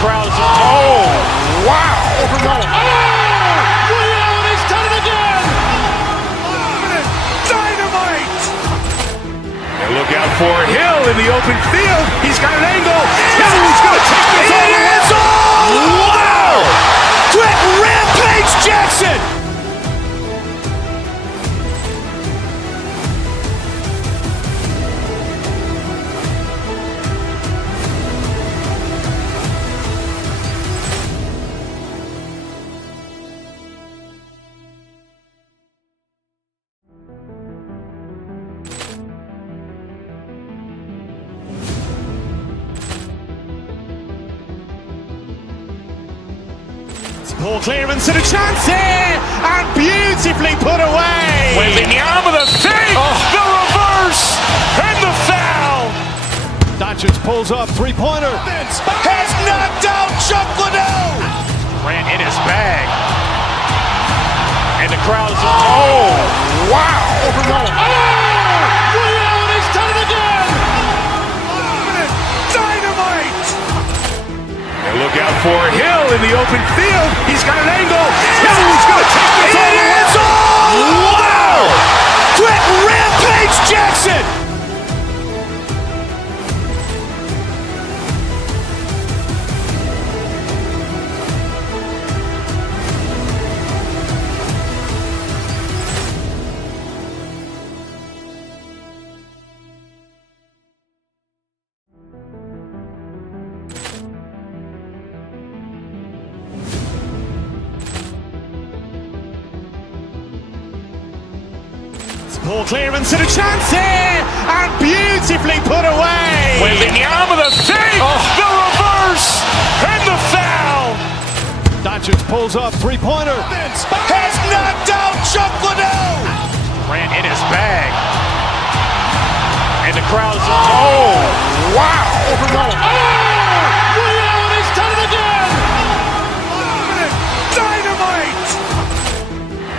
crowd is, oh, wow! Over goal. Oh! Williams has done it again! Dynamite! And look out for Hill in the open field. He's got an angle. Hill is going to take this all the way. Wow! Quick Rampage Jackson! Poor clearance and a chance here, and beautifully put away. Waving the arm of the thing, the reverse, and the foul. Doncic pulls up, three-pointer. Has knocked out Chuck Liddell. Ran in his bag. And the crowd is, oh, wow. Over goal. Oh! Williams has done it again! Dynamite! And look out for Hill in the open field. He's got an angle. Hill is going to take this all the way. Wow! Quick Rampage Jackson! Poor clearance and a chance here, and beautifully put away. Waving the arm of the thing, the reverse, and the foul. Doncic pulls up, three-pointer. Has knocked out Chuck Liddell. Ran in his bag. And the crowd is, oh, wow. Over goal. Oh! Williams has done it again! Dynamite!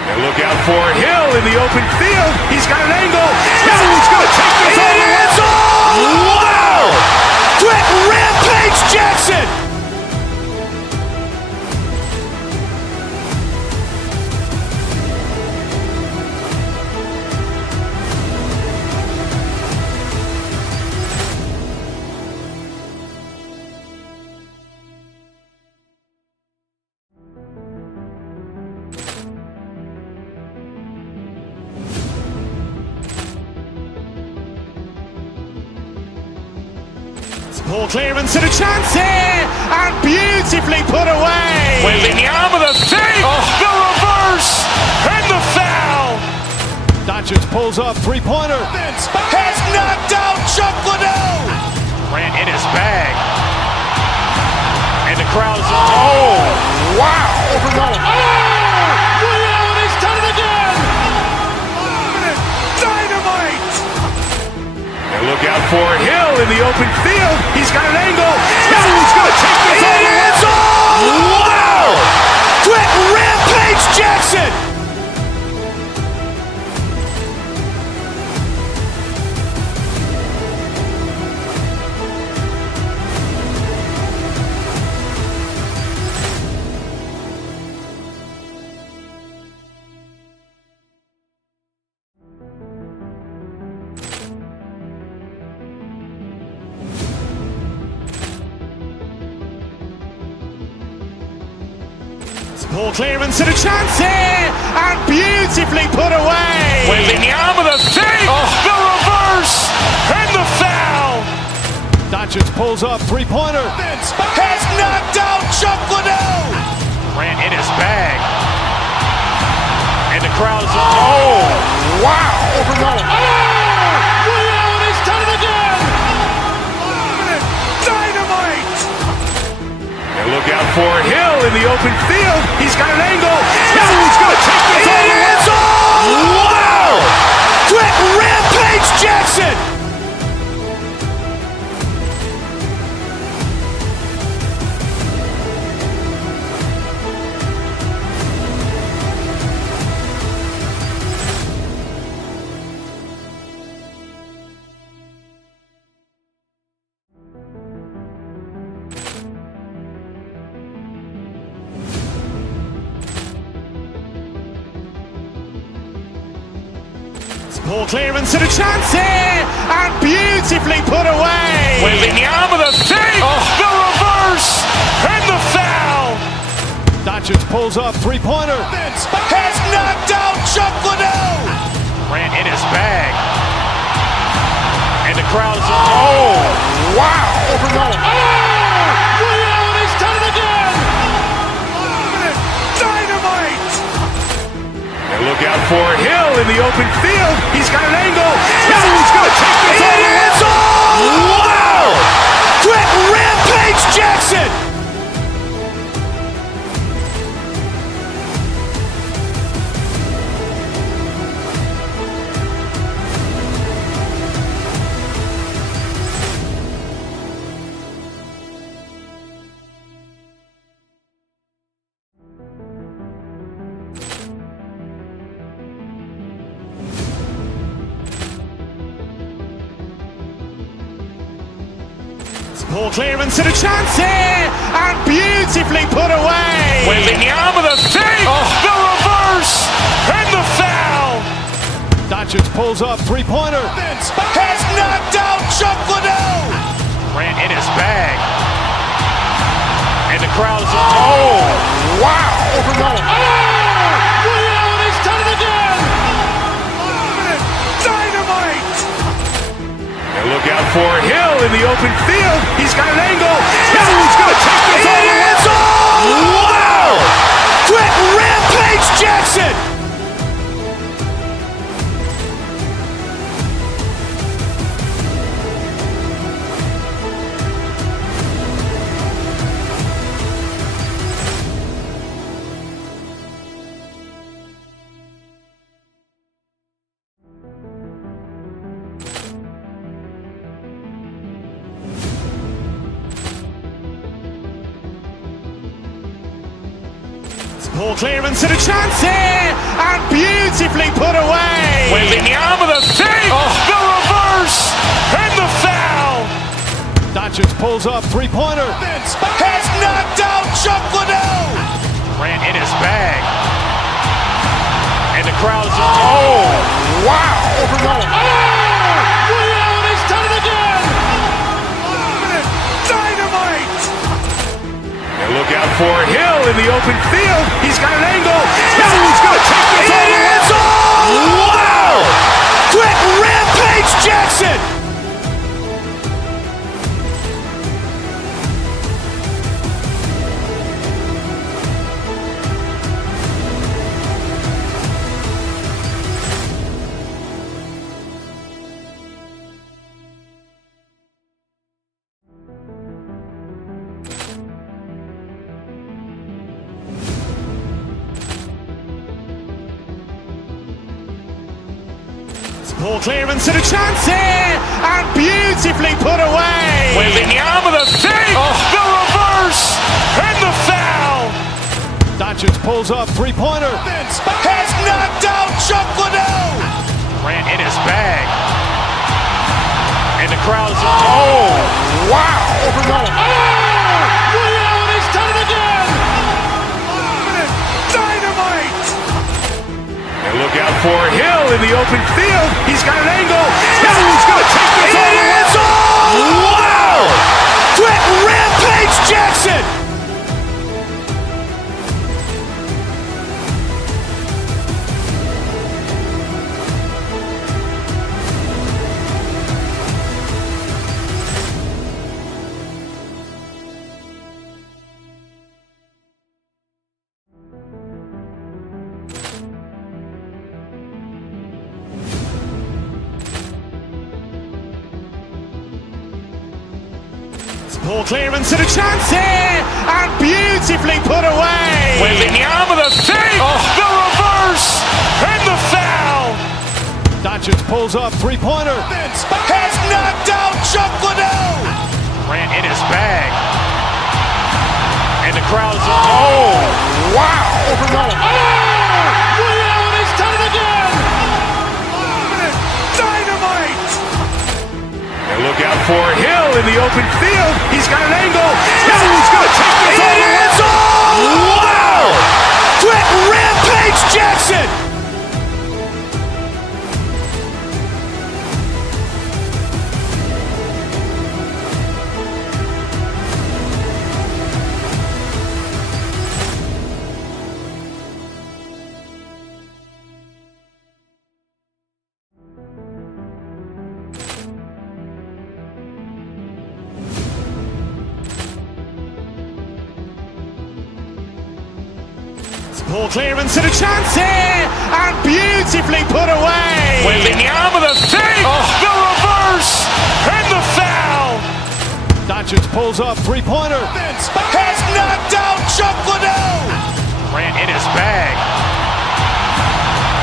And look out for Hill in the open field. He's got an angle. Hill is going to take this all the way. Wow! Quick Rampage Jackson! Poor clearance and a chance here, and beautifully put away. Waving the arm of the thing, the reverse, and the foul. Doncic pulls up, three-pointer. Has knocked out Chuck Liddell. Ran in his bag. And the crowd is, oh, wow. Over goal. Oh! Williams has done it again! Dynamite! And look out for Hill in the open field. He's got an angle. Hill is going to take this all the way. Wow! Quick Rampage Jackson! Poor clearance and a chance here, and beautifully put away. Waving the arm of the thing, the reverse, and the foul. Doncic pulls up, three-pointer. Has knocked out Chuck Liddell. Ran in his bag. And the crowd is, oh, wow. Over goal. Oh! Williams has done it again! Dynamite! And look out for Hill in the open field. He's got an angle. Hill is going to take this all the way. Wow! Quick Rampage Jackson! Poor clearance and a chance here, and beautifully put away. Wembanyama the fake, the reverse, and the foul. Doncic pulls up, three-pointer. Has knocked out Chuck Liddell. Grant in his bag. And the crowd is, oh, wow. Ray Allen has done it again. Dynamite. And look out for Hill in the open field. He's got an angle. Hill's going to take this all the way. Wow! Quick Rampage Jackson. Poor clearance and a chance here, and beautifully put away. Wembanyama the fake, the reverse, and the foul. Doncic pulls up, three-pointer. Has knocked out Chuck Liddell. Grant in his bag. And the crowd is, oh, wow. Ray Allen has done it again. Dynamite. And look out for Hill in the open field. He's got an angle. Hill's going to take this all the way. Wow! Quick Rampage Jackson. Poor clearance and a chance here, and beautifully put away. Wembanyama the fake, the reverse, and the foul. Doncic pulls up, three-pointer. Has knocked out Chuck Liddell. Grant in his bag. And the crowd is, oh, wow. Ray Allen has done it again. Dynamite. And look out for Hill in the open field. He's got an angle. Hill's going to take this all the way. Wow! Quick Rampage Jackson. Poor clearance and a chance here, and beautifully put away. Wembanyama the fake, the reverse, and the foul. Doncic pulls up, three-pointer. Has knocked out Chuck Liddell. Grant in his bag. And the crowd is, oh, wow. Ray Allen has done it again. Dynamite. And look out for Hill in the open field. He's got an angle. Hill's going to take this all the way. Wow! Quick Rampage Jackson. Poor clearance and a chance here, and beautifully put away. Wembanyama the fake, the reverse, and the foul. Doncic pulls up, three-pointer. Has knocked out Chuck Liddell. Grant in his bag. And the crowd is, oh, wow. Ray Allen has done it again. Dynamite. And look out for Hill in the open field. He's got an angle. Hill's going to take this all the way. Wow! Quick Rampage Jackson. Poor clearance and a chance here, and beautifully put away. Waving the arm of the fake, the reverse, and the foul. Doncic pulls up, three-pointer. Has knocked out Chocolate. Grant in his bag.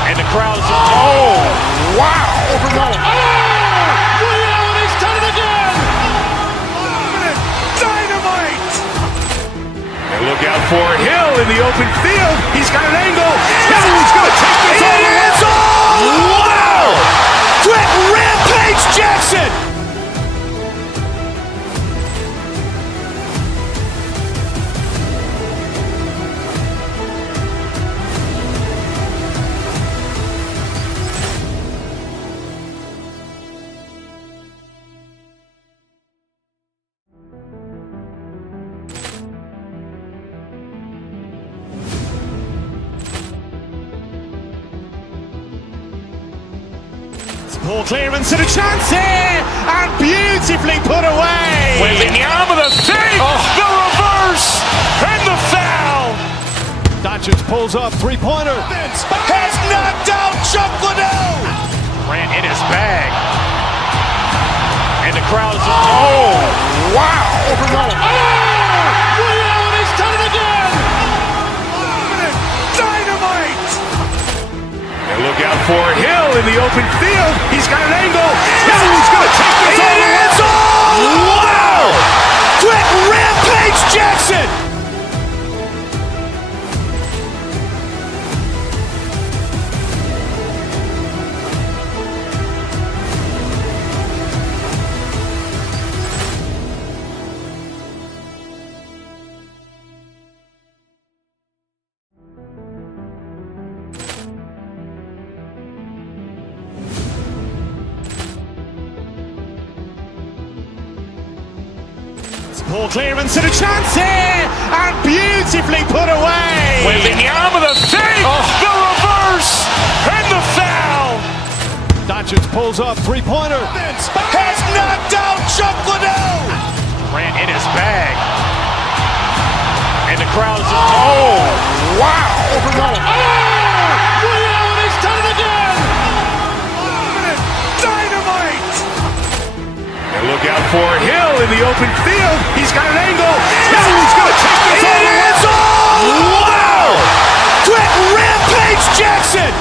And the crowd is, wow. Williams has done it again. Dynamite. And look out for Hill in the open field. He's got an angle. Hill's going to take this all the way. Wow! Quick Rampage Jackson. Poor clearance and a chance here, and beautifully put away. Waving the arm of the fake, the reverse, and the foul. Doncic pulls up, three-pointer. Has knocked out Chocolate. Grant in his bag. And the crowd is, wow. Williams has done it again. Dynamite. And look out for Hill in the open field. He's got an angle. Hill's going to take this all the way. Wow! Quick Rampage Jackson. Poor clearance and a chance here, and beautifully put away. Waving the arm of the fake, the reverse, and the foul. Doncic pulls up, three-pointer. Has knocked out Chocolate. Grant in his bag. And the crowd is, wow. Williams has done it again. Dynamite. And look out for Hill in the open field. He's got an angle. Hill's going to take this all the way. Wow! Quick Rampage Jackson.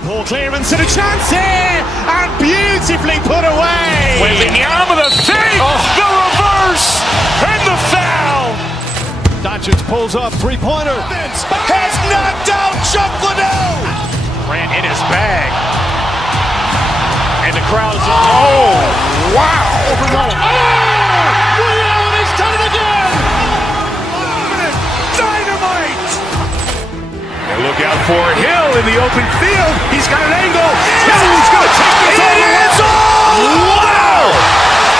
Poor clearance and a chance here, and beautifully put away. Waving the arm of the fake, the reverse, and the foul. Doncic pulls up, three-pointer. Has knocked out Chocolate. Grant in his bag. And the crowd is, wow. Williams has done it again. Dynamite. And look out for Hill in the open field. He's got an angle. Hill's going to take this all the way. Wow!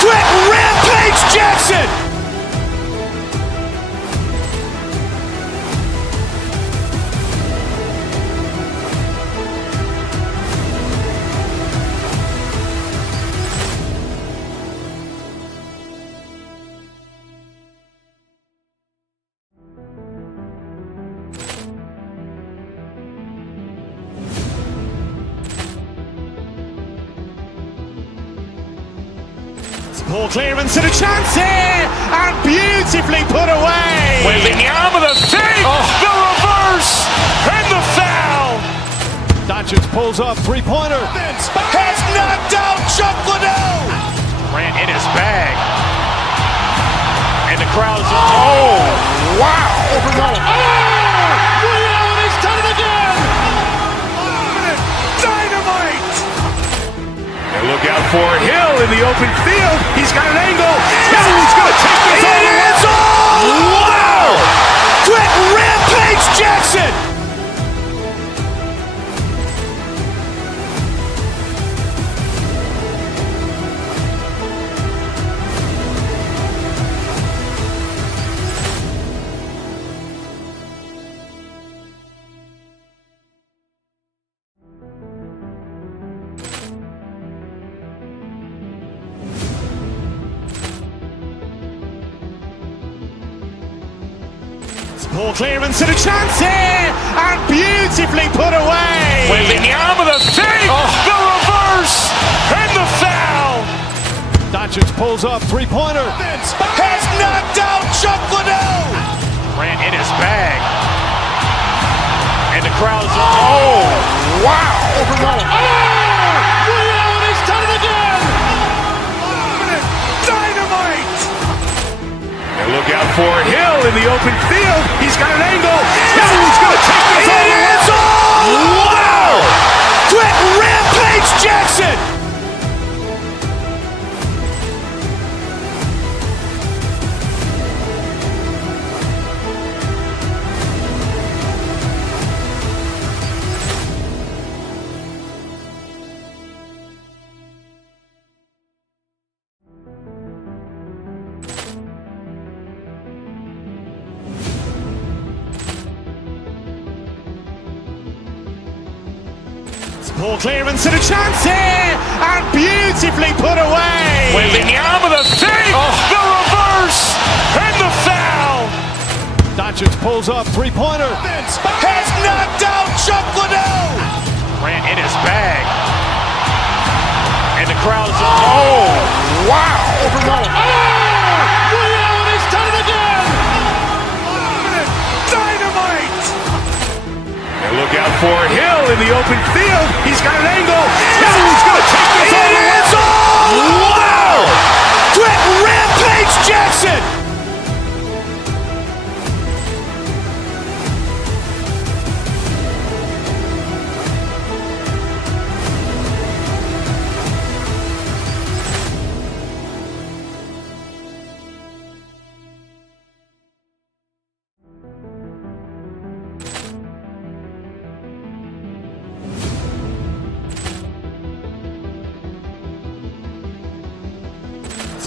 Quick Rampage Jackson. Poor clearance and a chance here, and beautifully put away. Waving the arm of the fake, the reverse, and the foul. Doncic pulls up, three-pointer. Has knocked out Chocolate. Grant in his bag. And the crowd is, wow. Williams has done it again. Dynamite. And look out for Hill in the open field. He's got an angle. Hill's going to take this all the way. Wow! Quick Rampage Jackson. Ball clearance and a chance here, and beautifully put away. Wembanyama with a fake, the reverse, and the foul. Doncic pulls up, three-pointer. Has knocked out Chuck Liddell. Grant in his bag. And the crowd's, oh, wow. Ray Allen has done it again. Dynamite. And look out for Hill in the open field. He's got an angle. He's going to take this all the way. Wow! Quick Rampage Jackson. Ball clearance and a chance here, and beautifully put away. Wembanyama with a fake, the reverse, and the foul. Doncic pulls up, three-pointer. Has knocked out Chuck Liddell. Grant in his bag. And the crowd's, oh, wow. Ray Allen has done it again. Dynamite. And look out for Hill in the open field. He's got an angle. He's going to take this all the way. Wow! Quick Rampage Jackson.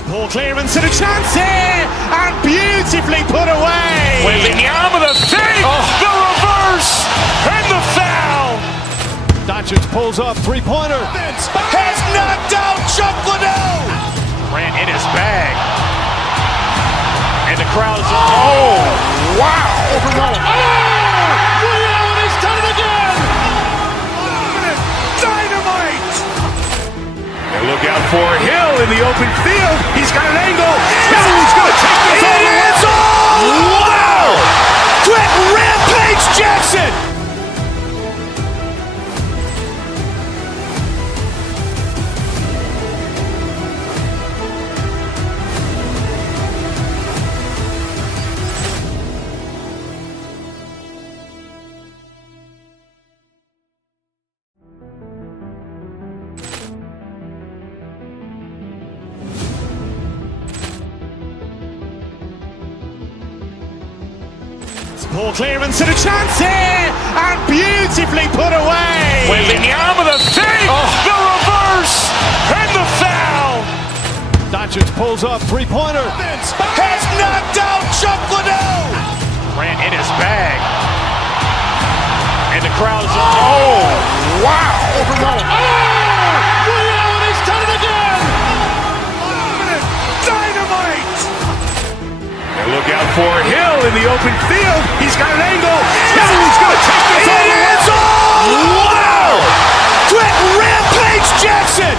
Ball clearance and a chance here, and beautifully put away. Wembanyama with a fake, the reverse, and the foul. Doncic pulls up, three-pointer. Has knocked out Chuck Liddell. Grant in his bag. And the crowd's, oh, wow. Ray Allen has done it again. Dynamite. And look out for Hill in the open field. He's got an angle. He's going to take this all the way. Wow! Quick Rampage Jackson. Ball clearance and a chance here, and beautifully put away. Wembanyama with a fake, the reverse, and the foul. Doncic pulls up, three-pointer. Has knocked out Chuck Liddell. Grant in his bag. And the crowd's, oh, wow. Ray Allen has done it again. Dynamite. And look out for Hill in the open field. He's got an angle. He's going to take this all the way. Wow! Quick Rampage Jackson.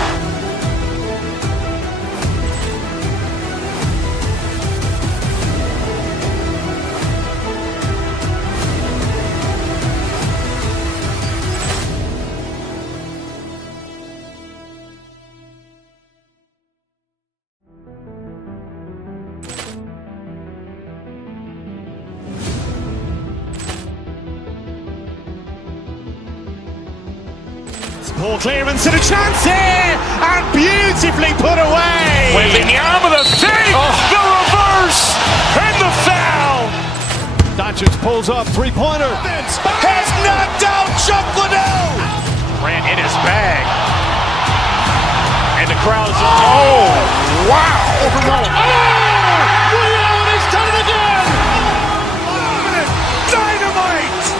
Ball clearance and a chance here, and beautifully put away. Wembanyama with a fake, the reverse, and the foul. Doncic pulls up, three-pointer. Has knocked out Chuck Liddell. Grant in his bag. And the crowd's, oh, wow. Ray Allen has done it again. Dynamite.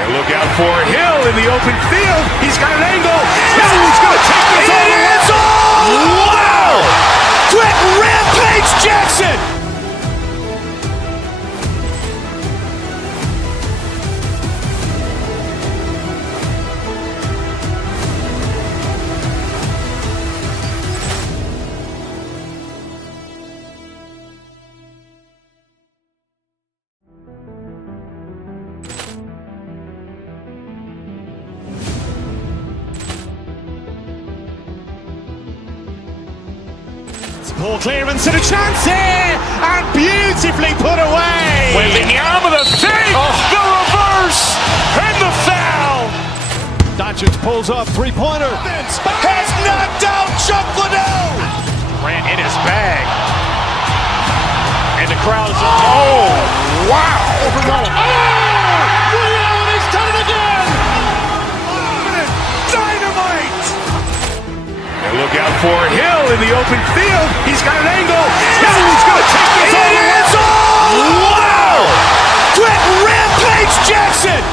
And look out for Hill in the open field. He's got an angle. He's going to take this all the way. Wow! Quick Rampage Jackson. Ball clearance and a chance here, and beautifully put away. Waving the arm of the thing, the reverse, and the foul. Doncic pulls up, three-pointer. Has knocked out Chocolate. Ran in his bag. And the crowd is, oh, wow. Over Roma. Real, he's done it again. Dynamite. And look out for Hill in the open field. He's got an angle. Hill's going to take this all the way. Wow! Quick Rampage Jackson!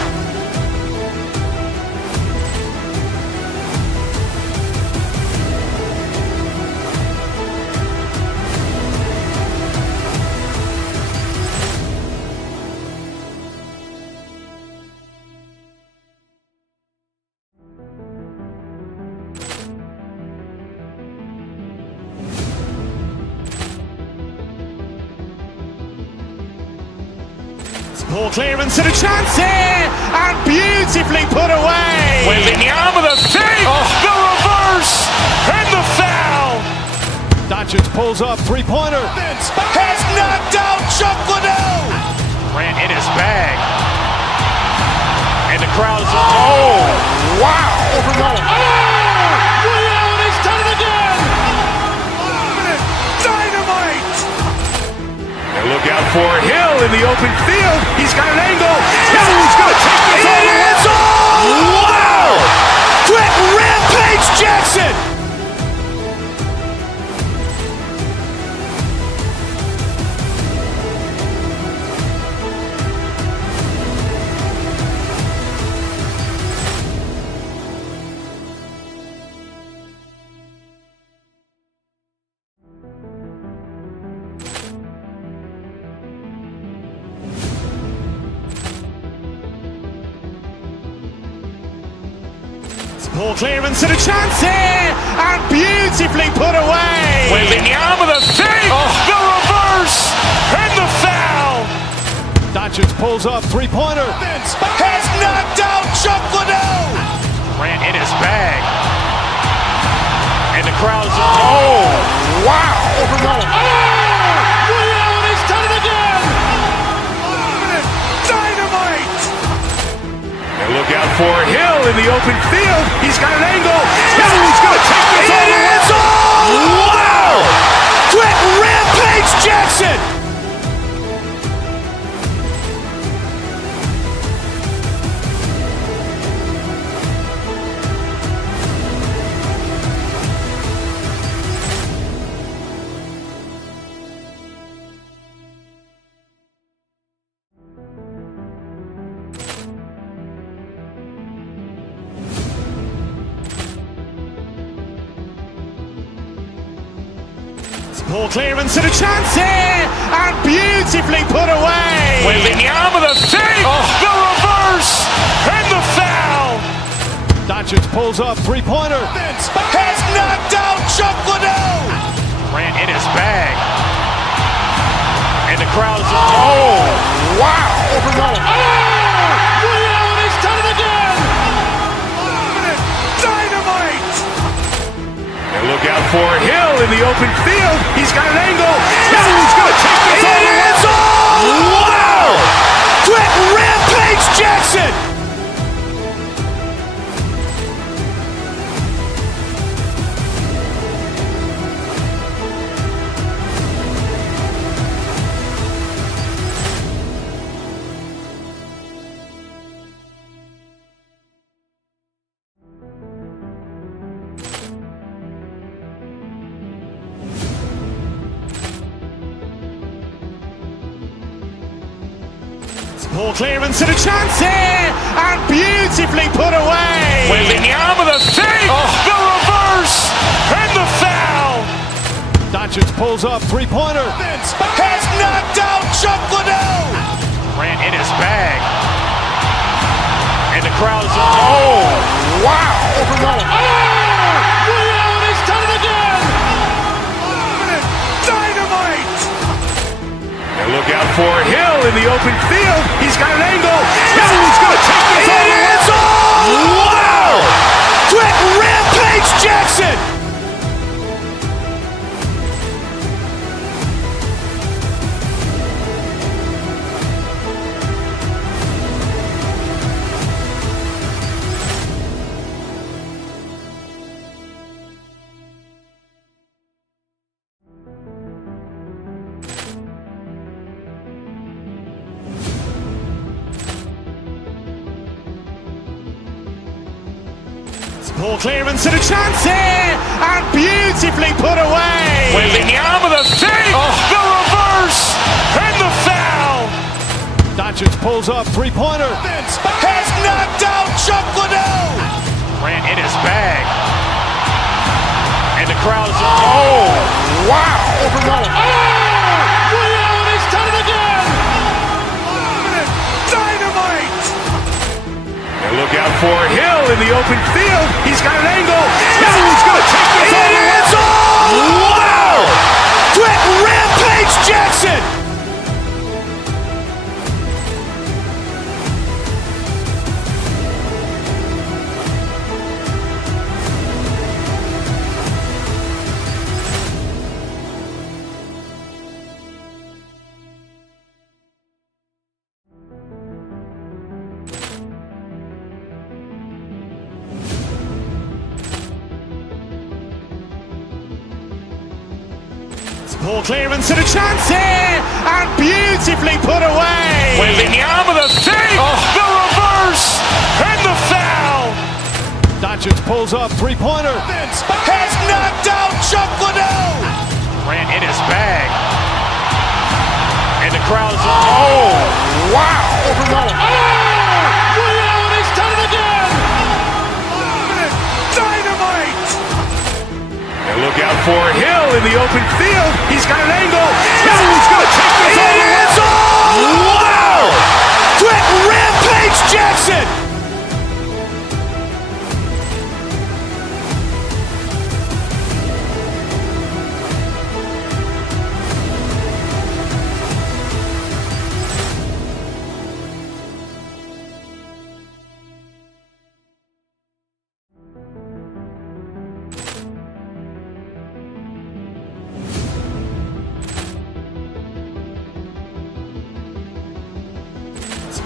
Ball clearance and a chance here, and beautifully put away. Waving the arm of the thing, the reverse, and the foul. Doncic pulls up, three-pointer. Has knocked out Chocolate. Ran in his bag. And the crowd is, oh, wow. Over Roma. Real, he's done it again. Dynamite. And look out for Hill in the open field. He's got an angle. Hill's going to take this all the way. Wow! Quick Rampage Jackson! Ball clearance and a chance here, and beautifully put away. Waving the arm of the thing, the reverse, and the foul. Doncic pulls up, three-pointer. Has knocked out Chocolate. Ran in his bag. And the crowd is, oh, wow. Over Roma. Real, he's done it again. Dynamite. And look out for Hill in the open field. He's got an angle. Hill's going to take this all the way. Wow! Quick Rampage Jackson! Ball clearance and a chance here, and beautifully put away. Waving the arm of the thing, the reverse, and the foul. Doncic pulls up, three-pointer. Has knocked out Chocolate. Ran in his bag. And the crowd is, oh, wow. Over Roma. Real, he's done it again. Dynamite. And look out for Hill in the open field. He's got an angle. Hill's going to take this all the way. Wow! Quick Rampage Jackson! Ball clearance and a chance here, and beautifully put away. Waving the arm of the thing, the reverse, and the foul. Doncic pulls up, three-pointer. Has knocked out Chocolate. Ran in his bag. And the crowd is, oh, wow. Over Roma. Real, he's done it again. Dynamite. And look out for Hill in the open field. He's got an angle. Hill's going to take this all the way. Wow! Quick Rampage Jackson! Ball clearance and a chance here, and beautifully put away. Wembanyama with a fake, the reverse, and the foul. Doncic pulls up, three-pointer. Has knocked out Chuck Liddell. Grant in his bag. And the crowd is, oh, wow. Ray Allen has done it again. Dynamite. And look out for Hill in the open field. He's got an angle. He's going to take this all the way. Wow! Quick Rampage Jackson. Ball clearance and a chance here, and beautifully put away. Wembanyama with a fake, the reverse, and the foul. Doncic pulls up, three-pointer. Has knocked out Chuck Liddell. Grant in his bag. And the crowd is, oh, wow. Ray Allen has done it again. Dynamite. And look out for Hill in the open field. He's got an angle. He's going to take this all the way. Wow! Quick Rampage Jackson.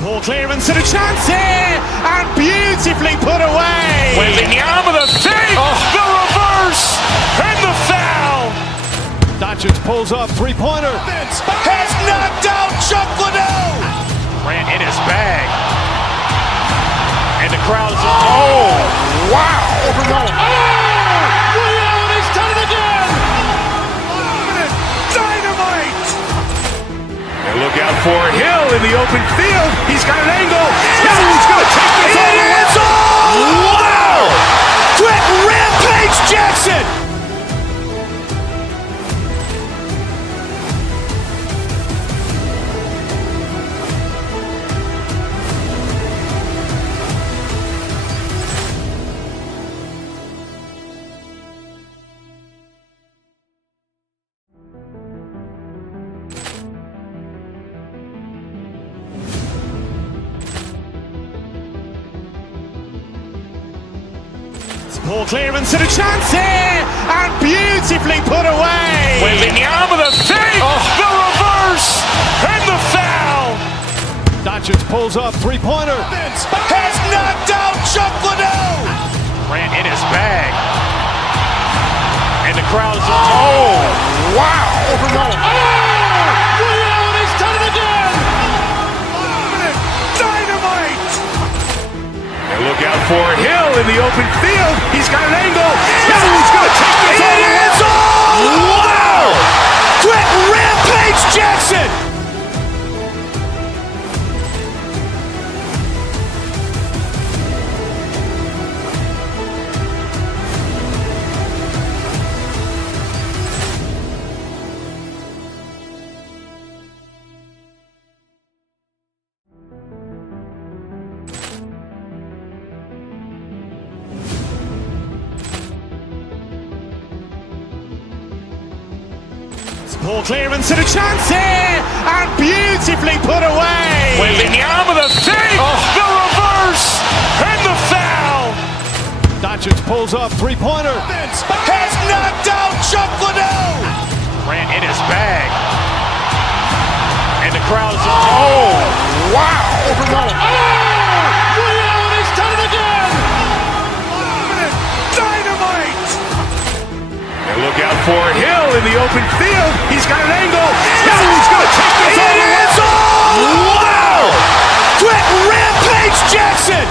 Ball clearance and a chance here, and beautifully put away. Wembanyama with a fake, the reverse, and the foul. Doncic pulls up, three-pointer. Has knocked out Chuck Liddell. Grant in his bag. And the crowd is, oh, wow. Ray Allen has done it again. Dynamite. And look out for Hill in the open field. He's got an angle. He's going to take this all the way. Wow! Quick Rampage Jackson. Ball clearance and a chance here, and beautifully put away. Wembanyama with a fake, the reverse, and the foul. Doncic pulls up, three-pointer. Has knocked out Chuck Liddell. Grant in his bag. And the crowd is, oh, wow. Ray Allen has done it again. Dynamite. And look out for Hill in the open field. He's got an angle. He's going to take this all the way. Wow! Quick Rampage Jackson. Ball clearance and a chance here, and beautifully put away. Wembanyama with a fake, the reverse, and the foul. Doncic pulls up, three-pointer. Has knocked out Chuck Liddell. Grant in his bag. And the crowd is, oh, wow. Ray Allen has done it again. Dynamite. And look out for Hill in the open field. He's got an angle. He's going to take this all the way. Wow! Quick Rampage Jackson.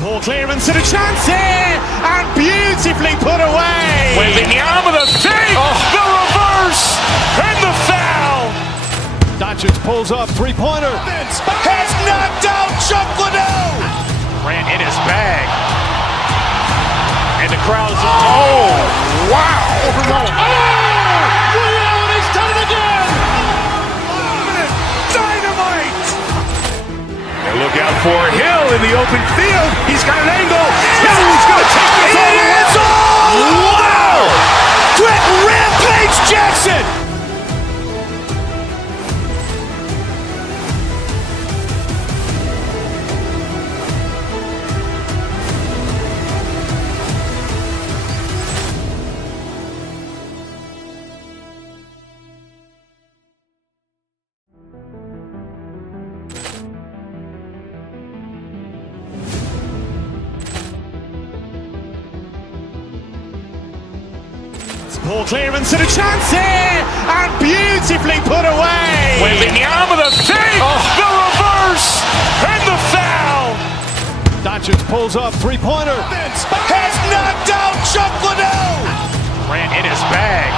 Ball clearance and a chance here, and beautifully put away. Wembanyama the fake, the reverse, and the foul. Doncic pulls up, three-pointer. Has knocked out Chuck Liddell. Grant in his bag. And the crowd's, oh, wow. Ray Allen has done it again. Dynamite. And look out for Hill in the open field. He's got an angle. Hill's going to take this all the way. Wow! Brett Rampage Jackson. Ball clearance and a chance here, and beautifully put away. Wembanyama the fake, the reverse, and the foul. Doncic pulls up, three-pointer. Has knocked out Chuck Liddell. Grant in his bag.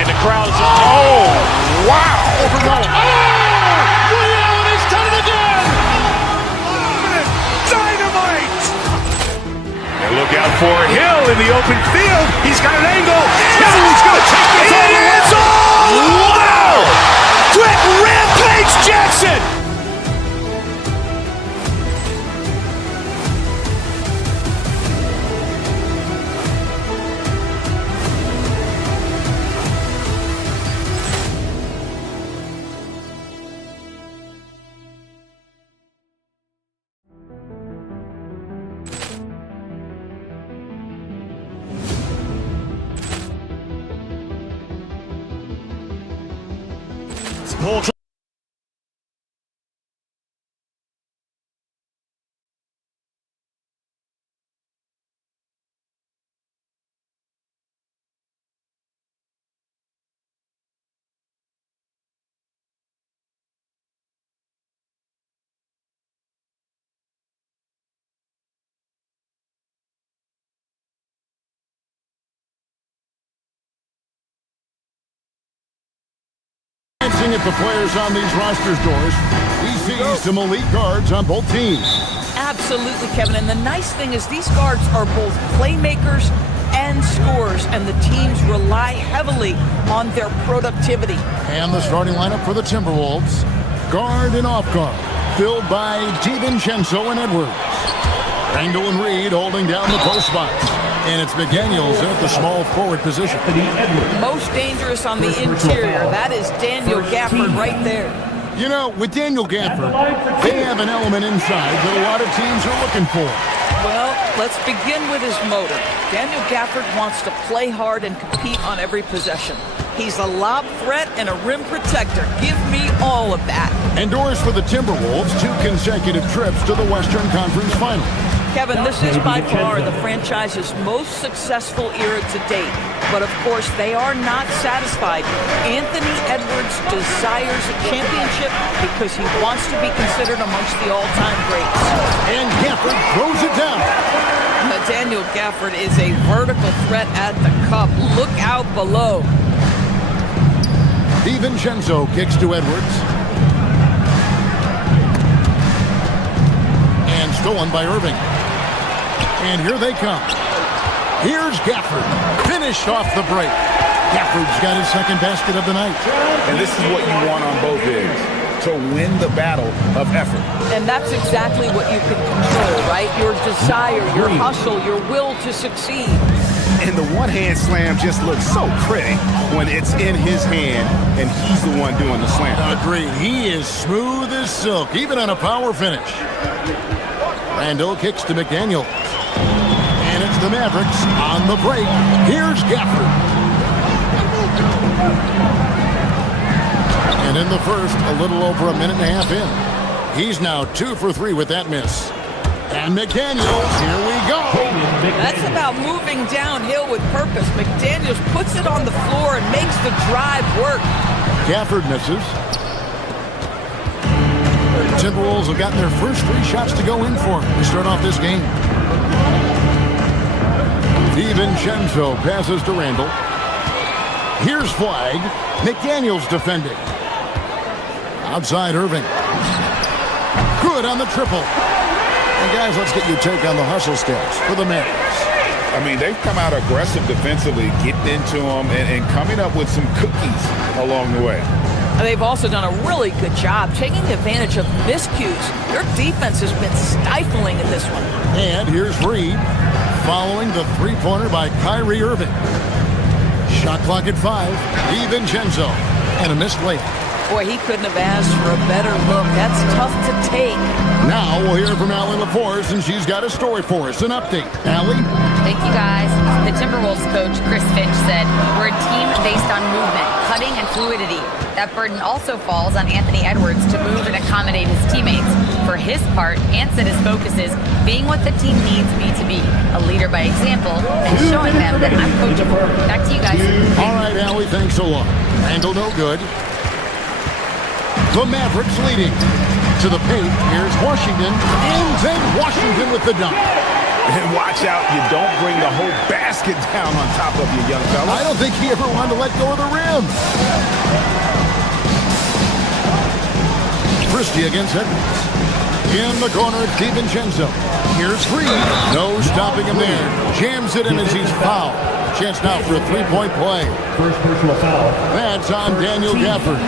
And the crowd's, oh, wow. Ray Allen has done it again. Dynamite. And look out for Hill in the open field. He's got an angle. Hill's going to take this all the way. Wow! Brett Rampage Jackson. Ball At the players on these rosters, Doris, we see some elite guards on both teams. Absolutely, Kevin. And the nice thing is these guards are both playmakers and scorers, and the teams rely heavily on their productivity. And the starting lineup for the Timberwolves, guard and off guard, filled by DiVincenzo and Edwards. Randall and Reed holding down the post spots. And it's McDaniels at the small forward position. Most dangerous on the interior. That is Daniel Gafford right there. You know, with Daniel Gafford, they have an element inside that a lot of teams are looking for. Well, let's begin with his motor. Daniel Gafford wants to play hard and compete on every possession. He's a lob threat and a rim protector. Give me all of that. And Doris, for the Timberwolves, 2 consecutive trips to the Western Conference Finals. Kevin, this is by far the franchise's most successful era to date. But of course, they are not satisfied. Anthony Edwards desires a championship because he wants to be considered amongst the all-time greats. And Gafford throws it down. Daniel Gafford is a vertical threat at the cup. Look out below. DiVincenzo kicks to Edwards. And stolen by Irving. And here they come. Here's Gafford, finished off the break. Gafford's got his second basket of the night. And this is what you want on both ends, to win the battle of effort. And that's exactly what you can control, right? Your desire, your hustle, your will to succeed. And the one-hand slam just looks so pretty when it's in his hand and he's the one doing the slam. Agreed. He is smooth as silk, even on a power finish. Randall kicks to McDaniels. And it's the Mavericks on the break. Here's Gafford. And in the first, a little over a minute and a half in. He's now 2 for 3 with that miss. And McDaniels, here we go. That's about moving downhill with purpose. McDaniels puts it on the floor and makes the drive work. Gafford misses. To Timberwolves have gotten their first 3 shots to go in for to start off this game. DiVincenzo passes to Randall. Here's Flag. McDaniels defending. Outside Irving. Good on the triple. And guys, let's get your take on the hustle stats for the Mavericks. I mean, they've come out aggressive defensively, getting into them and coming up with some cookies along the way. They've also done a really good job taking advantage of miscues. Their defense has been stifling in this one. And here's Reed following the three-pointer by Kyrie Irving. Shot clock at 5. DiVincenzo. And a missed layup. Boy, he couldn't have asked for a better look. That's tough to take. Now we'll hear from Allie LaForce, and she's got a story for us. An update. Allie? Thank you, guys. The Timberwolves coach, Chris Finch, said, "We're a team based on movement, cutting, and fluidity. That burden also falls on Anthony Edwards to move and accommodate his teammates. For his part, Ant said his focus is being what the team needs me to be, a leader by example, and showing them that I'm coachable." Back to you guys. All right, Allie, thanks a lot. Handle no good. The Mavericks leading. To the paint, here's Washington. And then Washington with the dunk. And watch out, you don't bring the whole basket down on top of you, young fella. I don't think he ever wanted to let go of the rim. Christie against Edwards. In the corner, DiVincenzo. Here's Reed. No stopping him there. Jams it in as he's fouled. Chance now for a three-point play. First personal foul. That's on Daniel Gafford.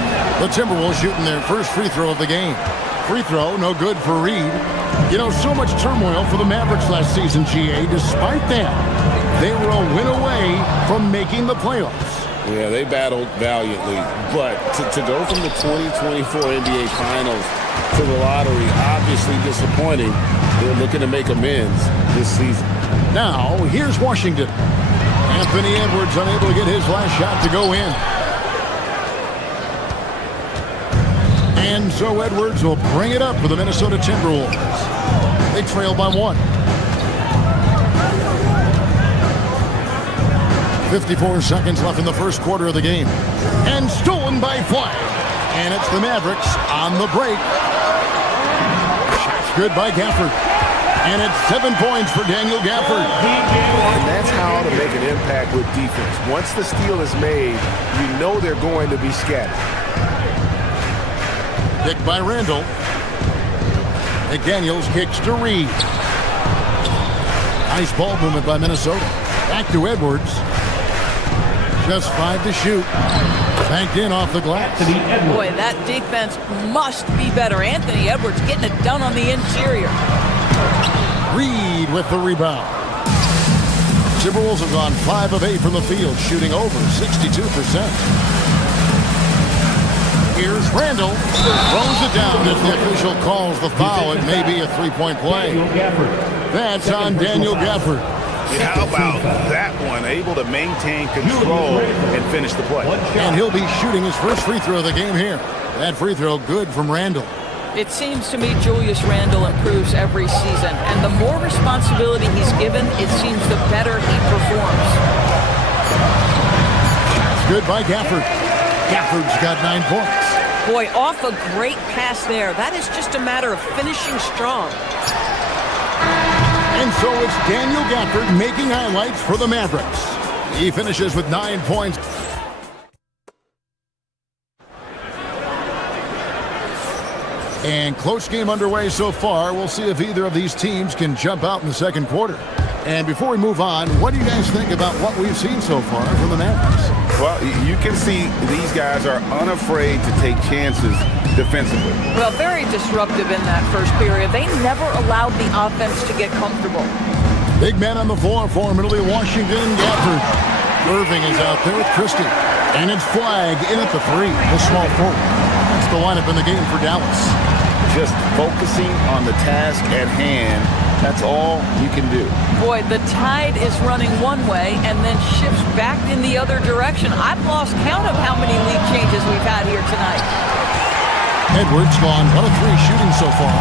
The Timberwolves shooting their first free throw of the game. Free throw, no good for Reed. You know, so much turmoil for the Mavericks last season, GA. Despite that, they were a win away from making the playoffs. Yeah, they battled valiantly. But to go from the 2024 NBA Finals to the lottery, obviously disappointing. They're looking to make amends this season. Now, here's Washington. Anthony Edwards unable to get his last shot to go in. And so Edwards will bring it up for the Minnesota Timberwolves. They trail by 1. 54 seconds left in the first quarter of the game. And stolen by Flag. And it's the Mavericks on the break. Shots good by Gafford. And it's 7 points for Daniel Gafford. And that's how to make an impact with defense. Once the steal is made, you know they're going to be scattered. Picked by Randall. McDaniels kicks to Reed. Nice ball movement by Minnesota. Back to Edwards. Just 5 to shoot. Banked in off the glass. Boy, that defense must be better. Anthony Edwards getting it done on the interior. Reed with the rebound. Timberwolves have gone 5 of 8 from the field, shooting over 62%. Here's Randall. Throws it down as the official calls the foul. It may be a three-point play. That's on Daniel Gafford. Yeah, how about that one? Able to maintain control and finish the play. And he'll be shooting his first free throw of the game here. That free throw good from Randall. It seems to me Julius Randle improves every season, and the more responsibility he's given, it seems the better he performs. Good by Gafford. Gafford's got 9 points. Boy, off a great pass there. That is just a matter of finishing strong. And so it's Daniel Gafford making highlights for the Mavericks. He finishes with 9 points. And close game underway so far. We'll see if either of these teams can jump out in the second quarter. And before we move on, what do you guys think about what we've seen so far from the Mavericks? Well, you can see these guys are unafraid to take chances defensively. Well, very disruptive in that first period. They never allowed the offense to get comfortable. Big man on the floor for Middle Washington, Gafford. Irving is out there with Christie. And it's Flag in at the 3, the small forward. That's the lineup in the game for Dallas. Just focusing on the task at hand. That's all you can do. Boy, the tide is running one way and then shifts back in the other direction. I've lost count of how many lead changes we've had here tonight. Edwards gone 1 of 3 shooting so far.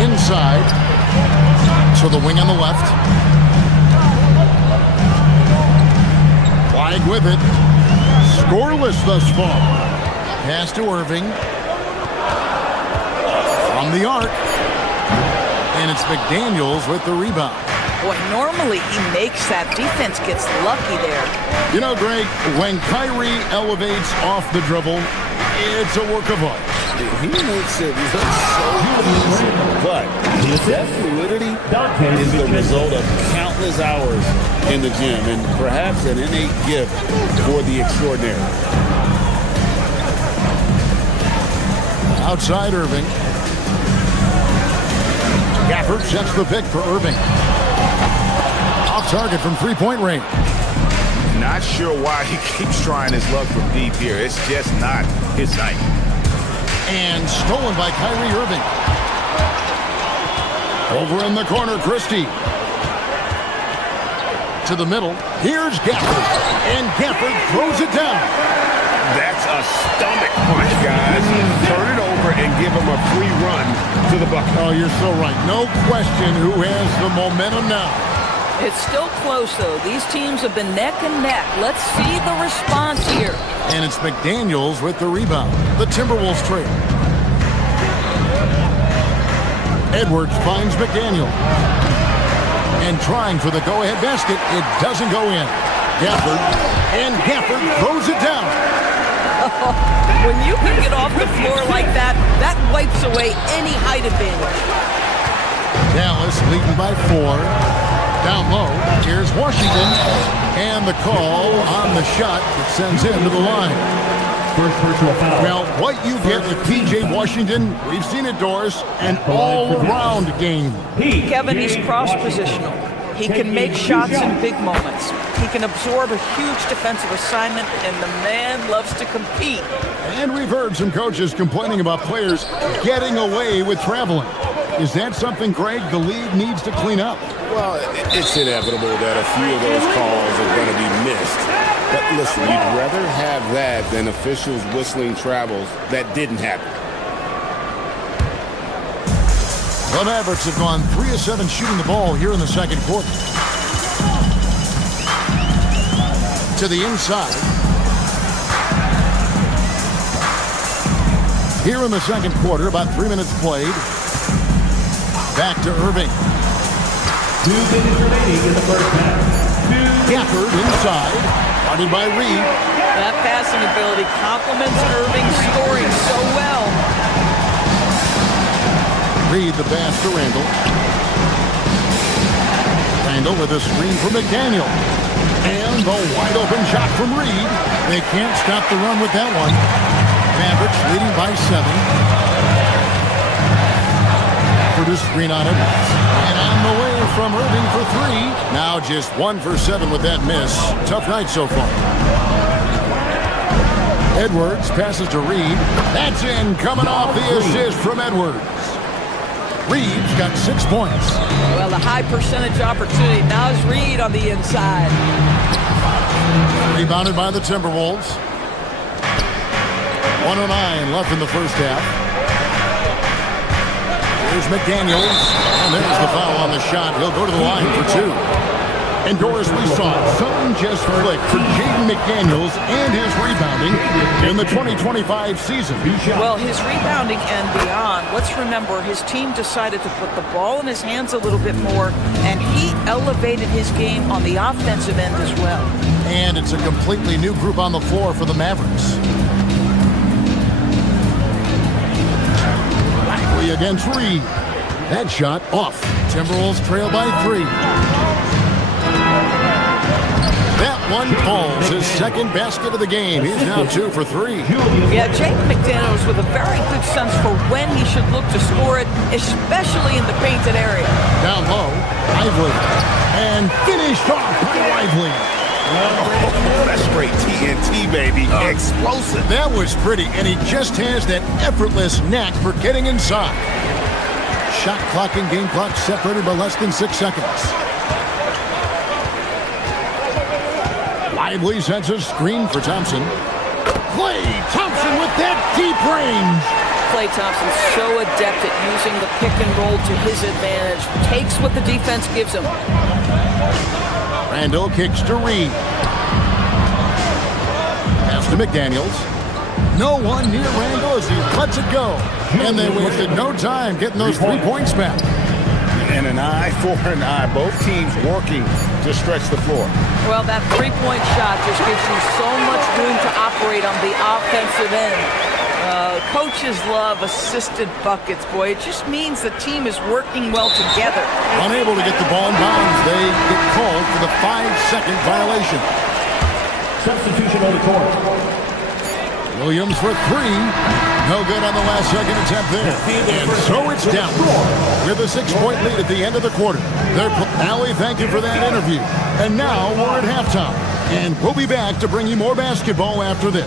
Inside to the wing on the left. Flag with it. Scoreless thus far. Pass to Irving. from the arc. And it's McDaniels with the rebound. Boy, normally he makes that. Defense gets lucky there. You know, Greg, when Kyrie elevates off the dribble, it's a work of art. He makes it look so easy, but that fluidity is the result of countless hours in the gym and perhaps an innate gift for the extraordinary. Outside Irving. Gafford sets the pick for Irving. Off target from three-point range. Not sure why he keeps trying his luck from deep here. It's just not his night. And stolen by Kyrie Irving. Over in the corner, Christie. To the middle. Here's Gafford. And Gafford throws it down. That's a stomach punch, guys. Turn it over and give him a free run to the bucket. Oh, you're so right. No question who has the momentum now. It's still close, though. These teams have been neck and neck. Let's see the response here. And it's McDaniels with the rebound. The Timberwolves trail. Edwards finds McDaniel. And trying for the go-ahead basket. It doesn't go in. Gafford. And Gafford throws it down. When you can get off the floor like that, that wipes away any height advantage. Dallas leading by 4. Down low, here's Washington, and the call on the shot that sends him to the line. First personal foul. Well, what you get with P.J. Washington, we've seen it, Doris, an all-around game. Kevin, he's cross-positional. He can make shots in big moments. He can absorb a huge defensive assignment, and the man loves to compete. And we've heard some coaches complaining about players getting away with traveling. Is that something, Greg, the league needs to clean up? Well, it's inevitable that a few of those calls are going to be missed. But listen, you'd rather have that than officials whistling travels that didn't happen. The Mavericks have gone 3 of 7 shooting the ball here in the second quarter. To the inside. Here in the second quarter, about 3 minutes played. Back to Irving. 2 minutes remaining in the first half. Gafford inside. Guarded by Reed. That passing ability complements Irving's scoring so well. Reed the pass to Randall. Randall with a screen from McDaniel. And the wide open shot from Reed. They can't stop the run with that one. Mavericks leading by 7. For the screen on it. And on the way from Irving for 3. Now just 1 for 7 with that miss. Tough night so far. Edwards passes to Reed. That's in, coming off the assist from Edwards. Reed's got 6 points. Well, the high percentage opportunity. Now is Reed on the inside. Rebounded by the Timberwolves. 1:09 left in the first half. Here's McDaniels. And there's the foul on the shot. He'll go to the line for 2. And Doris, we saw something just click for Jaden McDaniels and his rebounding in the 2025 season. Well, his rebounding and beyond. Let's remember, his team decided to put the ball in his hands a little bit more, and he elevated his game on the offensive end as well. And it's a completely new group on the floor for the Mavericks. Bagley against Reed. That shot off. Timberwolves trail by 3. That one falls, his second basket of the game. He's now 2 for 3. Yeah, Jaden McDaniels with a very good sense for when he should look to score it, especially in the painted area. Down low, Lively. And finished off by Lively. Oh, that's straight TNT, baby. Explosive. That was pretty, and he just has that effortless knack for getting inside. Shot clock and game clock separated by less than 6 seconds. Lively sends a screen for Thompson. Klay Thompson with that deep range. Klay Thompson's so adept at using the pick and roll to his advantage. Takes what the defense gives him. Randall kicks to Reed. Pass to McDaniels. No one near Randall as he lets it go. And they wasted no time getting those 3 points back. And an eye for an eye. Both teams working to stretch the floor. Well, that three-point shot just gives you so much room to operate on the offensive end. Coaches love assisted buckets, boy. It just means the team is working well together. Unable to get the ball in bounds, they get called for the 5-second violation. Substitution on the court. Williams for 3. No good on the last second attempt there. And so it's down with a 6-point lead at the end of the quarter. Allie, thank you for that interview. And now we're at halftime. And we'll be back to bring you more basketball after this.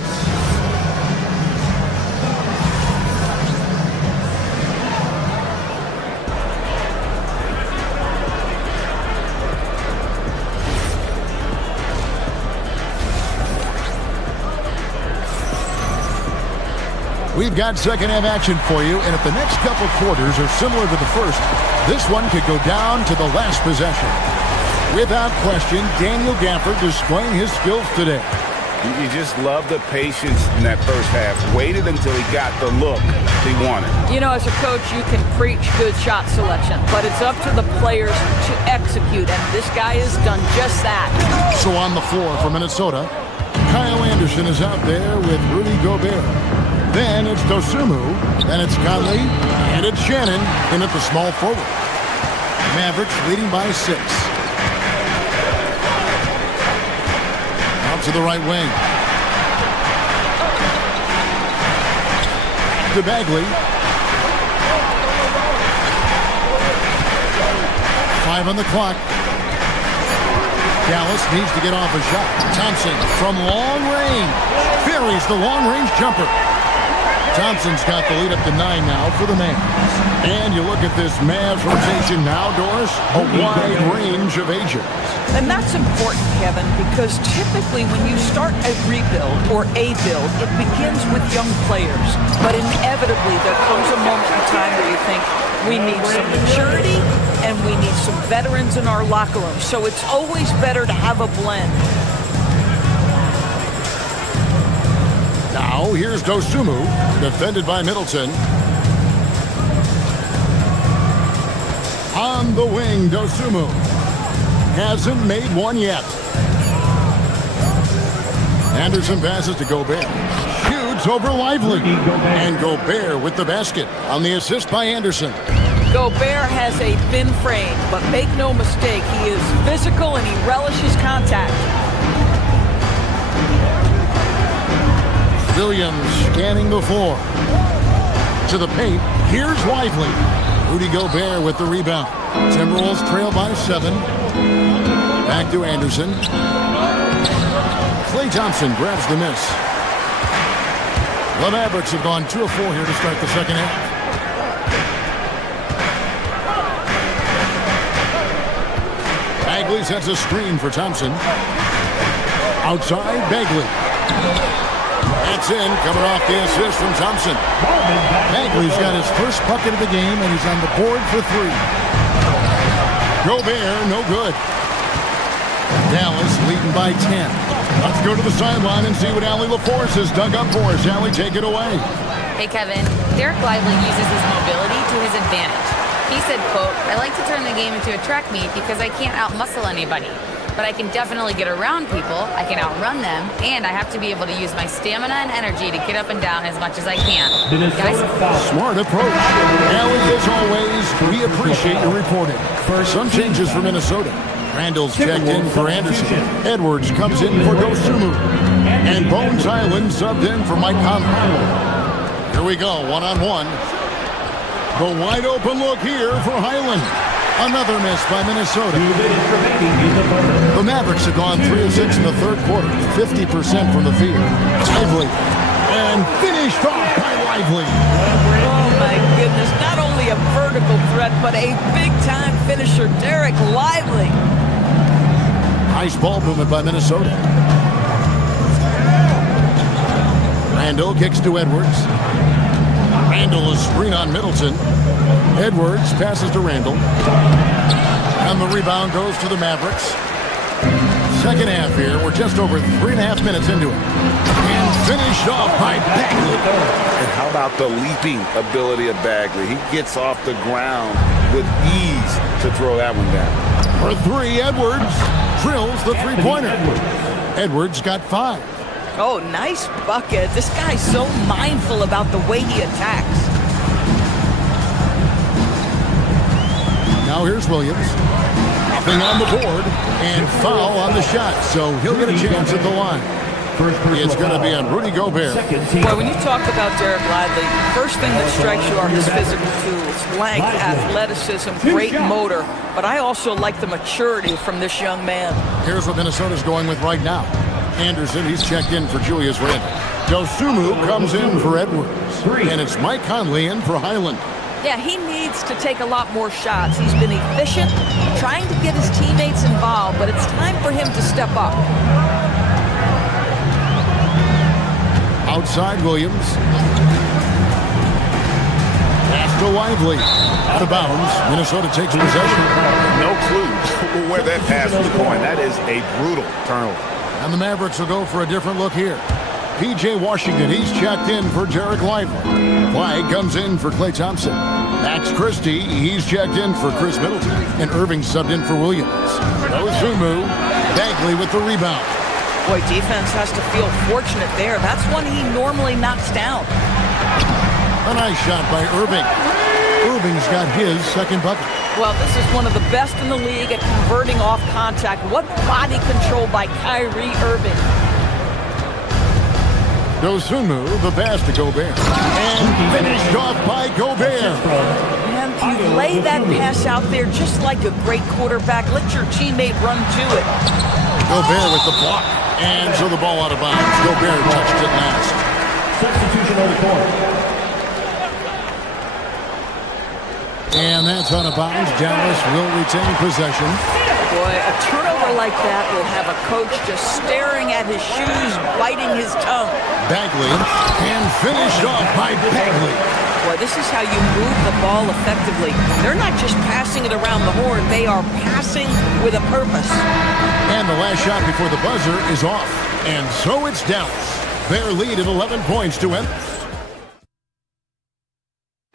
We've got second-half action for you, and if the next couple quarters are similar to the first, this one could go down to the last possession. Without question, Daniel Gafford displaying his skills today. You just love the patience in that first half. Waited until he got the look he wanted. You know, as a coach, you can preach good shot selection, but it's up to the players to execute, and this guy has done just that. So on the floor for Minnesota, Kyle Anderson is out there with Rudy Gobert. Then it's Dosumu, then it's Conley, and it's Shannon in at the small forward. Mavericks leading by 6. Out to the right wing. To Bagley. 5 on the clock. Dallas needs to get off a shot. Thompson from long range. Buries the long-range jumper. Thompson's got the lead up to 9 now for the Mavs. And you look at this Mavs rotation now, Doris, a wide range of ages. And that's important, Kevin, because typically when you start a rebuild or a build, it begins with young players. But inevitably, there comes a moment in time where you think, we need some maturity and we need some veterans in our locker room. So it's always better to have a blend. Now, here's Dosumu, defended by Middleton. On the wing, Dosumu. Hasn't made one yet. Anderson passes to Gobert. Shoots over Lively. And Gobert with the basket on the assist by Anderson. Gobert has a thin frame, but make no mistake, he is physical and he relishes contact. Williams scanning the floor. To the paint. Here's Lively. Rudy Gobert with the rebound. Timberwolves trail by 7. Back to Anderson. Klay Thompson grabs the miss. The Mavericks have gone 2 of 4 here to start the second half. Bagley sets a screen for Thompson. Outside, Bagley. That's in, coming off the assist from Thompson. Bagley's got his first bucket of the game, and he's on the board for 3. Gobert, no good. Dallas leading by 10. Let's go to the sideline and see what Allie LaForce has dug up for us. Allie, take it away. Hey, Kevin. Derek Lively uses his mobility to his advantage. He said, quote, I like to turn the game into a track meet because I can't out-muscle anybody. But I can definitely get around people, I can outrun them, and I have to be able to use my stamina and energy to get up and down as much as I can. Guys? Smart approach. Allie, as always, we appreciate your reporting. Some changes for Minnesota. Randall's checked in for Anderson. Edwards comes in for Dosumu. And Bones Highland subbed in for Mike Conley. Here we go, one-on-one. The wide open look here for Highland. Another miss by Minnesota. The Mavericks have gone 3 of 6 in the third quarter, 50% from the field. Lively, and finished off by Lively. Oh my goodness, not only a vertical threat, but a big-time finisher, Derek Lively. Nice ball movement by Minnesota. Randall kicks to Edwards. Randall is screen on Middleton. Edwards passes to Randall. And the rebound goes to the Mavericks. second half here. We're just over 3.5 minutes into it. And finished off by Bagley. And how about the leaping ability of Bagley? He gets off the ground with ease to throw that one down. For three, Edwards drills the three-pointer. Edwards got 5. Oh, nice bucket. This guy's so mindful about the way he attacks. Now here's Williams. Nothing on the board and foul on the shot, so he'll get a chance at the line. It's going to be on Rudy Gobert. Well, when you talk about Derek Lively, first thing that strikes you are his physical tools, length, athleticism, great motor. But I also like the maturity from this young man. Here's what Minnesota's going with right now. Anderson, he's checked in for Julius Randle. Dosunmu comes in for Edwards. And it's Mike Conley in for Highland. Yeah, he needs to take a lot more shots. He's been efficient, trying to get his teammates involved, but it's time for him to step up. Outside Williams. Pass to Lively. Out of bounds. Minnesota takes possession. No clue where that pass was going. That is a brutal turnover. And the Mavericks will go for a different look here. P.J. Washington, he's checked in for Derek Lively. White comes in for Klay Thompson. Max Christie, he's checked in for Chris Middleton. And Irving subbed in for Williams. Dosunmu, Bagley with the rebound. Boy, defense has to feel fortunate there. That's one he normally knocks down. A nice shot by Irving. Irving's got his second bucket. Well, this is one of the best in the league at converting off contact. What body control by Kyrie Irving. Dosunmu, the pass to Gobert. And finished off by Gobert. And you lay that pass out there just like a great quarterback. Let your teammate run to it. Gobert with the block. And so the ball out of bounds. Gobert touched it last. Substitution on the court. And that's out of bounds. Dallas will retain possession. Boy, a turnover like that will have a coach just staring at his shoes, biting his tongue. Bagley, and finished off by Bagley. Boy, this is how you move the ball effectively. They're not just passing it around the horn. They are passing with a purpose. And the last shot before the buzzer is off. And so it's Dallas. Their lead at 11 points to end.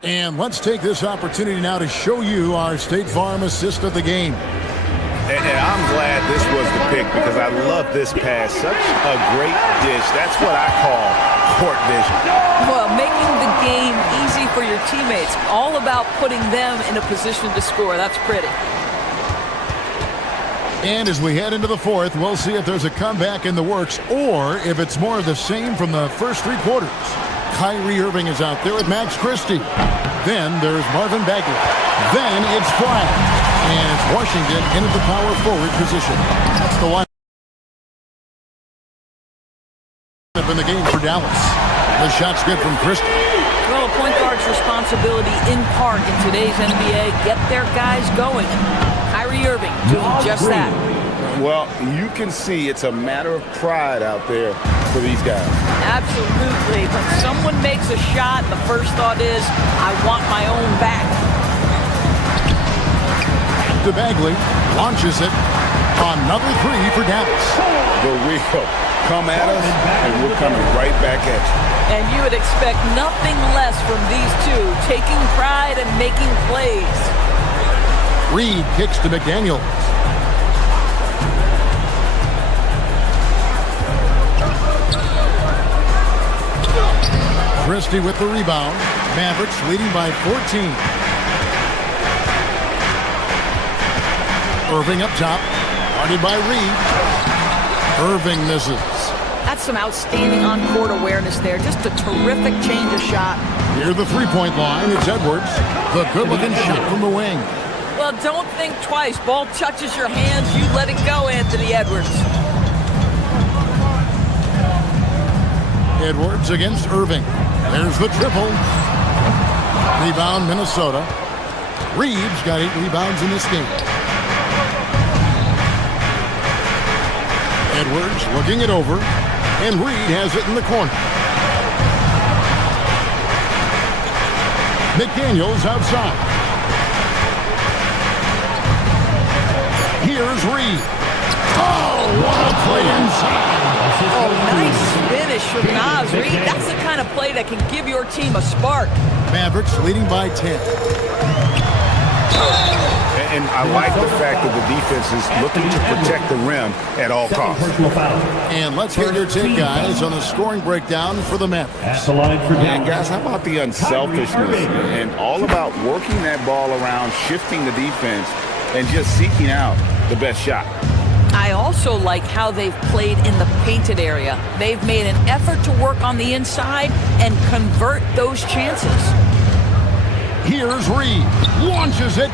And let's take this opportunity now to show you our State Farm assist of the game. And I'm glad this was the pick because I love this pass. Such a great dish. That's what I call court vision. Well, making the game easy for your teammates. All about putting them in a position to score. That's pretty. And as we head into the fourth, we'll see if there's a comeback in the works or if it's more of the same from the first 3 quarters. Kyrie Irving is out there with Max Christie. Then there's Marvin Bagley. Then it's Bryant. And it's Washington into the power forward position. That's the line up in the game for Dallas. The shot's good from Christie. Well, a point guard's responsibility in part in today's NBA, get their guys going. Kyrie Irving doing just that. Well, you can see it's a matter of pride out there for these guys. Absolutely. When someone makes a shot, the first thought is, I want my own back. To Bagley, launches it. Another 3 for Dallas. The Rio, come at us, and we're coming right back at you. And you would expect nothing less from these two, taking pride and making plays. Reed kicks to McDaniels. Christie with the rebound. Mavericks leading by 14. Irving up top. Guarded by Reed. Irving misses. That's some outstanding on-court awareness there. Just a terrific change of shot. Near the three-point line, it's Edwards. The good-looking shot from the wing. Well, don't think twice. Ball touches your hands, you let it go, Anthony Edwards. Edwards against Irving. There's the triple. Rebound, Minnesota. Reeves got 8 rebounds in this game. Edwards looking it over, and Reed has it in the corner. McDaniels outside. Here's Reed. Oh, what a play inside. Oh, nice finish from Naz Reid. That's the kind of play that can give your team a spark. Mavericks leading by 10. And I like the fact that the defense is looking to protect the rim at all costs. And let's get your take, guys, on the scoring breakdown for the Mavericks. At the line for And guys, how about the unselfishness and all about working that ball around, shifting the defense, and just seeking out the best shot. I also like how they've played in the painted area. They've made an effort to work on the inside and convert those chances. Here's Reid. Launches it.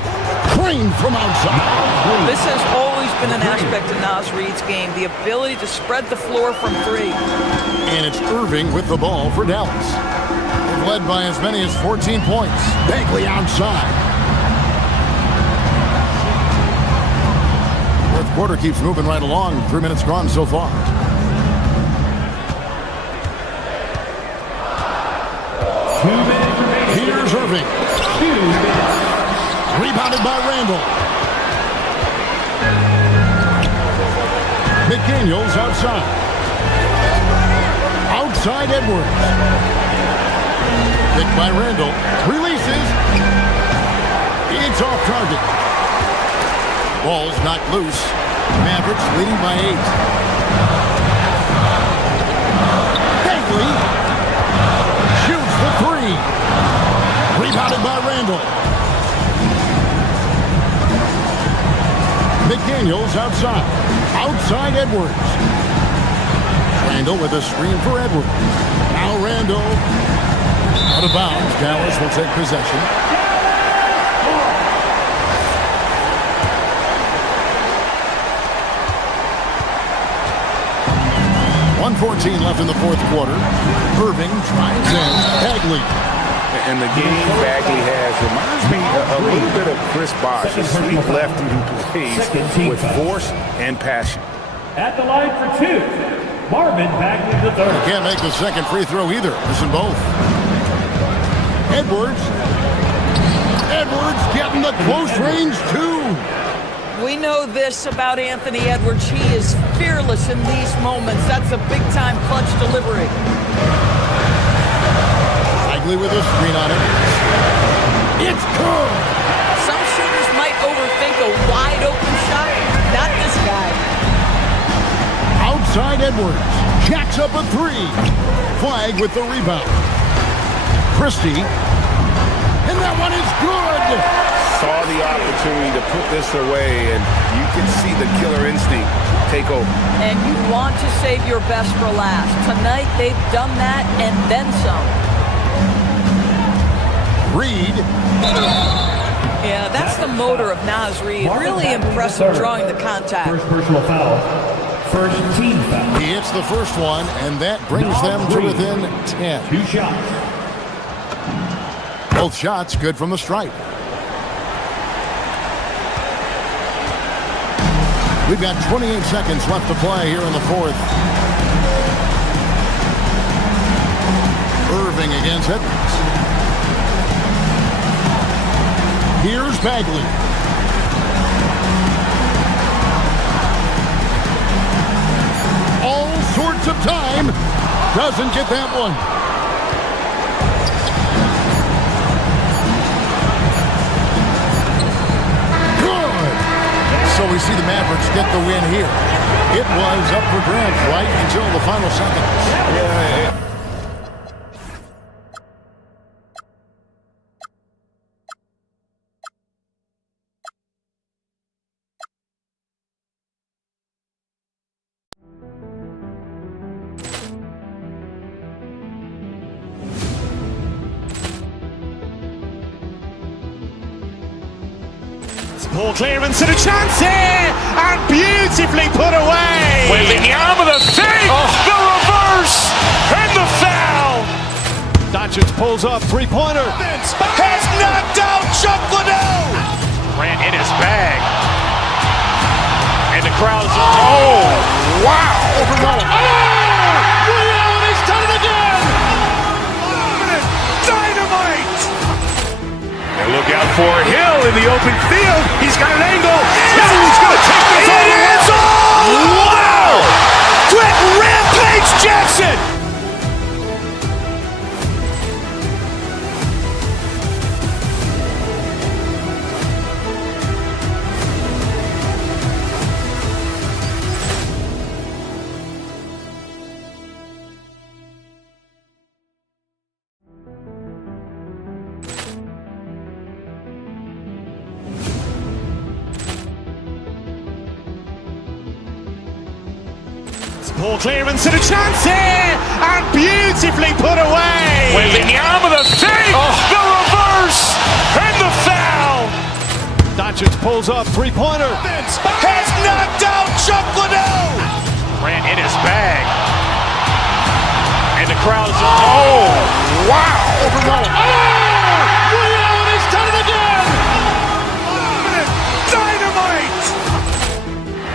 Crane from outside. This has always been an aspect of Naz Reid's game, the ability to spread the floor from three. And it's Irving with the ball for Dallas. They've led by as many as 14 points. Bagley outside. Fourth quarter keeps moving right along. 3 minutes gone so far. Here's Irving. Rebounded by Randall. McDaniels outside. Outside Edwards. Picked by Randall. Releases. It's off target. Ball's knocked loose. Mavericks leading by 8. Bagley shoots the 3. Rebounded by Randall. McDaniels outside. Outside Edwards. Randall with a screen for Edwards. Now Randall out of bounds. Dallas will take possession. .114 left in the fourth quarter. Irving drives in. Bagley. And the game Bagley has reminds me a little bit of Chris Bosh, a sweet lefty who plays with force and passion. At the line for 2, Marvin Bagley III. He can't make the second free throw either. Missing both. Edwards. Edwards getting the close range two. We know this about Anthony Edwards. He is fearless in these moments. That's a big-time clutch delivery. Bagley with a screen on it. It's good. Some shooters might overthink a wide-open shot. Not this guy. Outside Edwards. Jacks up a 3. Flag with the rebound. Christie. And that one is good. Saw the opportunity to put this away, and you can see the killer instinct take over. And you want to save your best for last. Tonight, they've done that and then some. Reid. Yeah, that's the motor of Naz Reid. Really impressive drawing the contact. First personal foul. First team foul. He hits the first one, and that brings them to within 10. 2 shots. Both shots good from the stripe. We've got 28 seconds left to play here in the fourth. Irving against Edwards. Here's Bagley. All sorts of time. Doesn't get that one. So we see the Mavericks get the win here. It was up for grabs right until the final seconds. Yeah. Ball clearance and a chance here, and beautifully put away. William with a fake, the reverse, and the foul. Doncic pulls up, three-pointer. Has knocked out Chuck Liddell. Ran in his bag. And the crowd's, oh, wow. William, he's done it again. Dynamite. And look out for Hill in the open field. He's got an angle. Hill is going to take this all the way. Ball clearance and a chance here, and beautifully put away. Wembanyama the fake, the reverse, and the foul. Doncic pulls up, three-pointer. Has knocked out Chuck Liddell. Grant in his bag. And the crowd is, oh, wow. Ray Allen has done it again. Dynamite.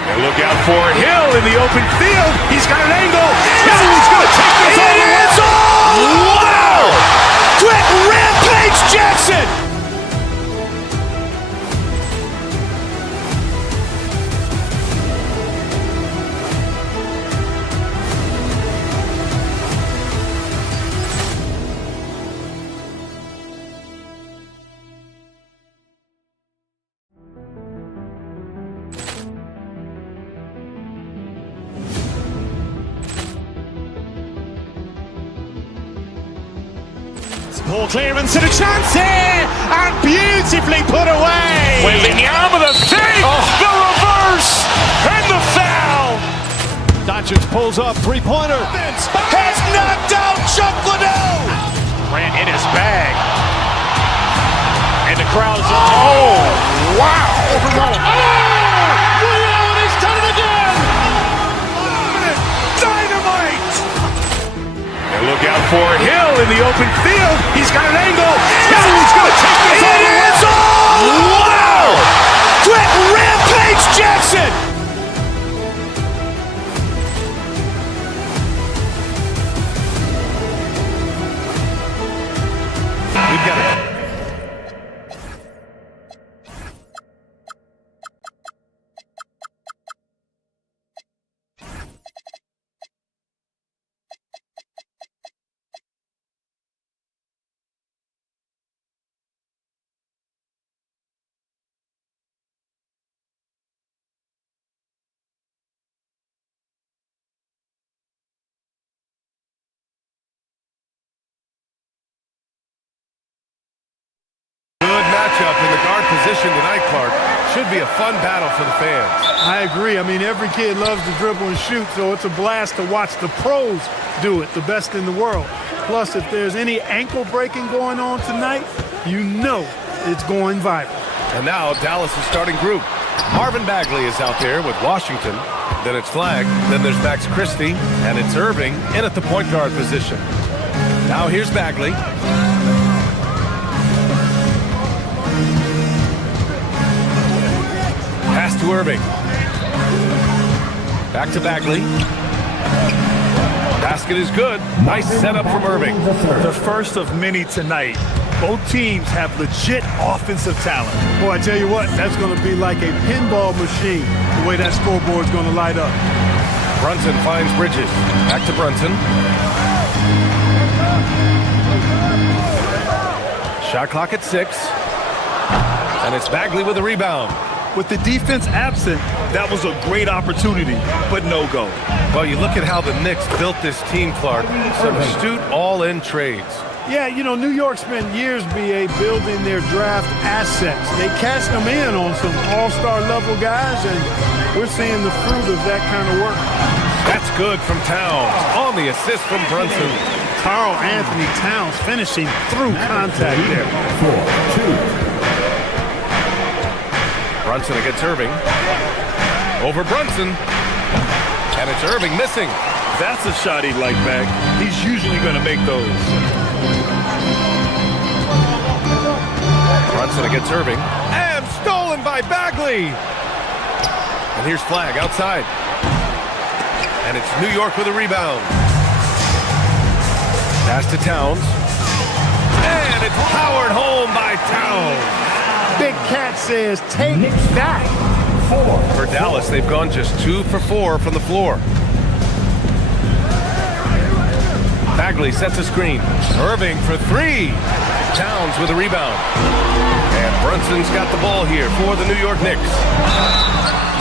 And look out for Hill in the open field. He's got an angle. He's going to take this all the way. Wow! Quick Rampage Jackson. Ball clearance and a chance here, and beautifully put away. Wembanyama the fake, the reverse, and the foul. Doncic pulls up, three-pointer. Has knocked out Chuck Liddell. Grant in his bag. And the crowd is, oh, wow. Ray Allen has done it again. Dynamite. And look out for Hill in the open field. He's got an angle. He's going to take this all the way. Wow! Quick Rampage Jackson. We've got it. Matchup in the guard position tonight, Clark. Should be a fun battle for the fans. I agree. I mean, every kid loves to dribble and shoot, so it's a blast to watch the pros do it, the best in the world. Plus, if there's any ankle breaking going on tonight, you know it's going viral. And now Dallas' starting group. Marvin Bagley is out there with Washington. Then it's Flagg. Then there's Max Christie. And it's Irving in at the point guard position. Now here's Bagley. Pass to Irving. Back to Bagley. Basket is good. Nice setup from Irving. The first of many tonight. Both teams have legit offensive talent. Boy, I tell you what, that's going to be like a pinball machine, the way that scoreboard's going to light up. Brunson finds Bridges. Back to Brunson. Shot clock at 6. And it's Bagley with the rebound. With the defense absent, that was a great opportunity, but no go. Well, you look at how the Knicks built this team, Clark. Some astute all-in trades. Yeah, you know, New York spent years, BA, building their draft assets. They cashed them in on some all-star level guys, and we're seeing the fruit of that kind of work. That's good from Towns. On the assist from Brunson. Karl Anthony Towns finishing through contact there. 4-2. Brunson against Irving. Over Brunson. And it's Irving missing. That's a shot he'd like back. He's usually going to make those. Brunson against Irving. And stolen by Bagley. And here's Flagg outside. And it's New York with a rebound. Pass to Towns. And it's powered home by Towns. Big Cat says, take that. For Dallas, they've gone just 2 for 4 from the floor. Bagley sets a screen. Irving for 3. Towns with a rebound. And Brunson's got the ball here for the New York Knicks.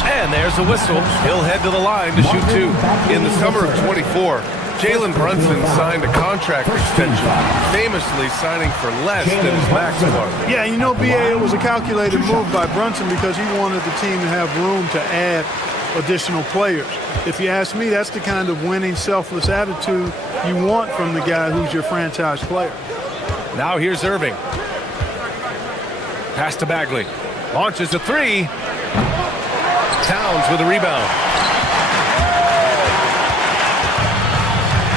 And there's a whistle. He'll head to the line to shoot 2. In the summer of 24, Jalen Brunson signed a contract extension, famously signing for less than his max was. Yeah, you know, BA, it was a calculated move by Brunson because he wanted the team to have room to add additional players. If you ask me, that's the kind of winning, selfless attitude you want from the guy who's your franchise player. Now here's Irving. Pass to Bagley. Launches a three. Towns with a rebound.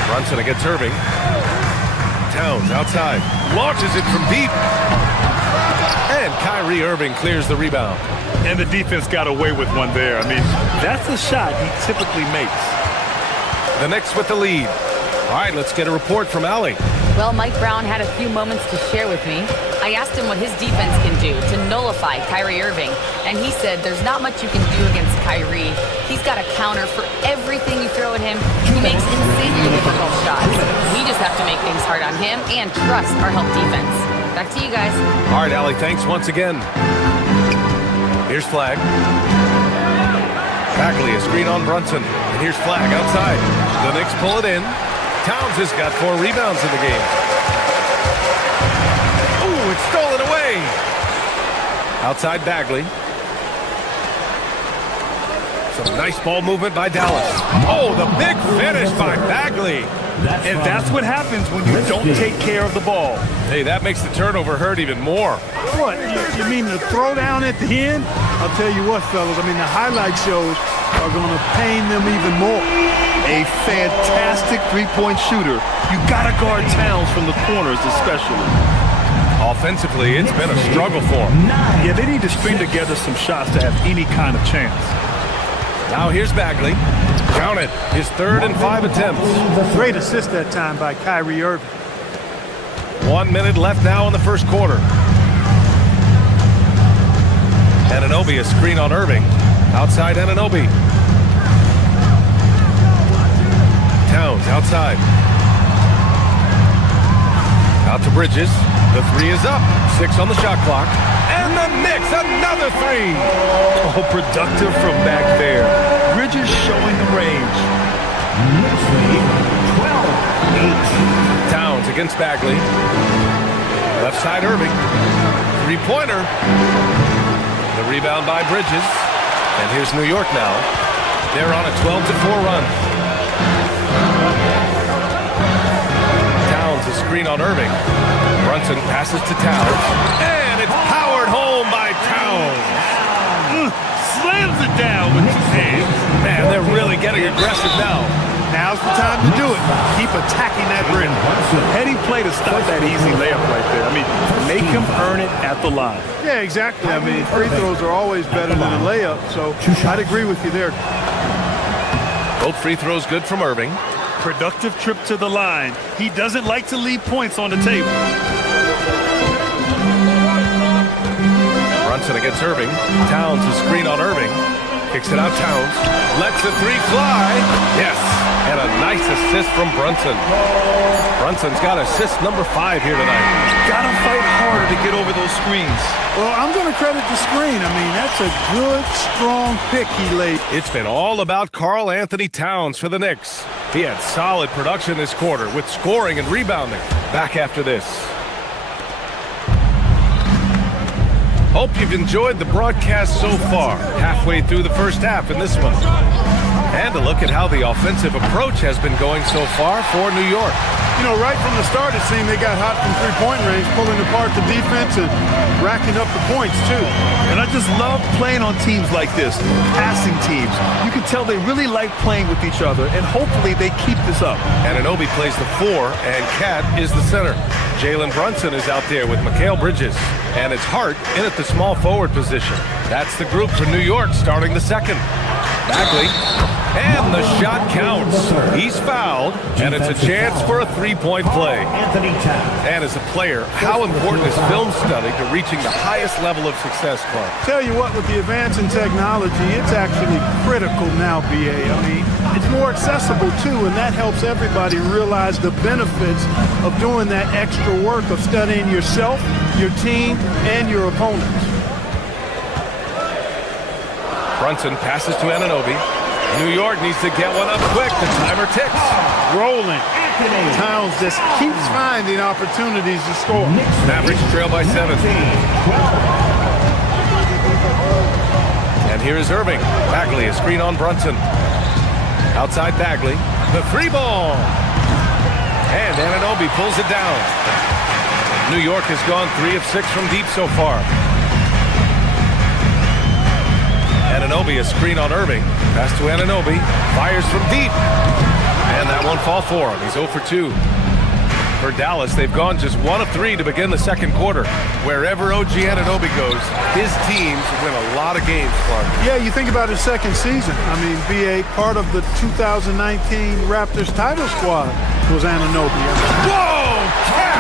Brunson against Irving. Towns outside. Launches it from deep. And Kyrie Irving clears the rebound. And the defense got away with one there. I mean, that's a shot he typically makes. The Knicks with the lead. All right, let's get a report from Allie. Well, Mike Brown had a few moments to share with me. I asked him what his defense can do to nullify Kyrie Irving, and he said there's not much you can do against Kyrie. He's got a counter for everything you throw at him. He makes insanely difficult shots. We just have to make things hard on him and trust our help defense. Back to you guys. All right, Allie, thanks once again. Here's Flag. Bagley, a screen on Brunson. And here's Flag outside. The Knicks pull it in. Towns has got 4 rebounds in the game. Ooh, it's stolen away. Outside Bagley. Some nice ball movement by Dallas. Oh, the big finish by Bagley. And that's what happens when you don't take care of the ball. Hey, that makes the turnover hurt even more. What, you mean the throwdown at the end? I'll tell you what, fellas, I mean, the highlight shows are going to pain them even more. A fantastic three-point shooter. You got to guard Towns from the corners especially. Offensively, it's been a struggle for him. Yeah, they need to string together some shots to have any kind of chance. Now here's Bagley. Count it. His 3rd and 5 attempts. Great assist that time by Kyrie Irving. 1 minute left now in the first quarter. Anunoby, a screen on Irving. Outside Anunoby. Towns outside. Out to Bridges. The 3 is up. 6 on the shot clock. And the Knicks, another 3. Oh, productive from back there. Bridges showing the range. Knicks lead 12-8. Towns against Bagley. Left side Irving. 3-pointer. The rebound by Bridges. And here's New York now. They're on a 12-4 run. Towns, a screen on Irving. Brunson passes to Towns. And it's powered home by Towns. Slams it down with his hands. Man, they're really getting aggressive now. Now's the time to do it. Keep attacking that rim. Heading play to stop that easy layup right there. I mean, make him earn it at the line. Yeah, exactly. I mean, free throws are always better than a layup, so I'd agree with you there. Both free throws good from Irving. Productive trip to the line. He doesn't like to leave points on the table. Brunson against Irving. Towns, a screen on Irving. Kicks it out Towns. Lets the 3 fly. Yes. And a nice assist from Brunson. Brunson's got assist number 5 here tonight. Gotta fight harder to get over those screens. Well, I'm going to credit the screen. I mean, that's a good, strong pick he laid. It's been all about Karl Anthony Towns for the Knicks. He had solid production this quarter with scoring and rebounding. Back after this. Hope you've enjoyed the broadcast so far. Halfway through the first half in this one. And a look at how the offensive approach has been going so far for New York. You know, right from the start, it seemed they got hot from three-point range, pulling apart the defense and racking up the points, too. And I just love playing on teams like this, passing teams. You can tell they really like playing with each other, and hopefully they keep this up. Anunoby plays the 4, and Cat is the center. Jalen Brunson is out there with Mikal Bridges, and it's Hart in at the small forward position. That's the group for New York starting the second. Bagley, and the shot counts. He's fouled, and it's a chance for a 3-point play. And as a player, how important is film study to reaching the highest level of success, Clark? Tell you what, with the advance in technology, it's actually critical now, BA. I mean, it's more accessible, too, and that helps everybody realize the benefits of doing that extra work of studying yourself, your team, and your opponents. Brunson passes to Anunoby. New York needs to get one up quick. The timer ticks. Rolling. Towns just keeps finding opportunities to score. Mavericks trail by 7. And And here is Irving. Bagley, a screen on Brunson. Outside Bagley. The three ball. And Anunoby pulls it down. New York has gone 3 of 6 from deep so far. Anunoby, a screen on Irving. Pass to Anunoby. Fires from deep. And that won't fall for him. He's 0 for 2. For Dallas, they've gone just 1 of 3 to begin the second quarter. Wherever OG Anunoby goes, his teams win a lot of games, Clark. Yeah, you think about his second season. I mean, be a part of the 2019 Raptors title squad was Anunoby. Whoa! Cat!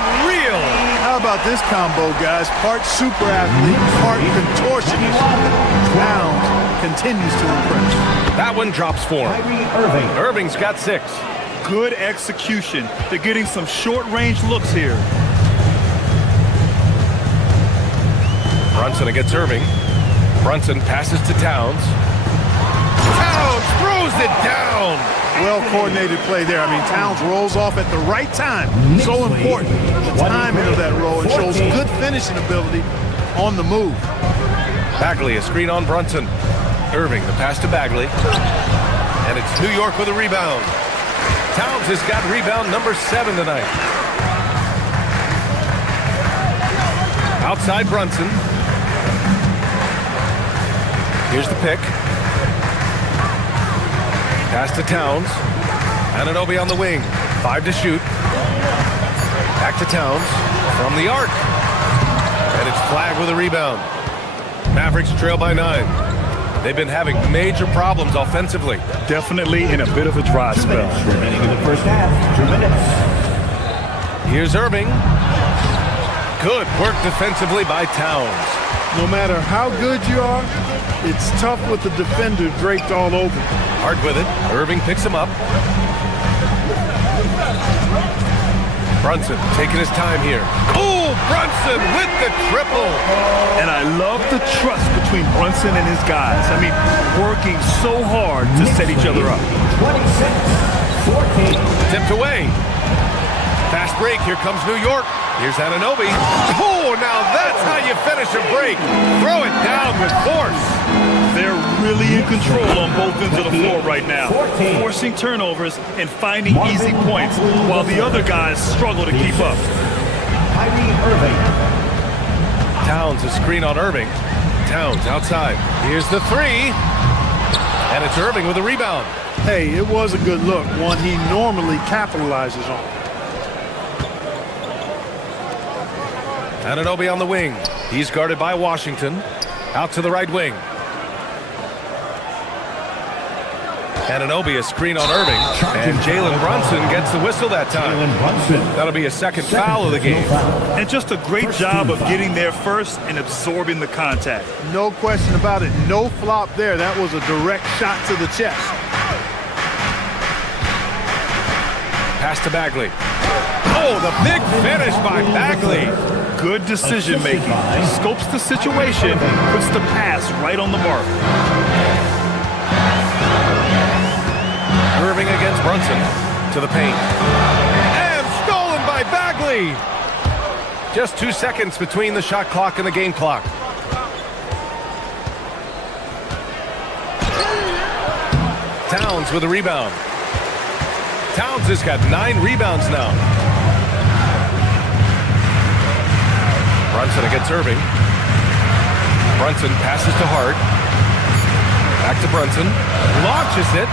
Unreal! How about this combo, guys? Part super athlete, part contortionist. Towns continues to impress. That one drops for him. Irving's got 6. Good execution. They're getting some short-range looks here. Brunson against Irving. Brunson passes to Towns. Towns throws it down. Well-coordinated play there. I mean, Towns rolls off at the right time. So important. The timing of that roll and shows good finishing ability on the move. Bagley, a screen on Brunson. Irving, the pass to Bagley. And it's New York with a rebound. Towns has got rebound number 7 tonight. Outside Brunson. Here's the pick. Pass to Towns. Anunoby on the wing. 5 to shoot. Back to Towns. From the arc. And it's Flagg with a rebound. Mavericks trail by 9. They've been having major problems offensively. Definitely in a bit of a dry spell. Remaining in the first half. 2 minutes. Here's Irving. Good work defensively by Towns. No matter how good you are, it's tough with the defender draped all over. Hard with it. Irving picks him up. Brunson taking his time here. Oh, Brunson with the triple. And I love the trust between Brunson and his guys. I mean, working so hard to set each other up. 26-14. Tipped away. Fast break. Here comes New York. Here's Anunoby. Oh, now that's how you finish a break. Throw it down with force. They're really in control on both ends of the floor right now. Forcing turnovers and finding easy points while the other guys struggle to keep up. Irving. Towns, a screen on Irving. Towns outside. Here's the 3. And it's Irving with a rebound. Hey, it was a good look, one he normally capitalizes on. Anunoby on the wing. He's guarded by Washington. Out to the right wing. Anunoby, a screen on Irving. And Jalen Brunson gets the whistle that time. That'll be a second foul of the game. And just a great job of getting there first and absorbing the contact. No question about it. No flop there. That was a direct shot to the chest. Pass to Bagley. Oh, the big finish by Bagley. Good decision making. Scopes the situation, puts the pass right on the mark. Irving against Brunson to the paint. And stolen by Bagley. Just 2 seconds between the shot clock and the game clock. Towns with a rebound. Towns has got 9 rebounds now. Brunson against Irving. Brunson passes to Hart. Back to Brunson. Launches it.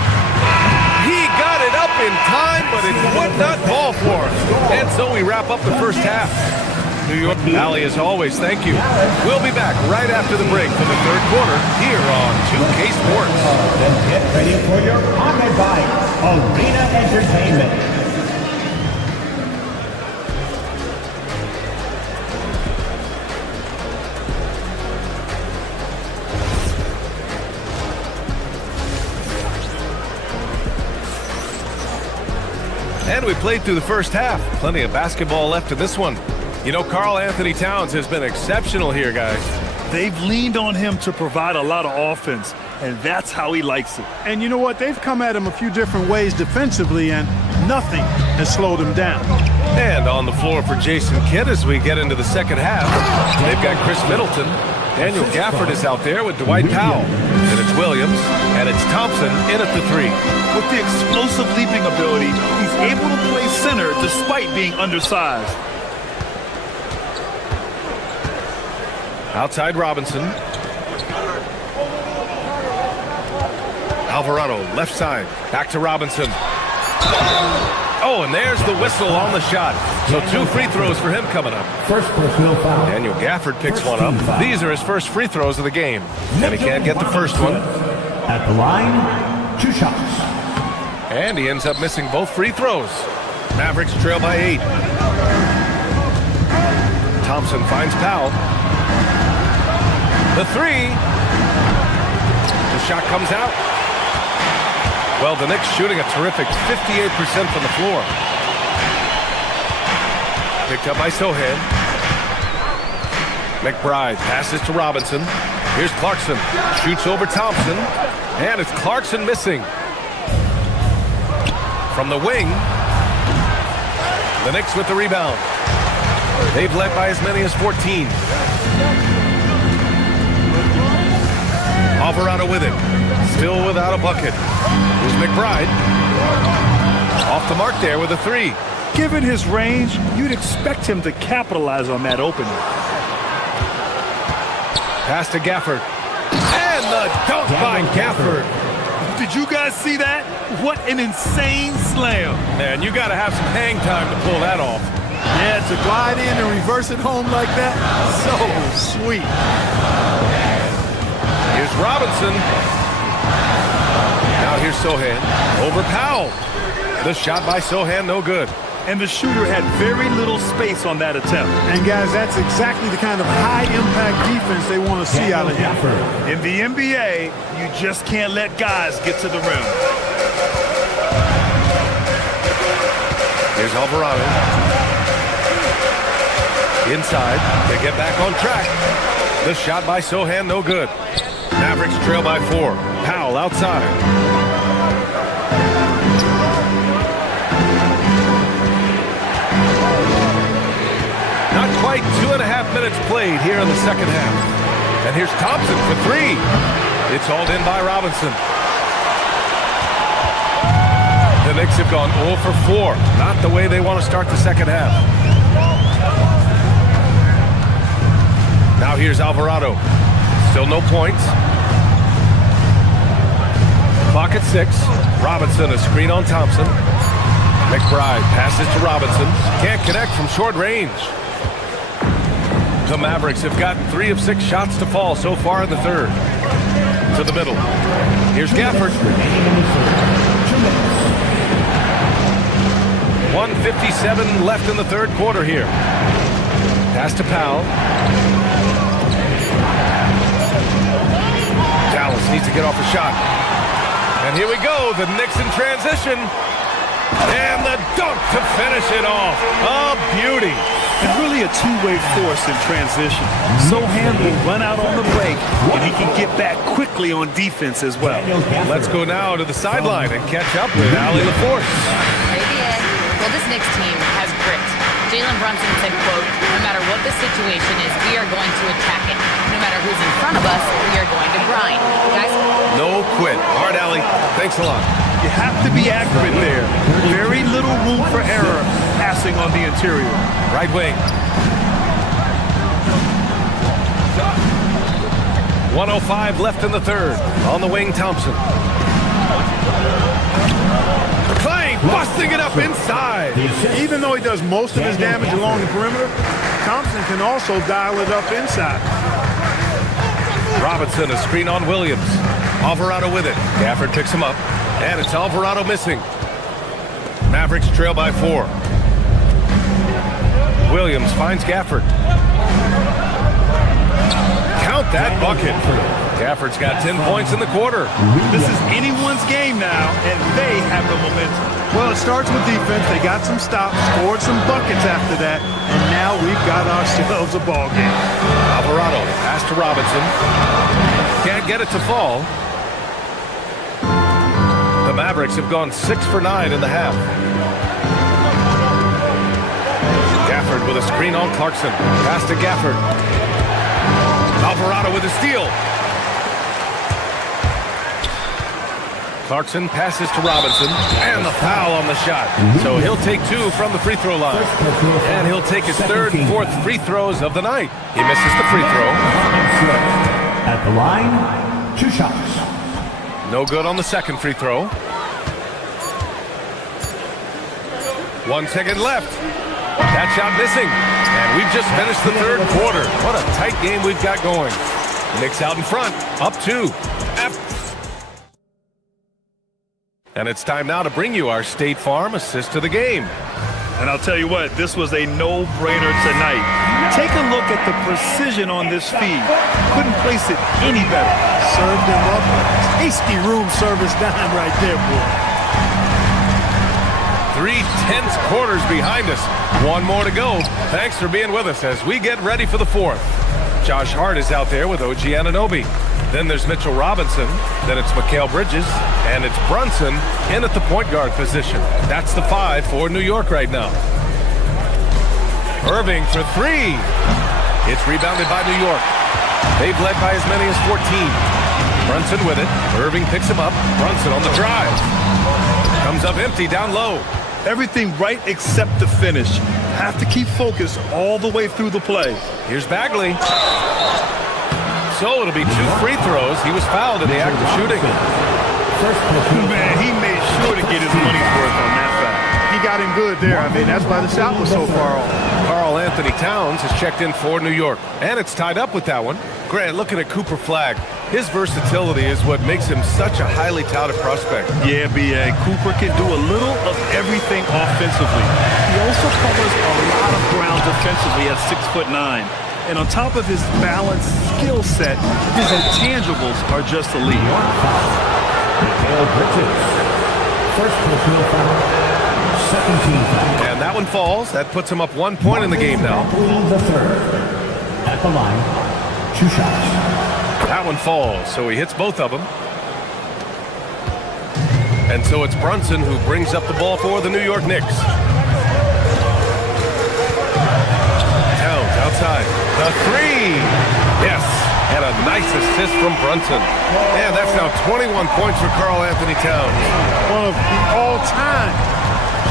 He got it up in time, but it would not fall for him. And so we wrap up the first half. New York Valley, as always, thank you. We'll be back right after the break for the third quarter here on 2K Sports. Then get ready for your honored by Arena Entertainment. And we played through the first half. Plenty of basketball left in this one. You know, Karl Anthony Towns has been exceptional here, guys. They've leaned on him to provide a lot of offense, and that's how he likes it. And you know what? They've come at him a few different ways defensively, and nothing has slowed him down. And on the floor for Jason Kidd as we get into the second half, they've got Chris Middleton. Daniel Gafford is out there with Dwight Powell. And it's Williams, and it's Thompson in at the 3. With the explosive leaping ability, he's able to play center despite being undersized. Outside Robinson. Alvarado, left side. Back to Robinson. Oh, and there's the whistle on the shot. So 2 free throws for him coming up. First personal foul. Daniel Gafford picks one up. These are his first free throws of the game. And he can't get the first one. At the line, 2 shots. And he ends up missing both free throws. Mavericks trail by 8. Thompson finds Powell. The 3. The shot comes out. Well, the Knicks shooting a terrific 58% from the floor. Picked up by Sohan. McBride passes to Robinson. Here's Clarkson. Shoots over Thompson. And it's Clarkson missing. From the wing. The Knicks with the rebound. They've led by as many as 14. Alvarado with it. Still without a bucket. Here's McBride. Off the mark there with a 3. Given his range, you'd expect him to capitalize on that opening. Pass to Gafford. And the dunk by Gafford. Did you guys see that? What an insane slam. Man, you got to have some hang time to pull that off. Yeah, to glide in and reverse it home like that, so sweet. Here's Robinson. Now here's Sohan. Over Powell. The shot by Sohan, no good. And the shooter had very little space on that attempt. And guys, that's exactly the kind of high-impact defense they want to see out of him. In the NBA, you just can't let guys get to the rim. Here's Alvarado. Inside. They get back on track. The shot by Sohan, no good. Mavericks trail by 4. Powell outside. Not quite 2.5 minutes played here in the second half. And here's Thompson for 3. It's hauled in by Robinson. The Knicks have gone 0 for 4. Not the way they want to start the second half. Now here's Alvarado. Still no points. Clock at 6. Robinson, a screen on Thompson. McBride passes to Robinson. Can't connect from short range. The Mavericks have gotten 3 of 6 shots to fall so far in the third. To the middle. Here's Gafford. 1:57 left in the third quarter here. Pass to Powell. Dallas needs to get off a shot. And here we go, the Knicks in transition. And the dunk to finish it off. A beauty. And really a two-way force in transition. Sohan will run out on the break, and he can get back quickly on defense as well. Let's go now to the sideline and catch up with Allie LaForce. Well, this Knicks team has grit. Jalen Brunson said, quote, no matter what the situation is, we are going to attack it. No matter who's in front of us, we are going to grind. Guys? No quit. All right, Allie. Thanks a lot. You have to be accurate there. Very little room for error passing on the interior. Right wing. 1:05 left in the third. On the wing, Thompson. Clay busting it up inside. Even though he does most of his damage along the perimeter, Thompson can also dial it up inside. Robinson, a screen on Williams. Alvarado with it. Gafford picks him up. And it's Alvarado missing. Mavericks trail by 4. Williams finds Gafford. Count that bucket. Gafford's got 10 points in the quarter. This is anyone's game now, and they have the momentum. Well, it starts with defense. They got some stops, scored some buckets after that, and now we've got ourselves a ball game. Alvarado, pass to Robinson. Can't get it to fall. The Mavericks have gone 6 for 9 in the half. Gafford with a screen on Clarkson. Pass to Gafford. Alvarado with a steal. Clarkson passes to Robinson, and the foul on the shot. So he'll take 2 from the free throw line. And he'll take his 3rd and 4th free throws of the night. He misses the free throw. At the line, 2 shots. No good on the 2nd free throw. 1 second left. That shot missing. And we've just finished the 3rd quarter. What a tight game we've got going. Knicks out in front, up 2. And it's time now to bring you our State Farm assist to the game. And I'll tell you what, this was a no-brainer tonight. Take a look at the precision on this feed. Couldn't place it any better. Served him up a tasty room service dime right there, boy. 3 tense quarters behind us. 1 more to go. Thanks for being with us as we get ready for the 4th. Josh Hart is out there with OG Anunoby. Then there's Mitchell Robinson. Then it's Mikal Bridges. And it's Brunson in at the point guard position. That's the 5 for New York right now. Irving for 3. It's rebounded by New York. They've led by as many as 14. Brunson with it. Irving picks him up. Brunson on the drive. Comes up empty down low. Everything right except the finish. Have to keep focused all the way through the play. Here's Bagley. So it'll be 2 free throws. He was fouled in the act of shooting. Man, he made sure to get his money's worth on that foul. He got him good there. I mean, that's why the shot was so far off. Karl Anthony Towns has checked in for New York. And it's tied up with that one. Grant, looking at Cooper Flagg. His versatility is what makes him such a highly touted prospect. Yeah, B.A. Cooper can do a little of everything offensively. He also covers a lot of ground defensively at 6'9". And on top of his balanced skill set, his intangibles are just elite. First personal foul, 2nd team foul. And that one falls. That puts him up 1 point in the game now. The 3rd. At the line, 2 shots. That one falls, so he hits both of them. And so it's Brunson who brings up the ball for the New York Knicks. Towns outside. The 3. Yes. And a nice assist from Brunson. And that's now 21 points for Karl Anthony Towns. One of the all-time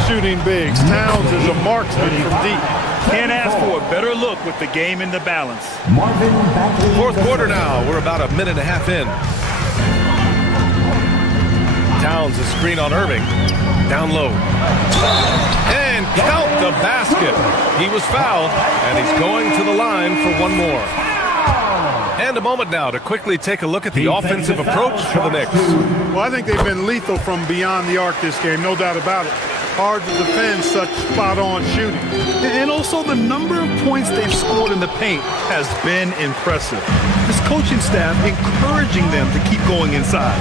shooting bigs. Towns is a marksman from deep. Can't ask for a better look with the game in the balance. 4th quarter now. We're about a minute and a half in. Towns a screen on Irving. Down low. And count the basket. He was fouled, and he's going to the line for 1 more. And a moment now to quickly take a look at the offensive approach for the Knicks. Well, I think they've been lethal from beyond the arc this game, no doubt about it. Hard to defend such spot-on shooting. And also the number of points they've scored in the paint has been impressive. This coaching staff encouraging them to keep going inside.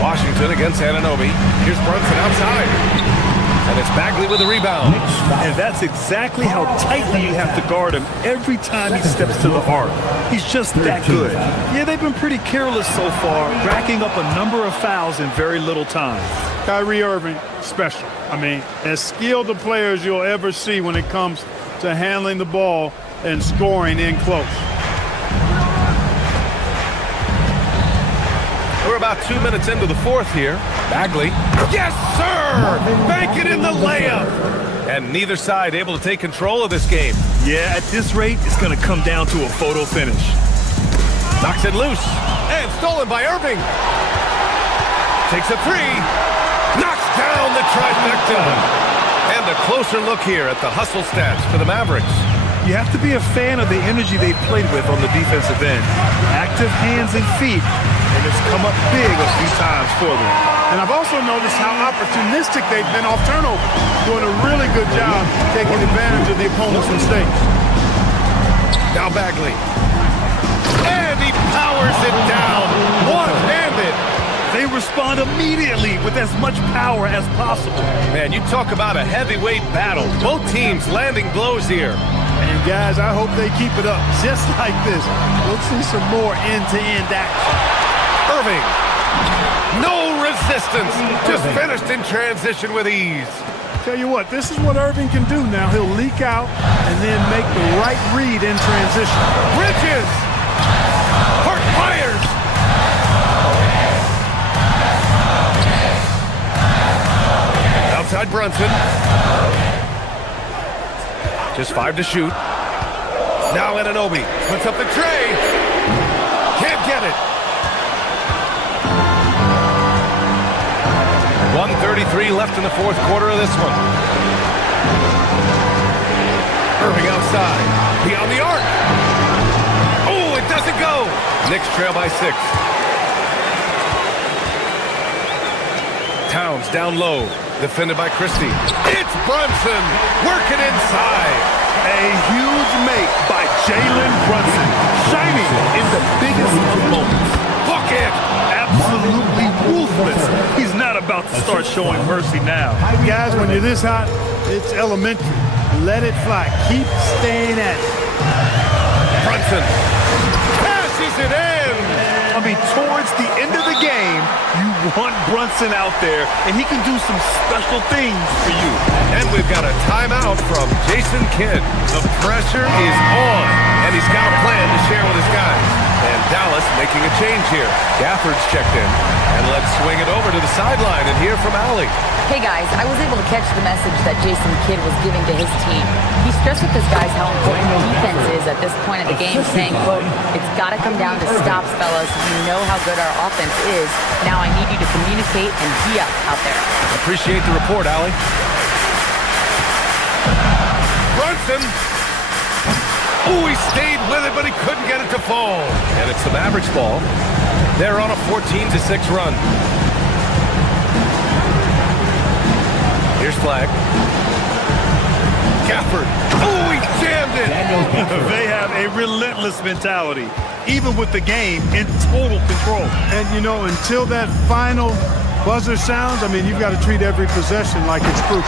Washington against Anunoby. Here's Brunson outside. And it's Bagley with the rebound. And that's exactly how tightly you have to guard him every time he steps to the arc. He's just that good. Yeah, they've been pretty careless so far, racking up a number of fouls in very little time. Kyrie Irving, special. I mean, as skilled a player as you'll ever see when it comes to handling the ball and scoring in close. We're about 2 minutes into the 4th here. Bagley. Yes, sir! Bank it in the layup! And neither side able to take control of this game. Yeah, at this rate, it's going to come down to a photo finish. Knocks it loose. And stolen by Irving. Takes a 3. Knocks down the trifecta. And a closer look here at the hustle stats for the Mavericks. You have to be a fan of the energy they've played with on the defensive end. Active hands and feet, and it's come up big a few times for them. And I've also noticed how opportunistic they've been off turnover, doing a really good job taking advantage of the opponent's mistakes. Now Bagley. And he powers it down, one-handed. They respond immediately with as much power as possible. Man, you talk about a heavyweight battle. Both teams landing blows here. And guys, I hope they keep it up just like this. We'll see some more end-to-end action. Irving. No resistance. Just finished in transition with ease. Tell you what, this is what Irving can do now. He'll leak out and then make the right read in transition. Bridges! Hart fires! Outside Brunson. Just 5 to shoot. Now Anunoby puts up the tray. Can't get it. 1:33 left in the fourth quarter of this one. Irving outside. Beyond the arc. Oh, it doesn't go. Knicks trail by 6. Towns down low. Defended by Christie. It's Brunson working inside. A huge make by Jalen Brunson, shining in the biggest of moments. Bucket! Absolutely ruthless. He's not about to start showing mercy now. Guys, when you're this hot, it's elementary. Let it fly. Keep staying at it. Brunson passes it in. I mean, towards the end of the game, you want Brunson out there, and he can do some special things for you. And we've got a timeout from Jason Kidd. The pressure is on, and he's got a plan to share with his guys. And Dallas making a change here. Gafford's checked in. And let's swing it over to the sideline and hear from Allie. Hey guys, I was able to catch the message that Jason Kidd was giving to his team. He stressed with his guys how important defense is at this point of the game, saying, quote, "It's got to come down to stops, fellas. You know how good our offense is. Now I need you to communicate and be up out there." Appreciate the report, Allie. Brunson. Oh, he stayed with it, but he couldn't get it to fall. And it's the Mavericks ball. They're on a 14-6 run. Here's Flag. Gafford. Oh, he jammed it. They have a relentless mentality, even with the game in total control. And, you know, until that final buzzer sounds, I mean, you've got to treat every possession like it's crucial.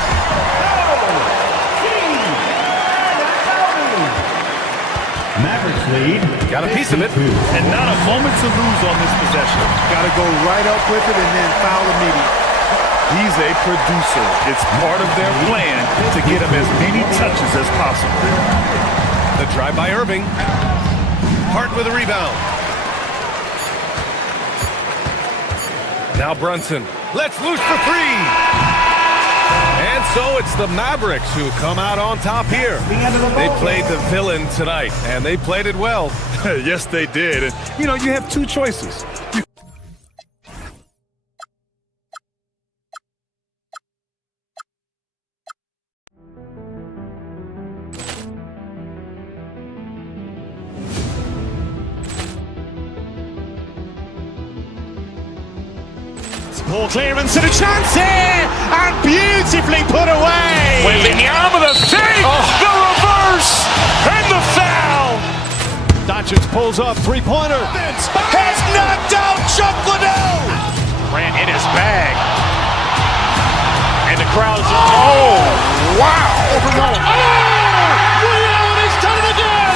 Mavericks lead. Got a piece of it. And not a moment to lose on this possession. Got to go right up with it and then foul immediately. He's a producer. It's part of their plan to get him as many touches as possible. The drive by Irving. Hart with a rebound. Now Brunson. Let's loose for 3. And so it's the Mavericks who come out on top here. They played the villain tonight, and they played it well. Yes, they did. And, you know, you have two choices. Ball clearance and a chance here, and beautifully put away. Wembanyama the fake, the reverse, and the foul. Doncic pulls up, three-pointer. Has knocked out Chuck Liddell. Ran in his bag. And the crowd is, oh, wow. He's done it again.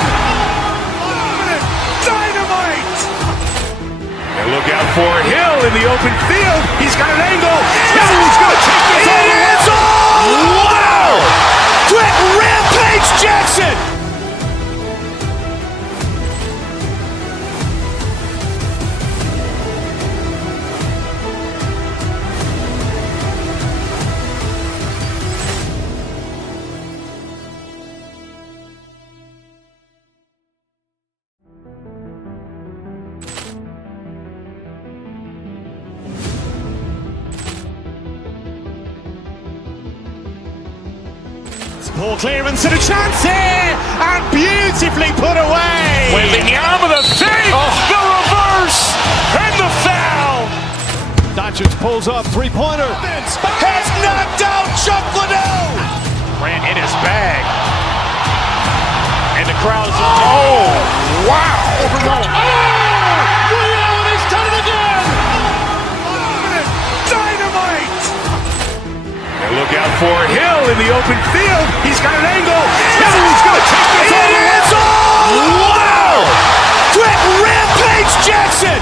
Dynamite. And look out for Hill in the open field. He's got an angle. He's going to take this all the way. Wow. Quick Rampage Jackson. Ball clearance and a chance here, and beautifully put away. Wembanyama the fake, the reverse, and the foul. Doncic pulls up, three-pointer. Has knocked out Chuck Liddell. Ran in his bag. And the crowd is, oh, wow. He's done it again. Dynamite. And look out for Hill in the open field. He's got an angle. He's going to take this all the way. Wow! Quick Rampage Jackson.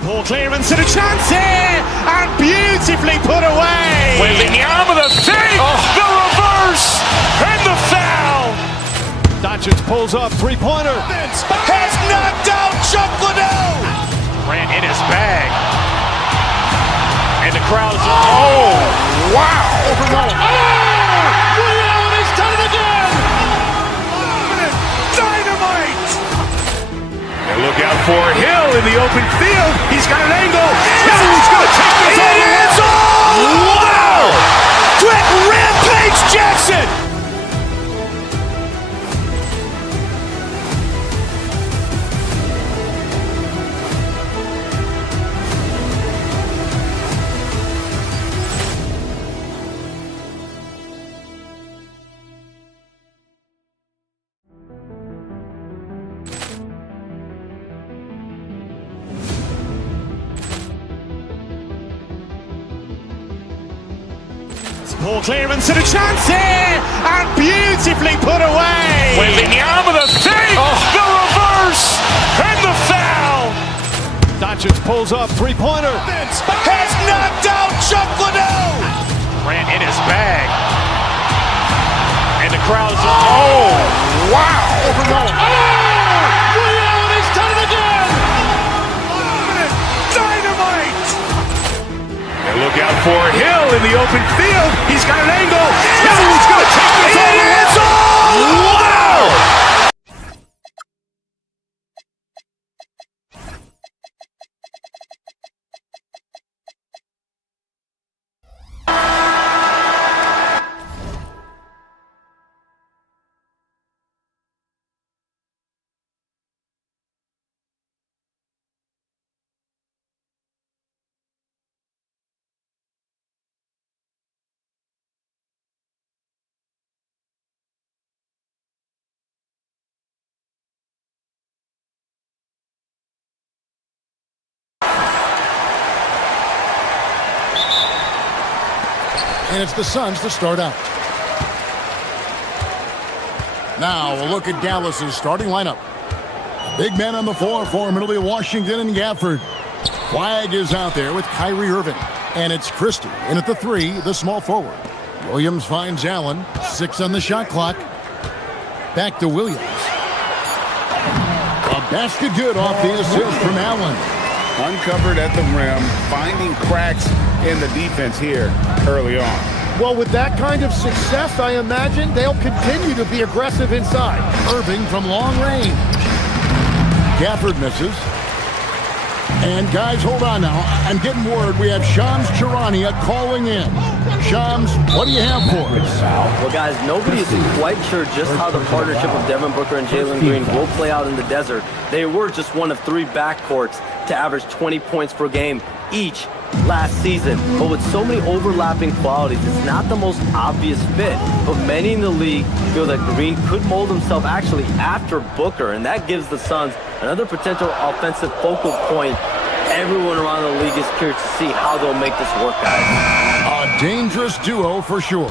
Poor clearance and a chance here, and beautifully put away. Wembanyama the fake, the reverse, and the foul. Doncic pulls up, three-pointer. Has knocked out Chuck Liddell. Grant in his bag. And the crowd's, oh, wow. Ray Allen has done it again. Dynamite. And look out for Hill in the open field. He's got an angle. He's going to take this all the way. Wow. Quick Rampage Jackson. Poor clearance and a chance here, and beautifully put away. Wembanyama the fake, the reverse, and the foul. Doncic pulls up, three-pointer. Has knocked out Chuck Liddell. Grant in his bag. And the crowd's, oh, wow. Ray Allen has done it again. Dynamite. And look out for Hill in the open field. He's got an angle. He's going to take this all the way. Wow. And it's the Suns to start out. Now we'll look at Dallas's starting lineup. Big men on the floor for Middle Washington and Gafford. Flag is out there with Kyrie Irving. And it's Christie in at the 3, the small forward. Williams finds Allen. 6 on the shot clock. Back to Williams. A basket good off the assist from Allen. Uncovered at the rim, finding cracks in the defense here early on. Well, with that kind of success, I imagine they'll continue to be aggressive inside. Irving from long range. Gafford misses. And guys, hold on now. I'm getting word we have Shams Charania calling in. Shams, what do you have for us? Well, guys, nobody is quite sure just how the partnership of Devin Booker and Jalen Green will play out in the desert. They were just one of 3 backcourts to average 20 points per game each last season. But with so many overlapping qualities, it's not the most obvious fit. But many in the league feel that Green could mold himself actually after Booker, and that gives the Suns another potential offensive focal point. Everyone around the league is curious to see how they'll make this work, guys. A dangerous duo for sure.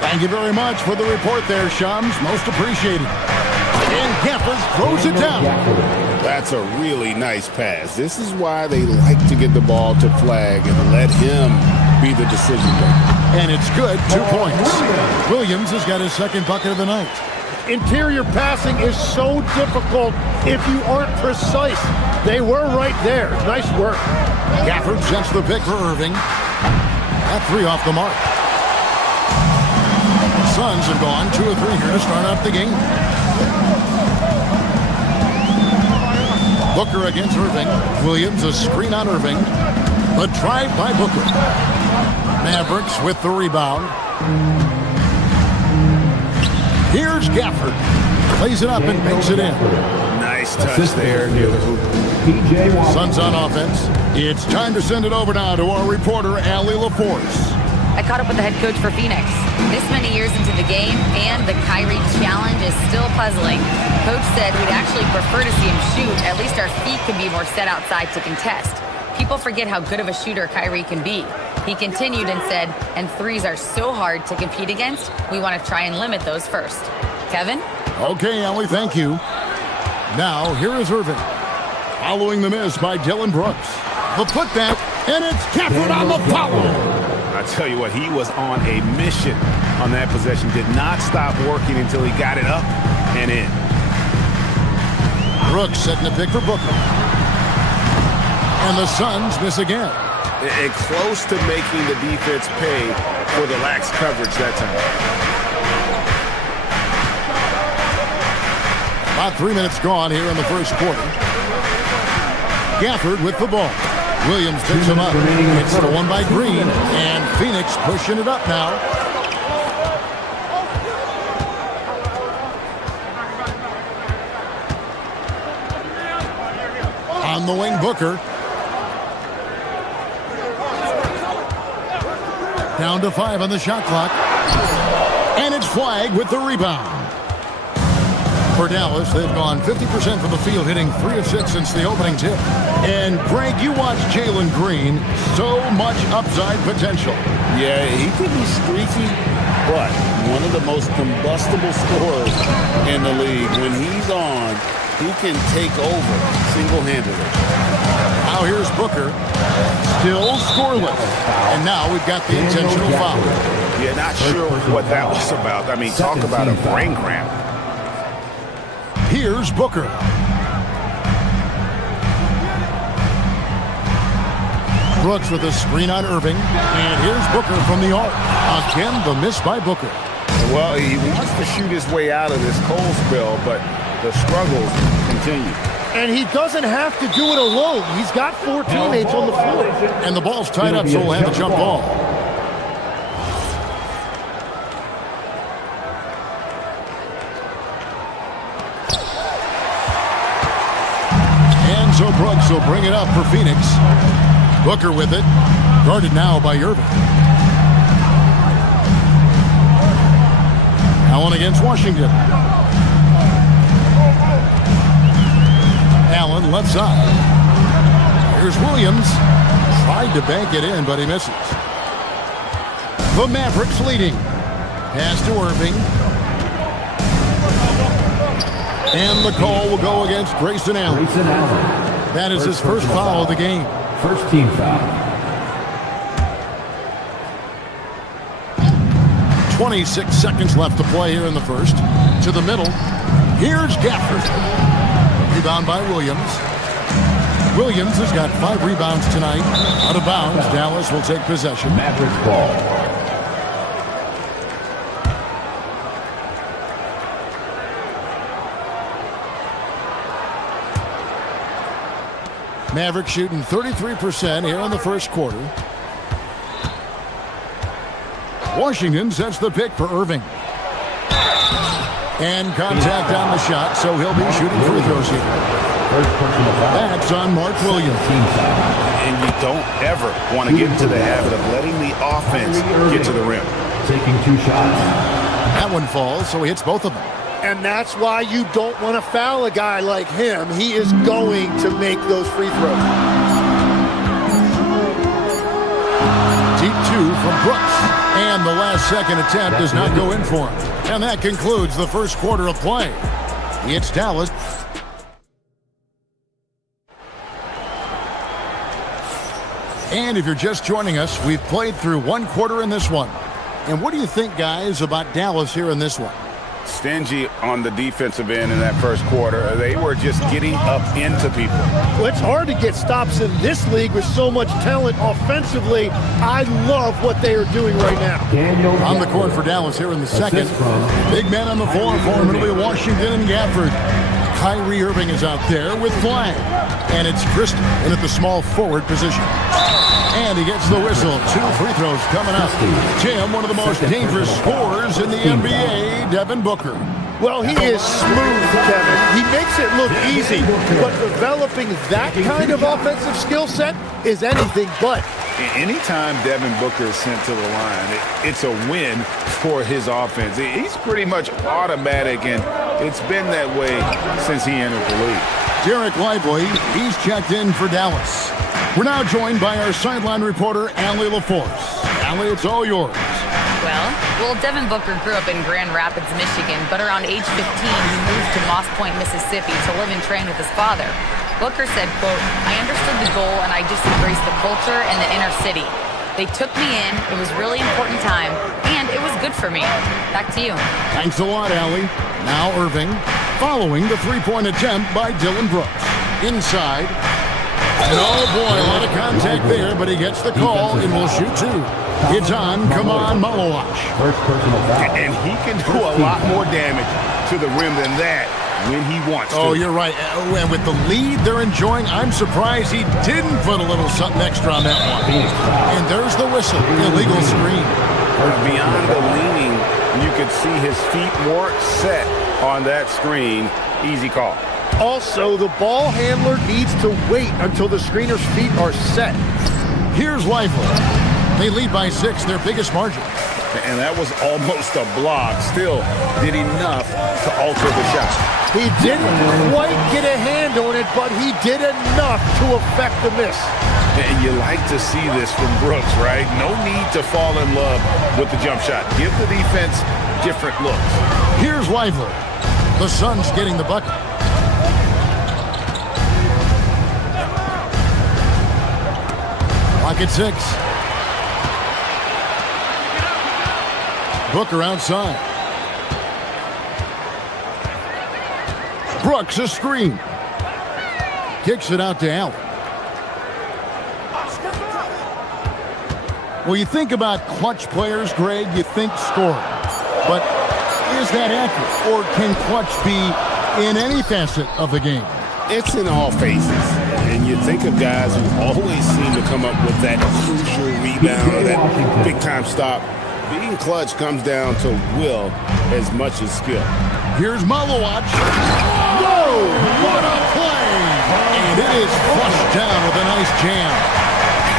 Thank you very much for the report there, Shams. Most appreciated. And Gafford throws it down. That's a really nice pass. This is why they like to get the ball to Flag and let him be the decision maker. And it's good, 2 points. Williams has got his second bucket of the night. Interior passing is so difficult if you aren't precise. They were right there. Nice work. Gafford sets the pick for Irving. That 3 off the mark. The Suns have gone 2 of 3 here to start out the game. Booker against Irving. Williams a screen on Irving. The drive by Booker. Mavericks with the rebound. Here's Gafford. Plays it up and banks it in. Nice touch there near the hoop. Suns on offense. It's time to send it over now to our reporter, Allie LaForce. I caught up with the head coach for Phoenix. This many years into the game, and the Kyrie challenge is still puzzling. Coach said we'd actually prefer to see him shoot. At least our feet can be more set outside to contest. People forget how good of a shooter Kyrie can be. He continued and said, and threes are so hard to compete against, we want to try and limit those first. Kevin? Okay, Allie, thank you. Now, here is Irving. Following the miss by Dylan Brooks. The putback, and it's Gafford on the follow. I tell you what, he was on a mission on that possession. Did not stop working until he got it up and in. Brooks setting the pick for Booker. And the Suns miss again. And close to making the defense pay for the lax coverage that time. About 3 minutes gone here in the first quarter. Gafford with the ball. Williams picks him up. It's stolen by Green. And Phoenix pushing it up now. On the wing, Booker. Down to 5 on the shot clock. And it's Flagg with the rebound. For Dallas, they've gone 50% from the field, hitting 3 of 6 since the opening tip. And Greg, you watch Jalen Green, so much upside potential. Yeah, he could be streaky, but one of the most combustible scorers in the league. When he's on, he can take over single-handedly. Now here's Booker, still scoreless. And now we've got the intentional foul. Yeah, not sure what that was about. I mean, talk about a brain cramp. Here's Booker. Brooks with a screen on Irving. And here's Booker from the arc. Again, the miss by Booker. Well, he wants to shoot his way out of this cold spell, but the struggles continue. And he doesn't have to do it alone. He's got 4 teammates on the floor. And the ball's tied up, so we'll have the jump ball. And so Brooks will bring it up for Phoenix. Booker with it. Guarded now by Irving. Allen against Washington. Allen left side. Here's Williams. Tried to bank it in, but he misses. The Mavericks leading. Pass to Irving. And the call will go against Grayson Allen. That is his first foul of the game. First team foul. 26 seconds left to play here in the first. To the middle. Here's Gafford. Rebound by Williams. Williams has got 5 rebounds tonight. Out of bounds. Dallas will take possession. Mavericks ball. Mavericks shooting 33% here in the first quarter. Washington sets the pick for Irving. And contact on the shot, so he'll be shooting free throws here. That's on Mark Williams. And you don't ever want to get into the habit of letting the offense get to the rim. Taking 2 shots. That one falls, so he hits both of them. And that's why you don't want to foul a guy like him. He is going to make those free throws. Deep 2 from Brooks. And the last second attempt does not go in for him. And that concludes the first quarter of play. It's Dallas. And if you're just joining us, we've played through 1 quarter in this one. And what do you think, guys, about Dallas here in this one? Stingy on the defensive end in that first quarter. They were just getting up into people. Well, it's hard to get stops in this league with so much talent offensively. I love what they are doing right now. On the court for Dallas here in the second. Big man on the floor for him. It'll be Washington and Gafford. Kyrie Irving is out there with Flagg. And it's Christie in at the small forward position. And he gets the whistle. 2 free throws coming up. Tim, one of the most dangerous scorers in the NBA, Devin Booker. Well, he is smooth, Kevin. He makes it look easy, but developing that kind of offensive skill set is anything but. Anytime Devin Booker is sent to the line, it's a win for his offense. He's pretty much automatic, and it's been that way since he entered the league. Derek Lively, he's checked in for Dallas. We're now joined by our sideline reporter, Allie LaForce. Allie, it's all yours. Well, Devin Booker grew up in Grand Rapids, Michigan, but around age 15, he moved to Moss Point, Mississippi to live and train with his father. Booker said, quote, "I understood the goal and I just embraced the culture and the inner city. They took me in. It was really important time, and it was good for me." Back to you. Thanks a lot, Allie. Now Irving, following the three-point attempt by Dylan Brooks. Inside. And oh boy, a lot of contact there, but he gets the call and will shoot two. It's on, come on, Malowacz. First personal foul. And he can do a lot more damage to the rim than that when he wants to. Oh, you're right. And with the lead they're enjoying, I'm surprised he didn't put a little something extra on that one. And there's the whistle. Illegal screen. Beyond the leaning, you could see his feet more set on that screen. Easy call. Also, the ball handler needs to wait until the screener's feet are set. Here's Lively. They lead by 6, their biggest margin. And that was almost a block. Still did enough to alter the shot. He didn't quite get a hand on it, but he did enough to affect the miss. And you like to see this from Brooks, right? No need to fall in love with the jump shot. Give the defense different looks. Here's Lively. The Suns getting the bucket. Clock at 6. Booker outside. Brooks a screen. Kicks it out to Allen. Well, you think about clutch players, Greg, you think scoring. But is that accurate? Or can clutch be in any facet of the game? It's in all phases. And you think of guys who always seem to come up with that crucial rebound or that big-time stop. Being clutch comes down to will as much as skill. Here's Malowacz. Whoa! What a play! And it is flushed down with a nice jam.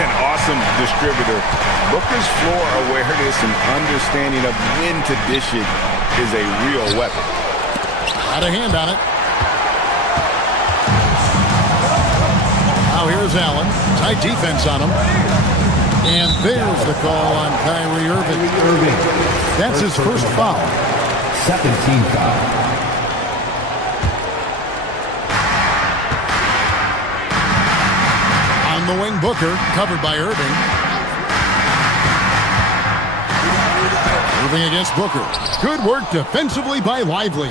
An awesome distributor. Booker's floor awareness and understanding of when to dish it is a real weapon. Got a hand on it. Now here's Allen. Tight defense on him. And there's the call on Kyrie Irving. That's his first foul. Second team foul. On the wing, Booker, covered by Irving. Irving against Booker. Good work defensively by Lively.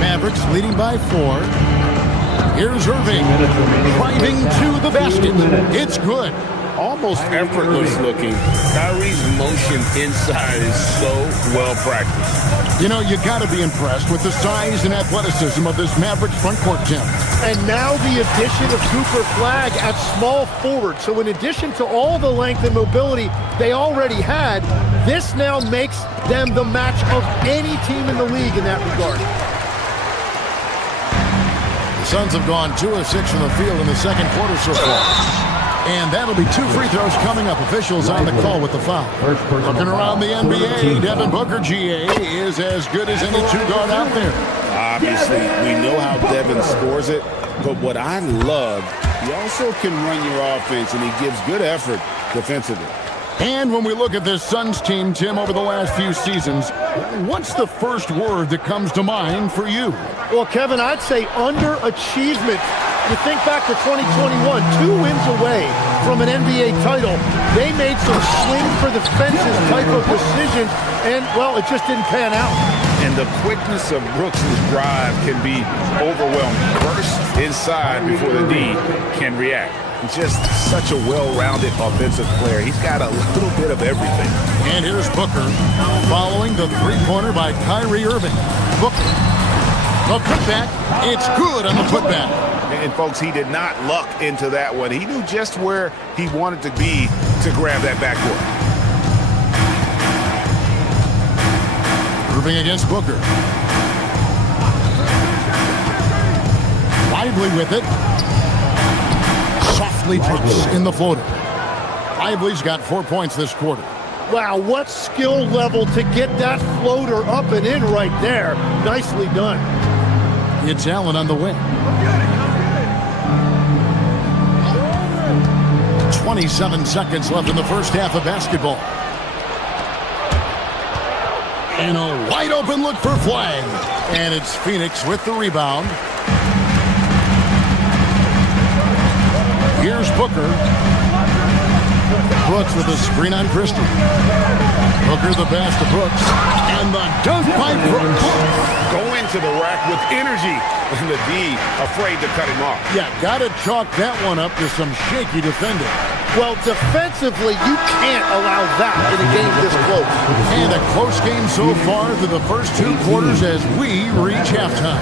Mavericks leading by 4. Here's Irving, driving to the basket. It's good. Almost effortless looking. Kyrie's motion inside is so well practiced. You know, you got to be impressed with the size and athleticism of this Mavericks front court, Tim. And now the addition of Cooper Flagg at small forward. So in addition to all the length and mobility they already had, this now makes them the match of any team in the league in that regard. The Suns have gone 2 of 6 from the field in the second quarter so far. And that'll be 2 free throws coming up. Officials on the call with the foul. Looking around the NBA, Devin Booker, GA, is as good as any two-guard out there. Obviously, we know how Devin scores it, but what I love, he also can run your offense, and he gives good effort defensively. And when we look at this Suns team, Tim, over the last few seasons, what's the first word that comes to mind for you? Well, Kevin, I'd say underachievement. You think back to 2021, 2 wins away from an NBA title. They made some swing for the fences type of decisions, and, well, it just didn't pan out. And the quickness of Brooks' drive can be overwhelming. Burst inside before the D can react. Just such a well-rounded offensive player. He's got a little bit of everything. And here's Booker following the three-pointer by Kyrie Irving. Booker, the putback. It's good on the putback. And, folks, he did not luck into that one. He knew just where he wanted to be to grab that backboard. Irving against Booker. Lively with it. Softly drops in the floater. Lively's got 4 points this quarter. Wow, what skill level to get that floater up and in right there. Nicely done. It's Allen on the wing. 27 seconds left in the first half of basketball. And a wide open look for Flagg. And it's Phoenix with the rebound. Booker. Brooks with a screen on Christie. Booker the pass to Brooks. And the dunk by Brooks. Going to the rack with energy. And the D afraid to cut him off. Yeah, got to chalk that one up to some shaky defending. Well, defensively, you can't allow that in a game this close. And a close game so far through the first 2 quarters as we reach halftime.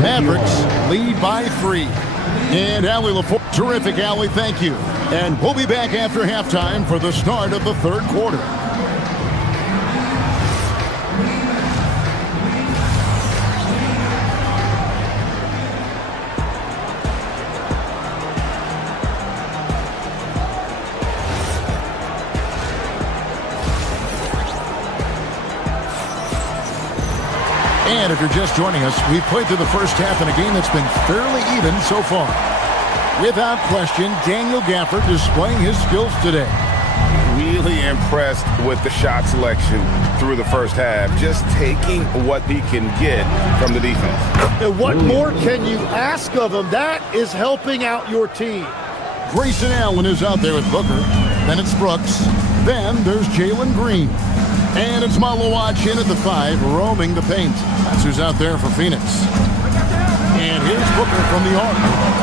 Mavericks lead by 3. And Allie LaForge. Terrific, Allie. Thank you. And we'll be back after halftime for the start of the 3rd quarter. And if you're just joining us, we've played through the first half in a game that's been fairly even so far. Without question, Daniel Gafford displaying his skills today. Really impressed with the shot selection through the first half. Just taking what he can get from the defense. And what more can you ask of him? That is helping out your team. Grayson Allen is out there with Booker. Then it's Brooks. Then there's Jalen Green. And it's Malawach in at the 5, roaming the paint. That's who's out there for Phoenix. And here's Booker from the arc.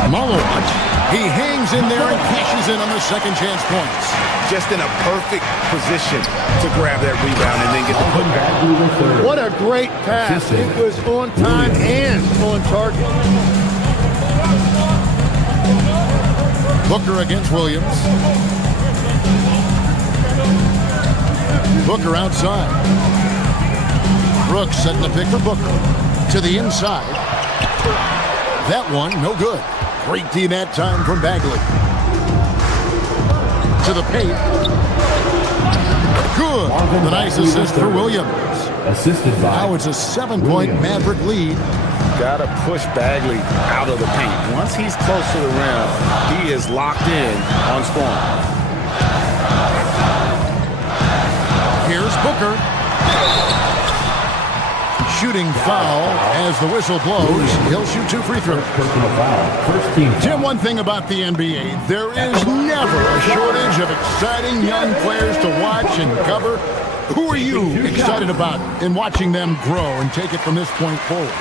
Malawach. He hangs in there and cashes in on the second chance points. Just in a perfect position to grab that rebound and then get the putback. What a great pass. It was on time and on target. Booker against Williams. Booker outside. Brooks setting the pick for Booker. To the inside. That one, no good. Great D that time from Bagley. To the paint. Good. The nice assist for Williams. Assisted by. Now it's a 7-point Maverick lead. Got to push Bagley out of the paint. Once he's close to the rim, he is locked in on Spawn. Here's Booker. Shooting foul as the whistle blows. He'll shoot 2 free throws. Jim, one thing about the NBA, there is never a shortage of exciting young players to watch and cover. Who are you excited about in watching them grow and take it from this point forward?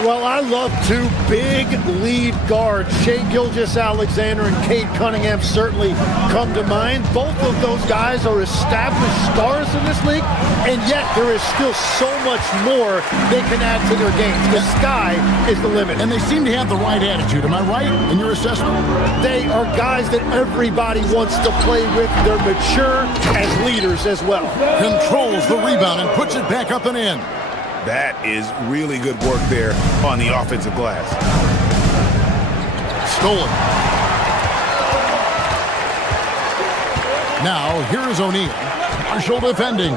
Well, I love 2 big lead guards. Shai Gilgeous-Alexander and Cade Cunningham certainly come to mind. Both of those guys are established stars in this league, and yet there is still so much more they can add to their games. The sky is the limit. And they seem to have the right attitude. Am I right in your assessment? They are guys that everybody wants to play with. They're mature as leaders as well. Controls the rebound and puts it back up and in. That is really good work there on the offensive glass. Stolen. Now, here is O'Neal. Partial defending.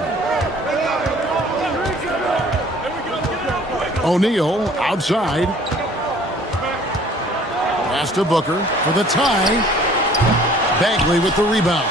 O'Neal outside. Pass to Booker for the tie. Bagley with the rebound.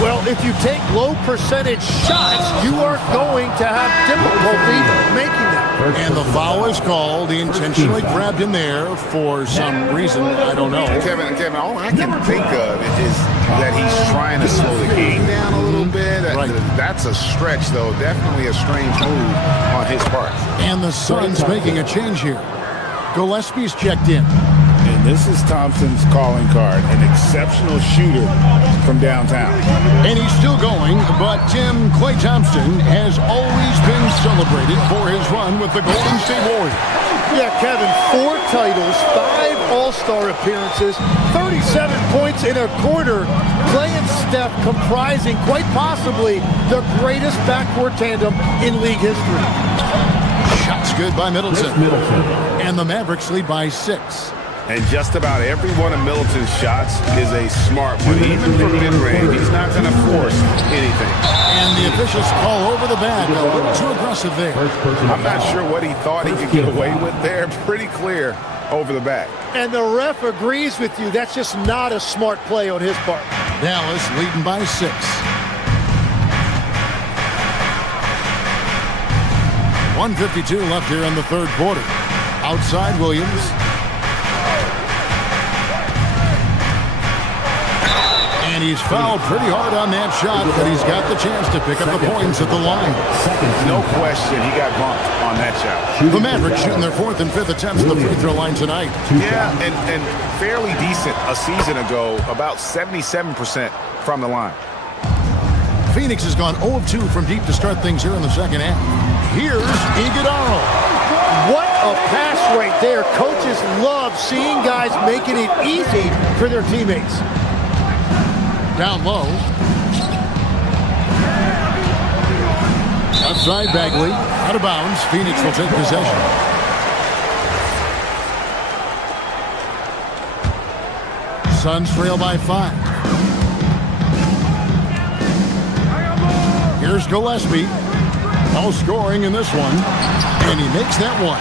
Well, if you take low percentage shots, you are going to have difficulty making them. And the foul is called. He intentionally grabbed him there for some reason. I don't know. Kevin, all I can think of is that he's trying to slow the game down a little bit. Right. That's a stretch, though. Definitely a strange move on his part. And the Suns making a change here. Gillespie's checked in. And this is Thompson's calling card, an exceptional shooter from downtown. And he's still going, but Tim, Klay Thompson has always been celebrated for his run with the Golden State Warriors. Yeah, Kevin, 4 titles, 5 All-Star appearances, 37 points in a quarter. Klay and Steph comprising quite possibly the greatest backcourt tandem in league history. Shots good by Middleton. And the Mavericks lead by 6. And just about every one of Middleton's shots is a smart one. Even from mid-range, he's not going to force anything. And the officials call over the bag. A little too aggressive there. I'm not sure what he thought he could get away with there. Pretty clear over the back. And the ref agrees with you. That's just not a smart play on his part. Dallas leading by 6. .152 left here in the 3rd quarter. Outside Williams. And he's fouled pretty hard on that shot, but he's got the chance to pick up the points at the line. No question, he got bumped on that shot. The Mavericks shooting their 4th and 5th attempts at the free throw line tonight. Yeah, and fairly decent a season ago, about 77% from the line. Phoenix has gone 0 of 2 from deep to start things here in the second half. Here's Iguodala. What a pass right there. Coaches love seeing guys making it easy for their teammates. Down low. Left side, Bagley. Out of bounds. Phoenix will take possession. Suns trail by 5. Here's Gillespie. No scoring in this one. And he makes that one.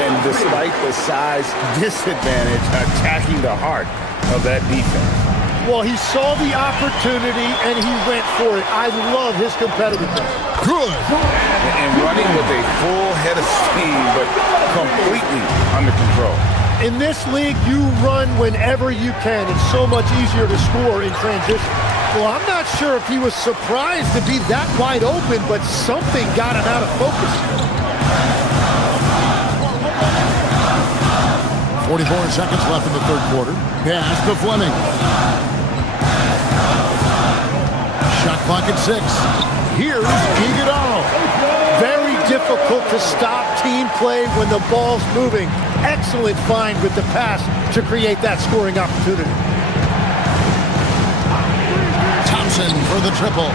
And despite the size disadvantage, attacking the heart of that defense. Well, he saw the opportunity and he went for it. I love his competitiveness. Good. And running with a full head of steam, but completely under control. In this league, you run whenever you can. It's so much easier to score in transition. Well, I'm not sure if he was surprised to be that wide open, but something got him out of focus. 44 seconds left in the third quarter. Pass to Fleming. Shot clock at 6. Here's Iguodala. Very difficult to stop team play when the ball's moving. Excellent find with the pass to create that scoring opportunity. Thompson for the triple.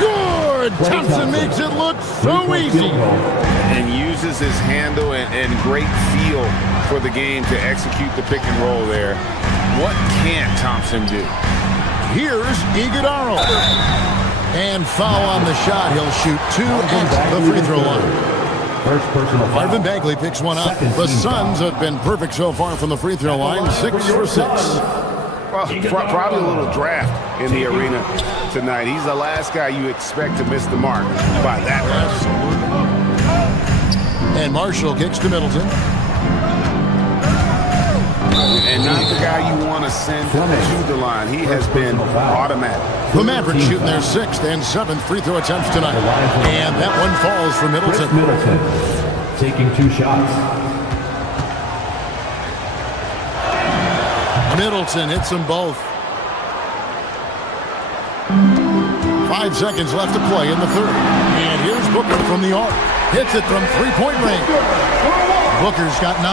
Good! Thompson makes it look so easy. And uses his handle and great feel for the game to execute the pick and roll there. What can't Thompson do? Here's Iguodala. And foul on the shot. He'll shoot 2 at the free throw line. Marvin Bagley picks one up. The Suns have been perfect so far from the free throw line. 6 for 6. Well, probably a little draft in the arena tonight. He's the last guy you expect to miss the mark by that much. And Marshall kicks to Middleton. And not the guy you want to send to the line. He has been automatic. The Mavericks shooting their 6th and 7th free throw attempts tonight. And that one falls for Middleton. Taking 2 shots. Middleton hits them both. 5 seconds left to play in the third. And here's Booker from the arc. Hits it from 3-point range. Booker's got 9.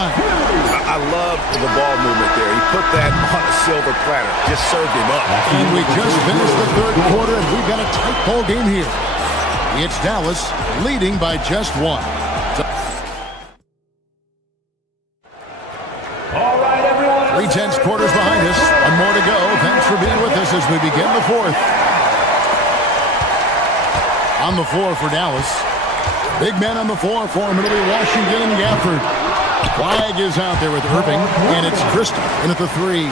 I love the ball movement there. He put that on a silver platter. Just served him up. And we just finished the third quarter, and we've got a tight ball game here. It's Dallas leading by just 1. All right, everyone. 3/10 quarters behind us. One more to go. Thanks for being with us as we begin the fourth. On the floor for Dallas. Big men on the floor for him. It'll be Washington and Gafford. Flag is out there with Irving, and it's Christie in at the 3.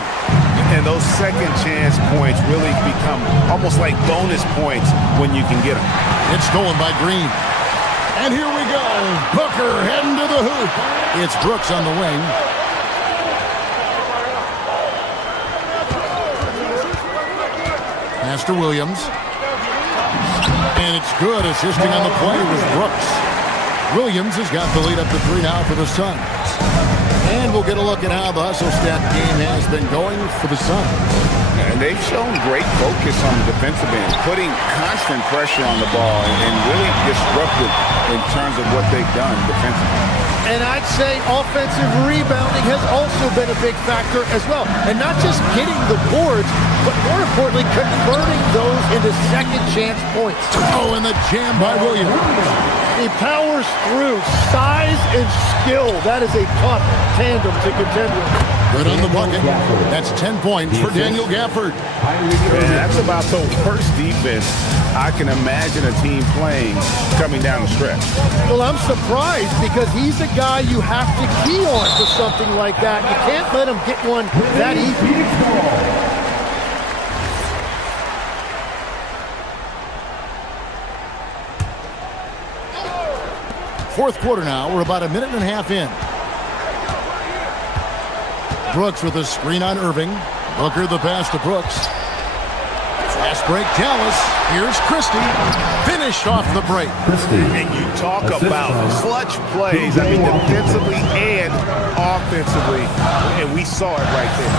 And those second chance points really become almost like bonus points when you can get them. It's stolen by Green. And here we go. Booker heading to the hoop. It's Brooks on the wing. Pass to Williams. And it's good, assisting on the play with Brooks. Williams has got the lead up to 3 now for the Suns. And we'll get a look at how the hustle stat game has been going for the Suns. And they've shown great focus on the defensive end, putting constant pressure on the ball and really disruptive in terms of what they've done defensively. And I'd say offensive rebounding has also been a big factor as well. And not just getting the boards, but more importantly, converting those into second chance points. Oh, and the jam by Williams. He powers through. Size and skill. That is a tough tandem to contend with. Good on the bucket. That's 10 points for Daniel Gafford. Man, that's about the worst defense I can imagine a team playing coming down the stretch. Well, I'm surprised because he's a guy you have to key on for something like that. You can't let him get one that easy. Fourth quarter now. We're about a minute and a half in. Brooks with a screen on Irving. Booker the pass to Brooks. Fast break, Dallas. Here's Christie. Finished off the break. And you talk about clutch plays, I mean, defensively and offensively, and we saw it right there.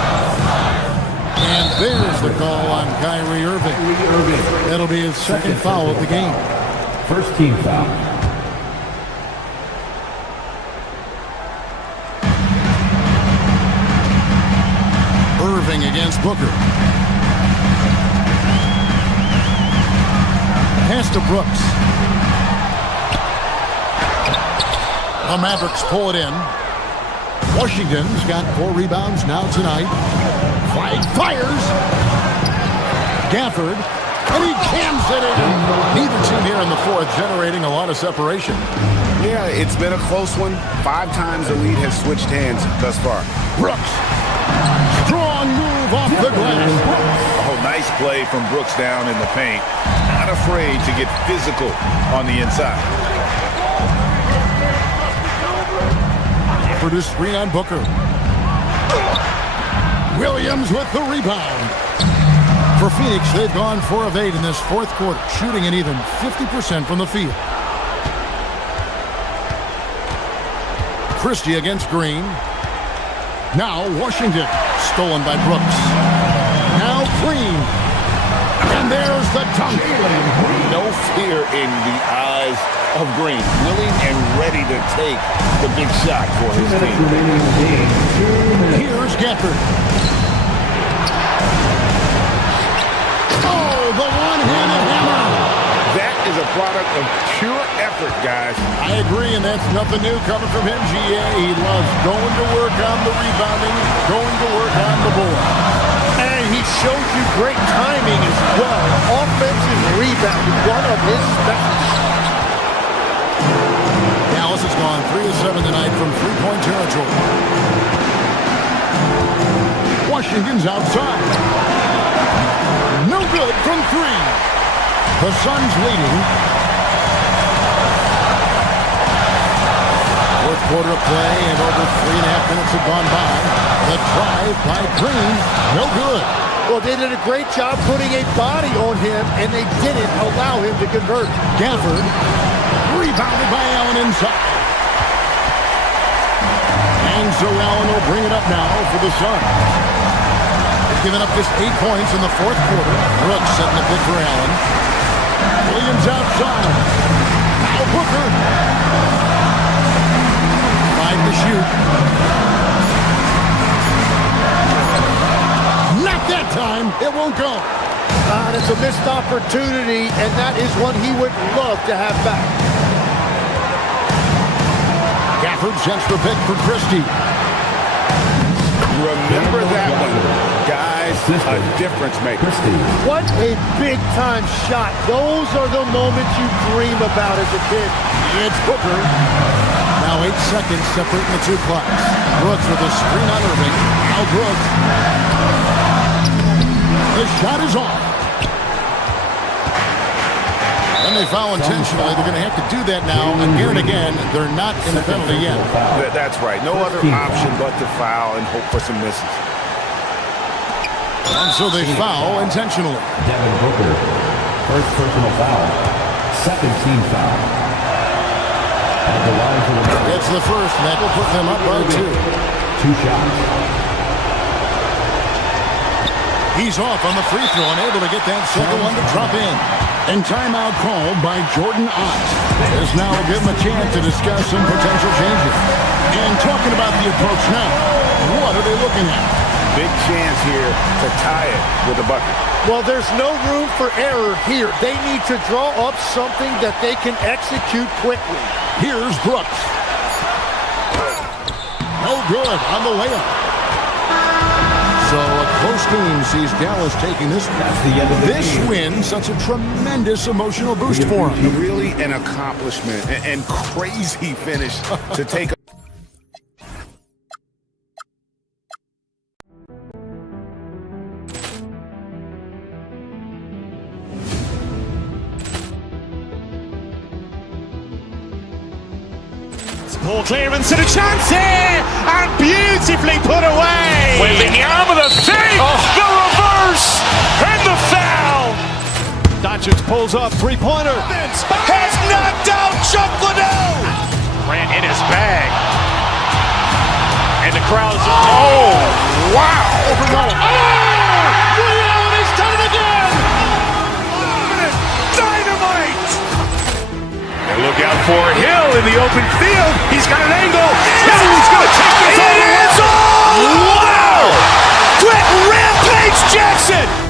And there's the call on Kyrie Irving. That'll be his second foul of the game. First team foul. Irving against Booker. Pass to Brooks. The Mavericks pull it in. Washington's got 4 rebounds now tonight. Flag fires. Gafford. And he jams it in. Neither team here in the fourth generating a lot of separation. Yeah, it's been a close one. 5 times the lead has switched hands thus far. Brooks. Strong move off the glass. Oh, nice play from Brooks down in the paint. Not afraid to get physical on the inside. For this screen on Booker. Williams with the rebound. For Phoenix, they've gone 4 of 8 in this fourth quarter, shooting an even 50% from the field. Christie against Green. Now Washington, stolen by Brooks. Now Green. And there's the dunk. No fear in the eyes of Green. Willing and ready to take the big shot for his team. Here's Gafford. Oh, the one-handed hammer. That is a product of pure effort, guys. I agree, and that's nothing new coming from him, GA. He loves going to work on the rebounding, going to work on the board. And he shows you great timing as well. Offensive rebounding, one of his specialties. Dallas has gone 3 of 7 tonight from three-point territory. Washington's outside. No good from 3. The Suns leading. Fourth quarter of play, and over 3.5 minutes have gone by. The drive by Green, no good. Well, they did a great job putting a body on him, and they didn't allow him to convert. Gafford, rebounded by Allen inside. And so Allen will bring it up now for the Suns. They've given up just 8 points in the fourth quarter. Brooks setting the pick for Allen. Williams outside. Now Booker. 5 to shoot. Not that time. It won't go. It's a missed opportunity, and that is one he would love to have back. Gafford sends the pick for Christie. Remember that one. Guys, a difference maker. What a big-time shot. Those are the moments you dream about as a kid. It's Booker. Now 8 seconds separating the 2 clocks. Brooks with a screen on Irving. Now Brooks. The shot is off. And they foul intentionally. They're going to have to do that now again and again. They're not in the penalty yet. That's right. No other option but to foul and hope for some misses. And so they foul intentionally. Devin Booker, first personal foul, second team foul. At the line for the It's the first, and that will put them up by 2. 2 shots. He's off on the free throw and able to get that second one to drop in. And timeout called by Jordan Ott. This now will give him a chance to discuss some potential changes. And talking about the approach now, what are they looking at? Big chance here to tie it with a bucket. Well, there's no room for error here. They need to draw up something that they can execute quickly. Here's Brooks. No good on the layup. So a close game sees Dallas taking this. This win, such a tremendous emotional boost for him. Really an accomplishment and crazy finish to take. Ball clearance and a chance here, and beautifully put away. With the arm of the thing, the reverse, and the foul. pulls up, three-pointer. Vince has knocked out Chuck Liddell. Grant in his bag. And the crowd's, oh, wow. Ray Allen, he's done it again. Dynamite. And look out for Hill in the open field. He's got an angle. Hill's going to take this all the way. Wow. Quick Rampage Jackson.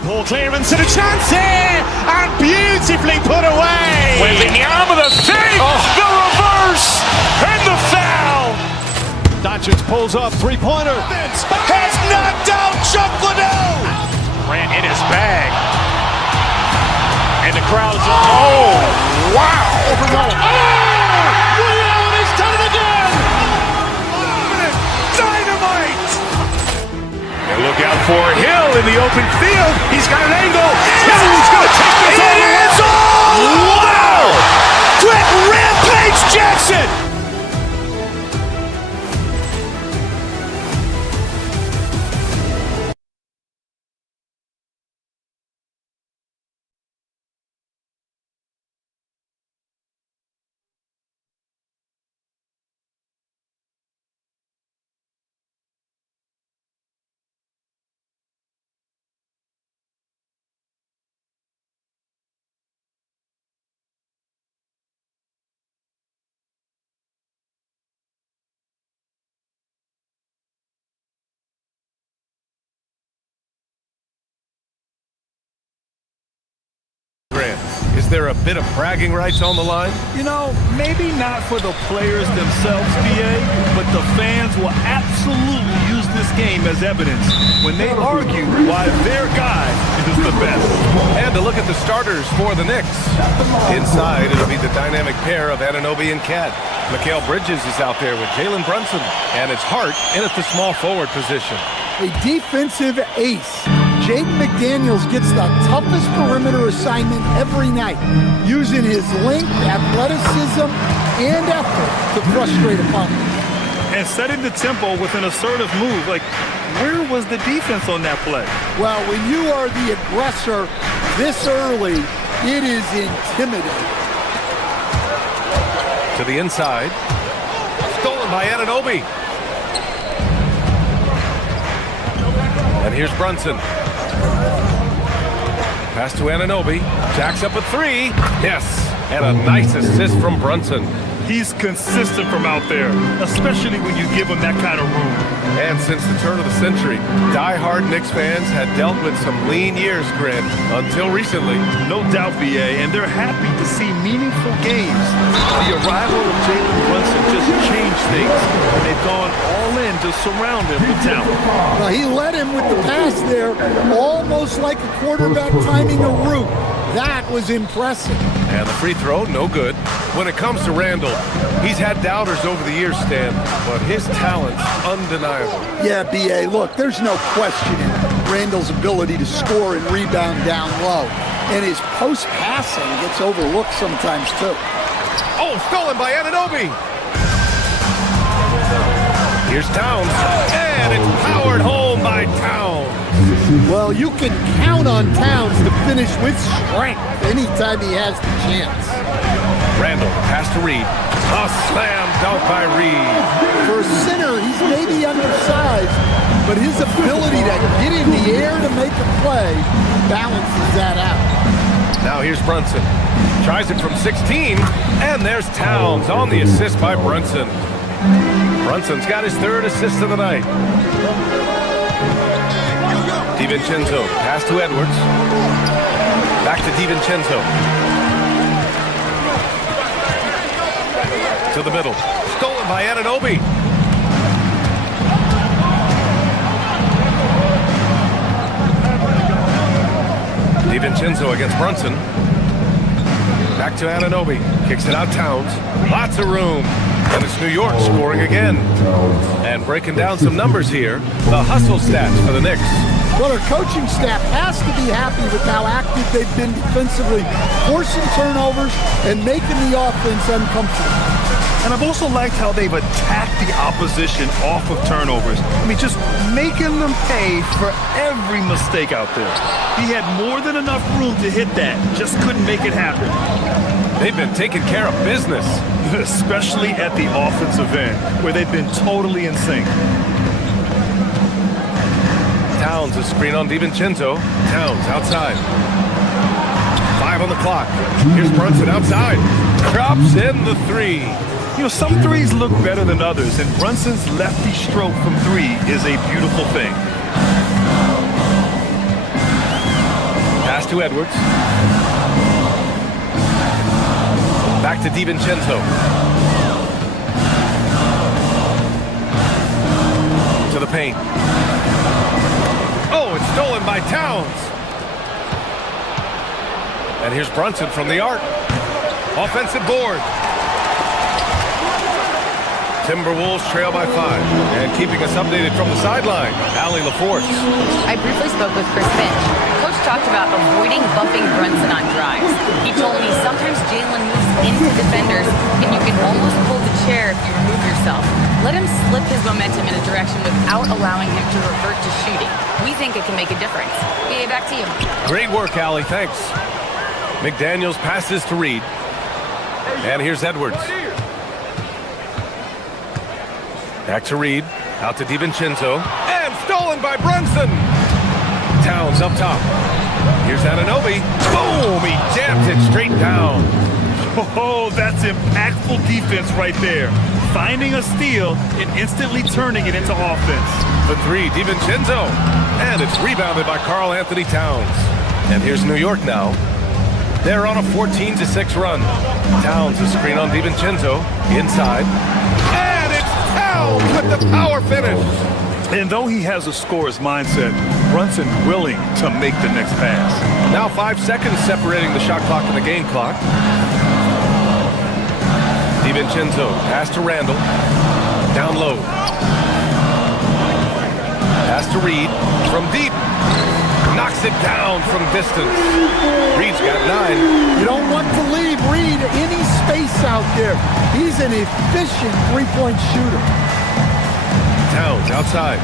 Ball clearance and a chance here, and beautifully put away. With the arm of the fake, the reverse, and the foul. Doncic pulls up, three-pointer. Vince has knocked out Chuck Liddell. Grant in his bag. And the crowd's, oh, wow. Ray Allen, he's done it again. Dynamite. And look out for Hill in the open field. He's got an angle. Hill's going to take this all the way. Wow. Quick Rampage Jackson. Is there a bit of bragging rights on the line? You know, maybe not for the players themselves, BA, but the fans will absolutely use this game as evidence when they argue why their guy is the best. And to look at the starters for the Knicks. Inside, it'll be the dynamic pair of Anunoby and Cat. Mikal Bridges is out there with Jalen Brunson, and it's Hart in at the small forward position. A defensive ace. Jaden McDaniels gets the toughest perimeter assignment every night, using his length, athleticism, and effort to frustrate opponents. And setting the tempo with an assertive move. Like, where was the defense on that play? Well, when you are the aggressor this early, it is intimidating. To the inside. Stolen by Anunoby. And here's Brunson. Pass to Anunoby. Jacks up a three. Yes. And a nice assist from Brunson. He's consistent from out there, especially when you give him that kind of room. And since the turn of the century, die-hard Knicks fans had dealt with some lean years, Grant, until recently. No doubt, BA, and they're happy to see meaningful games. The arrival of Jalen Brunson just changed things, and they've gone all in to surround him with talent. Well, he led him with the pass there, almost like a quarterback timing a route. That was impressive. And the free throw, no good. When it comes to Randall, he's had doubters over the years, Stan, but his talent's undeniable. Yeah, B.A., look, there's no questioning Randall's ability to score and rebound down low. And his post-passing gets overlooked sometimes, too. Oh, stolen by Anunoby. Here's Towns, and it's powered home by Towns. Well, you can count on Towns to finish with strength anytime he has the chance. Randall, pass to Reed. A slam dunk by Reed. For a center, he's maybe undersized, but his ability to get in the air to make a play balances that out. Now here's Brunson. Tries it from 16, and there's Towns on the assist by Brunson. Brunson's got his third assist of the night. DiVincenzo, pass to Edwards. Back to DiVincenzo. To the middle. Stolen by Anunoby. DiVincenzo against Brunson. Back to Anunoby. Kicks it out Towns. Lots of room. And it's New York scoring again. And breaking down some numbers here. The hustle stats for the Knicks. Well, our coaching staff has to be happy with how active they've been defensively, forcing turnovers and making the offense uncomfortable. And I've also liked how they've attacked the opposition off of turnovers. I mean, just making them pay for every mistake out there. He had more than enough room to hit that, just couldn't make it happen. They've been taking care of business. Especially at the offensive end, where they've been totally in sync. Towns, a screen on DiVincenzo. Towns outside. 5 on the clock. Here's Brunson outside. Drops in the 3. You know, some threes look better than others, and Brunson's lefty stroke from 3 is a beautiful thing. Pass to Edwards. Back to DiVincenzo. To the paint. Oh, it's stolen by Towns. And here's Brunson from the arc. Offensive board. Timberwolves trail by 5. And keeping us updated from the sideline, Allie LaForce. I briefly spoke with Chris Finch. Coach talked about avoiding bumping Brunson on drives. He told me sometimes Jalen moves into defenders and you can almost pull the chair if you remove yourself. Let him slip his momentum in a direction without allowing him to revert to shooting. We think it can make a difference. BA, back to you. Great work, Allie. Thanks. McDaniels passes to Reed. And here's Edwards. Back to Reed. Out to DiVincenzo. And stolen by Brunson. Towns up top. Here's Anunoby. Boom! He jams it straight down. Oh, that's impactful defense right there. Finding a steal and instantly turning it into offense. The 3, DiVincenzo. And it's rebounded by Karl Anthony Towns. And here's New York now. They're on a 14-6 run. Towns, a screen on DiVincenzo. Inside. And it's Towns with the power finish. And though he has a scorer's mindset, Brunson willing to make the next pass. Now 5 seconds separating the shot clock and the game clock. DiVincenzo, pass to Randall. Down low. Pass to Reed. From deep. Knocks it down from distance. Reed's got 9. You don't want to leave Reed any space out there. He's an efficient three-point shooter. Towns outside.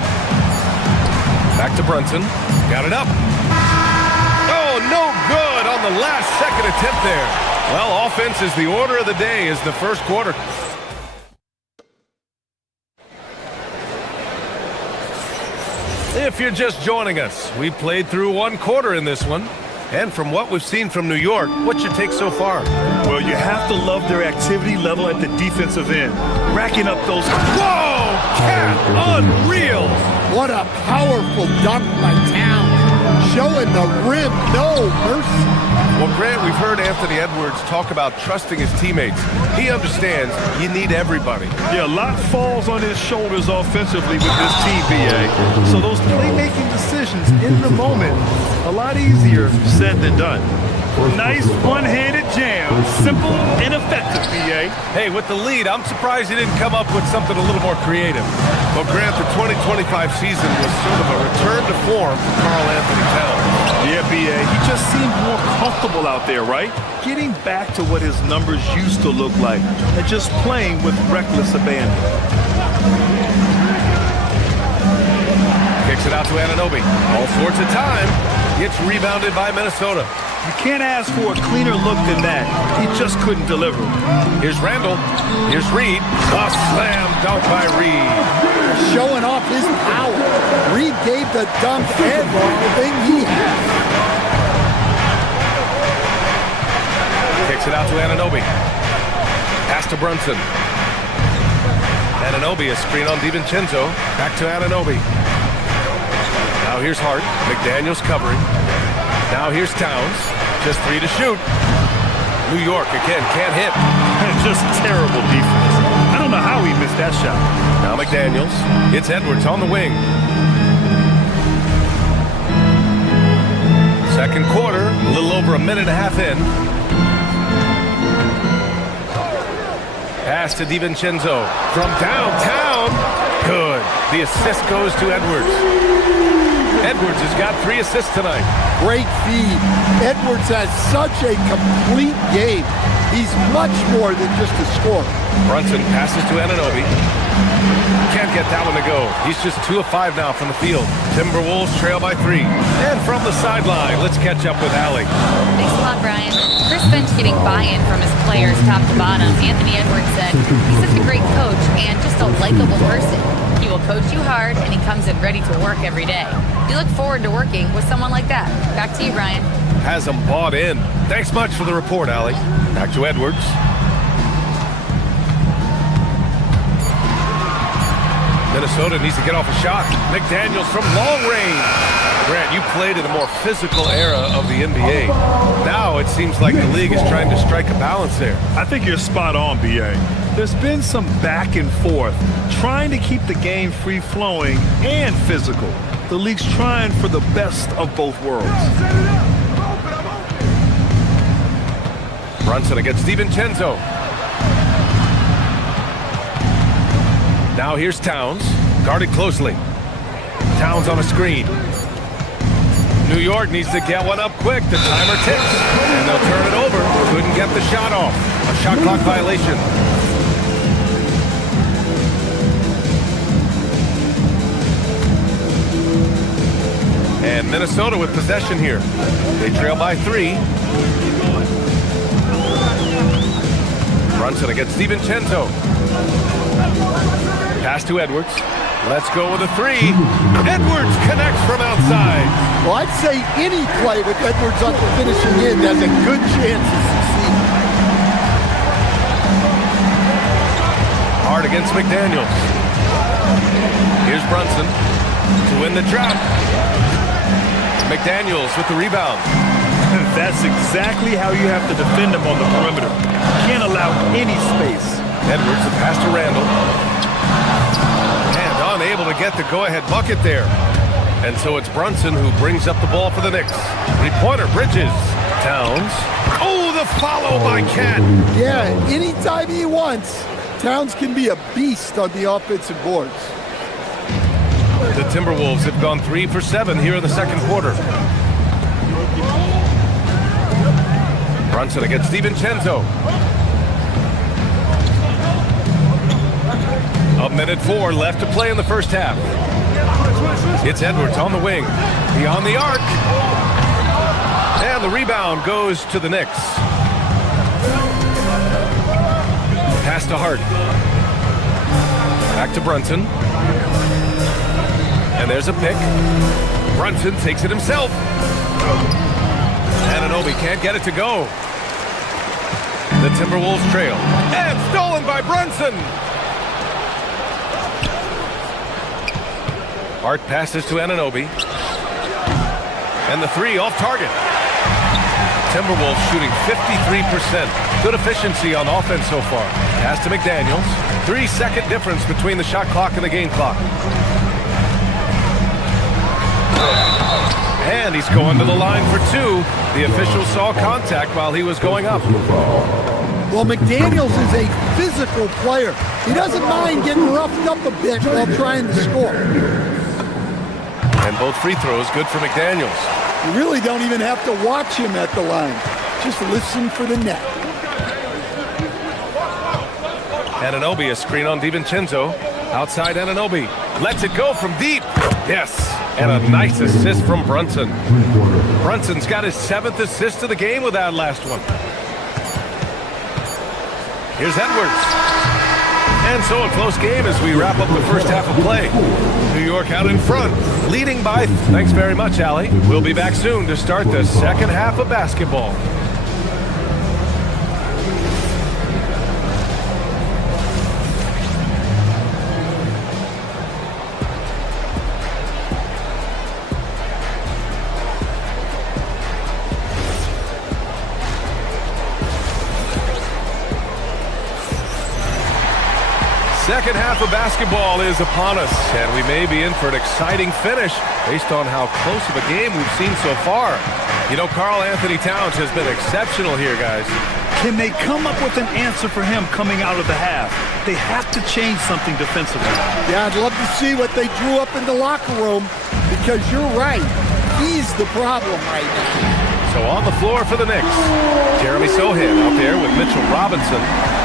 Back to Brunson. Got it up. Oh, no good on the last second attempt there. Well, offense is the order of the day as the first quarter. If you're just joining us, we played through 1 quarter in this one. And from what we've seen from New York, what's your take so far? Well, you have to love their activity level at the defensive end. Racking up those... Whoa! Cat! Unreal! What a powerful dunk by Towns. Showing the rim, no mercy. Well, Grant, we've heard Anthony Edwards talk about trusting his teammates. He understands you need everybody. Yeah, a lot falls on his shoulders offensively with this team, BA. So those playmaking decisions in the moment, a lot easier said than done. Nice one-handed jam. Simple and effective, BA. Hey, with the lead, I'm surprised he didn't come up with something a little more creative. Well, Grant, the 2025 season was sort of a return to form for Karl Anthony Towns. Yeah, BA. He just seemed more comfortable out there, right? Getting back to what his numbers used to look like and just playing with reckless abandon. Kicks it out to Anunoby. All sorts of time. Gets rebounded by Minnesota. You can't ask for a cleaner look than that. He just couldn't deliver. Here's Randall. Here's Reed. A slam dunk by Reed. Showing off his power. Reed gave the dunk everything he had. Kicks it out to Anunoby. Pass to Brunson. Anunoby, a screen on DiVincenzo. Back to Anunoby. Now here's Hart. McDaniels covering. Now here's Towns. Just 3 to shoot. New York again can't hit. Just terrible defense. I don't know how he missed that shot. Now McDaniels. It's Edwards on the wing. Second quarter, a little over a minute and a half in. Pass to DiVincenzo from downtown. Good. The assist goes to Edwards. Edwards has got 3 assists tonight. Great feed. Edwards has such a complete game. He's much more than just a scorer. Brunson passes to Anunoby. Can't get that one to go. He's just 2 of 5 now from the field. Timberwolves trail by 3. And from the sideline, let's catch up with Allie. Thanks a lot, Brian. Chris Finch getting buy-in from his players top to bottom. Anthony Edwards said he's such a great coach and just a likable person. He will coach you hard, and he comes in ready to work every day. We look forward to working with someone like that. Back to you, Brian. Has them bought in. Thanks much for the report, Allie. Back to Edwards. Minnesota needs to get off a shot. McDaniels from long range. Grant, you played in a more physical era of the NBA. Now it seems like the league is trying to strike a balance there. I think you're spot on, B.A. There's been some back and forth, trying to keep the game free-flowing and physical. The league's trying for the best of both worlds. Brunson against DiVincenzo. Now here's Towns, guarded closely. Towns on a screen. New York needs to get one up quick. The timer ticks, and they'll turn it over. Couldn't get the shot off. A shot clock violation. And Minnesota with possession here. They trail by 3. Brunson against DiVincenzo. Pass to Edwards. Let's go with a 3. Edwards connects from outside. Well, I'd say any play with Edwards on the finishing end has a good chance to succeed. Hard against McDaniels. Here's Brunson to win the drop. McDaniels with the rebound. That's exactly how you have to defend him on the perimeter. Can't allow any space. Edwards, the pass to Randall. And unable to get the go-ahead bucket there. And so it's Brunson who brings up the ball for the Knicks. 3-pointer, Bridges. Towns. Oh, the follow by Cat. Yeah, anytime he wants, Towns can be a beast on the offensive boards. The Timberwolves have gone 3 for 7 here in the second quarter. Brunson against DiVincenzo. A minute 4 left to play in the first half. It's Edwards on the wing. Beyond the arc. And the rebound goes to the Knicks. Pass to Hart. Back to Brunson. And there's a pick. Brunson takes it himself. Anunoby can't get it to go. The Timberwolves trail. And stolen by Brunson. Hart passes to Anunoby. And the 3 off target. Timberwolves shooting 53%. Good efficiency on offense so far. Pass to McDaniels. 3-second difference between the shot clock and the game clock. And he's going to the line for 2. The official saw contact while he was going up. Well, McDaniels is a physical player. He doesn't mind getting roughed up a bit while trying to score. And both free throws good for McDaniels. You really don't even have to watch him at the line. Just listen for the net. Anunoby, a screen on DiVincenzo. Outside Anunoby. Lets it go from deep. Yes. And a nice assist from Brunson. Brunson's got his 7th assist of the game with that last one. Here's Edwards. And so a close game as we wrap up the first half of play. New York out in front, leading by... Thanks very much, Allie. We'll be back soon to start the second half of basketball. Second half of basketball is upon us, and we may be in for an exciting finish based on how close of a game we've seen so far. You know, Karl Anthony Towns has been exceptional here, guys. Can they come up with an answer for him coming out of the half? They have to change something defensively. Yeah, I'd love to see what they drew up in the locker room, because you're right. He's the problem right now. So on the floor for the Knicks, Jeremy Sohan out there with Mitchell Robinson.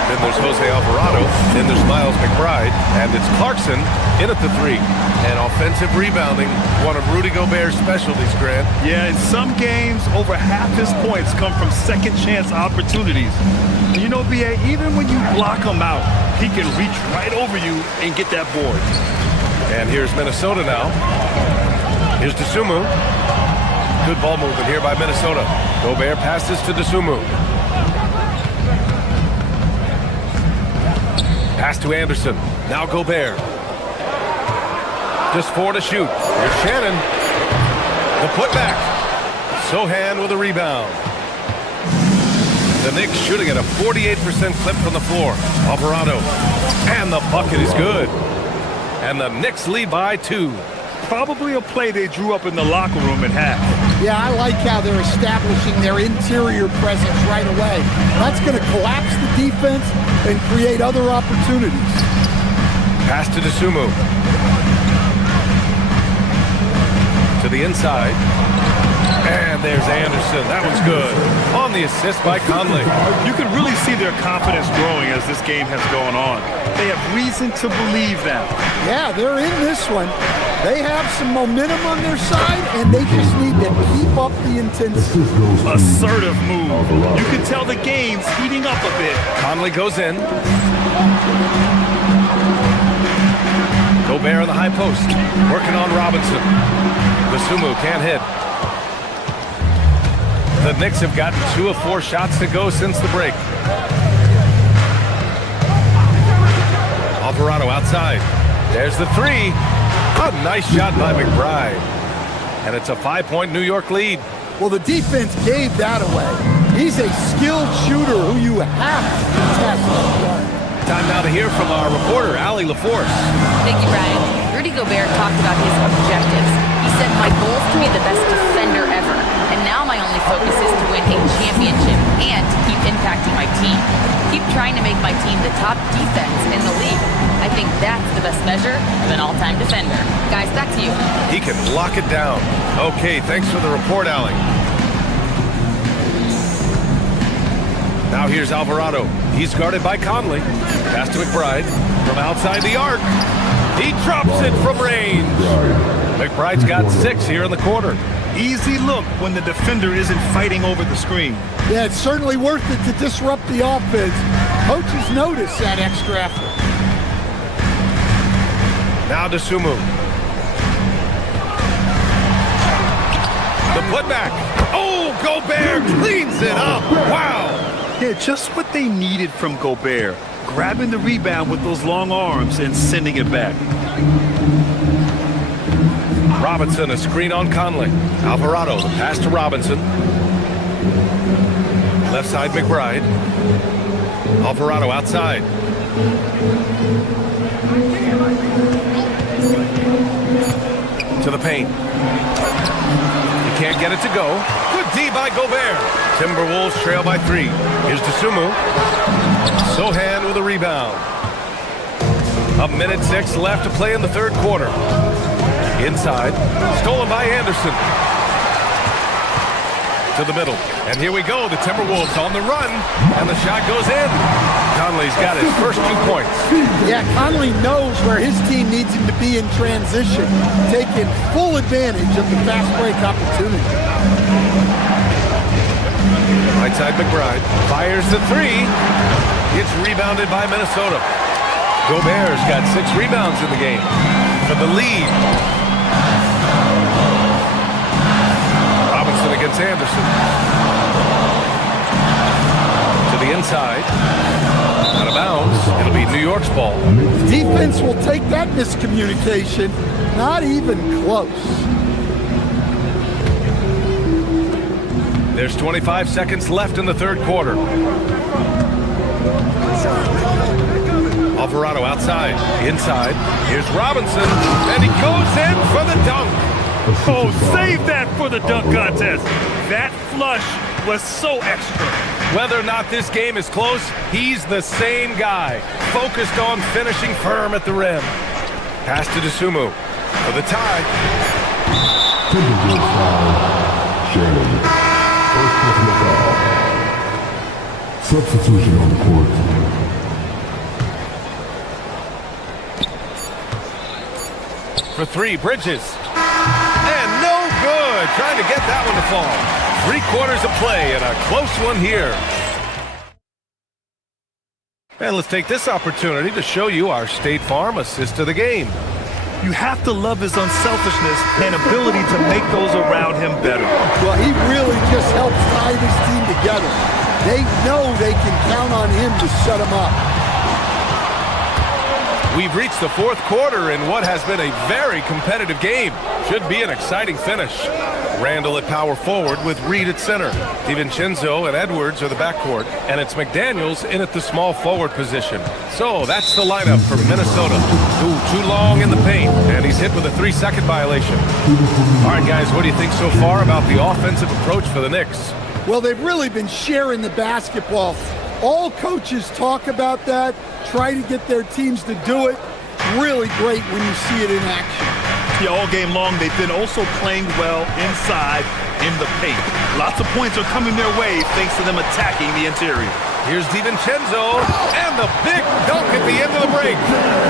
Then there's Jose Alvarado. Then there's Miles McBride. And it's Clarkson in at the 3. And offensive rebounding, one of Rudy Gobert's specialties, Grant. Yeah, in some games, over half his points come from second chance opportunities. You know, B.A., even when you block him out, he can reach right over you and get that board. And here's Minnesota now. Here's Dosunmu. Good ball movement here by Minnesota. Gobert passes to Dosunmu. Pass to Anderson. Now Gobert. Just 4 to shoot. Here's Shannon. The putback. Sohan with a rebound. The Knicks shooting at a 48% clip from the floor. Alvarado. And the bucket is good. And the Knicks lead by 2. Probably a play they drew up in the locker room at half. Yeah, I like how they're establishing their interior presence right away. That's going to collapse the defense and create other opportunities. Pass to Dosunmu. To the inside. And there's Anderson. That one's good. On the assist by Conley. You can really see their confidence growing as this game has gone on. They have reason to believe that. Yeah, they're in this one. They have some momentum on their side, and they just need to keep up the intensity. Assertive move. You can tell the game's heating up a bit. Conley goes in. Gobert on the high post. Working on Robinson. Dosunmu can't hit. The Knicks have gotten 2 of 4 shots to go since the break. Alvarado outside. There's the 3. A nice shot by McBride. And it's a 5-point New York lead. Well, the defense gave that away. He's a skilled shooter who you have to contest. Time now to hear from our reporter, Allie LaForce. Thank you, Brian. Rudy Gobert talked about his objectives. He said, my goal is to be the best defender ever. And now my only focus is to win a championship and to keep impacting my team. Keep trying to make my team the top defense in the league. I think that's the best measure of an all-time defender. Guys, back to you. He can lock it down. Okay, thanks for the report, Allie. Now here's Alvarado. He's guarded by Conley. Pass to McBride from outside the arc. He drops it from range. McBride's got 6 here in the quarter. Easy look when the defender isn't fighting over the screen. Yeah, it's certainly worth it to disrupt the offense. Coaches notice that extra effort. Now Dosunmu. The putback. Oh, Gobert cleans it up. Wow. Yeah, just what they needed from Gobert. Grabbing the rebound with those long arms and sending it back. Robinson, a screen on Conley. Alvarado, the pass to Robinson. Left side, McBride. Alvarado outside. To the paint. He can't get it to go. Good D by Gobert. Timberwolves trail by 3. Here's Dosunmu. Sohan with a rebound. 1:06 left to play in the third quarter. Inside. Stolen by Anderson. To the middle. And here we go. The Timberwolves on the run. And the shot goes in. Conley's got his first 2 points. Yeah, Conley knows where his team needs him to be in transition, taking full advantage of the fast break opportunity. Right side McBride fires the 3. It's rebounded by Minnesota. Gobert's got 6 rebounds in the game for the lead. Robinson against Anderson. To the inside. Out of bounds. It'll be New York's ball. Defense will take that miscommunication. Not even close. There's 25 seconds left in the third quarter. Alvarado outside. Inside. Here's Robinson. And he goes in for the dunk. Oh, save that for the dunk contest. That flush was so extra. Whether or not this game is close, he's the same guy, focused on finishing firm at the rim. Pass to Dosunmu for the tie. Timberwolves foul. Jalen. First personal foul. Substitution on the court. For three, Bridges. And no good. Trying to get that one to fall. 3/4 of play and a close one here. And let's take this opportunity to show you our State Farm assist of the game. You have to love his unselfishness and ability to make those around him better. Well, he really just helps tie this team together. They know they can count on him to shut him up. We've reached the 4th quarter in what has been a very competitive game. Should be an exciting finish. Randall at power forward with Reed at center. DiVincenzo and Edwards are the backcourt, and it's McDaniels in at the small forward position. So that's the lineup for Minnesota. Ooh, too long in the paint, and he's hit with a 3-second violation. All right, guys, what do you think so far about the offensive approach for the Knicks? Well, they've really been sharing the basketball. All coaches talk about that, try to get their teams to do it. Really great when you see it in action. Yeah, all game long, they've been also playing well inside in the paint. Lots of points are coming their way thanks to them attacking the interior. Here's DiVincenzo, and the big dunk at the end of the break.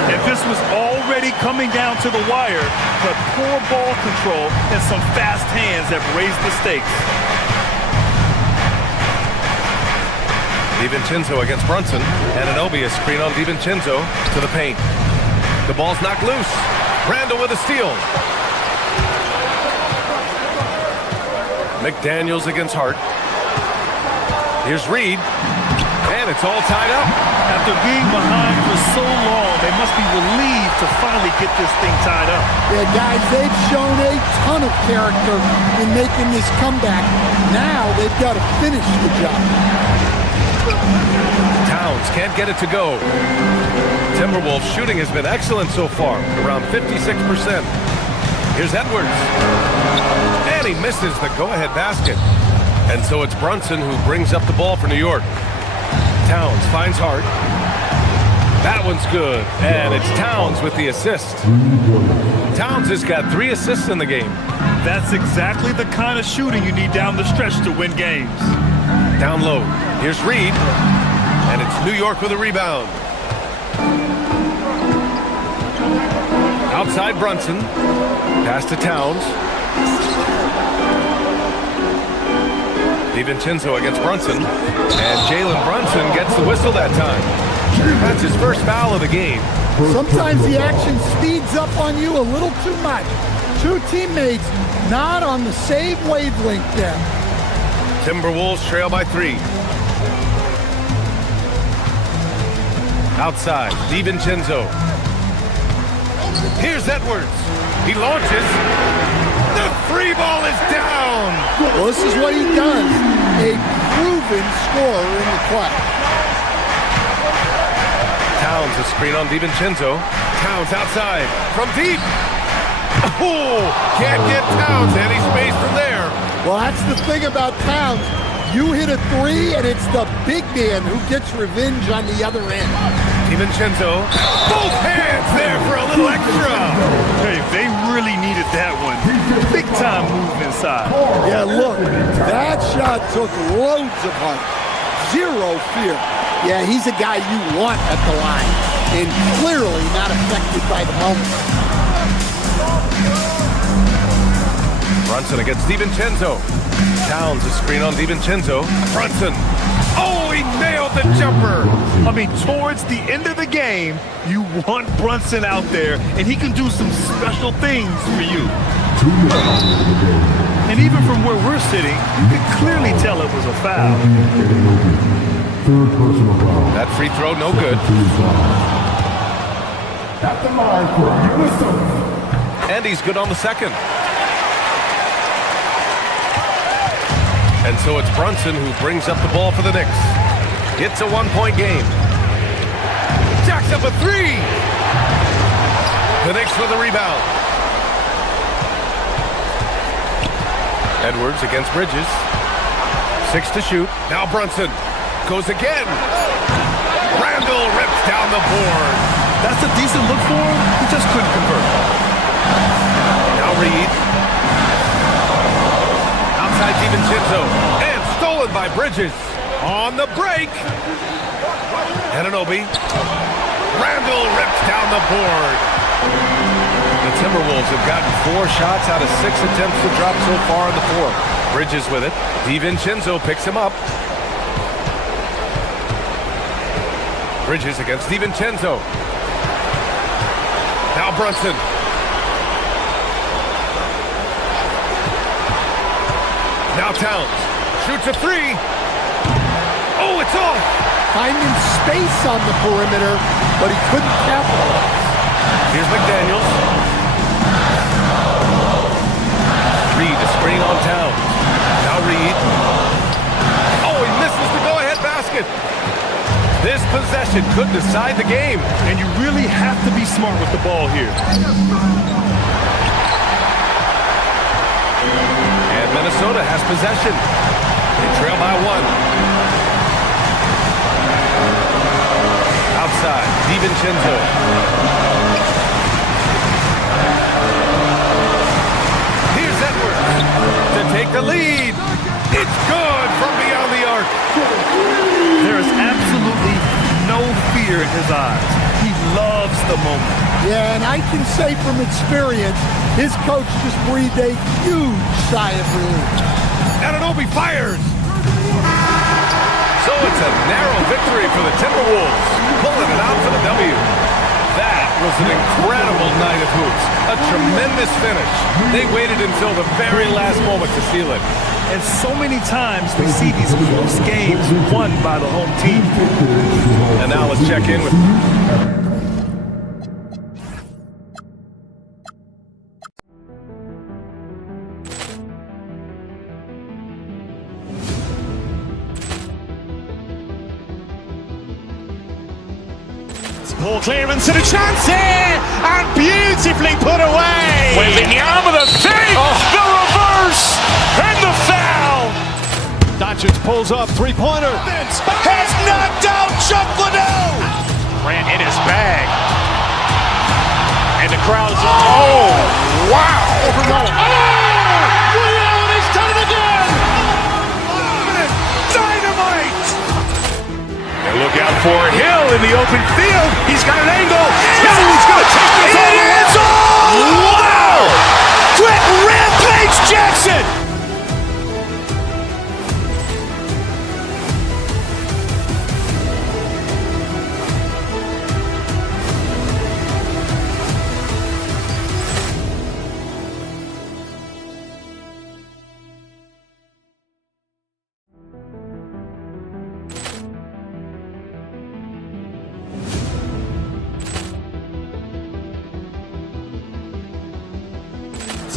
And this was already coming down to the wire, but poor ball control and some fast hands have raised the stakes. DiVincenzo against Brunson, and an obvious screen on DiVincenzo to the paint. The ball's knocked loose. Randall with a steal. McDaniels against Hart. Here's Reed, and it's all tied up. After being behind for so long, they must be relieved to finally get this thing tied up. Yeah, guys, they've shown a ton of character in making this comeback. Now they've got to finish the job. Towns can't get it to go. Timberwolves shooting has been excellent so far, around 56%. Here's Edwards. And he misses the go-ahead basket. And so it's Brunson who brings up the ball for New York. Towns finds Hart. That one's good. And it's Towns with the assist. Towns has got 3 assists in the game. That's exactly the kind of shooting you need down the stretch to win games. Down low. Here's Reed. And it's New York with a rebound. Outside Brunson. Pass to Towns. DiVincenzo against Brunson. And Jalen Brunson gets the whistle that time. That's his first foul of the game. Sometimes the action speeds up on you a little too much. 2 teammates not on the same wavelength there. Timberwolves trail by 3. Outside, DiVincenzo. Here's Edwards. He launches. The free ball is down. Well, this is what he does. A proven scorer in the clutch. Towns a screen on DiVincenzo. Towns outside from deep. Oh, can't get Towns any space from there. Well, that's the thing about Towns. You hit a 3, and it's the big man who gets revenge on the other end. DiVincenzo, both hands there for a little extra. Hey, they really needed that one. Big time move inside. Yeah, look, that shot took loads of heart. 0 fear. Yeah, he's a guy you want at the line, and clearly not affected by the moment. Brunson against DiVincenzo. Towns a screen on DiVincenzo. Brunson. Oh, he nailed the jumper. I mean, towards the end of the game, you want Brunson out there, and he can do some special things for you. And even from where we're sitting, you can clearly tell it was a foul. That free throw, no good. At the line for Minnesota. And he's good on the second. And so it's Brunson who brings up the ball for the Knicks. It's a 1-point game. Jacks up a 3. The Knicks with the rebound. Edwards against Bridges. 6 to shoot. Now Brunson. Goes again. Randall rips down the board. That's a decent look for him. He just couldn't convert. Now Reed. Outside DiVincenzo. And stolen by Bridges. On the break. Anunoby. Randall rips down the board. The Timberwolves have gotten 4 shots out of 6 attempts to drop so far in the fourth. Bridges with it. DiVincenzo picks him up. Bridges against DiVincenzo. Now Brunson. Now Towns. Shoots a 3. Oh, it's off. Finding space on the perimeter, but he couldn't capitalize. Here's McDaniels. Reed to screen on Towns. Now Reed. Oh, he misses the go-ahead basket. This possession could decide the game. And you really have to be smart with the ball here. And Minnesota has possession. They trail by 1. Outside, DiVincenzo. Here's Edwards to take the lead. It's good from beyond the arc. There is absolutely no fear in his eyes. He loves the moment. Yeah, and I can say from experience, his coach just breathed a huge sigh of relief. Anunoby fires. So it's a narrow victory for the Timberwolves, pulling it out for the W. That was an incredible night of hoops. A tremendous finish. They waited until the very last moment to seal it. And so many times we see these close games won by the home team. And now let's check in with Ball clearance and a chance here, and beautifully put away. Wembanyama the fake, the reverse, and the foul. Doncic pulls up, three-pointer. Has knocked out Chuck Liddell. Ran in his bag. And the crowd's, oh, wow. He's done it again. Dynamite. And look out for Hill in the open field. He's got an angle. He's going to take this all the way. Wow! Quick Rampage Jackson.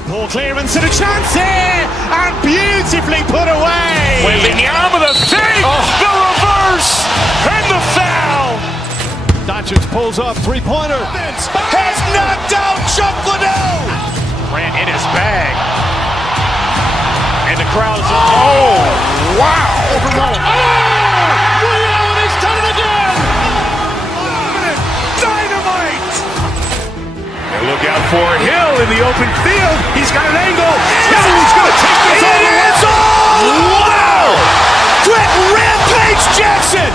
Ball clearance and a chance here, and beautifully put away. Wembanyama the fake, the reverse, and the foul. Doncic pulls up, three-pointer. Has knocked out Chuck Liddell. Ran in his bag. And the crowd's, oh, wow. He's done it again. Dynamite. And look out for Hill in the open field. He's got an angle. He's going to take this all the way. Wow! Quick Rampage Jackson.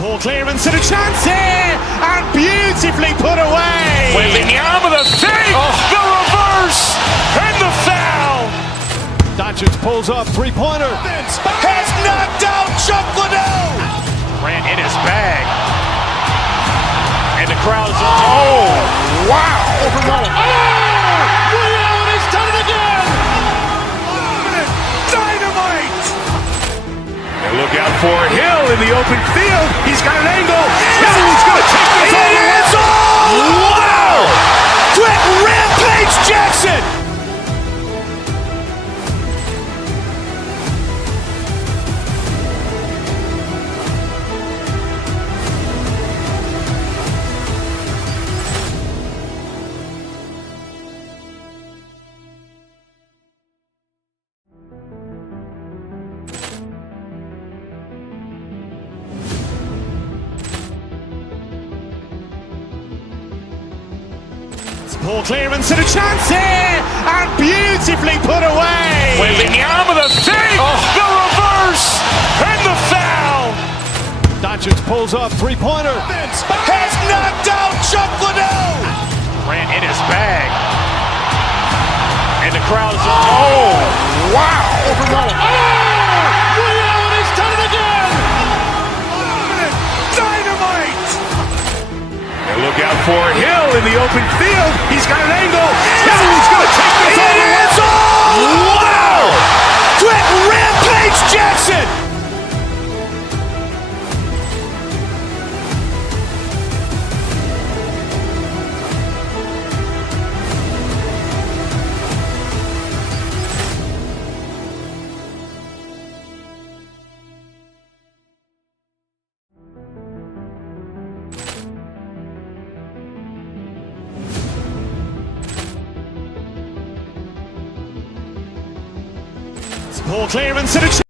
Ball clearance and a chance here, and beautifully put away. Wembanyama the fake, the reverse, and the foul. Doncic pulls up, three-pointer. Has knocked out Chuck Liddell. Ran in his bag. And the crowd's, oh, wow. He's done it again. Dynamite. And look out for Hill in the open field. He's got an angle. He's makes Jackson! Ball clearance and a chance here, and beautifully put away. Wembanyama the fake, the reverse, and the foul. Doncic pulls up, three-pointer. Has knocked out Chuck Liddell. Ran in his bag. And the crowd is, oh, wow. Ray Allen has done it again. Dynamite. And look out for Hill in the open field. He's got an angle. He's going to take this all the way. Wow. Quick rampage Jackson. Ball clearance and a chance.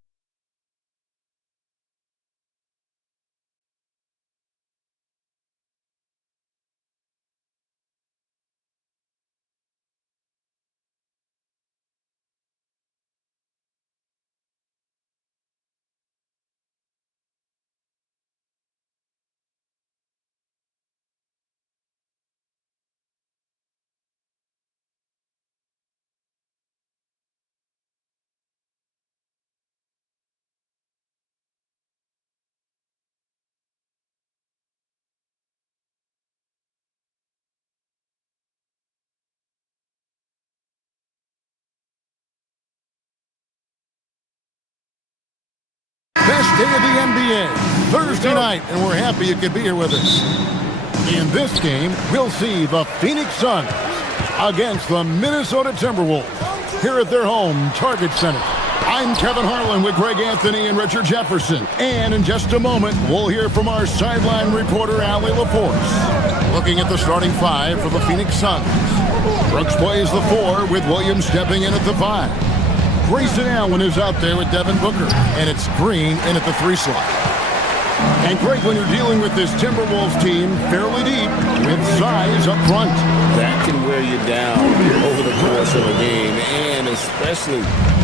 Best day of the NBA, Thursday night, and we're happy you could be here with us. In this game, we'll see the Phoenix Suns against the Minnesota Timberwolves here at their home, Target Center. I'm Kevin Harlan with Greg Anthony and Richard Jefferson. And in just a moment, we'll hear from our sideline reporter, Allie LaForce. Looking at the starting five for the Phoenix Suns. Brooks plays the 4 with Williams stepping in at the 5. Grayson Allen is out there with Devin Booker, and it's Green in at the 3 slot. And Greg, when you're dealing with this Timberwolves team fairly deep with size up front, that can wear you down over the course of a game, and especially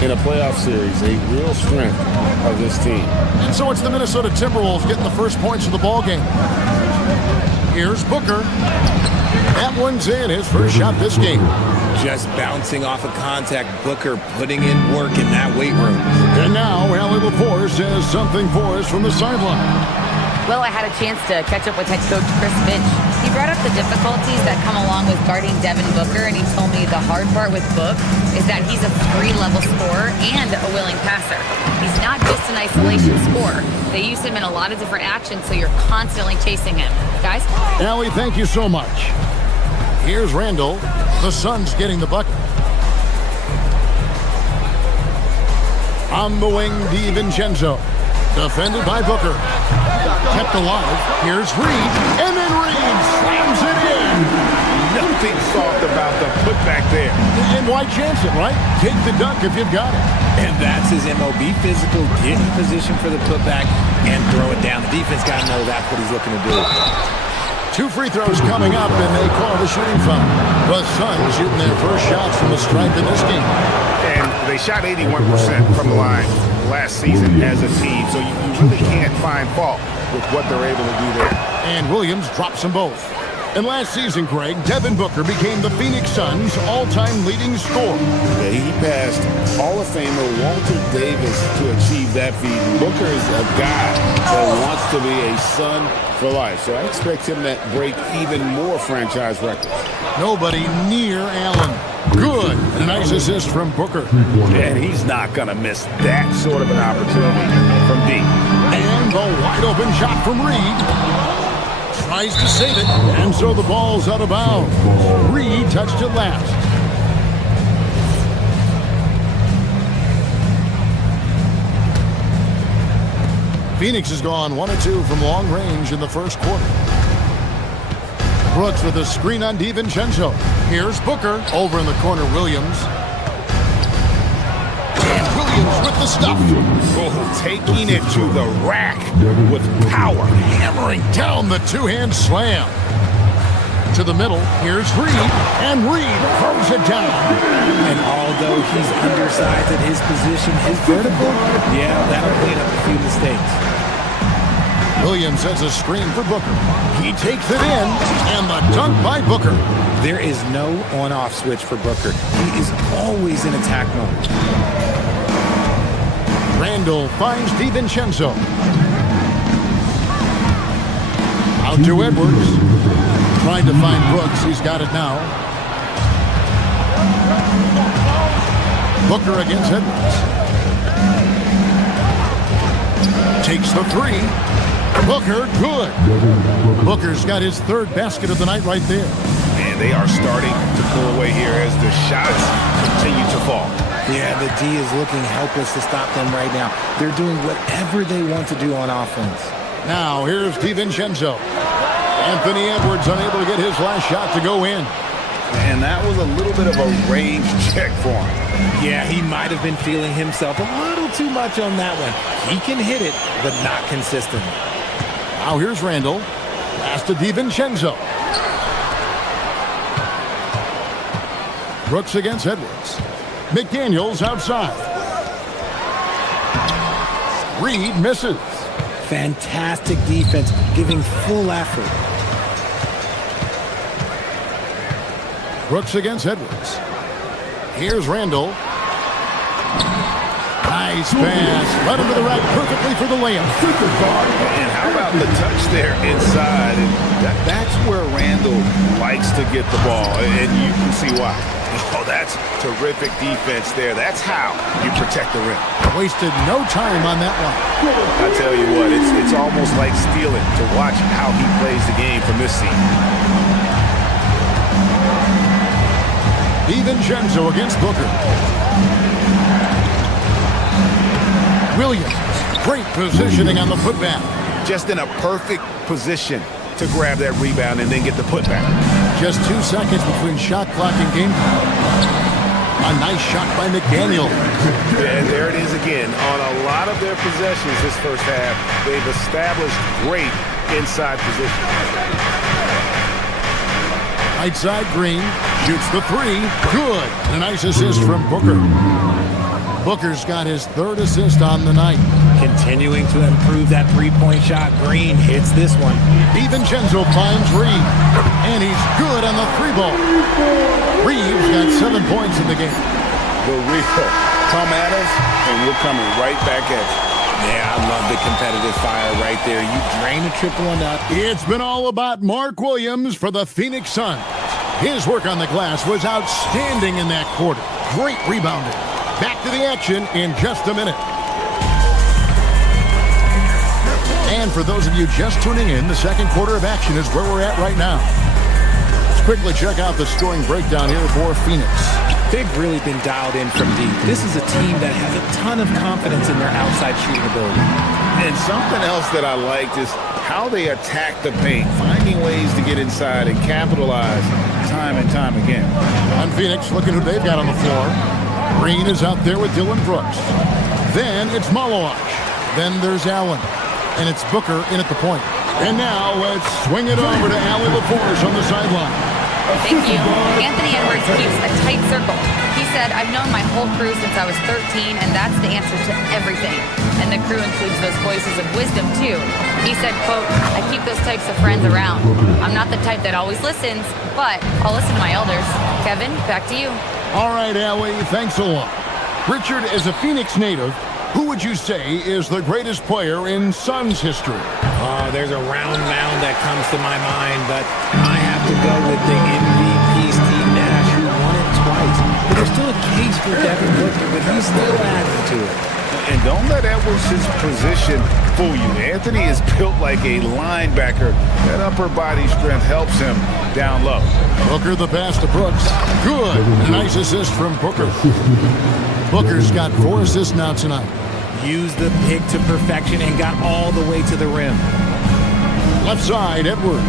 in a playoff series, a real strength of this team. And so it's the Minnesota Timberwolves getting the first points of the ball game. Here's Booker. That one's in, his first shot this game. Just bouncing off of contact, Booker putting in work in that weight room. And now, Allie LaForce has something for us from the sideline. Well, I had a chance to catch up with head coach Chris Finch. He brought up the difficulties that come along with guarding Devin Booker, and he told me the hard part with Book is that he's a 3-level scorer and a willing passer. He's not just an isolation scorer. They use him in a lot of different actions, so you're constantly chasing him. Guys? Allie, thank you so much. Here's Randall. The Suns getting the bucket. On the wing, DiVincenzo. Defended by Booker. Kept alive. Here's Reed. And then Reed slams it in. Nothing soft about the putback there. And why chance it, right? Take the dunk if you've got it. And that's his MO. Be physical, get in position for the putback, and throw it down. The defense got to know that's what he's looking to do. 2 free throws coming up, and they call the shooting foul. The Suns shooting their first shots from the stripe in this game. And they shot 81% from the line last season as a team, so you really can't find fault with what they're able to do there. And Williams drops them both. And last season, Greg, Devin Booker became the Phoenix Suns' all-time leading scorer. Yeah, he passed Hall of Famer Walter Davis to achieve that feat. Booker is a guy that wants to be a Sun for life, so I expect him to break even more franchise records. Nobody near Allen. Good. And a nice assist from Booker. And he's not going to miss that sort of an opportunity from deep. And the wide-open shot from Reed. Tries to save it, and so the ball's out of bounds. Reed touched it last. Phoenix has gone 1 of 2 from long range in the first quarter. Brooks with a screen on DiVincenzo. Here's Booker. Over in the corner, Williams. And Williams with the stuff. Oh, taking it to the rack with power. Hammering down the two-hand slam. To the middle, here's Reed. And Reed throws it down. And although he's undersized at his position, his vertical, yeah, that'll clean up a few mistakes. Williams has a screen for Booker. He takes it in, and the dunk by Booker. There is no on-off switch for Booker. He is always in attack mode. Randall finds DiVincenzo. Out to Edwards. Trying to find Brooks. He's got it now. Booker against Edwards. Takes the three. Booker, good. Booker's got his third basket of the night right there. And they are starting to pull away here as the shots continue to fall. Yeah, the D is looking helpless to stop them right now. They're doing whatever they want to do on offense. Now, here's DiVincenzo. Anthony Edwards unable to get his last shot to go in. And that was a little bit of a range check for him. Yeah, he might have been feeling himself a little too much on that one. He can hit it, but not consistently. Now here's Randall. Pass to DiVincenzo. Brooks against Edwards. McDaniels outside. Reed misses. Fantastic defense, giving full effort. Brooks against Edwards. Here's Randall. Nice pass. Led him to the rack perfectly for the layup. And how about the touch there inside? And that's where Randall likes to get the ball, and you can see why. Oh, that's terrific defense there. That's how you protect the rim. Wasted no time on that one. I tell you what, it's almost like stealing to watch how he plays the game from this scene. DiVincenzo against Booker. Williams, great positioning on the putback. Just in a perfect position to grab that rebound and then get the putback. Just 2 seconds between shot clock and game clock. A nice shot by McDaniel. And there it is again. On a lot of their possessions this first half, they've established great inside position. Right side, Green shoots the three. Good. A nice assist from Booker. Booker's got his third assist on the night. Continuing to improve that three-point shot. Green hits this one. DiVincenzo finds Reed. And he's good on the three ball. Reeves got 7 points in the game. The real come at us, and we're coming right back at you. Yeah, I love the competitive fire right there. You drain a triple and up. It's been all about Mark Williams for the Phoenix Suns. His work on the glass was outstanding in that quarter. Great rebounding. Back to the action in just a minute. And for those of you just tuning in, the second quarter of action is where we're at right now. Let's quickly check out the scoring breakdown here for Phoenix. They've really been dialed in from deep. This is a team that has a ton of confidence in their outside shooting ability. And something else that I liked is how they attack the paint, finding ways to get inside and capitalize time and time again. On Phoenix, looking who they've got on the floor. Green is out there with Dylan Brooks. Then it's Malowash. Then there's Allen. And it's Booker in at the point. And now let's swing it over to Allie LaForge on the sideline. Thank you. Anthony Edwards keeps a tight circle. He said, I've known my whole crew since I was 13, and that's the answer to everything. And the crew includes those voices of wisdom, too. He said, quote, I keep those types of friends around. I'm not the type that always listens, but I'll listen to my elders. Kevin, back to you. All right, Allie, thanks a lot. Richard, as a Phoenix native, who would you say is the greatest player in Suns history? There's a round mound that comes to my mind, but I have to go with the MVP Steve Nash, who won it twice. But there's still a case for Devin Booker, but he's still adding to it. And don't let Edwards' position fool you. Anthony is built like a linebacker. That upper body strength helps him down low. Booker the pass to Brooks. Good. A nice assist from Booker. Booker's got 4 assists now tonight. used the pick to perfection and got all the way to the rim. Left side, Edwards.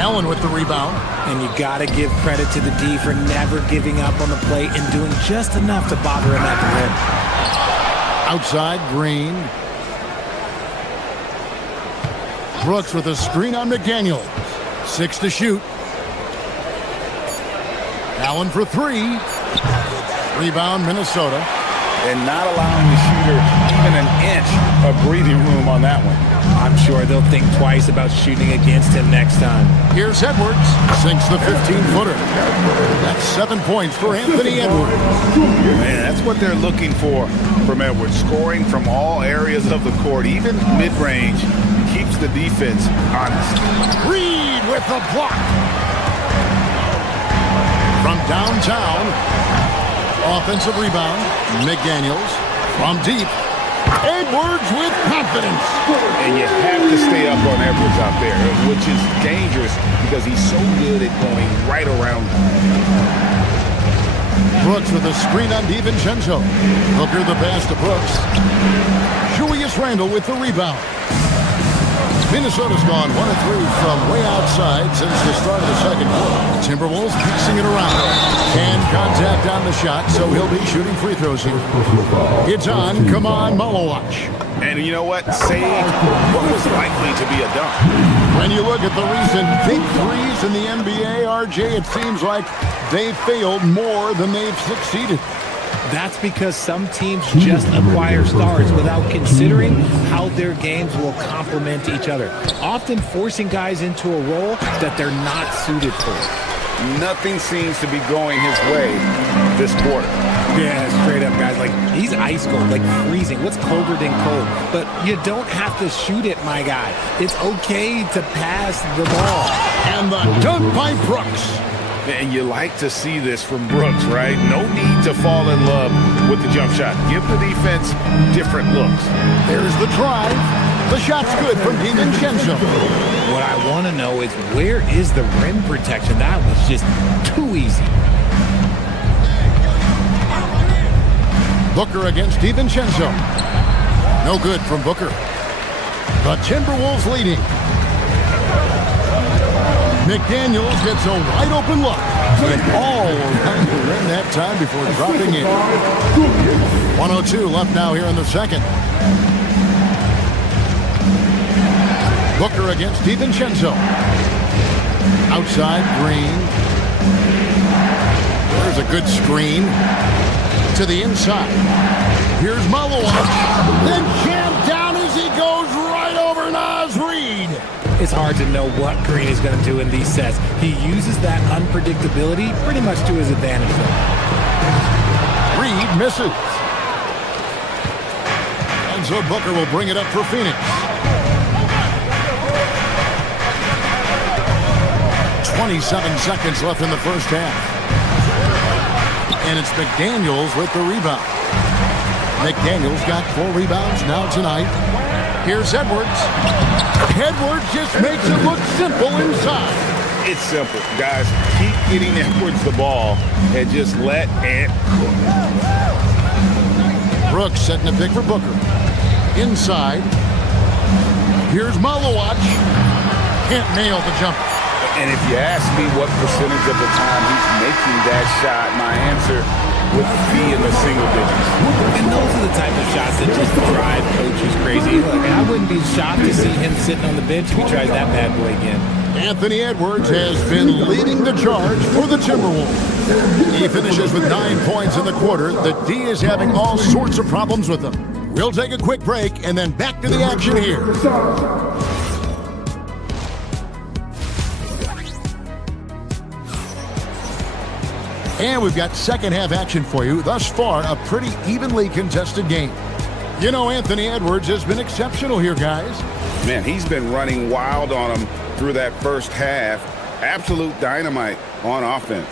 Allen with the rebound. And you got to give credit to the D for never giving up on the play and doing just enough to bother him at the rim. Outside, Green. Brooks with a screen on McDaniel. 6 to shoot. Allen for 3. Rebound, Minnesota. And not allowing the shooter even an inch of breathing room on that one. I'm sure they'll think twice about shooting against him next time. Here's Edwards. Sinks the 15-footer. That's 7 points for Anthony Edwards. Man, that's what they're looking for from Edwards. Scoring from all areas of the court, even mid-range, keeps the defense honest. Reed with the block. From downtown, offensive rebound, McDaniels from deep. Edwards with confidence. And you have to stay up on Edwards out there, which is dangerous because he's so good at going right around. Brooks with a screen on DiVincenzo. Hooker the pass to Brooks. Julius Randle with the rebound. Minnesota's gone 1 of 3 from way outside since the start of the second quarter. Timberwolves piecing it around. And contact on the shot, so he'll be shooting free throws here. It's on. Come on, Malowacz. And you know what? Save what was likely to be a dunk. When you look at the recent big threes in the NBA, RJ, it seems like they've failed more than they've succeeded. That's because some teams just acquire stars without considering how their games will complement each other, often forcing guys into a role that they're not suited for. Nothing seems to be going his way this quarter. Yeah, straight up, guys. Like, he's ice cold, like freezing. What's colder than cold? But you don't have to shoot it, my guy. It's okay to pass the ball. And the dunk by Brooks. And you like to see this from Brooks, right? No need to fall in love with the jump shot. Give the defense different looks. There's the drive. The shot's good from DiVincenzo. What I want to know is, where is the rim protection? That was just too easy. Booker against DiVincenzo. No good from Booker. The Timberwolves leading. McDaniels gets a wide open look. And all around the rim that time before dropping in. 1:02 left now here in the second. Booker against DiVincenzo. Outside, Green. There's a good screen. To the inside. Here's Malowacz. Then jammed down as he goes right over Naz Reid. It's hard to know what Green is going to do in these sets. He uses that unpredictability pretty much to his advantage, though. Reid misses. And so Booker will bring it up for Phoenix. 27 seconds left in the first half. And it's McDaniels with the rebound. McDaniels got 4 rebounds now tonight. Here's Edwards. Edwards just makes it look simple inside. It's simple, guys. Keep getting Edwards the ball and just let it cook. Brooks setting a pick for Booker. Inside. Here's Malowacz. Can't nail the jumper. And if you ask me what percentage of the time he's making that shot, my answer would be in the single digits. And those are the type of shots that just drive coaches crazy. Look, I wouldn't be shocked to see him sitting on the bench if he tries that bad boy again. Anthony Edwards has been leading the charge for the Timberwolves. He finishes with 9 points in the quarter. The D is having all sorts of problems with him. We'll take a quick break and then back to the action here. And we've got second half action for you. Thus far, a pretty evenly contested game. You know, Anthony Edwards has been exceptional here, guys. Man, he's been running wild on him through that first half. Absolute dynamite on offense.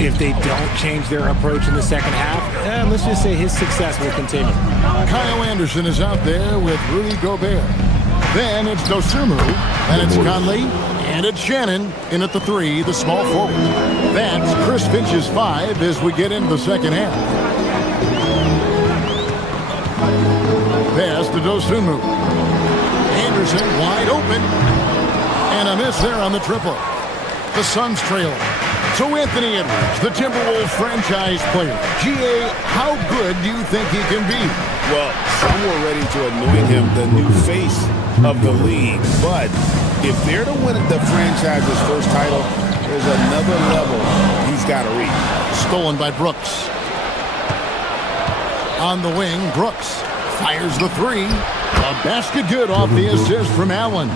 If they don't change their approach in the second half, let's just say his success will continue. Kyle Anderson is out there with Rudy Gobert. Then it's Dosunmu, and it's Conley And it's Shannon in at the 3, the small forward. That's Chris Finch's 5 as we get into the second half. Pass to Dosunmu. Anderson wide open. And a miss there on the triple. The Suns trail. So Anthony Edwards, the Timberwolves franchise player. G.A., how good do you think he can be? Well, some were ready to anoint him the new face of the league. But if they're to win the franchise's first title, there's another level he's got to reach. Stolen by Brooks. On the wing, Brooks fires the 3. A basket good off the assist from Allen.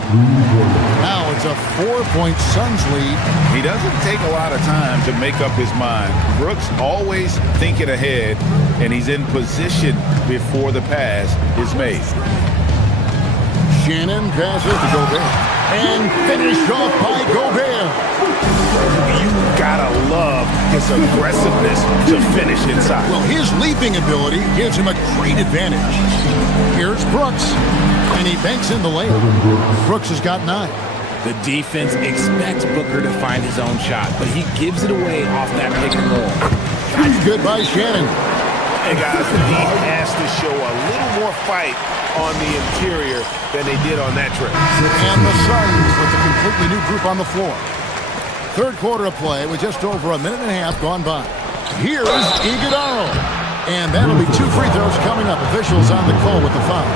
Now it's a 4-point Suns lead. He doesn't take a lot of time to make up his mind. Brooks always thinking ahead, and he's in position before the pass is made. Shannon passes to Gobert. And finished off by Gobert. You gotta love his aggressiveness to finish inside. Well, his leaping ability gives him a great advantage. Here's Brooks, and he banks in the layup. Brooks has got 9. The defense expects Booker to find his own shot, but he gives it away off that pick and roll. That's good by Shannon. Hey guys, the D has to show a little more fight on the interior than they did on that trip. And the Suns with a completely new group on the floor. Third quarter of play with just over a minute and a half gone by. Here's Iguodala. And that'll be 2 free throws coming up. Officials on the call with the foul.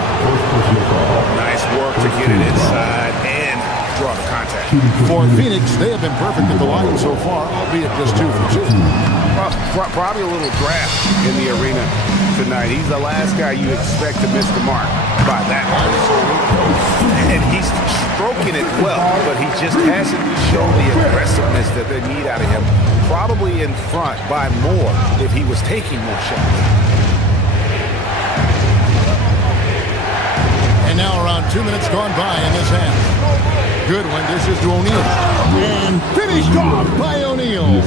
Nice work to get it inside and draw the contact. For Phoenix, they have been perfect at the line so far, albeit just 2 for 2. Probably a little draft in the arena tonight. He's the last guy you expect to miss the mark by that much. And he's stroking it well, but he just hasn't shown the aggressiveness that they need out of him. Probably in front by more if he was taking more shots. And now around 2 minutes gone by in this half. Goodwin dishes to O'Neal. And finished off by O'Neal.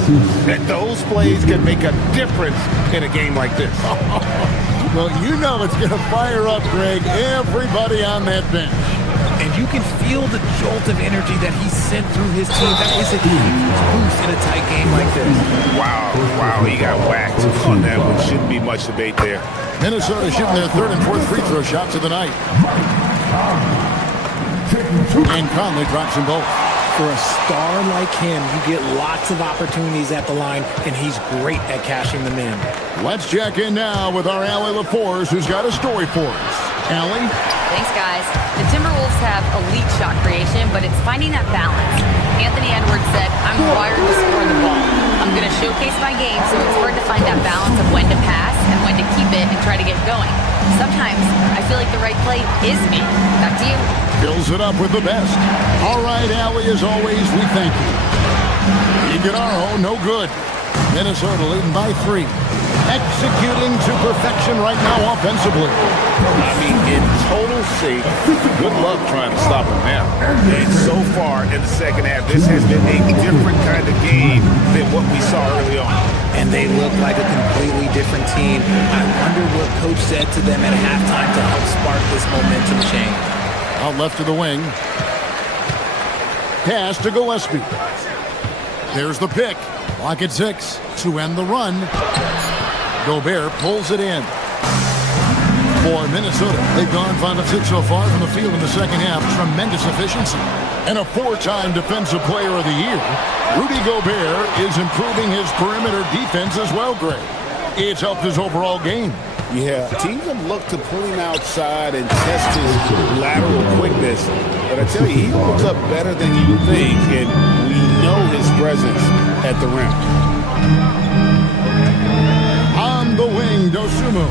And those plays can make a difference in a game like this. Well, you know it's going to fire up, Greg, everybody on that bench. And you can feel the jolt of energy that he sent through his team. That is a huge boost in a tight game like this. Wow, he got whacked on that one. Shouldn't be much debate there. Minnesota shooting their 3rd and 4th free throw shots of the night. And Conley drops them both. For a star like him, you get lots of opportunities at the line, and he's great at cashing them in. Let's check in now with our Allie LaForce, who's got a story for us. Allie? Thanks, guys. The Timberwolves have elite shot creation, but it's finding that balance. Anthony Edwards said, I'm wired to score the ball. I'm going to showcase my game, so it's hard to find that balance of when to pass and when to keep it and try to get going. Sometimes I feel like the right play is me. Back to you. Fills it up with the best. All right, Allie, as always, we thank you. Iguodala, no good. Minnesota leading by 3. Executing to perfection right now offensively. I mean, in total sync. Good luck trying to stop him now. And so far in the second half, this has been a different kind of game than what we saw early on. And they look like a completely different team. I wonder what coach said to them at halftime to help spark this momentum change. Out left to the wing. Pass to Gillespie. There's the pick. Lock at 6 to end the run. Gobert pulls it in. For Minnesota, they've gone 5 of 6 so far from the field in the second half. Tremendous efficiency. And a 4-time Defensive Player of the Year. Rudy Gobert is improving his perimeter defense as well, Greg. It's helped his overall game. Yeah, teams have looked to pull him outside and test his lateral quickness. But I tell you, he holds up better than you would think, and we know his presence at the rim. On the wing, Dosunmu.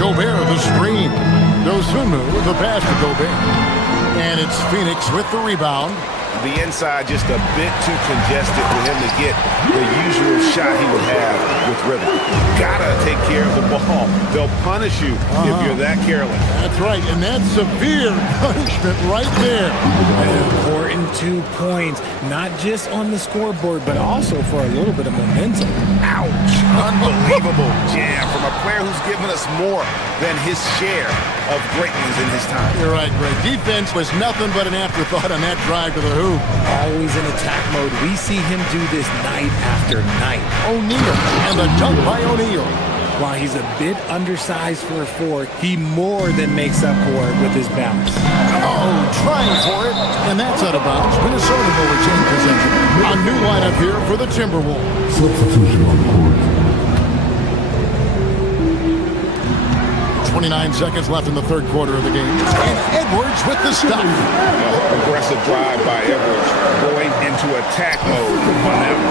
Gobert, the screen. Dosunmu, the pass to Gobert. And it's Phoenix with the rebound. The inside just a bit too congested for him to get the usual shot he would have with rhythm. Gotta take care of the ball. They'll punish you if you're that careless. That's right, and that's severe punishment right there. An important 2 points, not just on the scoreboard, but also for a little bit of momentum. Ouch! Unbelievable jam from a player who's given us more than his share of greatness in his time. You're right, Greg. Defense was nothing but an afterthought on that drive to the hoop. Always in attack mode. We see him do this night after night. O'Neal, and the dunk by O'Neal. While he's a bit undersized for a 4, he more than makes up for it with his bounce. Oh, trying for it, and that's out of bounds. Minnesota will retain possession. A new lineup here for the Timberwolves. Substitution on court. 29 seconds left in the third quarter of the game. And Edwards with the stop. Aggressive drive by Edwards, going into attack mode on that one.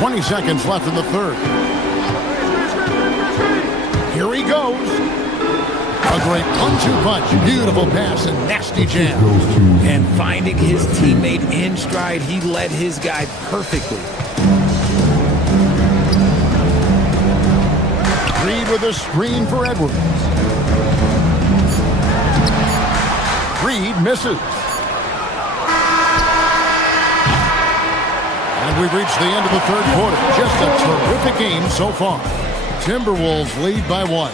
20 seconds left in the third. Here he goes. A great 1-2 punch. Beautiful pass and nasty jam. And finding his teammate in stride, he led his guy perfectly. Reed with a screen for Edwards. Reed misses. And we've reached the end of the third quarter. Just a terrific game so far. Timberwolves lead by 1.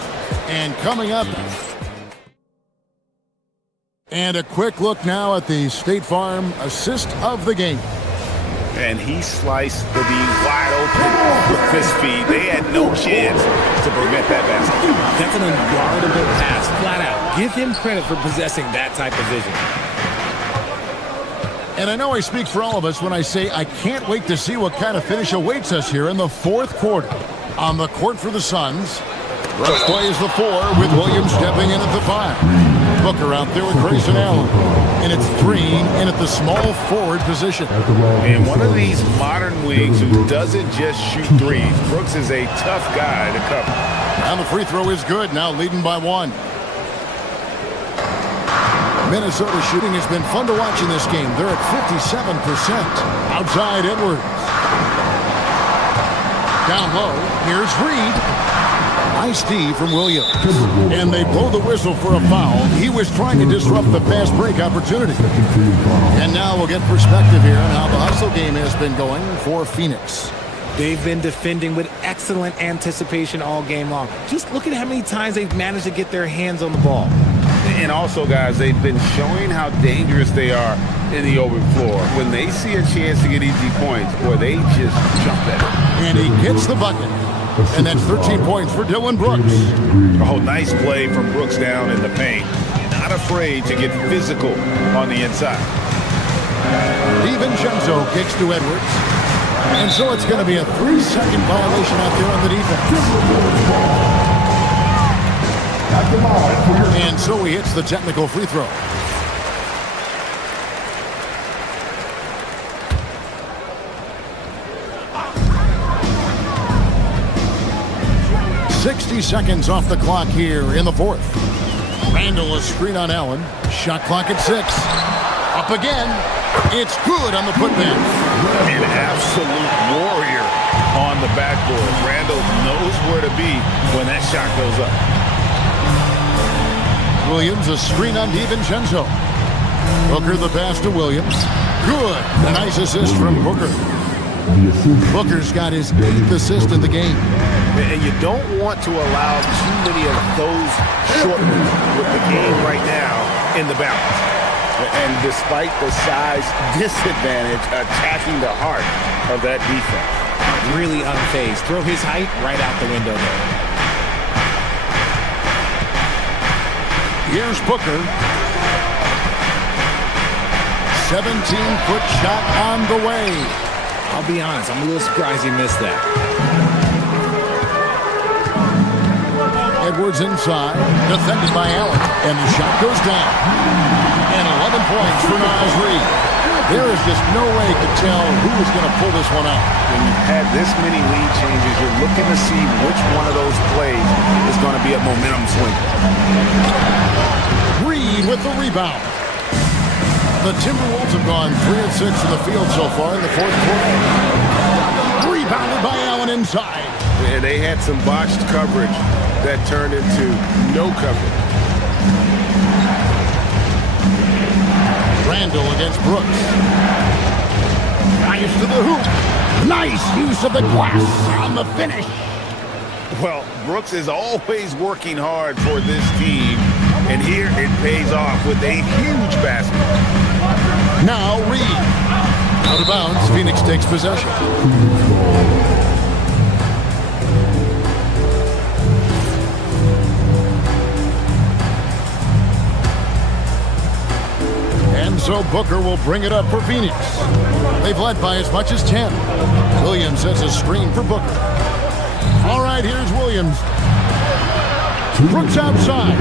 And coming up, and a quick look now at the State Farm assist of the game. And he sliced the D wide open with his feet. They had no chance to prevent that basket. That's an unguardable pass, flat out. Give him credit for possessing that type of vision. And I know I speak for all of us when I say I can't wait to see what kind of finish awaits us here in the fourth quarter. On the court for the Suns, Brooks plays the 4 with Williams stepping in at the 5. Booker out there with Grayson Allen. And it's Green in at the small forward position. And one of these modern wings who doesn't just shoot threes. Brooks is a tough guy to cover. And the free throw is good, now leading by 1. Minnesota shooting has been fun to watch in this game. They're at 57%. Outside Edwards. Down low, here's Reed. Nice D from Williams. And they blow the whistle for a foul. He was trying to disrupt the fast break opportunity. And now we'll get perspective here on how the hustle game has been going for Phoenix. They've been defending with excellent anticipation all game long. Just look at how many times they've managed to get their hands on the ball. And also, guys, they've been showing how dangerous they are in the open floor. When they see a chance to get easy points, boy, they just jump at it. And he gets the bucket. And that's 13 points for Dylan Brooks. Oh, nice play from Brooks down in the paint. Not afraid to get physical on the inside. DiVincenzo kicks to Edwards. And so it's going to be a 3-second violation out there on the defense. And so he hits the technical free throw. .60 seconds off the clock here in the fourth. Randall a screen on Allen. Shot clock at 6. Up again. It's good on the putback. An absolute warrior on the backboard. Randall knows where to be when that shot goes up. Williams a screen on DiVincenzo. Booker the pass to Williams. Good. A nice assist from Booker. Booker's got his 8th assist in the game. And you don't want to allow too many of those short moves with the game right now in the balance. And despite the size disadvantage, attacking the heart of that defense. Really unfazed. Throw his height right out the window there. Here's Booker. 17-foot shot on the way. I'll be honest, I'm a little surprised he missed that. Edwards inside, defended by Allen, and the shot goes down. And 11 points for Naz Reid. There is just no way to tell who is going to pull this one out. When you've had this many lead changes, you're looking to see which one of those plays is going to be a momentum swing. Reed with the rebound. The Timberwolves have gone 3 of 6 in the field so far in the fourth quarter. Rebounded by Allen inside. And they had some botched coverage that turned into no coverage. Randall against Brooks. Nice to the hoop. Nice use of the glass on the finish. Well, Brooks is always working hard for this team, and here it pays off with a huge basket. Now Reed. Out of bounds, Phoenix takes possession. And so Booker will bring it up for Phoenix. They've led by as much as 10. Williams sets a screen for Booker. All right, here's Williams. Brooks outside.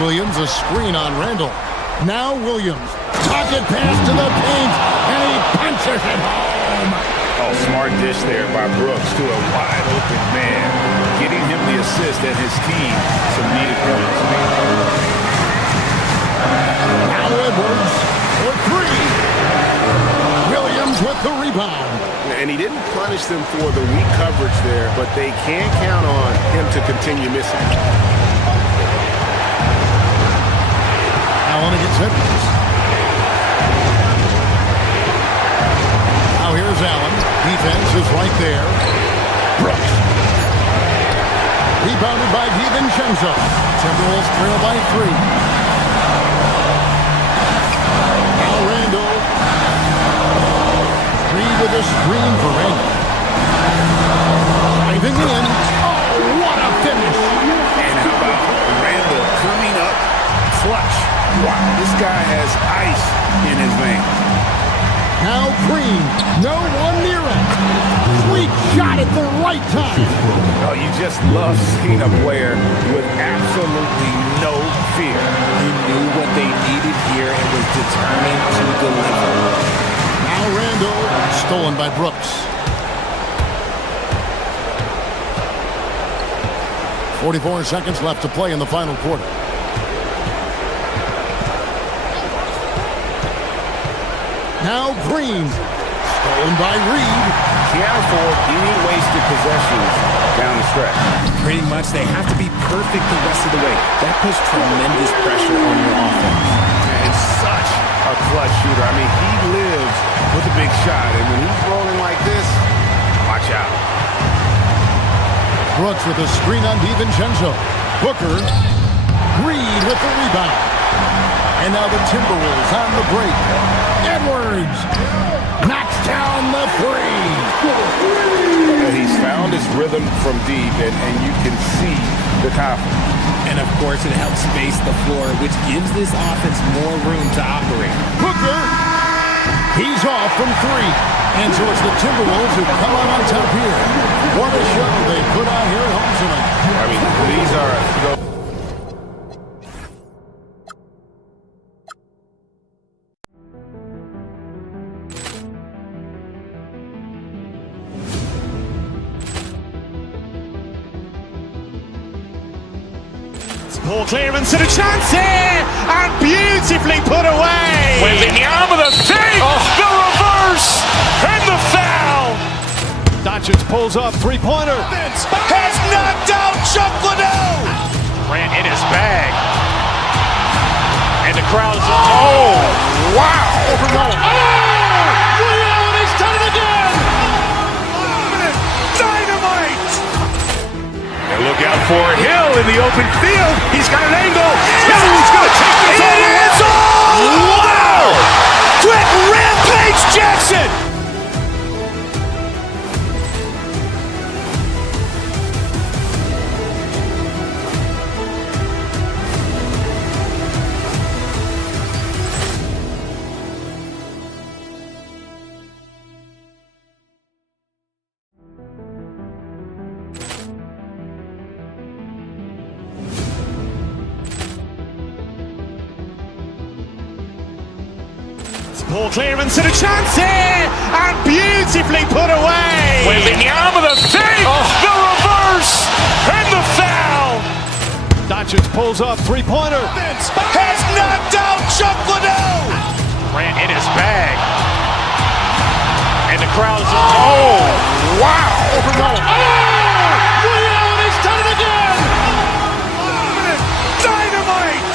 Williams, a screen on Randall. Now Williams. Pocket pass to the paint, and he punches it home. Oh, smart dish there by Brooks to a wide open man, getting him the assist and his team some needed points. Now Edwards for 3. Williams with the rebound. And he didn't punish them for the weak coverage there, but they can count on him to continue missing. Allen against Edwards. Now here's Allen. Defense is right there. Brooks. Rebounded by DiVincenzo. Timberwolves trail by 3. Now Randall. Reed with a screen for Randall. Driving in. Oh, what a finish. And how about Randall coming up clutch? Wow, this guy has ice in his veins. Now Green. No one near it. Sweet shot at the right time. Oh, you just love seeing a player with absolutely no fear. He knew what they needed here and was determined to deliver. Now Randall, stolen by Brooks. 44 seconds left to play in the final quarter. Now Green, stolen by Reed. Can't afford any wasted possessions down the stretch. Pretty much, they have to be perfect the rest of the way. That puts tremendous pressure on your offense. And such a clutch shooter. I mean, he lives with a big shot, and when he's rolling like this, watch out. Brooks with a screen on DiVincenzo. Booker. Reed with the rebound. And now the Timberwolves on the break. Edwards knocks down the 3. He's found his rhythm from deep, and you can see the confidence. And of course, it helps space the floor, which gives this offense more room to operate. Booker, he's off from 3. And so it's the Timberwolves who come out on top here. What a show they put on here at home tonight. I mean, these are... Ball clearance and a chance here, and beautifully put away. Wembanyama with a fake, the reverse, and the foul. Doncic pulls up, three-pointer. Has knocked out Chuck Liddell. Ran in his bag. And the crowd is... Oh, wow. He's done it again. Dynamite. And look out for Hill in the open field. He's got an angle. Hill's going to take this all the way. Wow! Quick rampage Jackson. Ball clearance and a chance here, and beautifully put away. Wembanyama with a fake, the reverse, and the foul. Doncic pulls up, three-pointer. Vince has knocked out Chuck Liddell. Grant in his bag. And the crowd is... Oh, wow. Ray Allen has done it again. Dynamite.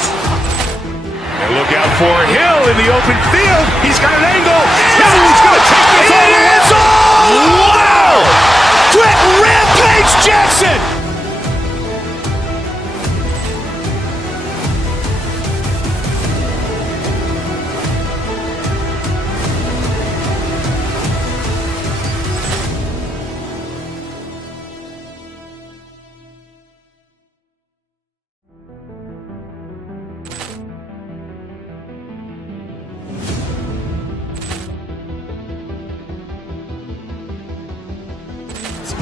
And look out for Hill in the open field. He's got an angle. Hill's going to take this all the way. Wow. Quick Rampage Jackson.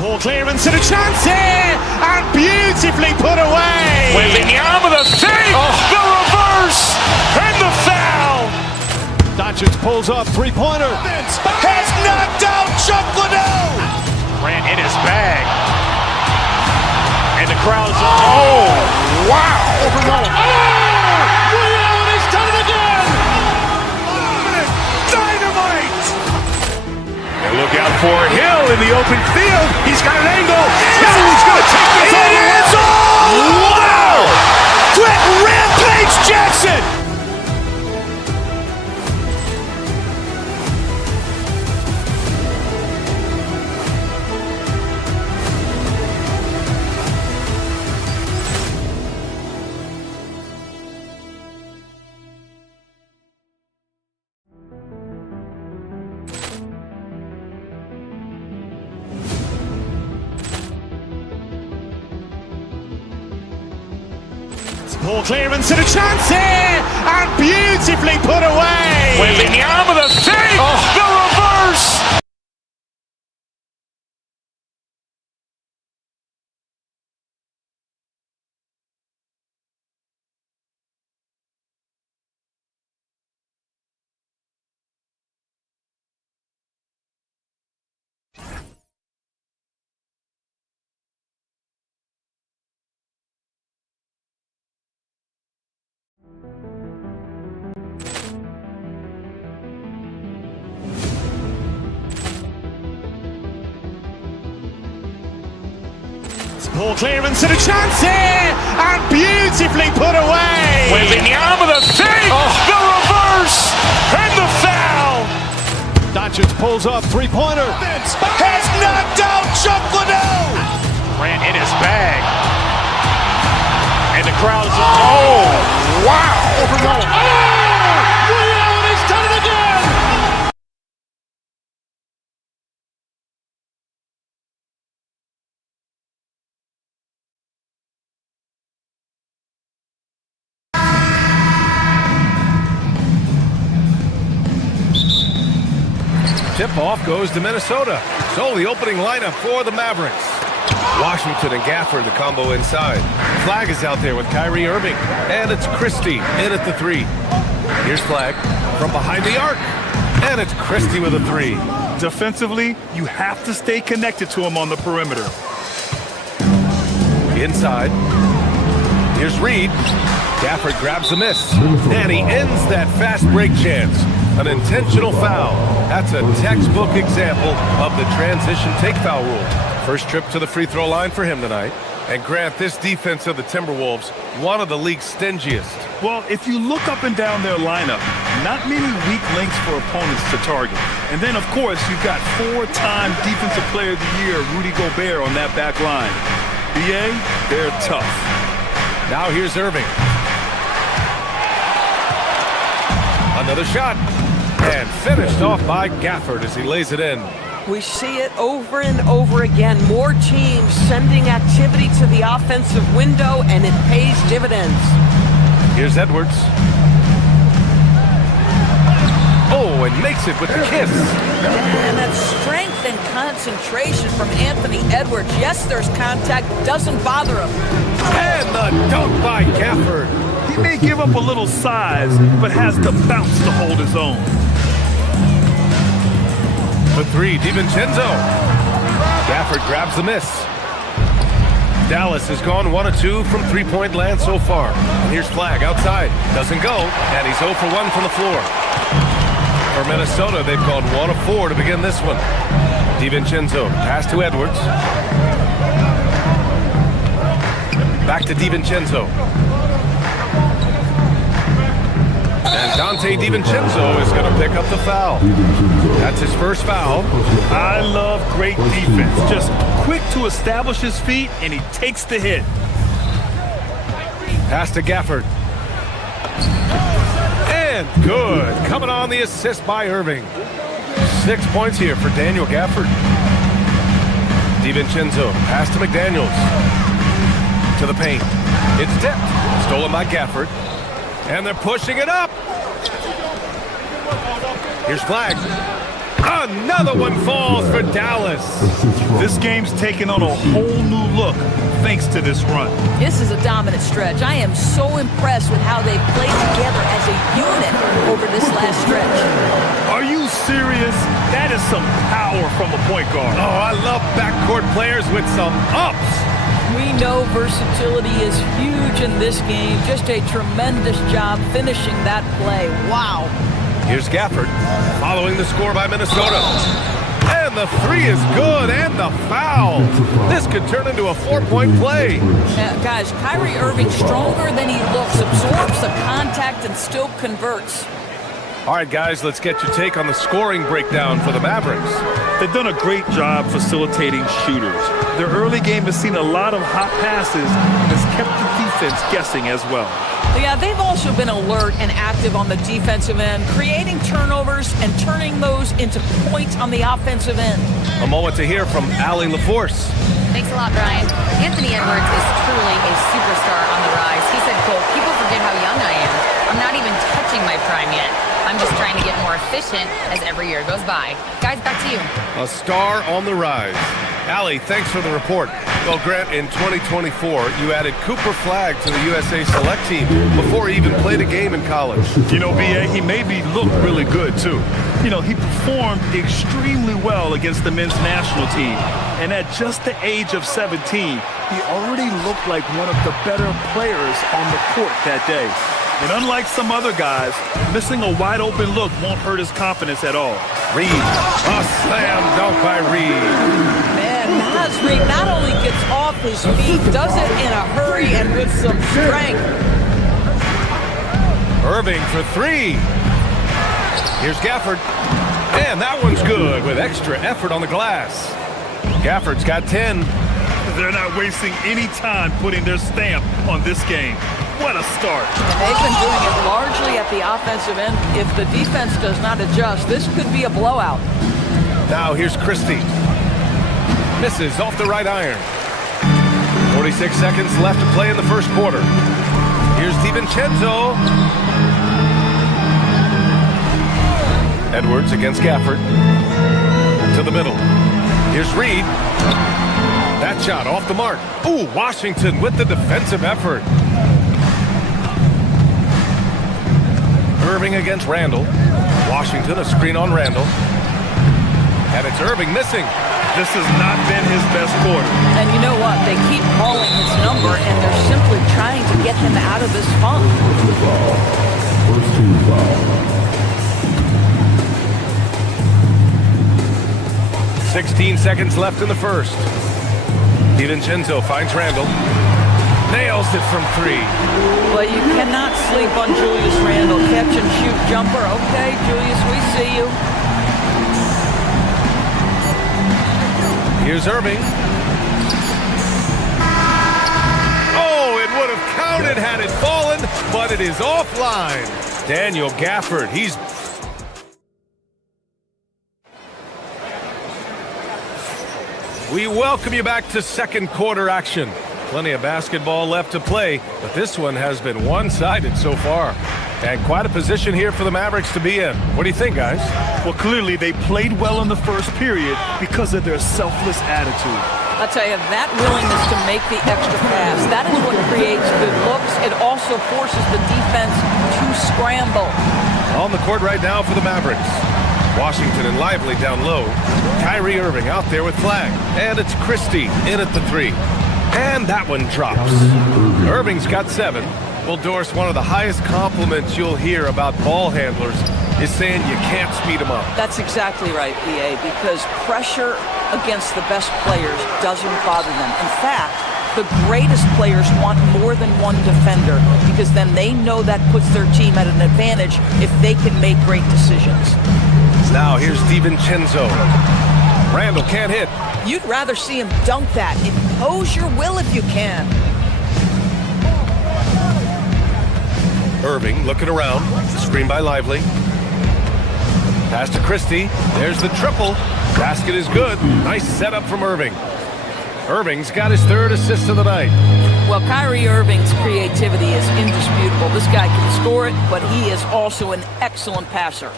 Ball clearance and a chance here, and beautifully put away. Wembanyama with a three, the reverse, and the foul. Doncic pulls up, three-pointer. Vince has knocked out Chuck Liddell. Grant in his bag. And the crowd is... Oh, wow. Ray Allen has done it again. Dynamite. And look out for Hill in the open field. He's got an angle. Hill's going to take this all the way. Wow! Quick Rampage Jackson. Ball clearance and a chance here, and beautifully put away. Wembanyama with a three, the reverse. Ball clearance and a chance here, and beautifully put away. Wembanyama with a three, the reverse, and the foul. Doncic pulls up, three-pointer. Vince has knocked out Chuck Liddell. Grant in his bag. And the crowd is... Oh, wow. Ray Allen has done it again. Tip-off goes to Minnesota. So the opening lineup for the Mavericks. Washington and Gafford, the combo inside. Flag is out there with Kyrie Irving. And it's Christie in at the three. Here's Flag from behind the arc. And it's Christie with a three. Defensively, you have to stay connected to him on the perimeter. Inside. Here's Reed. Gafford grabs the miss. And he ends that fast break chance. An intentional foul. That's a textbook example of the transition take foul rule. First trip to the free throw line for him tonight. And Grant, this defense of the Timberwolves, one of the league's stingiest. Well, if you look up and down their lineup, not many weak links for opponents to target. And then, of course, you've got four-time Defensive Player of the Year, Rudy Gobert, on that back line. BA, they're tough. Now here's Irving. Another shot. And finished off by Gafford as he lays it in. We see it over and over again. More teams sending activity to the offensive window, and it pays dividends. Here's Edwards. Oh, and makes it with the kiss. And that strength and concentration from Anthony Edwards. Yes, there's contact. Doesn't bother him. And the dunk by Gafford. He may give up a little size, but has the bounce to hold his own. For three, DiVincenzo. Gafford grabs the miss. Dallas has gone 1 of 2 from three-point land so far. And here's Flag outside. Doesn't go. And he's 0 for 1 from the floor. For Minnesota, they've gone 1 of 4 to begin this one. DiVincenzo, pass to Edwards. Back to DiVincenzo. And Dante DiVincenzo is going to pick up the foul. That's his first foul. I love great defense. Just quick to establish his feet, and he takes the hit. Pass to Gafford. And good. Coming on the assist by Irving. 6 points here for Daniel Gafford. DiVincenzo, pass to McDaniels. To the paint. It's tipped. Stolen by Gafford. And they're pushing it up. Here's Flag. Another one falls for Dallas. This game's taken on a whole new look thanks to this run. This is a dominant stretch. I am so impressed with how they've played together as a unit over this last stretch. Are you serious? That is some power from a point guard. Oh, I love backcourt players with some ups. We know versatility is huge in this game. Just a tremendous job finishing that play. Wow. Here's Gafford, following the score by Minnesota. And the three is good, and the foul. This could turn into a 4-point play. Guys, Kyrie Irving, stronger than he looks, absorbs the contact and still converts. All right, guys, let's get your take on the scoring breakdown for the Mavericks. They've done a great job facilitating shooters. Their early game has seen a lot of hot passes and has kept the defense guessing as well. Yeah, they've also been alert and active on the defensive end, creating turnovers and turning those into points on the offensive end. A moment to hear from Allie LaForce. Thanks a lot, Brian. Anthony Edwards is truly a superstar on the rise. He said, quote, "People forget how young I am. I'm not even touching my prime yet. I'm just trying to get more efficient as every year goes by." Guys, back to you. A star on the rise. Allie, thanks for the report. Well, Grant, in 2024, you added Cooper Flag to the USA Select team before he even played a game in college. You know, B.A., he made me look really good, too. You know, he performed extremely well against the men's national team. And at just the age of 17, he already looked like one of the better players on the court that day. And unlike some other guys, missing a wide-open look won't hurt his confidence at all. Reed, a slam dunk by Reed. Man, Naz Reed not only gets off his feet, does it in a hurry and with some strength. Irving for three. Here's Gafford. And that one's good with extra effort on the glass. Gafford's got 10. They're not wasting any time putting their stamp on this game. What a start. And they've been doing it largely at the offensive end. If the defense does not adjust, this could be a blowout. Now here's Christie. Misses off the right iron. 46 seconds left to play in the first quarter. Here's DiVincenzo. Edwards against Gafford. To the middle. Here's Reed. That shot off the mark. Ooh, Washington with the defensive effort. Irving against Randall. Washington, a screen on Randall. And it's Irving missing. This has not been his best quarter. And you know what? They keep calling his number, and they're simply trying to get him out of this funk. First team foul. 16 seconds left in the first. DiVincenzo finds Randall. Nails it from three. But you cannot sleep on Julius Randle. Catch and shoot jumper. Okay, Julius, we see you. Here's Irving. Oh, it would have counted had it fallen, but it is offline. Daniel Gafford, he's... We welcome you back to second quarter action. Plenty of basketball left to play, but this one has been one-sided so far. And quite a position here for the Mavericks to be in. What do you think, guys? Well, clearly they played well in the first period because of their selfless attitude. I'll tell you, that willingness to make the extra pass, that is what creates good looks. It also forces the defense to scramble. On the court right now for the Mavericks. Washington and Lively down low. Kyrie Irving out there with Flag. And it's Christie in at the three. And that one drops. Irving's got 7. Well, Doris, one of the highest compliments you'll hear about ball handlers is saying you can't speed them up. That's exactly right, BA, because pressure against the best players doesn't bother them. In fact, the greatest players want more than one defender because then they know that puts their team at an advantage if they can make great decisions. Now here's DiVincenzo. Randall can't hit. You'd rather see him dunk that. Impose your will if you can. Irving looking around. Screen by Lively. Pass to Christie. There's the triple. Basket is good. Nice setup from Irving. Irving's got his 3rd assist of the night. Well, Kyrie Irving's creativity is indisputable. This guy can score it, but he is also an excellent passer.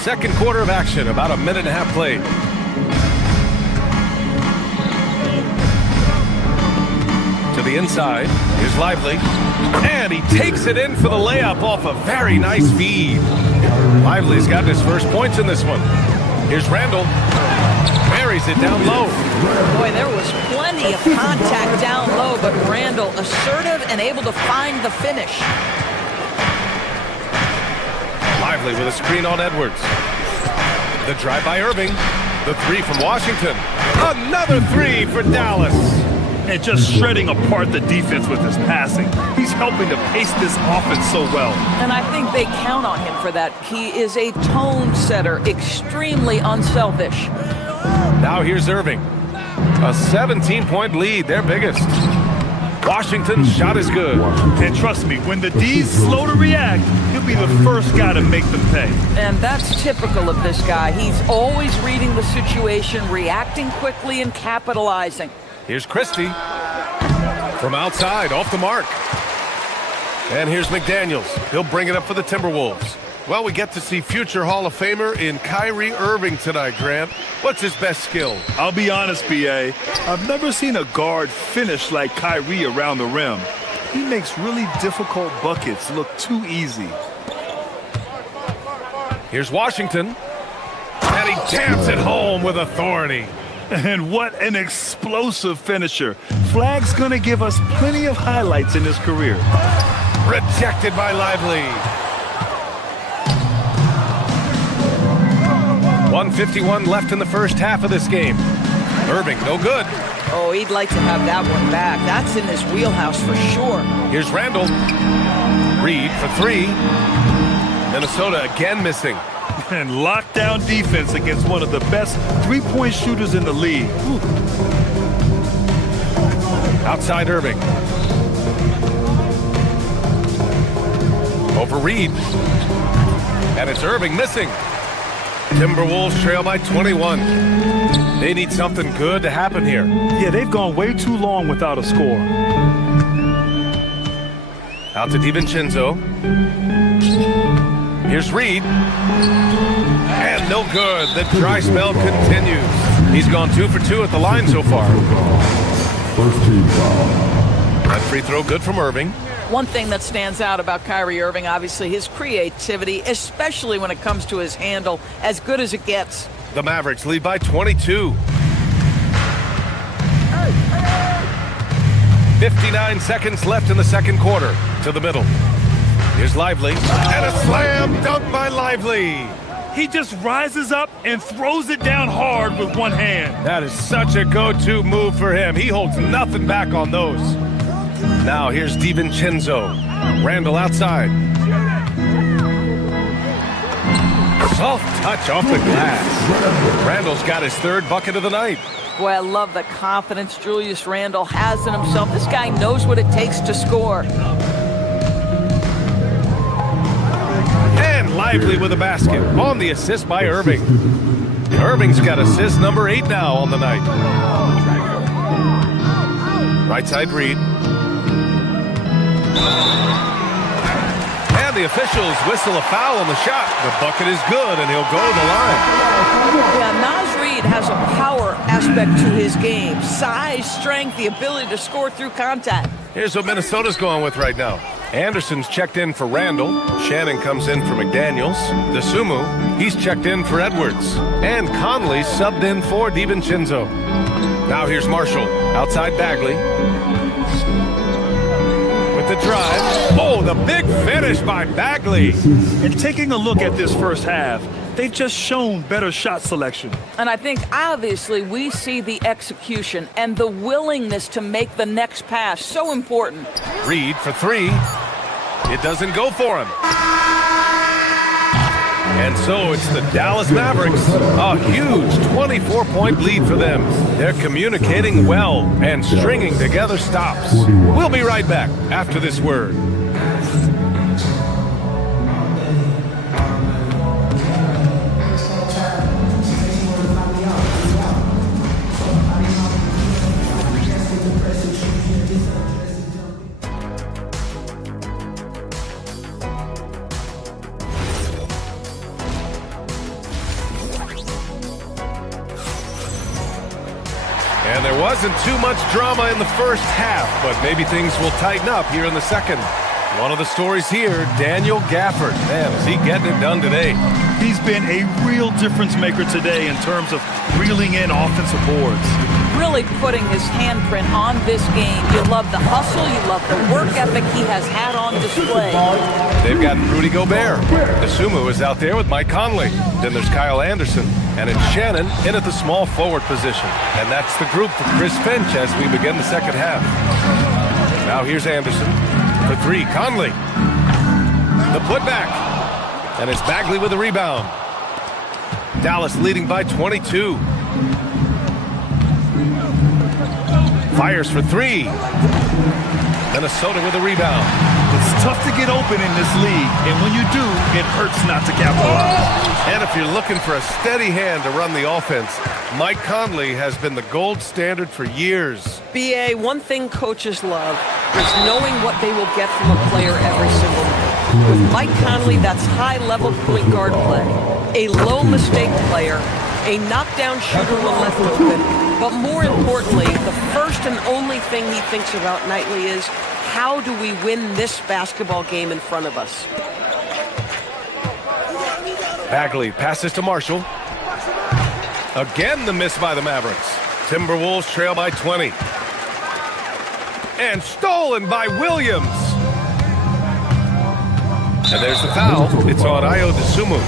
Second quarter of action, about a minute and a half played. To the inside, here's Lively. And he takes it in for the layup off a very nice feed. Lively's got his first points in this one. Here's Randall. Buries it down low. Boy, there was plenty of contact down low, but Randall assertive and able to find the finish. Lively with a screen on Edwards. The drive by Irving. The 3 from Washington. Another 3 for Dallas. And just shredding apart the defense with his passing. He's helping to pace this offense so well. And I think they count on him for that. He is a tone setter, extremely unselfish. Now here's Irving. A 17-point lead, their biggest. Washington's shot is good. And trust me, when the D's slow to react, he'll be the first guy to make them pay. And that's typical of this guy. He's always reading the situation, reacting quickly and capitalizing. Here's Christie. From outside, off the mark. And here's McDaniels. He'll bring it up for the Timberwolves. Well, we get to see future Hall of Famer in Kyrie Irving tonight, Grant. What's his best skill? I'll be honest, BA. I've never seen a guard finish like Kyrie around the rim. He makes really difficult buckets look too easy. Here's Washington. And he jams it home with authority. And what an explosive finisher. Flag's gonna give us plenty of highlights in his career. Rejected by Lively. 1:51 left in the first half of this game. Irving, no good. Oh, he'd like to have that one back. That's in his wheelhouse for sure. Here's Randall. Reed for 3. Minnesota again missing. And lockdown defense against one of the best three-point shooters in the league. Ooh. Outside Irving. Over Reed. And it's Irving missing. Timberwolves trail by 21. They need something good to happen here. Yeah, they've gone way too long without a score. Out to DiVincenzo. Here's Reed. And no good. The dry spell continues. He's gone 2 for 2 at the line so far. First team foul. That free throw good from Irving. One thing that stands out about Kyrie Irving, obviously, his creativity, especially when it comes to his handle, as good as it gets. The Mavericks lead by 22. 59 seconds left in the second quarter. To the middle. Here's Lively. And a slam dunk by Lively. He just rises up and throws it down hard with one hand. That is such a go-to move for him. He holds nothing back on those. Now here's DiVincenzo. Randall outside. Soft touch off the glass. Randall's got his 3rd bucket of the night. Boy, I love the confidence Julius Randle has in himself. This guy knows what it takes to score. And Lively with a basket on the assist by Irving. Irving's got assist number 8 now on the night. Right side Reed. And the officials whistle a foul on the shot. The bucket is good, and he'll go to the line. Yeah, Naz Reid has a power aspect to his game. Size, strength, the ability to score through contact. Here's what Minnesota's going with right now. Anderson's checked in for Randall. Shannon comes in for McDaniels. DeSumo, he's checked in for Edwards. And Conley subbed in for DiVincenzo. Now here's Marshall, outside Bagley. With the drive. Oh, the big finish by Bagley. And taking a look at this first half, they've just shown better shot selection. And I think, obviously, we see the execution and the willingness to make the next pass so important. Reed for three. It doesn't go for him. And so it's the Dallas Mavericks. A huge 24-point lead for them. They're communicating well and stringing together stops. We'll be right back after this word. And there wasn't too much drama in the first half, but maybe things will tighten up here in the second. One of the stories here, Daniel Gafford. Man, is he getting it done today? He's been a real difference maker today in terms of reeling in offensive boards. Really putting his handprint on this game. You love the hustle, you love the work ethic he has had on display. They've got Rudy Gobert. DeSumo is out there with Mike Conley. Then there's Kyle Anderson. And it's Shannon in at the small forward position. And that's the group for Chris Finch as we begin the second half. Now here's Anderson. For three, Conley. The putback. And it's Bagley with the rebound. Dallas leading by 22. Fires for three. Minnesota with a rebound. It's tough to get open in this league, and when you do, it hurts not to capitalize. And if you're looking for a steady hand to run the offense, Mike Conley has been the gold standard for years. BA, one thing coaches love is knowing what they will get from a player every single night. With Mike Conley, that's high-level point guard play, a low-mistake player, a knockdown shooter when left open, but more importantly, the first and only thing he thinks about nightly is, how do we win this basketball game in front of us? Bagley passes to Marshall. Again, the miss by the Mavericks. Timberwolves trail by 20. And stolen by Williams. And there's the foul. It's on Ayo DeSumo.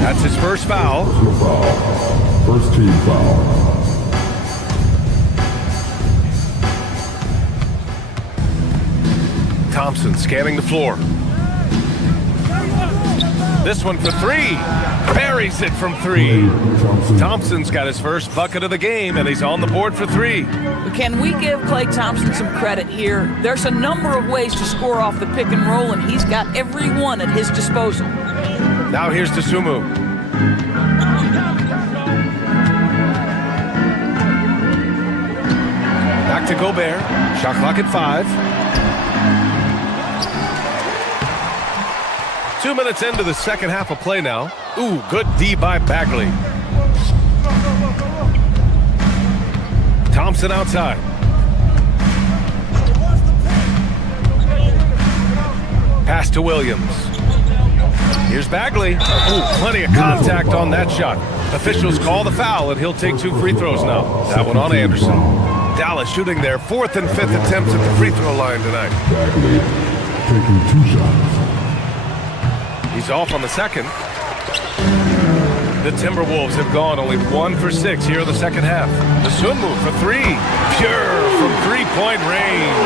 That's his first foul. First team foul. Thompson scanning the floor. This one for three. Buries it from three. Thompson's got his first bucket of the game, and he's on the board for three. Can we give Klay Thompson some credit here? There's a number of ways to score off the pick and roll, and he's got every one at his disposal. Now here's DeSumo. Back to Gobert. Shot clock at 5. 2 minutes into the second half of play now. Ooh, good D by Bagley. Thompson outside. Pass to Williams. Here's Bagley. Ooh, plenty of contact on that shot. Officials call the foul, and he'll take 2 free throws now. That one on Anderson. Dallas shooting their 4th and 5th attempts at the free throw line tonight. Bagley taking 2 shots. He's off on the second. The Timberwolves have gone only 1 for 6 here in the second half. DeSumo for 3. Pure from 3-point range.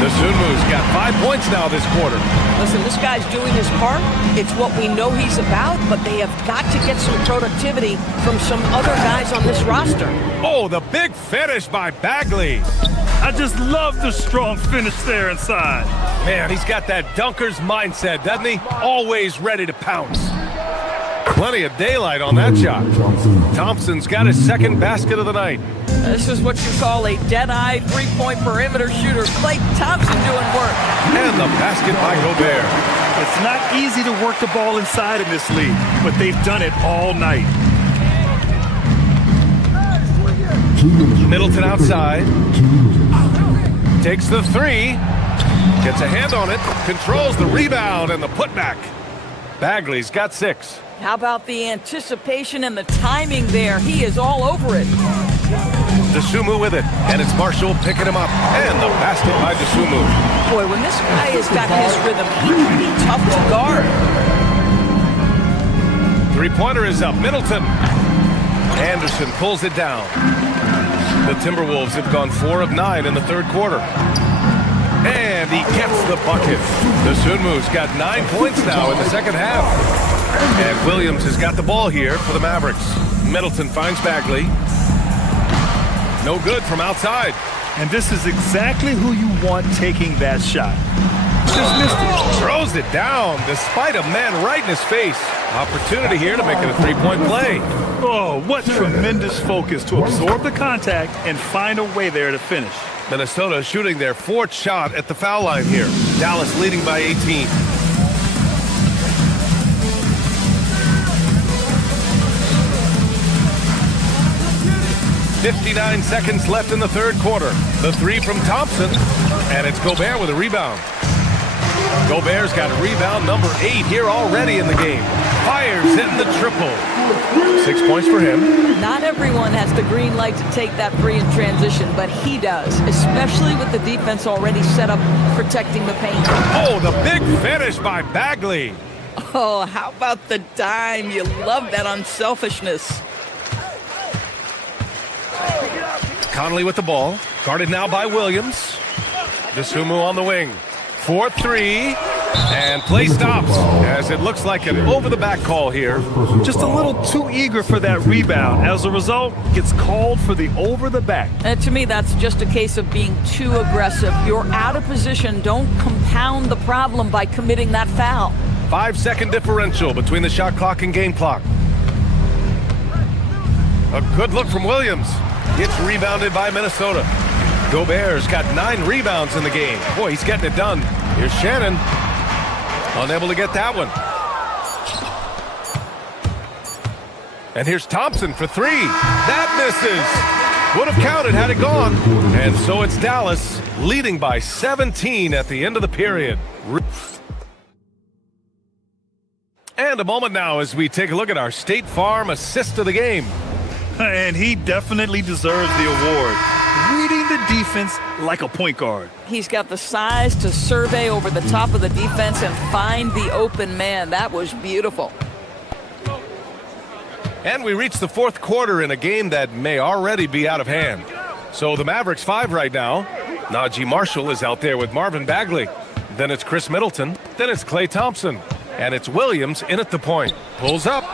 DeSumo's got 5 points now this quarter. Listen, this guy's doing his part. It's what we know he's about, but they have got to get some productivity from some other guys on this roster. Oh, the big finish by Bagley. I just love the strong finish there inside. Man, he's got that dunker's mindset, doesn't he? Always ready to pounce. Plenty of daylight on that shot. Thompson's got his second basket of the night. This is what you call a dead-eye three-point perimeter shooter. Klay Thompson doing work. And the basket by Gobert. It's not easy to work the ball inside in this league, but they've done it all night. Middleton outside. Takes the 3. Gets a hand on it, controls the rebound and the putback. Bagley's got 6. How about the anticipation and the timing there? He is all over it. Dosunmu with it, and it's Marshall picking him up. And the basket by Dosunmu. Boy, when this guy has got his rhythm, he can be tough to guard. Three-pointer is up. Middleton. Anderson pulls it down. The Timberwolves have gone 4 of 9 in the third quarter. And he gets the bucket. Dosunmu's got 9 points now in the second half. And Williams has got the ball here for the Mavericks. Middleton finds Bagley. No good from outside. And this is exactly who you want taking that shot. Just missed it. Throws it down despite a man right in his face. Opportunity here to make it a three-point play. Oh, what tremendous focus to absorb the contact and find a way there to finish. Minnesota shooting their 4th shot at the foul line here. Dallas leading by 18. .59 seconds left in the third quarter. The three from Thompson, and it's Gobert with a rebound. Gobert's got rebound number 8 here already in the game. Fires in the triple. 6 points for him. Not everyone has the green light to take that three in transition, but he does, especially with the defense already set up protecting the paint. Oh, the big finish by Bagley. Oh, how about the dime? You love that unselfishness. Conley with the ball. Guarded now by Williams. Dosunmu on the wing. 4-3. And play stops as it looks like an over-the-back call here. Just a little too eager for that rebound. As a result, gets called for the over-the-back. And to me, that's just a case of being too aggressive. You're out of position. Don't compound the problem by committing that foul. 5-second differential between the shot clock and game clock. A good look from Williams. It's rebounded by Minnesota. Gobert's got 9 rebounds in the game. Boy, he's getting it done. Here's Shannon. Unable to get that one. And here's Thompson for 3. That misses. Would have counted had it gone. And so it's Dallas leading by 17 at the end of the period. And a moment now as we take a look at our State Farm assist of the game. And he definitely deserves the award. Reading the defense like a point guard. He's got the size to survey over the top of the defense and find the open man. That was beautiful. And we reach the fourth quarter in a game that may already be out of hand. So the Mavericks 5 right now. Najee Marshall is out there with Marvin Bagley. Then it's Chris Middleton. Then it's Klay Thompson. And it's Williams in at the point. Pulls up.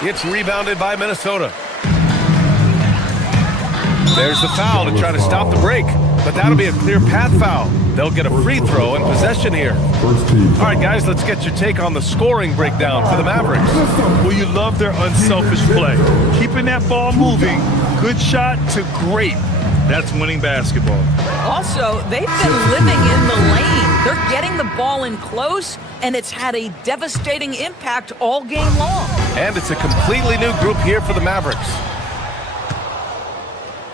It's rebounded by Minnesota. There's the foul to try to stop the break, but that'll be a clear path foul. They'll get a free throw and possession here. All right, guys, let's get your take on the scoring breakdown for the Mavericks. Well, you love their unselfish play. Keeping that ball moving, good shot to great. That's winning basketball. Also, they've been living in the lane. They're getting the ball in close, and it's had a devastating impact all game long. And it's a completely new group here for the Mavericks.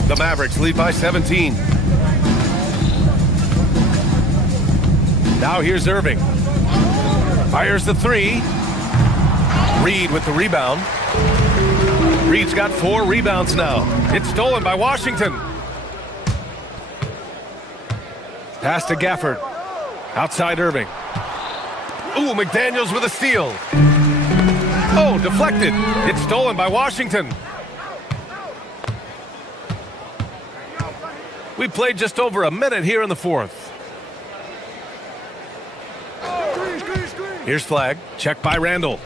The Mavericks lead by 17. Now here's Irving. Fires the 3. Reed with the rebound. Reed's got 4 rebounds now. It's stolen by Washington. Pass to Gafford. Outside Irving. Ooh, McDaniels with a steal. Oh, deflected. It's stolen by Washington. We played just over a minute here in the fourth. Here's Flag. Check by Randall.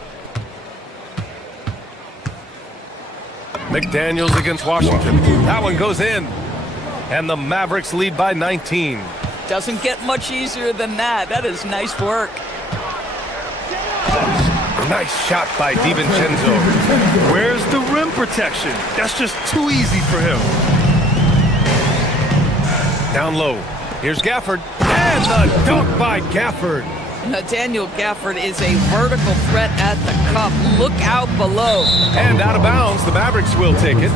McDaniels against Washington. That one goes in. And the Mavericks lead by 19. Doesn't get much easier than that. That is nice work. Nice shot by DiVincenzo. Where's the rim protection? That's just too easy for him. Down low. Here's Gafford. And the dunk by Gafford. Daniel Gafford is a vertical threat at the cup. Look out below. And out of bounds, the Mavericks will take it.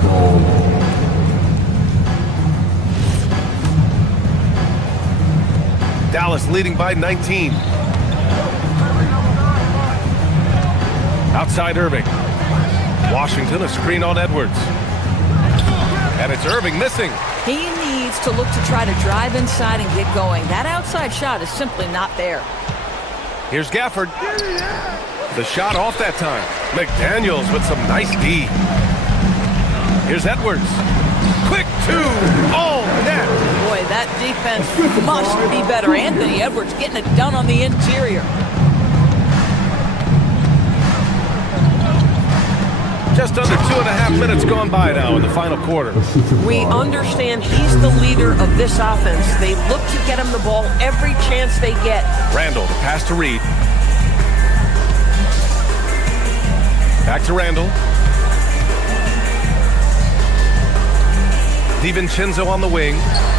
Dallas leading by 19. Outside Irving. Washington, a screen on Edwards. And it's Irving missing. He needs to look to try to drive inside and get going. That outside shot is simply not there. Here's Gafford. The shot off that time. McDaniels with some nice D. Here's Edwards. Quick two. Oh, net. Boy, that defense must be better. Anthony Edwards getting it done on the interior. Just under 2.5 minutes gone by now in the final quarter. We understand he's the leader of this offense. They look to get him the ball every chance they get. Randall, the pass to Reed. Back to Randall. DiVincenzo on the wing.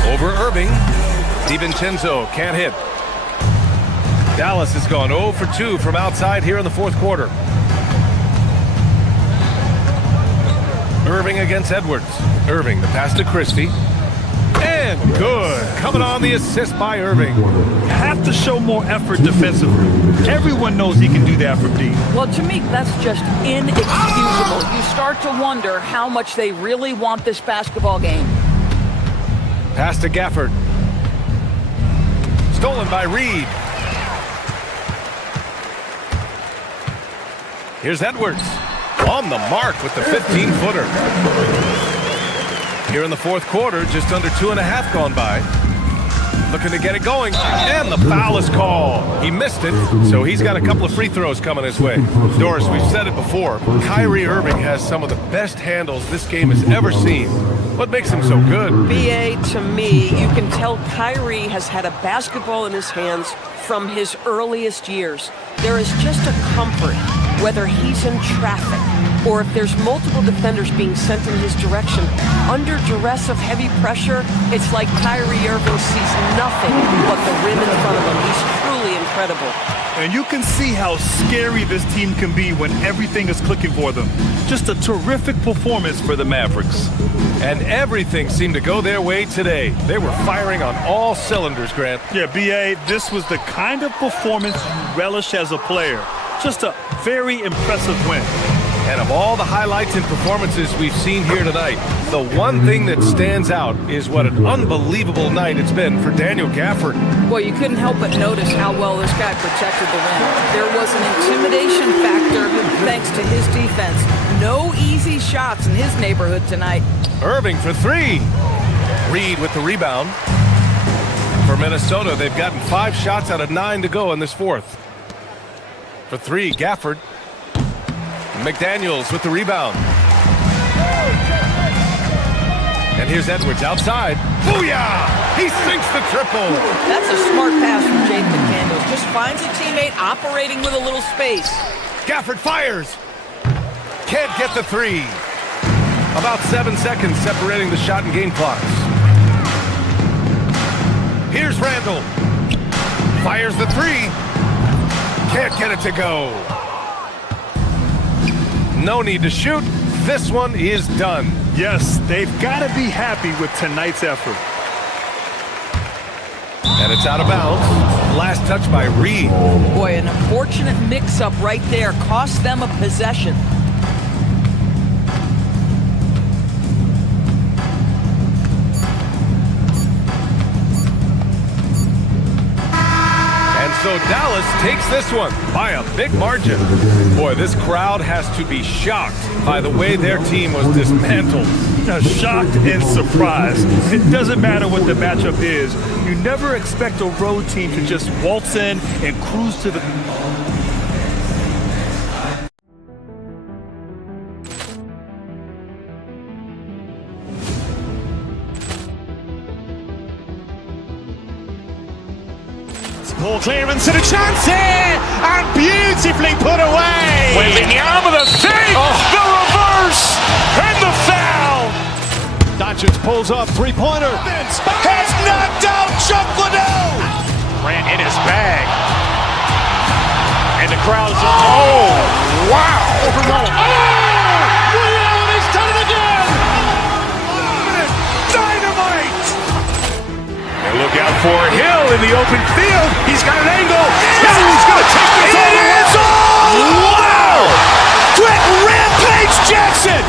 Over Irving. DiVincenzo can't hit. Dallas has gone 0 for 2 from outside here in the fourth quarter. Irving against Edwards. Irving, the pass to Christie. And good. Coming on the assist by Irving. Have to show more effort defensively. Everyone knows he can do that from deep. Well, to me, that's just inexcusable. You start to wonder how much they really want this basketball game. Pass to Gafford. Stolen by Reed. Here's Edwards. On the mark with the 15-footer. Here in the fourth quarter, just under 2.5 gone by. Looking to get it going, and the foul is called. He missed it, so he's got a couple of free throws coming his way. Doris, we've said it before, Kyrie Irving has some of the best handles this game has ever seen. What makes him so good? BA, to me, you can tell Kyrie has had a basketball in his hands from his earliest years. There is just a comfort, whether he's in traffic or if there's multiple defenders being sent in his direction. Under duress of heavy pressure, it's like Kyrie Irving sees nothing but the rim in front of him. He's truly incredible. And you can see how scary this team can be when everything is clicking for them. Just a terrific performance for the Mavericks. And everything seemed to go their way today. They were firing on all cylinders, Grant. Yeah, B.A., this was the kind of performance you relish as a player. Just a very impressive win. And of all the highlights and performances we've seen here tonight, the one thing that stands out is what an unbelievable night it's been for Daniel Gafford. Well, you couldn't help but notice how well this guy protected the rim. There was an intimidation factor thanks to his defense. No easy shots in his neighborhood tonight. Irving for three. Reed with the rebound. For Minnesota, they've gotten 5 shots out of 9 to go in this fourth. For three, Gafford. McDaniels with the rebound. And here's Edwards outside. Booyah! He sinks the triple. That's a smart pass from Jaden McDaniels. Just finds a teammate operating with a little space. Gafford fires. Can't get the three. About 7 seconds separating the shot and game clocks. Here's Randall. Fires the three. Can't get it to go. No need to shoot. This one is done. Yes, they've got to be happy with tonight's effort. And it's out of bounds. Last touch by Reed. Boy, an unfortunate mix-up right there cost them a possession. So Dallas takes this one by a big margin. Boy, this crowd has to be shocked by the way their team was dismantled. Shocked and surprised. It doesn't matter what the matchup is. You never expect a road team to just waltz in and cruise to the... Ball clearance and a chance here, and beautifully put away. Wembanyama the three, the reverse, and the foul. Doncic pulls up, three-pointer. Has knocked out Chuck Liddell. Grant in his bag. And the crowd is... Oh, wow. Liddell, he's done it again. Dynamite. And look out for Hill in the open field. He's got an angle. He's going to take this all the way. Wow! Quick rampage Jackson!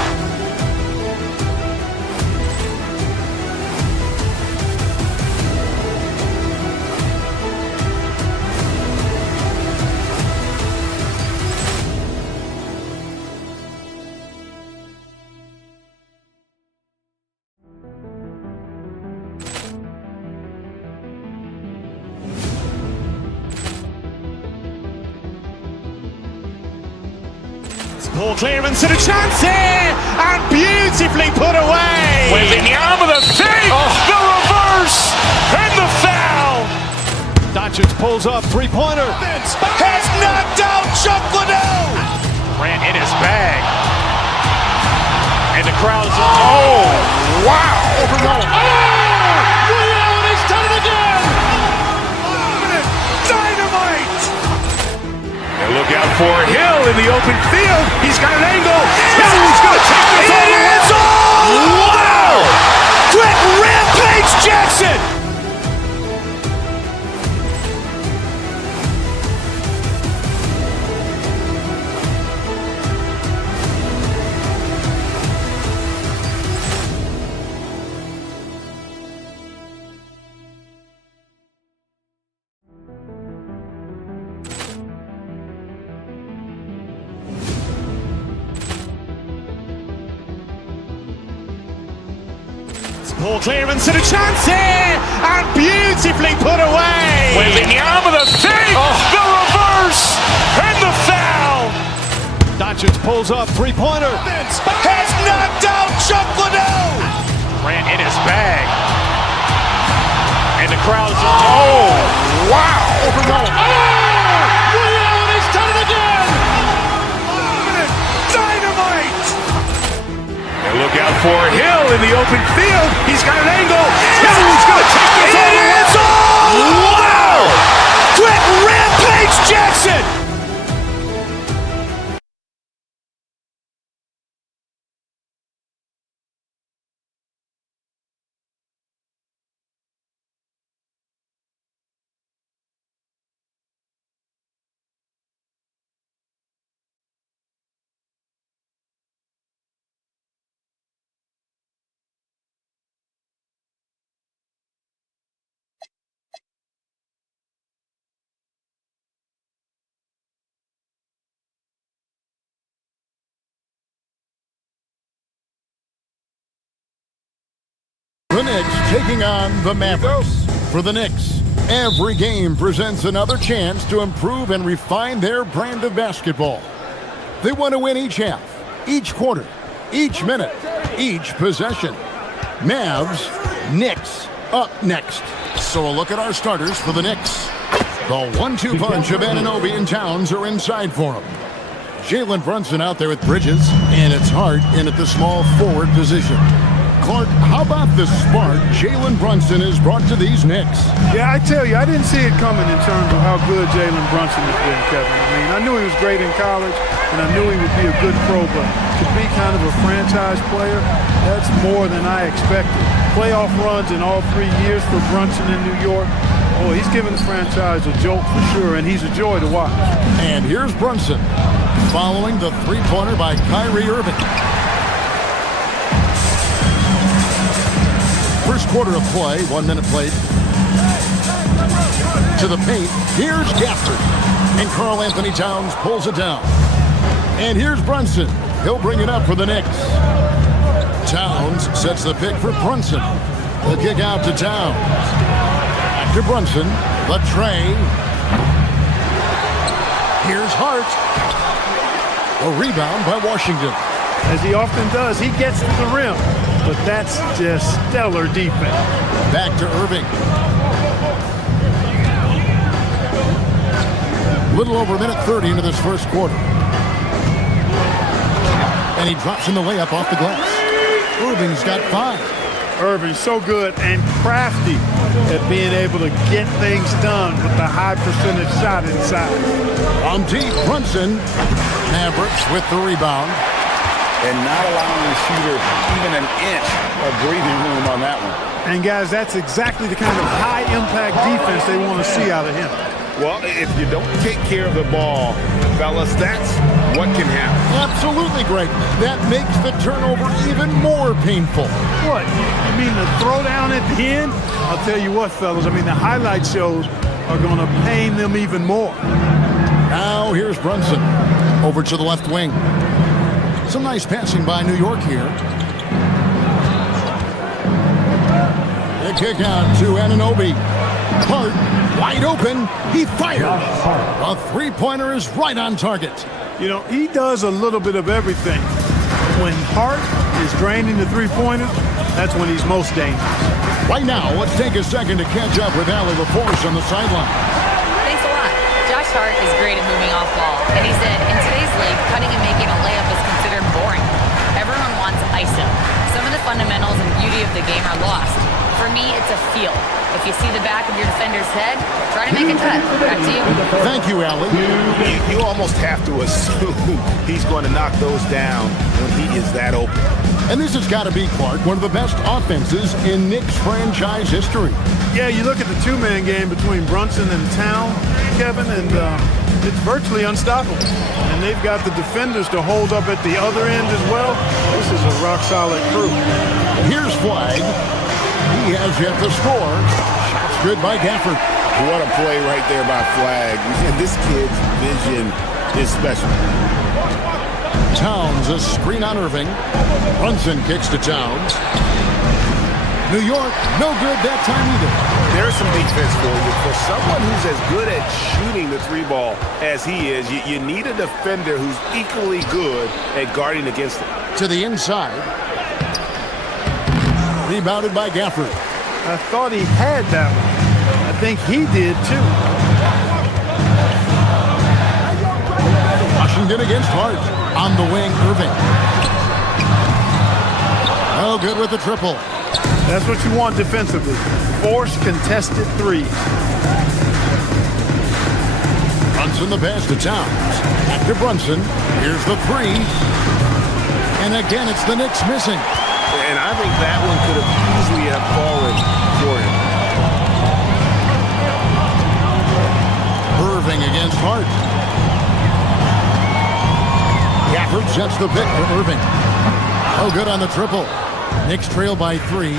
Ball clearance and a chance here, and beautifully put away. Wembanyama the fake, the reverse, and the foul. Doncic pulls up, three-pointer. Has knocked out Chuck Liddell. Ran in his bag. And the crowd is, oh, wow. Liddell, and he's done it again. Dynamite. And look out for Hill in the open field. He's got an angle. He's going to take this all the way. Wow! Quick rampage Jackson! Ball clearance and a chance here, and beautifully put away. Wembanyama the fake, the reverse, and the foul. Doncic pulls up, three-pointer. Has knocked out Chuck Liddell. Ran in his bag. And the crowd is, oh, wow. Liddell, and he's done it again. Dynamite. And look out for Hill in the open field. He's got an angle. He's going to take this all the way. Wow! Quick rampage Jackson! The Knicks taking on the Mavericks. For the Knicks, every game presents another chance to improve and refine their brand of basketball. They want to win each half, each quarter, each minute, each possession. Mavs, Knicks, up next. So a look at our starters for the Knicks. The 1-2 punch of Anunoby and Towns are inside for him. Jalen Brunson out there with Bridges, and it's Hart in at the small forward position. Clark, how about the spark Jalen Brunson has brought to these Knicks? Yeah, I tell you, I didn't see it coming in terms of how good Jalen Brunson has been, Kevin. I mean, I knew he was great in college, and I knew he would be a good pro, but to be kind of a franchise player, that's more than I expected. Playoff runs in all 3 years for Brunson in New York. Oh, he's giving the franchise a jolt for sure, and he's a joy to watch. And here's Brunson, following the three-pointer by Kyrie Irving. First quarter of play, 1 minute played. To the paint, here's Gafford. And Karl Anthony Towns pulls it down. And here's Brunson. He'll bring it up for the Knicks. Towns sets the pick for Brunson. The kick out to Towns. Back to Brunson. The tray. Here's Hart. A rebound by Washington. As he often does, he gets to the rim. But that's just stellar defense. Back to Irving. Little over a minute 30 into this first quarter. And he drops in the layup off the glass. Irving's got 5. Irving's so good and crafty at being able to get things done with the high percentage shot inside. On deep, Brunson. Mavericks with the rebound. and not allowing the shooter even an inch of breathing room on that one. And guys, that's exactly the kind of high-impact defense they want to see out of him. Well, if you don't take care of the ball, fellas, that's what can happen. Absolutely, Greg. That makes the turnover even more painful. What? You mean the throwdown at the end? I'll tell you what, fellas. I mean, the highlight shows are going to pain them even more. Now here's Brunson over to the left wing. Some nice passing by New York here. The kick out to Anunoby. Hart wide open. He fires. A three-pointer is right on target. You know, he does a little bit of everything. When Hart is draining the three-pointers, that's when he's most dangerous. Right now, let's take a second to catch up with Allie LaForce on the sideline. Thanks a lot. Josh Hart is great at moving off ball, and he said, in today's league, cutting and making a layup is considered boring. Everyone wants ISO. Some of the fundamentals and beauty of the game are lost. For me, it's a feel. If you see the back of your defender's head, try to make a cut. Back to you. Thank you, Allie. You almost have to assume he's going to knock those down when he is that open. And this has got to be, Clark, one of the best offenses in Knicks franchise history. Yeah, you look at the two-man game between Brunson and Town, Kevin, and it's virtually unstoppable. And they've got the defenders to hold up at the other end as well. This is a rock-solid crew. Here's Flag. He has yet to score. Shots good by Gafford. What a play right there by Flag. And this kid's vision is special. Towns, a screen on Irving. Brunson kicks to Towns. New York, no good that time either. There's some defense for you. For someone who's as good at shooting the three ball as he is, you need a defender who's equally good at guarding against it. To the inside. Rebounded by Gafford. I thought he had that one. I think he did too. Washington against Hart. On the wing, Irving. Oh, good with the triple. That's what you want defensively. Force contested threes. Brunson the pass to Towns. Back to Brunson. Here's the three. And again, it's the Knicks missing. And I think that one could have easily have fallen for him. Irving against Hart. Gafford sets the pick for Irving. Oh, good on the triple. Knicks trail by 3.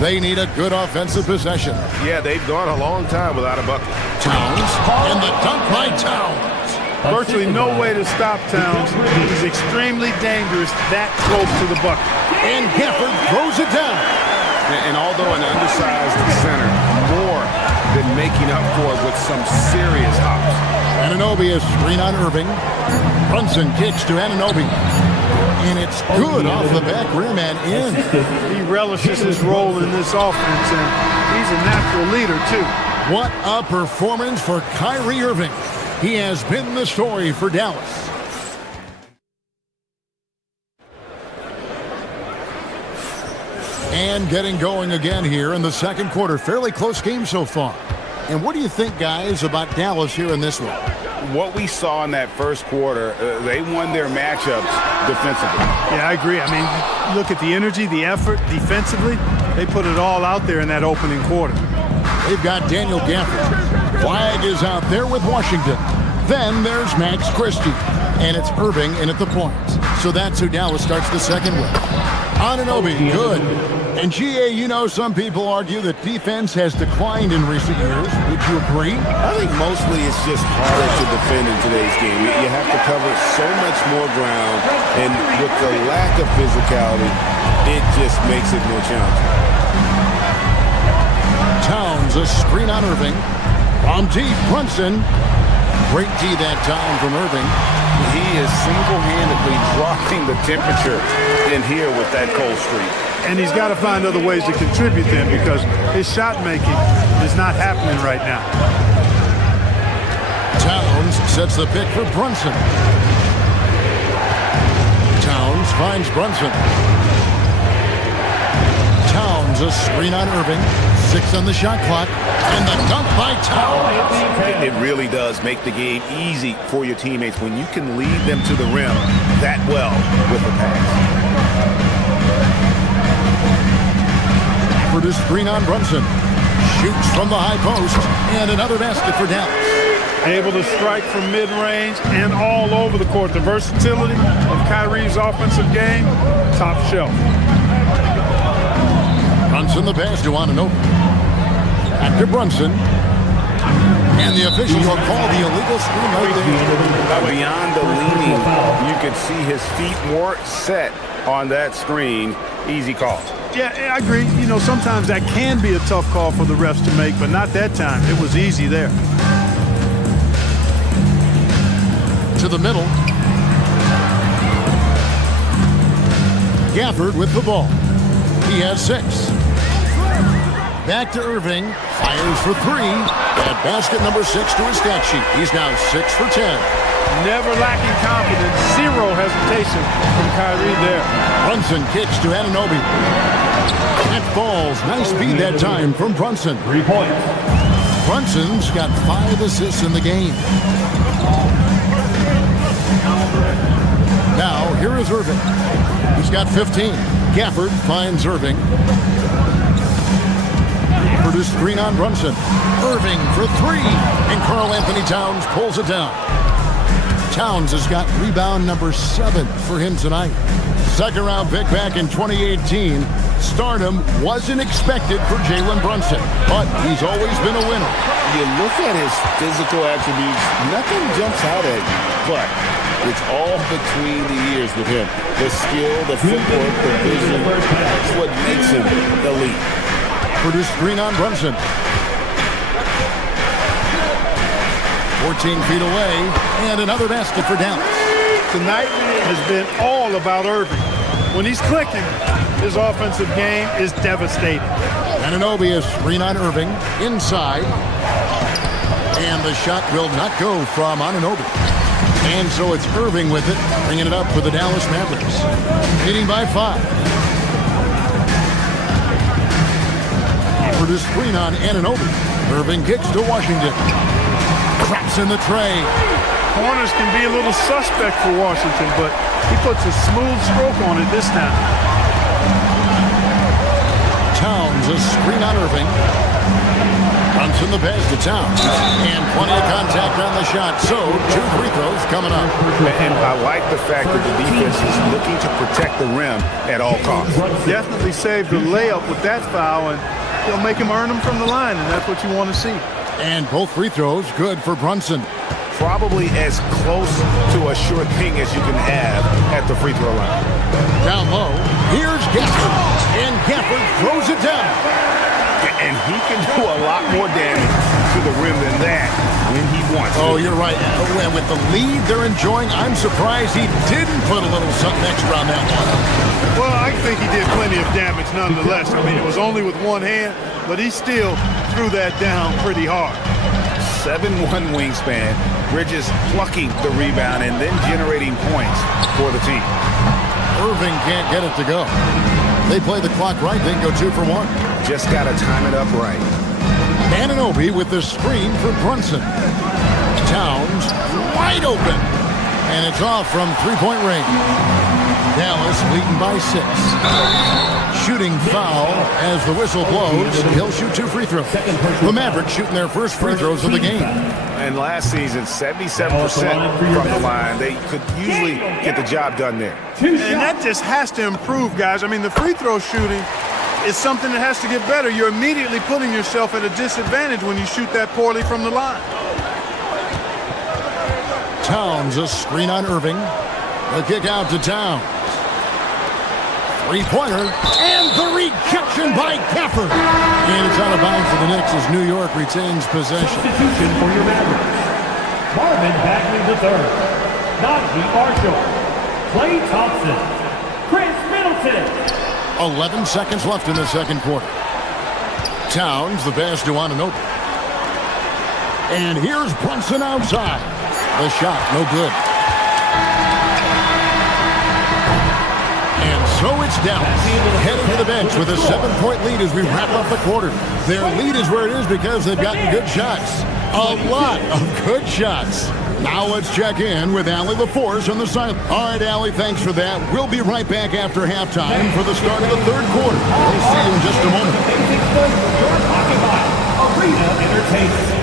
They need a good offensive possession. Yeah, they've gone a long time without a bucket. Towns, and the dunk by Towns. Virtually no way to stop Towns. He's extremely dangerous that close to the bucket. And Gafford throws it down. And although an undersized center, more than making up for it with some serious hops. Anunoby is screen on Irving. Brunson kicks to Anunoby. And it's good off the back rim and in. He relishes his role in this offense, and he's a natural leader, too. What a performance for Kyrie Irving. He has been the story for Dallas. And getting going again here in the second quarter. Fairly close game so far. And what do you think, guys, about Dallas here in this one? What we saw in that first quarter, they won their matchups defensively. Yeah, I agree. I mean, look at the energy, the effort defensively. They put it all out there in that opening quarter. They've got Daniel Gafford. Flag is out there with Washington. Then there's Max Christie. And it's Irving in at the point. So that's who Dallas starts the second with. Anunoby, good. And GA, you know, some people argue that defense has declined in recent years. Would you agree? I think mostly it's just harder to defend in today's game. You have to cover so much more ground, and with the lack of physicality, it just makes it more challenging. Towns, a screen on Irving. From deep, Brunson. Great D that time from Irving. He is single-handedly dropping the temperature in here with that cold streak. And he's got to find other ways to contribute then, because his shot making is not happening right now. Towns sets the pick for Brunson. Towns finds Brunson. Towns, a screen on Irving. 6 on the shot clock. And the dunk by Towns. It really does make the game easy for your teammates when you can lead them to the rim that well with a pass. For the screen on Brunson. Shoots from the high post. And another basket for Dallas. Able to strike from mid-range and all over the court. The versatility of Kyrie's offensive game, top shelf. Brunson the pass to Anunoby. Back to Brunson. And the officials will call the illegal screen right there. Beyond the leaning, you could see his feet more set on that screen. Easy call. Yeah, I agree. You know, sometimes that can be a tough call for the refs to make, but not that time. It was easy there. To the middle. Gafford with the ball. He has 6. Back to Irving. Fires for 3. At basket number 6 to his stat sheet. He's now 6 for 10. Never lacking confidence. Zero hesitation from Kyrie there. Brunson kicks to Anunoby. That falls. Nice beat that time from Brunson. 3 points. Brunson's got 5 assists in the game. Now, here is Irving. He's got 15. Gafford finds Irving. For the screen on Brunson. Irving for 3. And Karl Anthony Towns pulls it down. Towns has got rebound number 7 for him tonight. Second round pick back in 2018. Stardom wasn't expected for Jalen Brunson, but he's always been a winner. You look at his physical attributes, nothing jumps out at you, but it's all between the ears with him. The skill, the footwork, the vision, that's what makes him elite. For the screen on Brunson. 14 feet away, and another basket for Dallas. Tonight has been all about Irving. When he's clicking, his offensive game is devastating. Anunoby is screen on Irving, inside. And the shot will not go from Anunoby. And so it's Irving with it, bringing it up for the Dallas Mavericks. Leading by 5. For the screen on Anunoby. Irving kicks to Washington. Traps in the tray. Corners can be a little suspect for Washington, but he puts a smooth stroke on it this time. Towns a screen on Irving. Brunson the pass to Towns. And plenty of contact on the shot. So 2 free throws coming up. And I like the fact that the defense is looking to protect the rim at all costs. Definitely saved the layup with that foul, and he'll make him earn them from the line, and that's what you want to see. And both free throws good for Brunson. Probably as close to a sure thing as you can have at the free throw line. Down low, here's Gafford. And Gafford throws it down. And he can do a lot more damage to the rim than that when he wants to. Oh, you're right. And with the lead they're enjoying, I'm surprised he didn't put a little something extra on that one. Well, I think he did plenty of damage nonetheless. I mean, it was only with one hand, but he still threw that down pretty hard. 7'1" wingspan. Bridges plucking the rebound and then generating points for the team. Irving can't get it to go. They play the clock right, they can go 2 for 1. Just got to time it up right. Anunoby with the screen for Brunson. Towns wide open. And it's off from 3-point range. Dallas leading by 6. Shooting foul as the whistle blows. He'll shoot 2 free throws. The Mavericks shooting their first free throws of the game. And last season, 77% from the line. They could usually get the job done there. And that just has to improve, guys. I mean, the free throw shooting is something that has to get better. You're immediately putting yourself at a disadvantage when you shoot that poorly from the line. Towns a screen on Irving. The kick out to Towns. 3-pointer, and the rejection by Gafford. And it's out of bounds for the Knicks as New York retains possession. Substitution for your Mavericks. Marvin Bagley III. Najee Marshall. Klay Thompson. Chris Middleton. 11 seconds left in the second quarter. Towns, the pass to Anunoby. And here's Brunson outside. The shot, no good. And so it's Dallas heading to the bench with a 7-point lead as we wrap up the quarter. Their lead is where it is because they've gotten good shots. A lot of good shots. Now let's check in with Allie LaForce on the side. All right, Allie, thanks for that. We'll be right back after halftime for the start of the third quarter. We'll see you in just a moment. Arena Entertainment.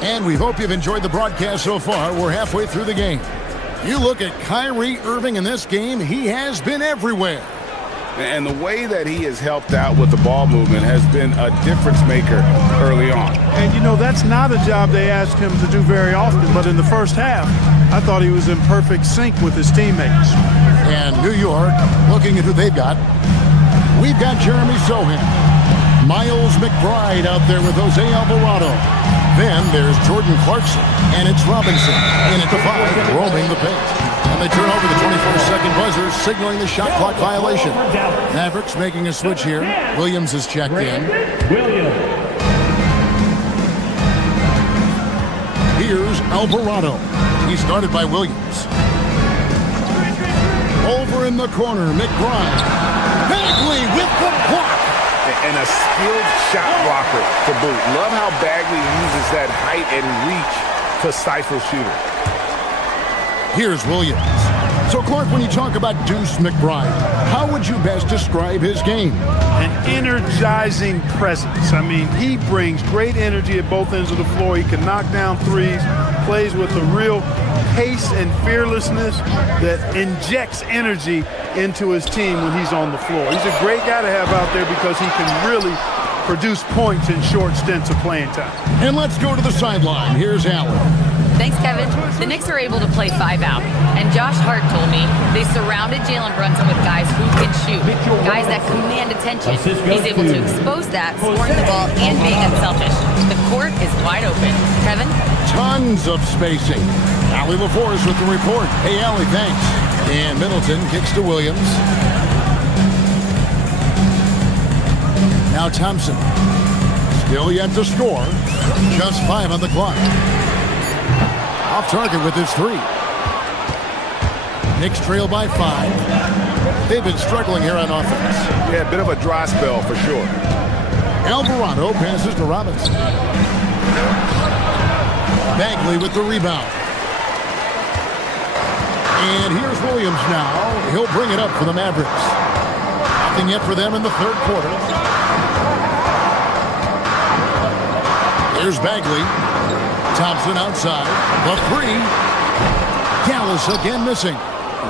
And we hope you've enjoyed the broadcast so far. We're halfway through the game. You look at Kyrie Irving in this game, he has been everywhere. And the way that he has helped out with the ball movement has been a difference maker early on. And, you know, that's not a job they ask him to do very often. But in the first half, I thought he was in perfect sync with his teammates. And New York, looking at who they've got, we've got Jeremy Sohan. Miles McBride out there with Jose Alvarado. Then there's Jordan Clarkson, and it's Robinson in at the 5, roaming the paint. And they turn over the 24-second buzzer, signaling the shot clock violation. Mavericks making a switch here. Williams is checked in. Here's Alvarado. He's guarded by Williams. Over in the corner, McBride. Bagley with the block. And a skilled shot blocker to boot. Love how Bagley uses that height and reach to stifle shooter. Here's Williams. So, Clark, when you talk about Deuce McBride, how would you best describe his game? An energizing presence. I mean, he brings great energy at both ends of the floor. He can knock down threes, plays with a real pace and fearlessness that injects energy into his team when he's on the floor. He's a great guy to have out there because he can really produce points in short stints of playing time. And let's go to the sideline. Here's Allen. Thanks, Kevin. The Knicks are able to play 5 out, and Josh Hart told me they surrounded Jalen Brunson with guys who can shoot, guys that command attention. He's able to expose that, scoring the ball, and being unselfish. The court is wide open. Kevin? Tons of spacing. Allie LaForce with the report. Hey, Allie, thanks. And Middleton kicks to Williams. Now Thompson. Still yet to score. Just 5 on the clock. Off target with his 3. Knicks trail by 5. They've been struggling here on offense. Yeah, a bit of a dry spell for sure. Alvarado passes to Robinson. Bagley with the rebound. And here's Williams now. He'll bring it up for the Mavericks. Nothing yet for them in the third quarter. Here's Bagley. Thompson outside. The 3. Gallus again missing.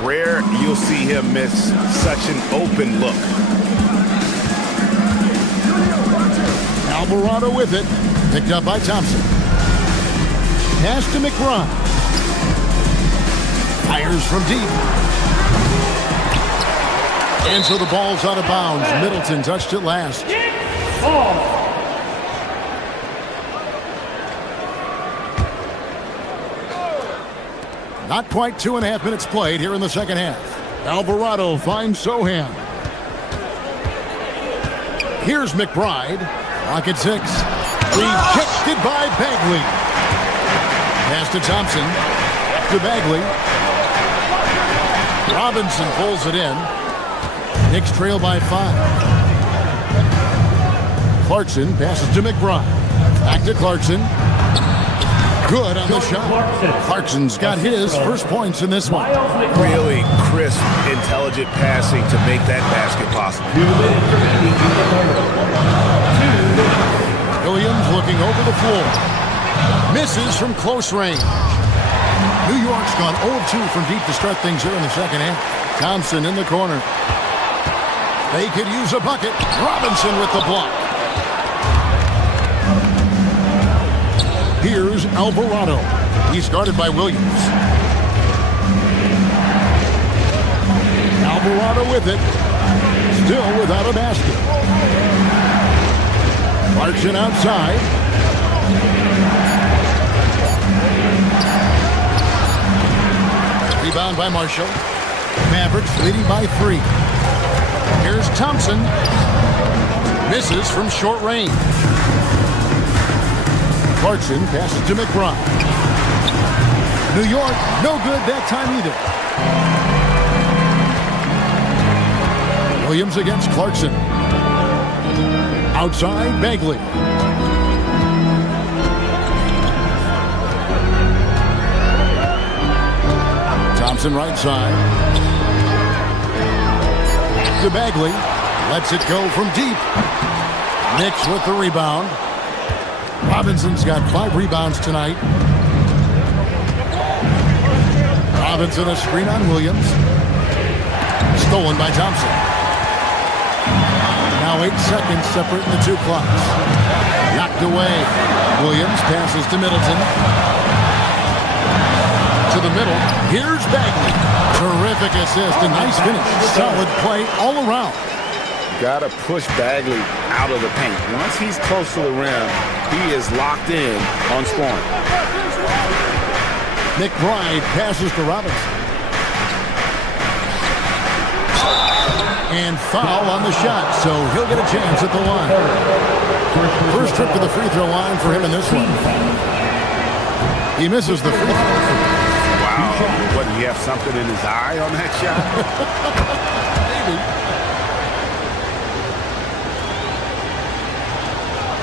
Rare you'll see him miss such an open look. Alvarado with it. Picked up by Thompson. Pass to McBride. Fires from deep. And so the ball's out of bounds. Middleton touched it last. Not quite 2.5 minutes played here in the second half. Alvarado finds Sohan. Here's McBride. Rocket 6. Rejected by Bagley. Pass to Thompson. To Bagley. Robinson pulls it in. Knicks trail by 5. Clarkson passes to McBride. Back to Clarkson. Good on the shot. Clarkson's got his first points in this one. Really crisp, intelligent passing to make that basket possible. Williams looking over the floor. Misses from close range. New York's gone 0-2 from deep to start things here in the second half. Thompson in the corner. They could use a bucket. Robinson with the block. Here's Alvarado. He's guarded by Williams. Alvarado with it. Still without a basket. Clarkson outside. Rebound by Marshall. Mavericks leading by 3. Here's Thompson. Misses from short range. Clarkson passes to McBride. New York, no good that time either. Williams against Clarkson. Outside, Bagley. Thompson right side. To Bagley. Lets it go from deep. Knicks with the rebound. Robinson's got 5 rebounds tonight. Robinson a screen on Williams. Stolen by Thompson. Now 8 seconds separating the 2 clocks. Knocked away. Williams passes to Middleton. To the middle. Here's Bagley. Terrific assist. A nice finish. Solid play all around. Got to push Bagley out of the paint. Once he's close to the rim, he is locked in on scoring. McBride passes to Robinson. And foul on the shot, so he'll get a chance at the line. First trip to the free throw line for him in this one. He misses the free throw. Wow, what, do you have something in his eye on that shot? Maybe.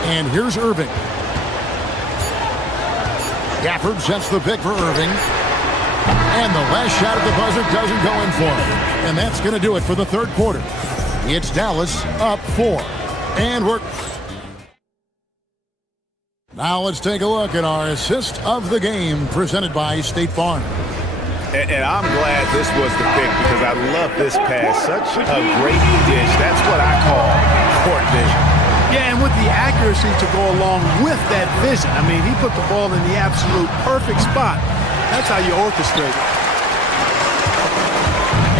And here's Irving. Gafford sets the pick for Irving. And the last shot at the buzzer doesn't go in for him. And that's going to do it for the third quarter. It's Dallas up 4. And we're... Now let's take a look at our assist of the game presented by State Farm. And I'm glad this was the pick because I love this pass. Such a great dish. That's what I call court vision. Yeah, and with the accuracy to go along with that vision. I mean, he put the ball in the absolute perfect spot. That's how you orchestrate it.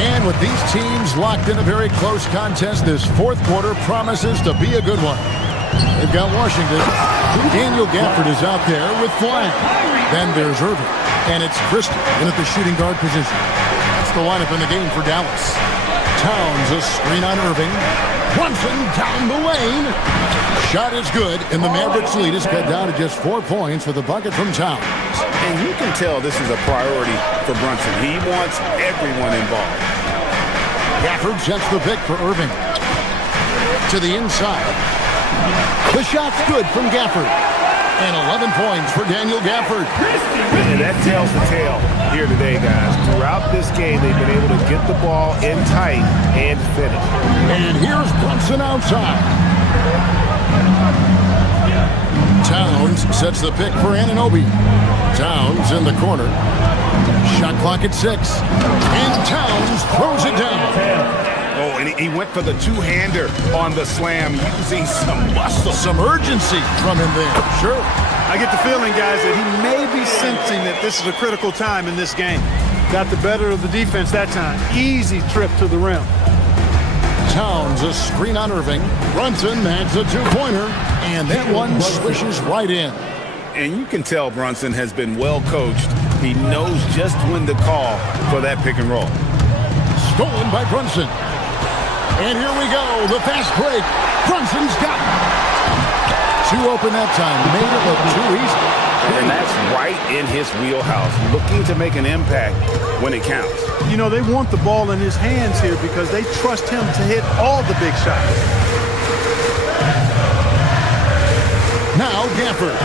And with these teams locked in a very close contest, this fourth quarter promises to be a good one. They've got Washington. Daniel Gafford is out there with Flag. Then there's Irving. And it's Christie in at the shooting guard position. That's the lineup in the game for Dallas. Towns a screen on Irving. Brunson down the lane. Shot is good, and the Mavericks lead is cut down to just 4 points with a bucket from Towns. And you can tell this is a priority for Brunson. He wants everyone involved. Gafford sets the pick for Irving. To the inside. The shot's good from Gafford. And 11 points for Daniel Gafford. And that tells the tale here today, guys. Throughout this game, they've been able to get the ball in tight and finish. And here's Brunson outside. Towns sets the pick for Anunoby. Towns in the corner. Shot clock at 6. And Towns throws it down. Oh, and he went for the two-hander on the slam, using some muscle. Some urgency from him there. Sure. I get the feeling, guys, that he may be sensing that this is a critical time in this game. Got the better of the defense that time. Easy trip to the rim. Towns a screen on Irving. Brunson adds a 2-pointer. And that one swishes right in. And you can tell Brunson has been well coached. He knows just when to call for that pick and roll. Stolen by Brunson. And here we go, the fast break. Brunson's got it. Too open that time, made it look too easy. And that's right in his wheelhouse, looking to make an impact when it counts. You know, they want the ball in his hands here because they trust him to hit all the big shots. Now Gafford.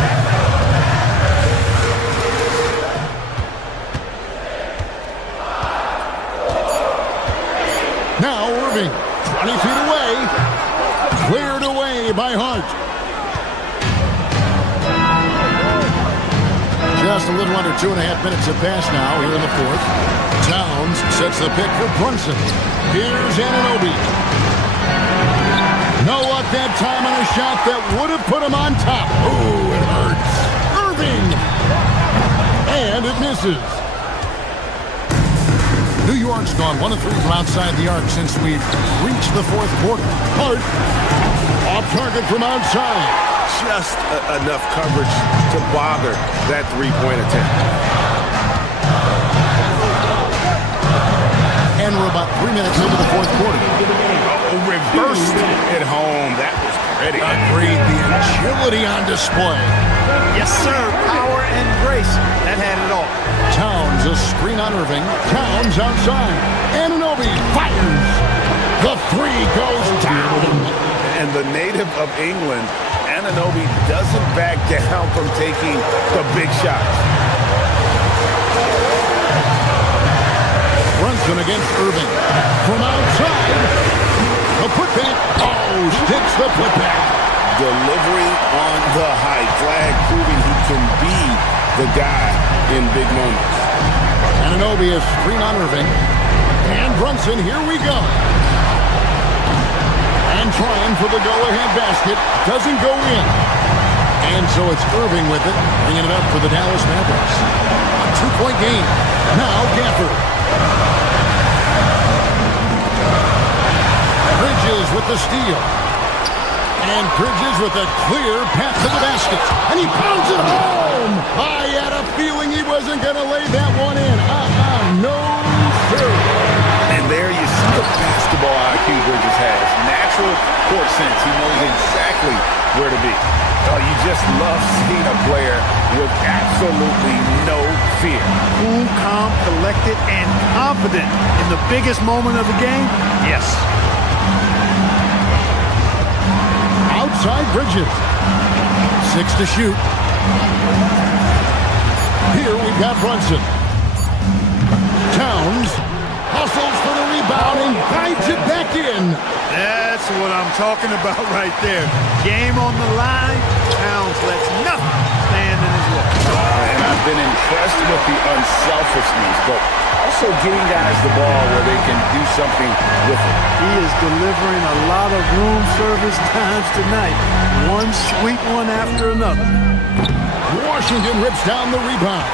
Now Irving. 20 feet away. Cleared away by Hart. Just a little under 2.5 minutes have passed now here in the fourth. Towns sets the pick for Brunson. Here's Anunoby. No luck that time on a shot that would have put him on top. Ooh, it hurts. Irving. And it misses. New York's gone 1 of 3 from outside the arc since we've reached the fourth quarter. Hart off target from outside. Just enough coverage to bother that three-point attempt. 3 minutes into the fourth quarter. Reversed at home. That was pretty. Agreed. The agility on display. Yes, sir. Power and grace. That had it all. Towns, a screen on Irving. Towns outside. Anunoby fires. The three goes down. And the native of England, Anunoby, doesn't back down from taking the big shots. Brunson against Irving. From outside. A putback. Oh, sticks the putback. Delivery on the high flag, proving he can be the guy in big moments. Anunoby is screen on Irving. And Brunson, here we go. And trying for the go-ahead basket. Doesn't go in. And so it's Irving with it, bringing it up for the Dallas Mavericks. A 2-point game. Now Gafford. Bridges with the steal. And Bridges with a clear path to the basket. And he pounds it home. I had a feeling he wasn't going to lay that one in. No, sir. And there you see the basketball IQ Bridges has. Natural court sense. He knows exactly where to be. Oh, you just love seeing a player with absolutely no fear. Cool, calm, collected, and confident in the biggest moment of the game. Yes. Outside Bridges. 6 to shoot. Here we've got Brunson. Towns hustles for the rebound and guides it back in. That's what I'm talking about right there. Game on the line. Towns lets nothing stand in his way. And I've been impressed with the unselfishness, but also getting guys the ball where they can do something with it. He is delivering a lot of room service times tonight. One sweet one after another. Washington rips down the rebound.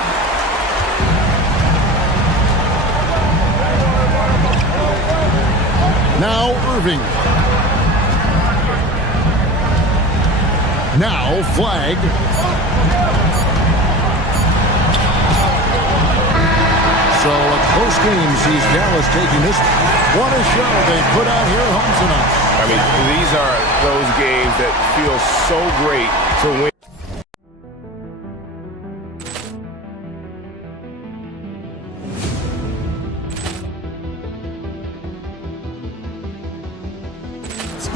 Now Irving. Now flag. So a close game sees Dallas taking this. What a show they put out here at home tonight. I mean, these are those games that feel so great to win.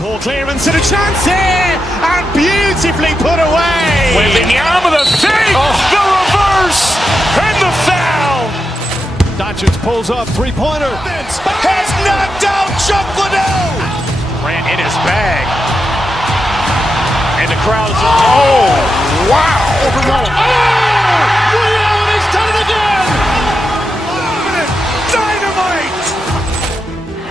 Ball clearance and a chance here, and beautifully put away. Wembanyama with a three, the reverse, and the foul. Doncic pulls up, three-pointer. Has knocked out Chuck Liddell. Ran in his bag. And the crowd is... Oh, wow. He's done it again. Dynamite.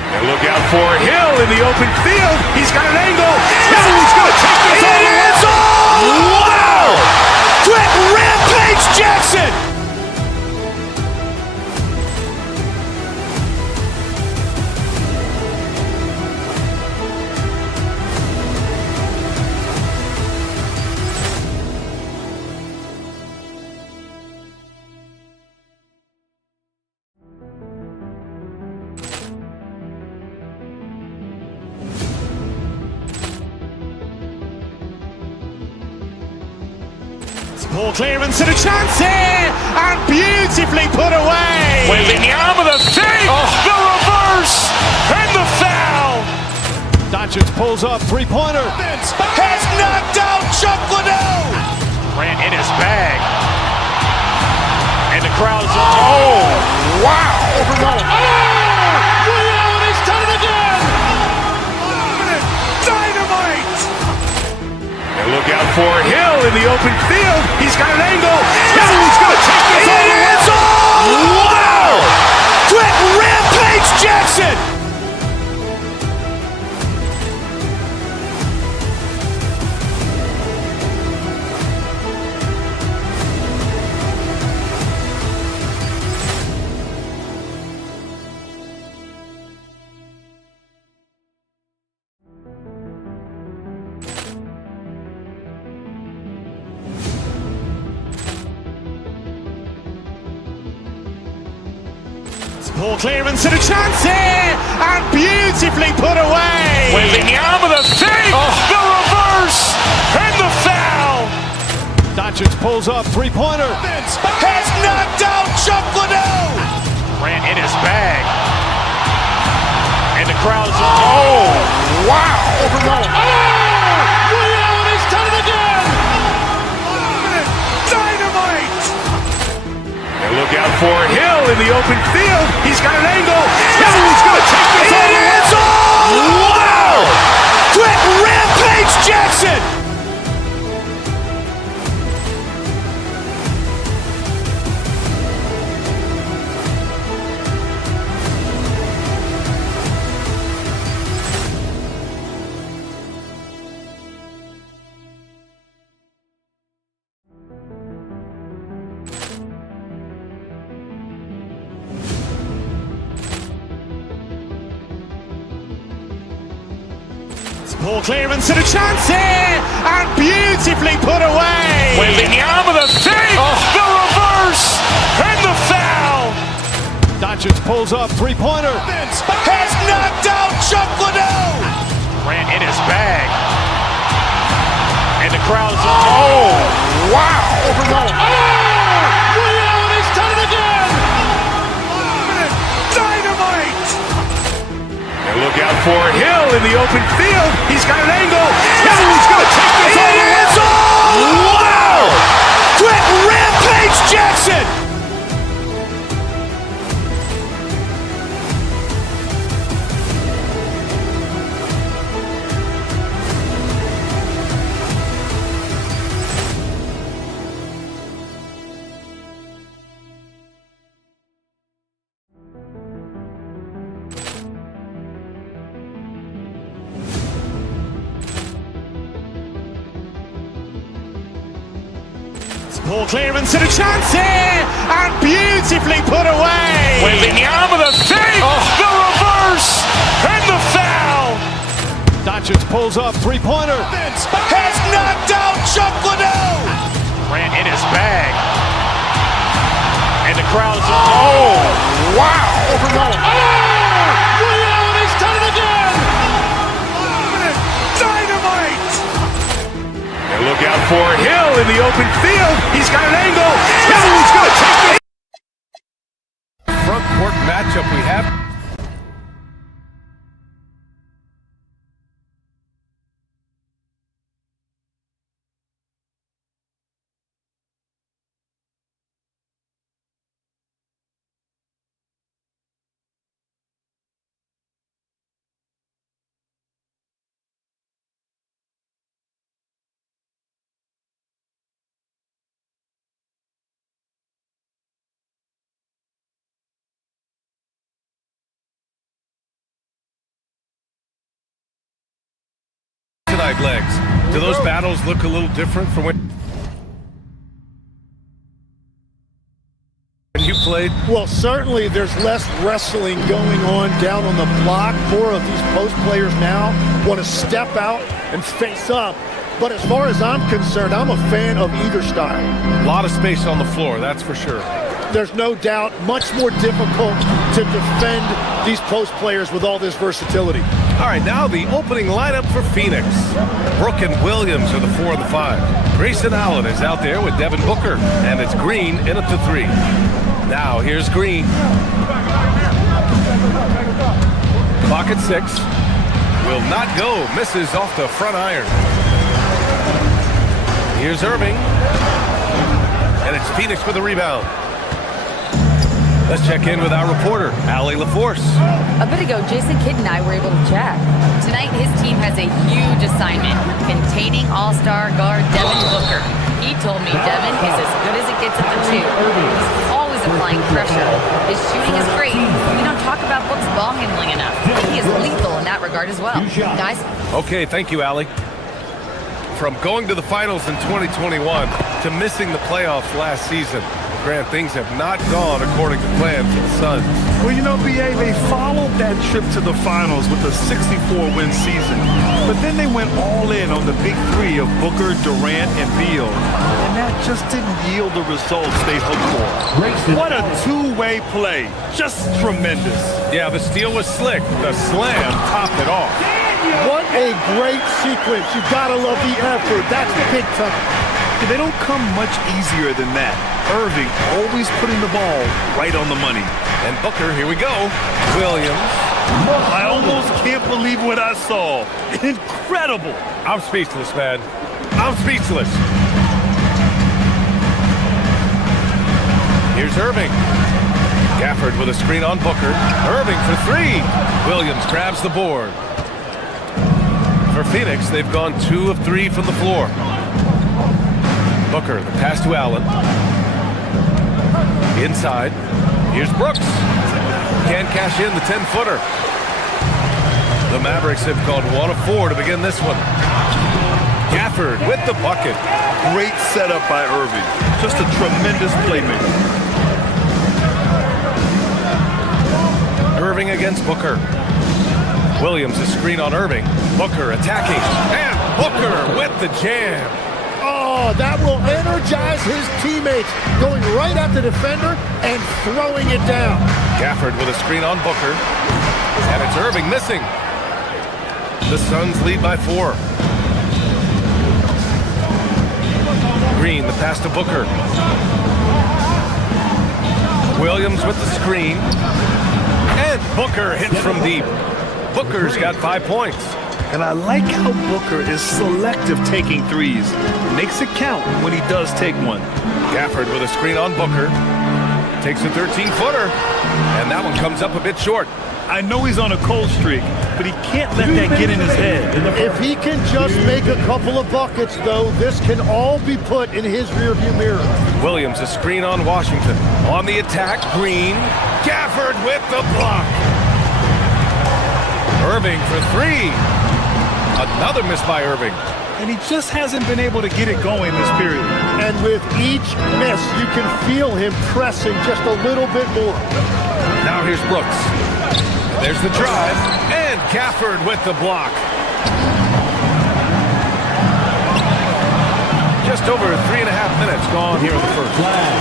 And look out for Hill in the open field. He's got an angle. Hill's going to take this all the way. Wow. Quick rampage Jackson. Ball clearance and a chance here, and beautifully put away. Wembanyama with a three, the reverse, and the foul. Doncic pulls up, three-pointer. Has knocked out Chuck Liddell. Ran in his bag. And the crowd is... Oh, wow. He's done it again. Dynamite. And look out for Hill in the open field. He's got an angle. Hill's going to take this all the way. Wow. Quick rampage Jackson. Ball clearance and a chance here, and beautifully put away. Wembanyama with a save, the reverse, and the foul. Doncic pulls up, three-pointer. Has knocked out Chocolate. Ran in his bag. And the crowd is, wow. Ray Allen has done it again. Dynamite. And look out for Hill in the open field. He's got an angle. Hill's going to take this all the way. Wow. Quick Rampage Jackson. Ball clearance and a chance here, and beautifully put away. Wembanyama with a save, the reverse, and the foul. Doncic pulls up, three-pointer. Has knocked out Chocolate. Ran in his bag. And the crowd is, wow. Ray Allen has done it again. Dynamite. And look out for Hill in the open field. He's got an angle. Hill's going to take this all the way. Wow! Quick Rampage Jackson. Ball clearance and a chance here, and beautifully put away. Wembanyama with a save, the reverse, and the foul. Doncic pulls up, three-pointer. Has knocked out Chocolate. Ran in his bag. And the crowd is, wow. Ray Allen has done it again. Dynamite. And look out for Hill in the open field. He's got an angle. Hill's going to take it. Front court matchup we have. Tonight, legs. Do those battles look a little different from when you played? Well, certainly there's less wrestling going on down on the block. More of these post players now want to step out and face up. But as far as I'm concerned, I'm a fan of either style. A lot of space on the floor, that's for sure. There's no doubt much more difficult to defend these post players with all this versatility. All right, now the opening lineup for Phoenix. Brooke and Williams are the 4 and the 5. Grayson Allen is out there with Devin Booker, and it's Green in at the 3. Now here's Green. Clock at 6. Will not go. Misses off the front iron. Here's Irving. And it's Phoenix with a rebound. Let's check in with our reporter, Allie LaForce. A bit ago, Jason Kidd and I were able to chat. Tonight, his team has a huge assignment, containing all-star guard Devin Booker. He told me Devin is as good as it gets at the 2. He's always applying pressure. His shooting is great. We don't talk about Book's ball handling enough. He is lethal in that regard as well. Guys? Okay, thank you, Allie. From going to the finals in 2021 to missing the playoffs last season, Grant, things have not gone according to plan for the Suns. Well, you know, B.A., they followed that trip to the finals with a 64-win season. But then they went all in on the big three of Booker, Durant, and Beal. And that just didn't yield the results they hoped for. What a two-way play. Just tremendous. Yeah, the steal was slick. The slam topped it off. What a great sequence. You gotta love the effort. That's big time. They don't come much easier than that. Irving always putting the ball right on the money. And Booker, here we go. Williams. I almost can't believe what I saw. Incredible. I'm speechless, man. I'm speechless. Here's Irving. Gafford with a screen on Booker. Irving for three. Williams grabs the board. For Phoenix, they've gone 2 of 3 from the floor. Booker, the pass to Allen. Inside. Here's Brooks. Can't cash in the 10-footer. The Mavericks have gone 1 of 4 to begin this one. Gafford with the bucket. Great setup by Irving. Just a tremendous playmaker. Irving against Booker. Williams, a screen on Irving. Booker attacking. And Booker with the jam. Oh, that will energize his teammates. Going right at the defender and throwing it down. Gafford with a screen on Booker. And it's Irving missing. The Suns lead by 4. Green, the pass to Booker. Williams with the screen. And Booker hits from deep. Booker's got 5 points. And I like how Booker is selective taking threes. Makes it count when he does take one. Gafford with a screen on Booker. Takes a 13-footer. And that one comes up a bit short. I know he's on a cold streak, but he can't let that get in his head. If he can just make a couple of buckets, though, this can all be put in his rearview mirror. Williams, a screen on Washington. On the attack, Green. Gafford with the block. Irving for 3. Another miss by Irving. And he just hasn't been able to get it going this period. And with each miss, you can feel him pressing just a little bit more. Now here's Brooks. There's the drive. And Gafford with the block. Just over 3.5 minutes gone here in the first.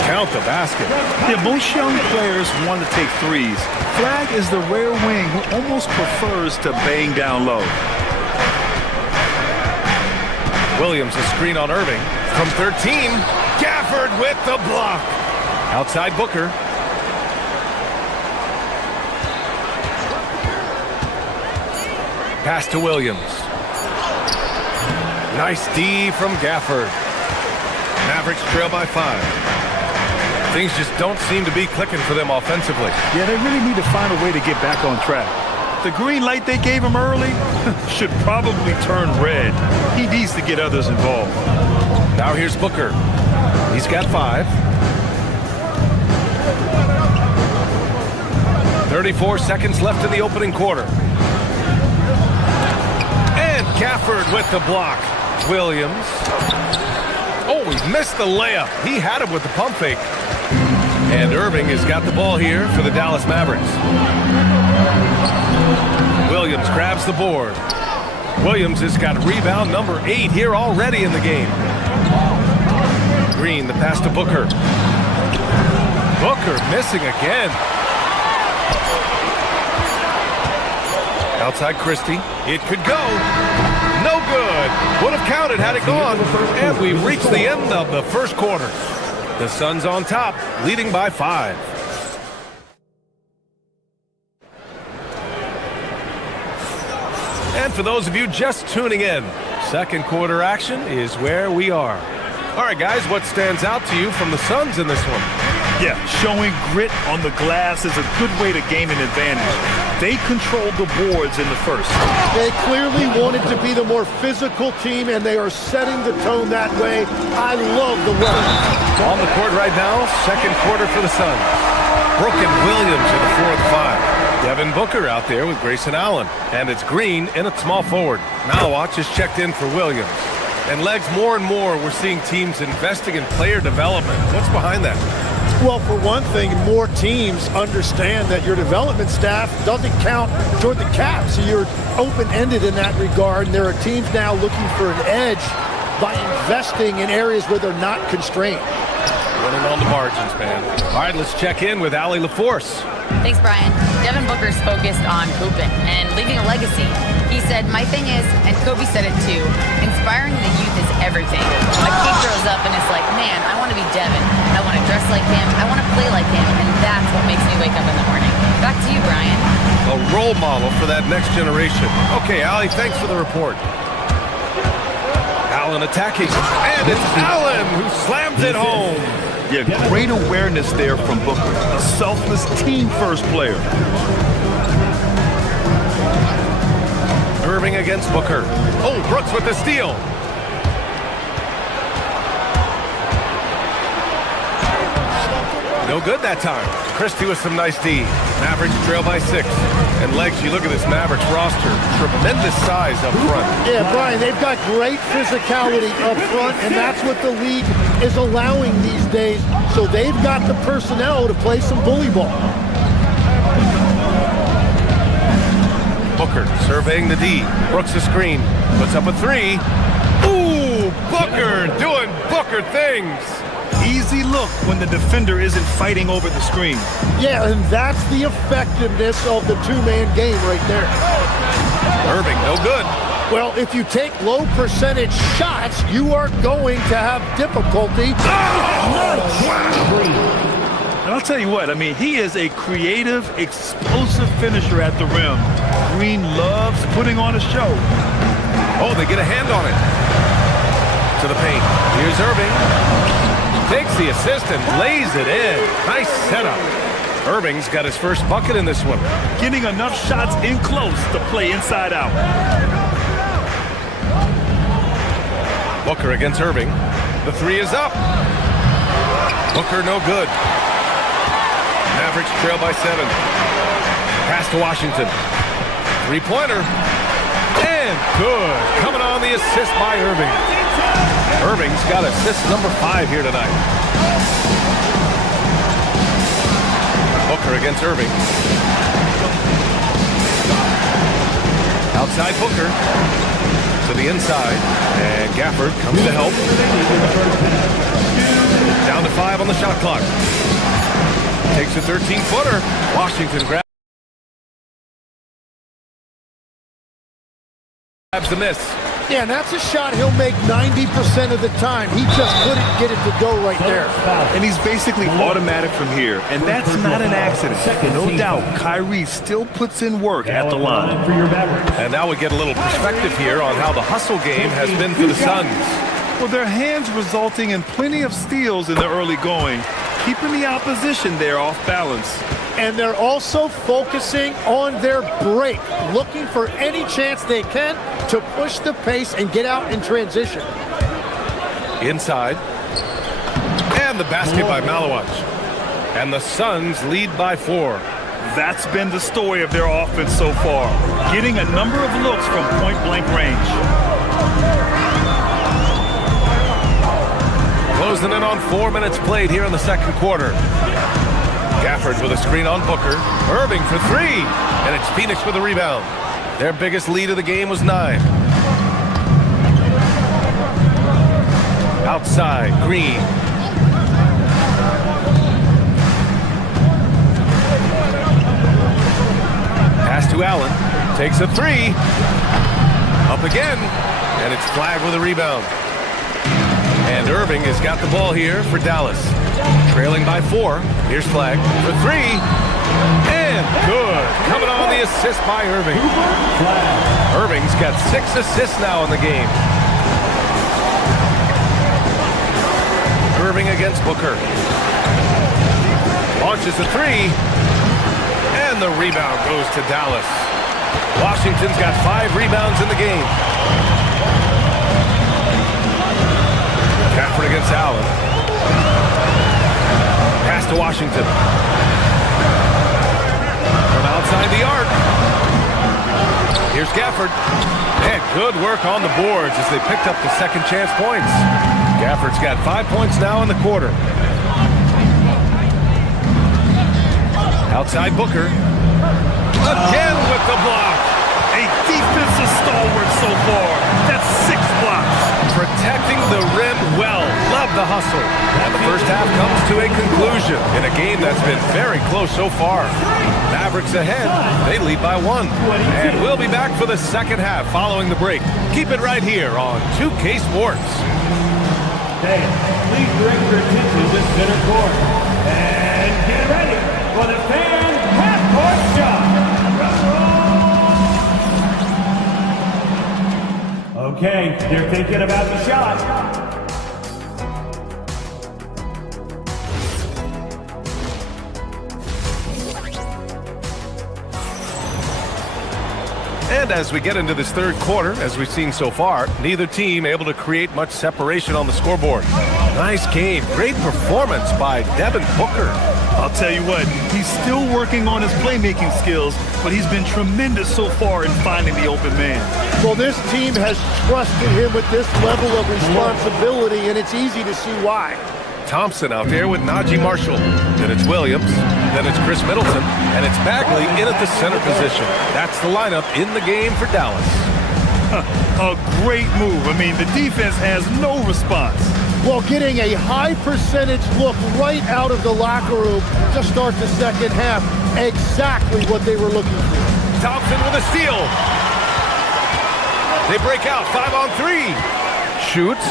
Count the basket. Yeah, most young players want to take threes. Flag is the rare wing who almost prefers to bang down low. Williams, a screen on Irving. From 13, Gafford with the block. Outside Booker. Pass to Williams. Nice D from Gafford. Mavericks trail by 5. Things just don't seem to be clicking for them offensively. Yeah, they really need to find a way to get back on track. The green light they gave him early should probably turn red. He needs to get others involved. Now here's Booker. He's got 5. 34 seconds left in the opening quarter. And Gafford with the block. Williams. Oh, he missed the layup. He had him with the pump fake. And Irving has got the ball here for the Dallas Mavericks. Williams grabs the board. Williams has got rebound number 8 here already in the game. Green, the pass to Booker. Booker missing again. Outside Christie. It could go. No good. Would have counted had it gone. And we've reached the end of the first quarter. The Suns on top, leading by 5. And for those of you just tuning in, second quarter action is where we are. All right, guys, what stands out to you from the Suns in this one? Yeah, showing grit on the glass is a good way to gain an advantage. They controlled the boards in the first. They clearly wanted to be the more physical team, and they are setting the tone that way. I love the way. On the court right now, second quarter for the Suns. Brooke and Williams in the 4 and 5. Devin Booker out there with Grayson Allen. And it's Green in at small forward. Malawatch is checked in for Williams. And Legs, more and more, we're seeing teams investing in player development. What's behind that? Well, for one thing, more teams understand that your development staff doesn't count toward the cap, so you're open-ended in that regard, and there are teams now looking for an edge by investing in areas where they're not constrained. Winning on the margins, man. All right, let's check in with Allie LaForce. Thanks, Brian. Devin Booker's focused on hooping and leaving a legacy. He said, my thing is, and Kobe said it too, inspiring the youth is everything. A kid grows up and is like, man, I want to be Devin. I want to dress like him. I want to play like him. And that's what makes me wake up in the morning. Back to you, Brian. A role model for that next generation. Okay, Allie, thanks for the report. Allen attacking, and it's Allen who slams it home. Yeah, great awareness there from Booker. A selfless team-first player. Irving against Booker. Oh, Brooks with the steal. No good that time. Christie with some nice D. Mavericks trail by 6. And legs, you look at this Mavericks roster. Tremendous size up front. Yeah, Brian, they've got great physicality up front, and that's what the league is allowing these days. So they've got the personnel to play some bully ball. Booker surveying the D. Brooks a screen. Puts up a 3. Ooh, Booker doing Booker things. Easy look when the defender isn't fighting over the screen. Yeah, and that's the effectiveness of the two-man game right there. Irving, no good. Well, if you take low percentage shots, you are going to have difficulty. And I'll tell you what, I mean, he is a creative, explosive finisher at the rim. Green loves putting on a show. Oh, they get a hand on it. To the paint. Here's Irving. Takes the assist and lays it in. Nice setup. Irving's got his first bucket in this one. Getting enough shots in close to play inside out. Booker against Irving. The 3 is up. Booker no good. Mavericks trail by 7. Pass to Washington. 3-pointer. And good. Coming on the assist by Irving. Irving's got assist number 5 here tonight. Booker against Irving. Outside Booker. To the inside. And Gafford comes to help. Down to 5 on the shot clock. Takes a 13-footer. Washington grabs the miss. Yeah, and that's a shot he'll make 90% of the time. He just couldn't get it to go right there. And he's basically automatic from here. And that's not an accident. No doubt, Kyrie still puts in work at the line. And now we get a little perspective here on how the hustle game has been for the Suns. Well, their hands resulting in plenty of steals in the early going, keeping the opposition there off balance. And they're also focusing on their break, looking for any chance they can to push the pace and get out in transition. Inside. And the basket by Malawach. And the Suns lead by 4. That's been the story of their offense so far, getting a number of looks from point-blank range. Closing in on 4 minutes played here in the second quarter. Gafford with a screen on Booker. Irving for 3. And it's Phoenix with a rebound. Their biggest lead of the game was 9. Outside, Green. Pass to Allen. Takes a 3. Up again. And it's flagged with a rebound. And Irving has got the ball here for Dallas. Trailing by 4. Here's flag for 3. And good. Coming on the assist by Irving. Irving's got 6 assists now in the game. Irving against Booker. Launches a 3. And the rebound goes to Dallas. Washington's got 5 rebounds in the game. Gafford against Allen. Pass to Washington. From outside the arc. Here's Gafford. And good work on the boards as they picked up the second chance points. Gafford's got 5 points now in the quarter. Outside Booker. Again with the block. A defensive stalwart so far. That's 6 blocks. Protecting the rim well. Love the hustle. And the first half comes to a conclusion in a game that's been very close so far. Mavericks ahead. They lead by 1. And we'll be back for the second half following the break. Keep it right here on 2K Sports. Fans, please direct your attention to center court. And get ready for the fan half-court shot. Okay, they're thinking about the shot. And as we get into this third quarter, as we've seen so far, neither team able to create much separation on the scoreboard. Nice game. Great performance by Devin Booker. I'll tell you what, he's still working on his playmaking skills, but he's been tremendous so far in finding the open man. Well, this team has trusted him with this level of responsibility, and it's easy to see why. Thompson out there with Najee Marshall. Then it's Williams. Then it's Chris Middleton. And it's Bagley in at the center position. That's the lineup in the game for Dallas. A great move. I mean, the defense has no response. Well, getting a high percentage look right out of the locker room to start the second half. Exactly what they were looking for. Thompson with a steal. They break out 5-on-3. Shoots.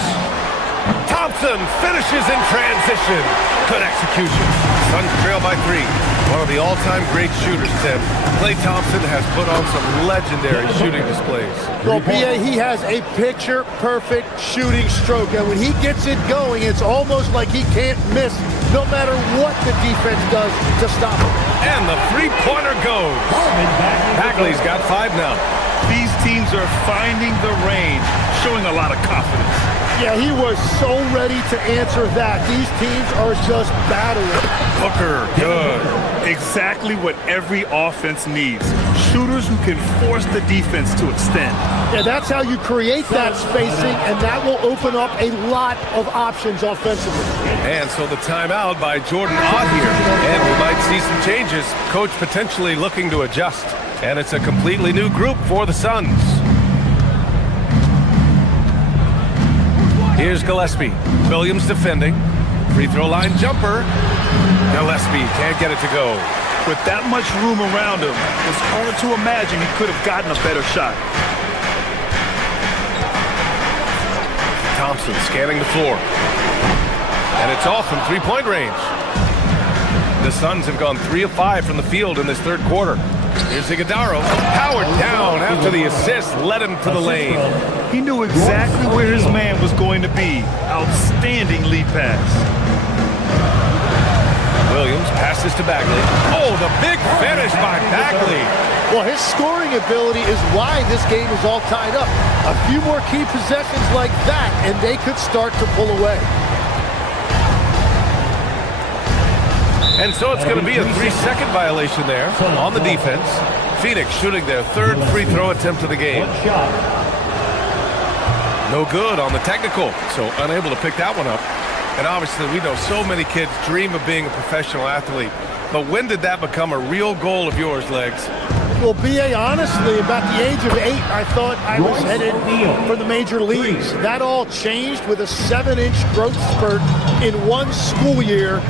Thompson finishes in transition. Good execution. Suns trail by 3. One of the all-time great shooters, Tim. Klay Thompson has put on some legendary shooting displays. Well, B.A., he has a picture-perfect shooting stroke, and when he gets it going, it's almost like he can't miss no matter what the defense does to stop him. And the three-pointer goes. Bagley's got 5 now. These teams are finding the range, showing a lot of confidence. Yeah, he was so ready to answer that. These teams are just battling. Booker, good. Exactly what every offense needs. Shooters who can force the defense to extend. Yeah, that's how you create that spacing, and that will open up a lot of options offensively. And so the timeout by Jordan Ott here. And we might see some changes. Coach potentially looking to adjust. And it's a completely new group for the Suns. Here's Gillespie. Williams defending. Free throw line jumper. Gillespie can't get it to go. With that much room around him, it's hard to imagine he could have gotten a better shot. Thompson scanning the floor. And it's off from three-point range. The Suns have gone 3 of 5 from the field in this third quarter. Here's Iguodala. Powered down after the assist led him to the lane. He knew exactly where his man was going to be. Outstanding lead pass. Williams passes to Bagley. Oh, the big finish by Bagley. Well, his scoring ability is why this game is all tied up. A few more key possessions like that, and they could start to pull away. And so it's going to be a 3-second violation there on the defense. Phoenix shooting their 3rd free throw attempt of the game. No good on the technical, so unable to pick that one up. And obviously we know so many kids dream of being a professional athlete. But when did that become a real goal of yours, Legs? Well, B.A., honestly, about the age of 8, I thought I was headed for the major leagues. That all changed with a 7-inch growth spurt in one school year.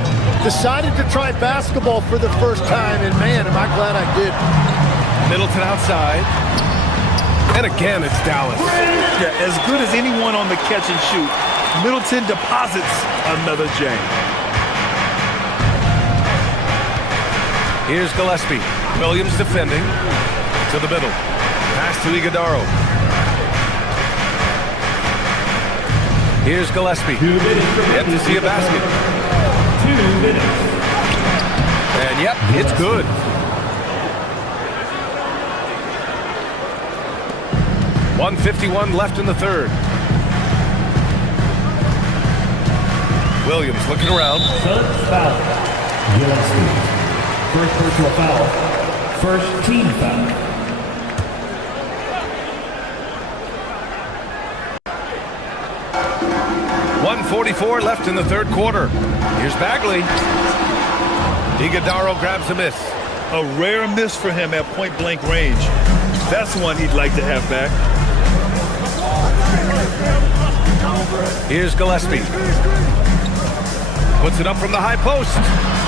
Decided to try basketball for the first time, and man, am I glad I did. Middleton outside. And again, it's Dallas. Yeah, as good as anyone on the catch and shoot, Middleton deposits another J. Here's Gillespie. Williams defending. To the middle. Pass to Iguodala. Here's Gillespie. Yet to see a basket. 2 minutes. And yep, it's good. .151 left in the third. Williams looking around. Suns foul. Gillespie. First personal foul. First team foul. .144 left in the third quarter. Here's Bagley. Iguodala grabs a miss. A rare miss for him at point-blank range. That's one he'd like to have back. Here's Gillespie. Puts it up from the high post.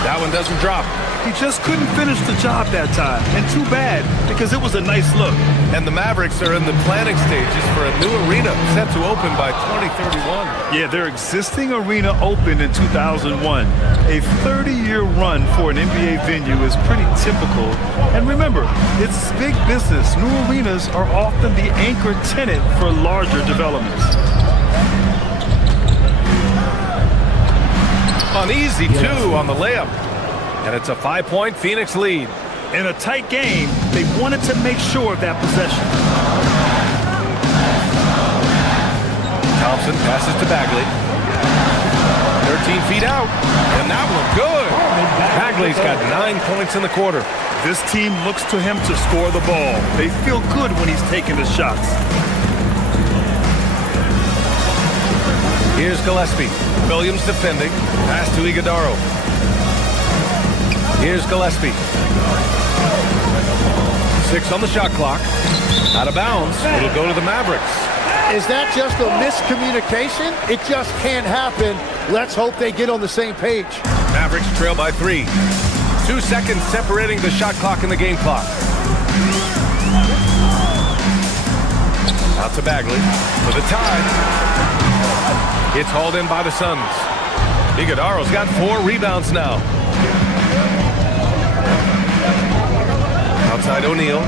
That one doesn't drop. He just couldn't finish the job that time, and too bad, because it was a nice look. And the Mavericks are in the planning stages for a new arena set to open by 2031. Yeah, their existing arena opened in 2001. A 30-year run for an NBA venue is pretty typical. And remember, it's big business. New arenas are often the anchor tenant for larger developments. Uneasy, too, on the layup. And it's a 5-point Phoenix lead. In a tight game, they wanted to make sure of that possession. Thompson passes to Bagley. 13 feet out. And that one good. Bagley's got 9 points in the quarter. This team looks to him to score the ball. They feel good when he's taking his shots. Here's Gillespie. Williams defending. Pass to Iguodaro. Here's Gillespie. 6 on the shot clock. Out of bounds. It'll go to the Mavericks. Is that just a miscommunication? It just can't happen. Let's hope they get on the same page. Mavericks trail by 3. 2 seconds separating the shot clock and the game clock. Out to Bagley for the tie. It's hauled in by the Suns. Iguodaro's got 4 rebounds now. Outside O'Neal.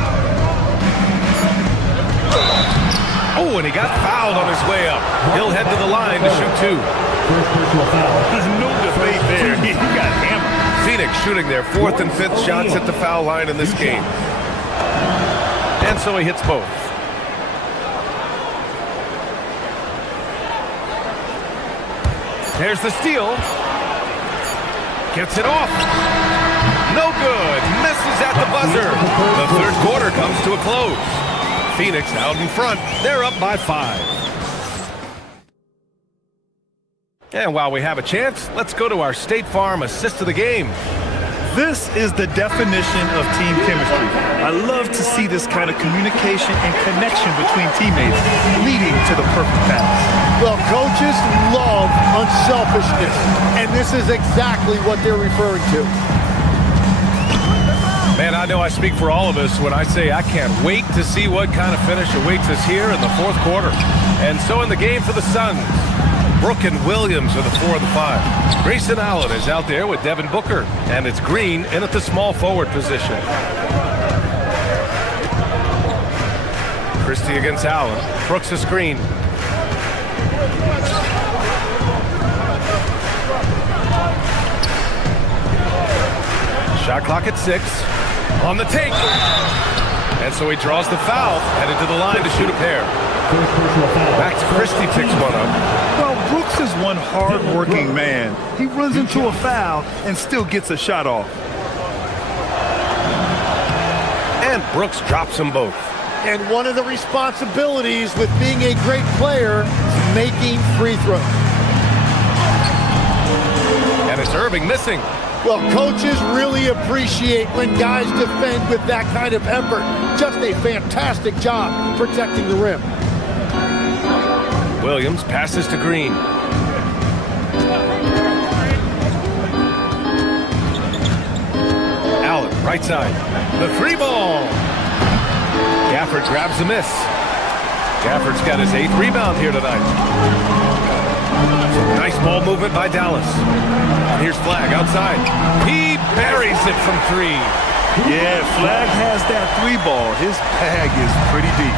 Oh, and he got fouled on his way up. He'll head to the line to shoot 2. There's no debate there. He got hammered. Phoenix shooting their 4th and 5th shots at the foul line in this game. And so he hits both. There's the steal. Gets it off. No good. Misses at the buzzer. The third quarter comes to a close. Phoenix out in front. They're up by 5. And while we have a chance, let's go to our State Farm assist of the game. This is the definition of team chemistry. I love to see this kind of communication and connection between teammates leading to the perfect pass. Well, coaches love unselfishness, and this is exactly what they're referring to. Man, I know I speak for all of us when I say I can't wait to see what kind of finish awaits us here in the 4th quarter. And so in the game for the Suns, Brook and Williams are the 4 of the 5. Grayson Allen is out there with Devin Booker, and it's Green in at the small forward position. Christie against Allen. Brooks a screen. Shot clock at 6. On the take. And so he draws the foul, headed to the line to shoot a pair. Max Christie picks one up. Well, Brooks is one hard-working man. He runs into a foul and still gets a shot off. And Brooks drops them both. And one of the responsibilities with being a great player is making free throws. And it's Irving missing. Well, coaches really appreciate when guys defend with that kind of effort. Just a fantastic job protecting the rim. Williams passes to Green. Allen, right side. The 3 ball. Gafford grabs the miss. Gafford's got his 8th rebound here tonight. Nice ball movement by Dallas. Here's Flagg outside. He buries it from 3. Yeah, Flagg has that 3 ball. His bag is pretty deep.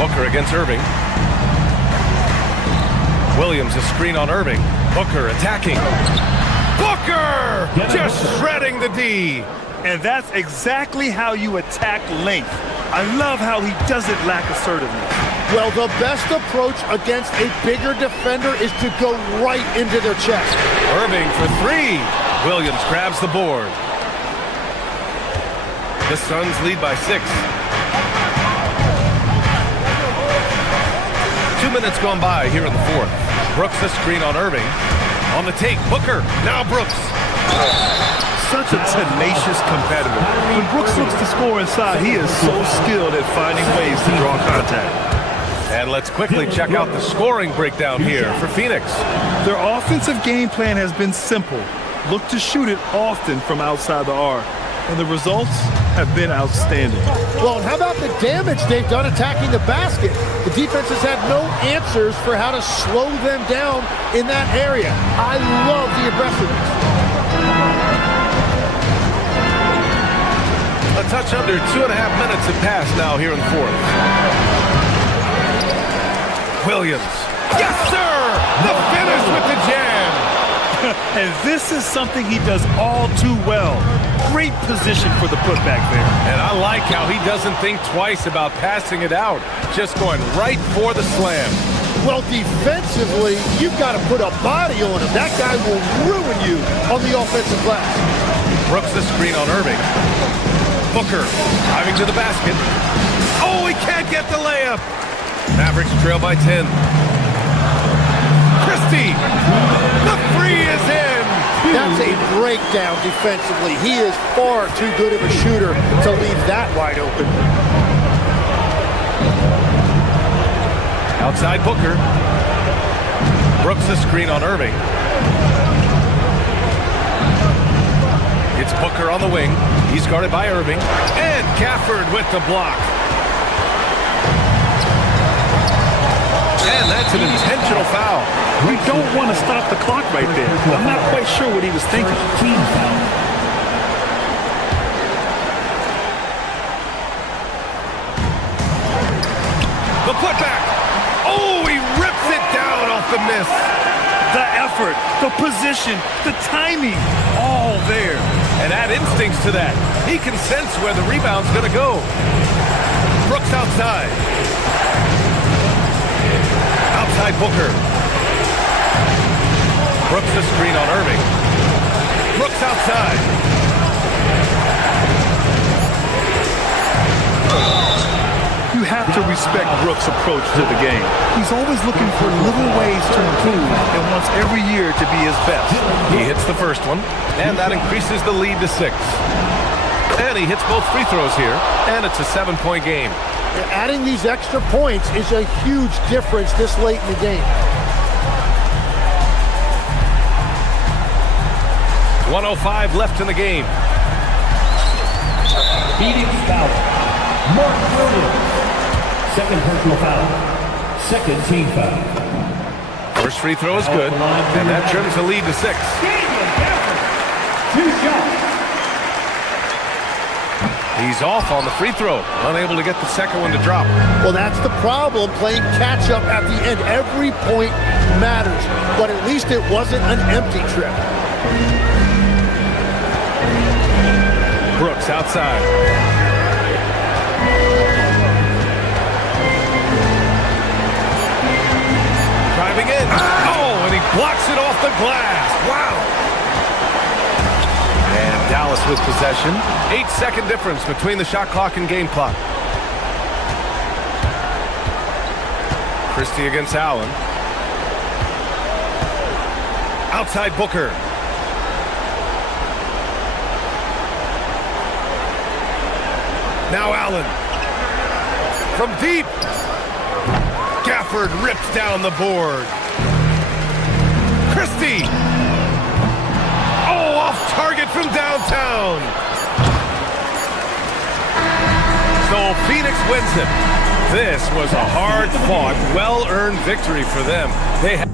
Booker against Irving. Williams a screen on Irving. Booker attacking. Booker just shredding the D. And that's exactly how you attack length. I love how he doesn't lack assertiveness. Well, the best approach against a bigger defender is to go right into their chest. Irving for 3. Williams grabs the board. The Suns lead by 6. 2 minutes gone by here in the 4th. Brooks a screen on Irving. On the take, Booker. Now Brooks. Such a tenacious competitor. When Brooks looks to score inside, he is so skilled at finding ways to draw contact. And let's quickly check out the scoring breakdown here for Phoenix. Their offensive game plan has been simple. Look to shoot it often from outside the arc. And the results have been outstanding. Well, and how about the damage they've done attacking the basket? The defense has had no answers for how to slow them down in that area. I love the aggressiveness. A touch under 2.5 minutes have passed now here in the fourth. Williams. Yes, sir! The finish with the jam! And this is something he does all too well. Great position for the putback there. And I like how he doesn't think twice about passing it out. Just going right for the slam. Well, defensively, you've got to put a body on him. That guy will ruin you on the offensive glass. Brooks the screen on Irving. Booker driving to the basket. Oh, he can't get the layup. Mavericks trail by 10. Christie, the three is in. That's a breakdown defensively. He is far too good of a shooter to leave that wide open. Outside Booker. Brooks the screen on Irving. It's Booker on the wing. He's guarded by Irving. And Gafford with the block. And that's an intentional foul. We don't want to stop the clock right there. I'm not quite sure what he was thinking. Team foul. The putback. Oh, he rips it down off the miss. The effort, the position, the timing, all there. And add instincts to that. He can sense where the rebound's going to go. Brooks outside. Outside Booker. Brooks the screen on Irving. Brooks outside. You have to respect Brooks' approach to the game. He's always looking for little ways to improve and wants every year to be his best. He hits the first one, and that increases the lead to 6. And he hits both free throws here, and it's a 7-point game. Adding these extra points is a huge difference this late in the game. 1:05 left in the game. Beating foul. Mark Williams. Second personal foul. Second team foul. First free throw is good, and that trims the lead to 6. 2 shots. He's off on the free throw, unable to get the second one to drop. Well, that's the problem, playing catch-up at the end. Every point matters, but at least it wasn't an empty trip. Brooks outside. Driving in. Oh, and he blocks it off the glass. Wow. And Dallas with possession. 8-second difference between the shot clock and game clock. Christie against Allen. Outside Booker. Now Allen. From deep. Gafford rips down the board. Christie. Oh, off target from downtown. So Phoenix wins it. This was a hard-fought, well-earned victory for them. They had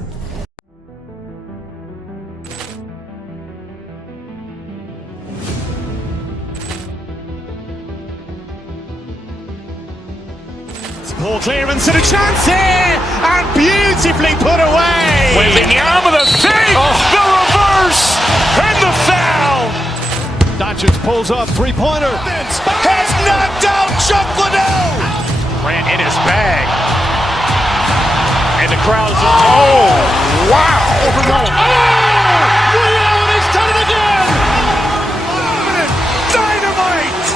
Ball clearance and a chance here, and beautifully put away. Wembanyama the three, the reverse, and the foul. Doncic pulls off three-pointer, has knocked out Chuck Liddell. Ran in his bag, and the crowd is oh wow! Liddell, he's done it again. Dynamite!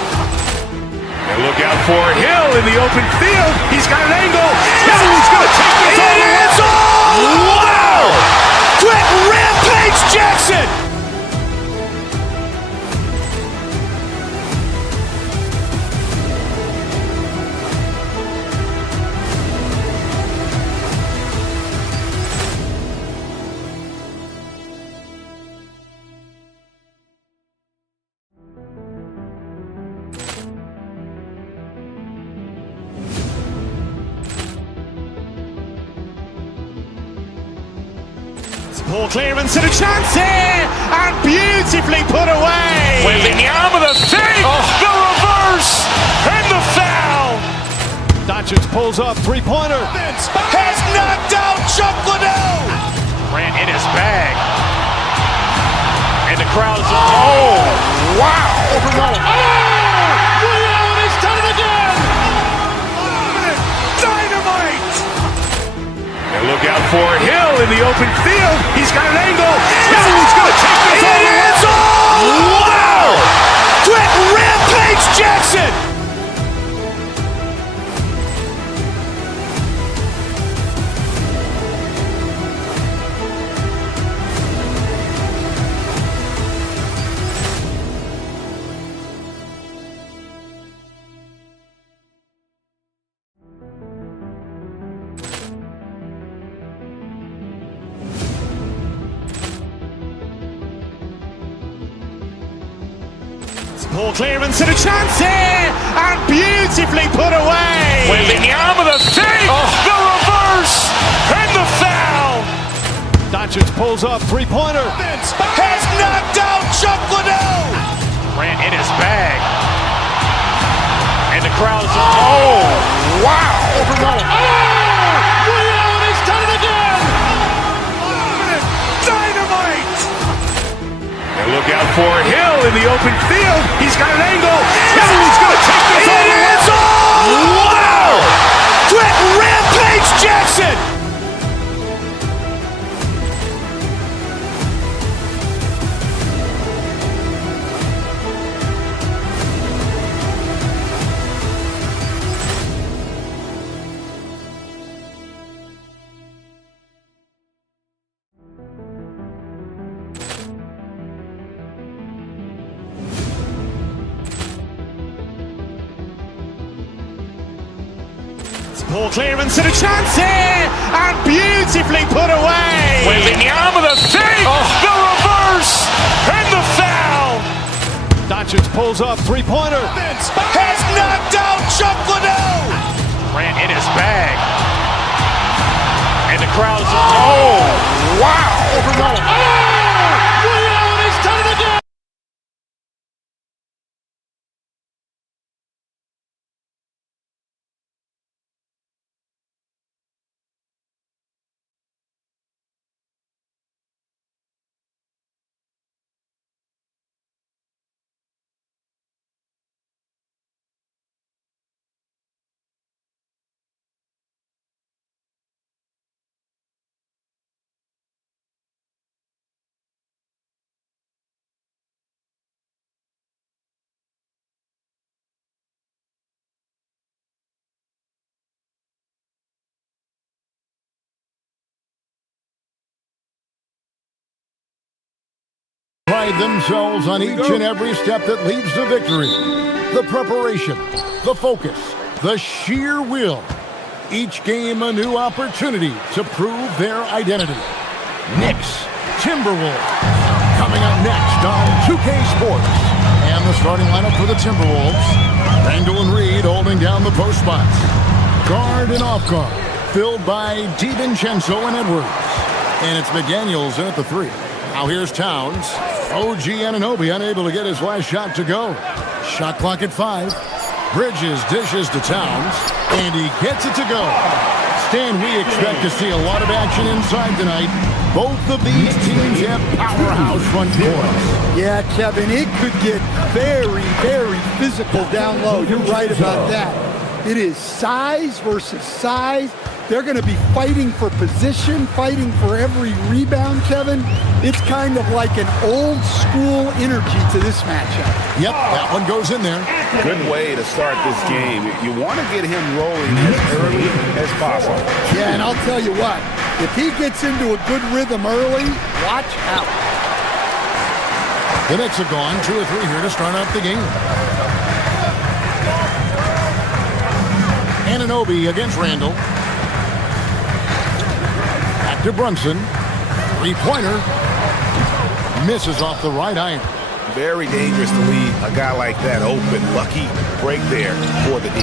And look out for Hill in the open field. He's got an angle. Hill's going to take this all the way. Wow! Quick rampage Jackson! Ball clearance and a chance here, and beautifully put away. Wembanyama the fake, the reverse, and the foul. Doncic pulls up, three-pointer. Has knocked out Chuck Liddell. Ran in his bag. And the crowd is, oh, wow. Ray Allen has done it again. Dynamite. And look out for Hill in the open field. He's got an angle. Hill's going to take this all the way. Wow. Quick Rampage Jackson. Ball clearance and a chance here, and beautifully put away. Wembanyama the fake, the reverse, and the foul. Doncic pulls up, three-pointer. Has knocked out Chuck Liddell. Ran in his bag. And the crowd is, oh, wow. Ray Allen has done it again. Dynamite. And look out for Hill in the open field. He's got an angle. Hill's going to take this all the way. Wow! Quick Rampage Jackson. Ball clearance and a chance here, and beautifully put away. Wembanyama the fake, the reverse, and the foul. Doncic pulls up, three-pointer. Has knocked out Chuck Liddell. Ran in his bag. And the crowd is, oh, wow. Ray Allen has done it again. Pride themselves on each and every step that leads to victory. The preparation, the focus, the sheer will. Each game a new opportunity to prove their identity. Knicks, Timberwolves. Coming up next on 2K Sports. And the starting lineup for the Timberwolves. Randall and Reed holding down the post spots. Guard and off guard, filled by DiVincenzo and Edwards. And it's McDaniels in at the three. Now here's Towns. OG Anunoby unable to get his last shot to go. Shot clock at 5. Bridges dishes to Towns, and he gets it to go. Stan, we expect to see a lot of action inside tonight. Both of these teams have powerhouse front courts. Yeah, Kevin, it could get very, very physical down low. You're right about that. It is size versus size. They're going to be fighting for position, fighting for every rebound, Kevin. It's kind of like an old school energy to this matchup. Yep, that one goes in there. Good way to start this game. You want to get him rolling as early as possible. Yeah, and I'll tell you what, if he gets into a good rhythm early, watch out. The Knicks have gone 2 or 3 here to start out the game. Anunoby against Randall. Back to Brunson. Three-pointer. Misses off the right iron. Very dangerous to leave a guy like that open. Lucky break there for the D.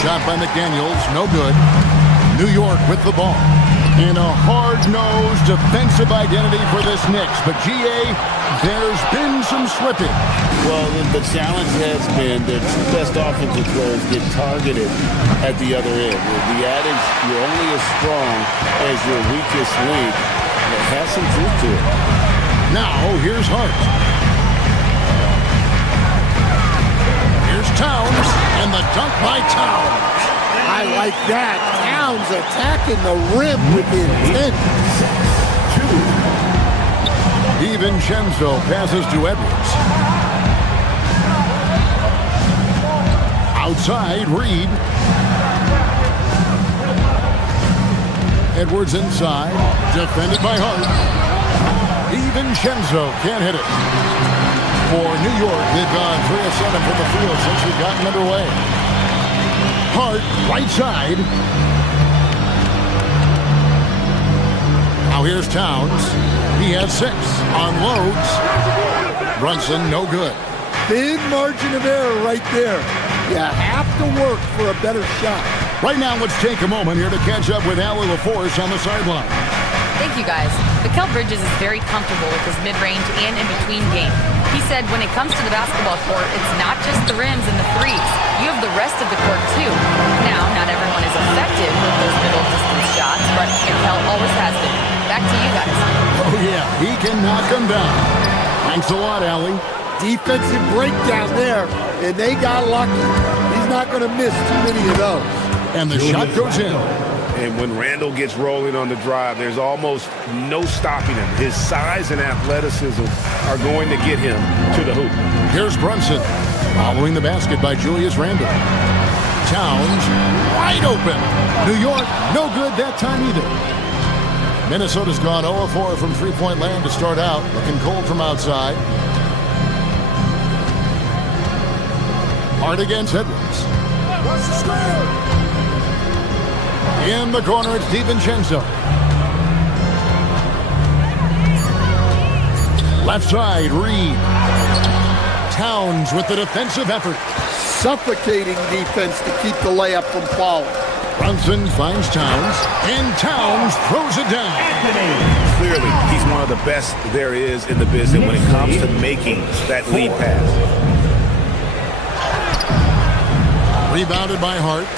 Shot by McDaniels, no good. New York with the ball. And a hard-nosed defensive identity for this Knicks. But, GA, there's been some slippage. Well, the challenge has been their two best offensive players get targeted at the other end. The adage, you're only as strong as your weakest link, it has some truth to it. Now, here's Hart. Here's Towns, and the dunk by Towns. I like that. Towns attacking the rim with intent. DiVincenzo passes to Edwards. Outside, Reed. Edwards inside, defended by Hart. DiVincenzo can't hit it. For New York, they've gone 3 of 7 from the field since we've gotten underway. Hart, right side. Now here's Towns. He has 6. Unloads. Brunson, no good. Big margin of error right there. You have to work for a better shot. Right now, let's take a moment here to catch up with Allie LaForce on the sideline. Thank you, guys. Mikal Bridges is very comfortable with his mid-range and in-between game. He said when it comes to the basketball court, it's not just the rims and the threes. You have the rest of the court, too. Now, not everyone is effective with those middle-distance shots, but Mikal always has been. Back to you guys. Oh, yeah. He can knock them down. Thanks a lot, Allie. Defensive breakdown there, and they got lucky. He's not going to miss too many of those. And the shot goes in. And when Randall gets rolling on the drive, there's almost no stopping him. His size and athleticism are going to get him to the hoop. Here's Brunson, following the basket by Julius Randle. Towns, wide open. New York, no good that time either. Minnesota's gone 0-4 from three-point land to start out, looking cold from outside. Hart against Edwards. What's the score? In the corner, it's DiVincenzo. Left side, Reed. Towns with the defensive effort. Suffocating defense to keep the layup from falling. Brunson finds Towns, and Towns throws it down. Clearly, he's one of the best there is in the business when it comes to making that lead pass. Rebounded by Hart.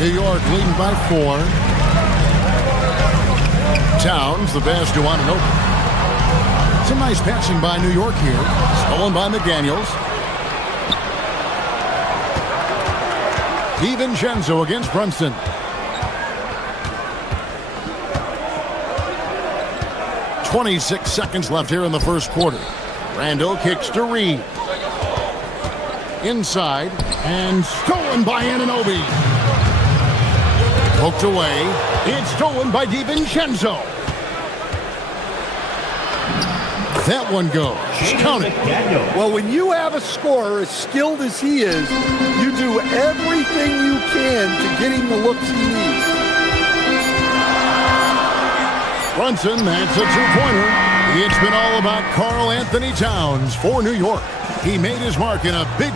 New York leading by 4. Towns, the pass to Anunoby. Some nice passing by New York here. Stolen by McDaniels. DiVincenzo against Brunson. .26 seconds left here in the first quarter. Randall kicks to Reed. Inside, and stolen by Anunoby. Poked away. It's stolen by DiVincenzo. That one goes. Count it. Well, when you have a scorer as skilled as he is, you do everything you can to get him the looks he needs. Brunson, that's a two-pointer. It's been all about Karl Anthony Towns for New York. He made his mark in a big...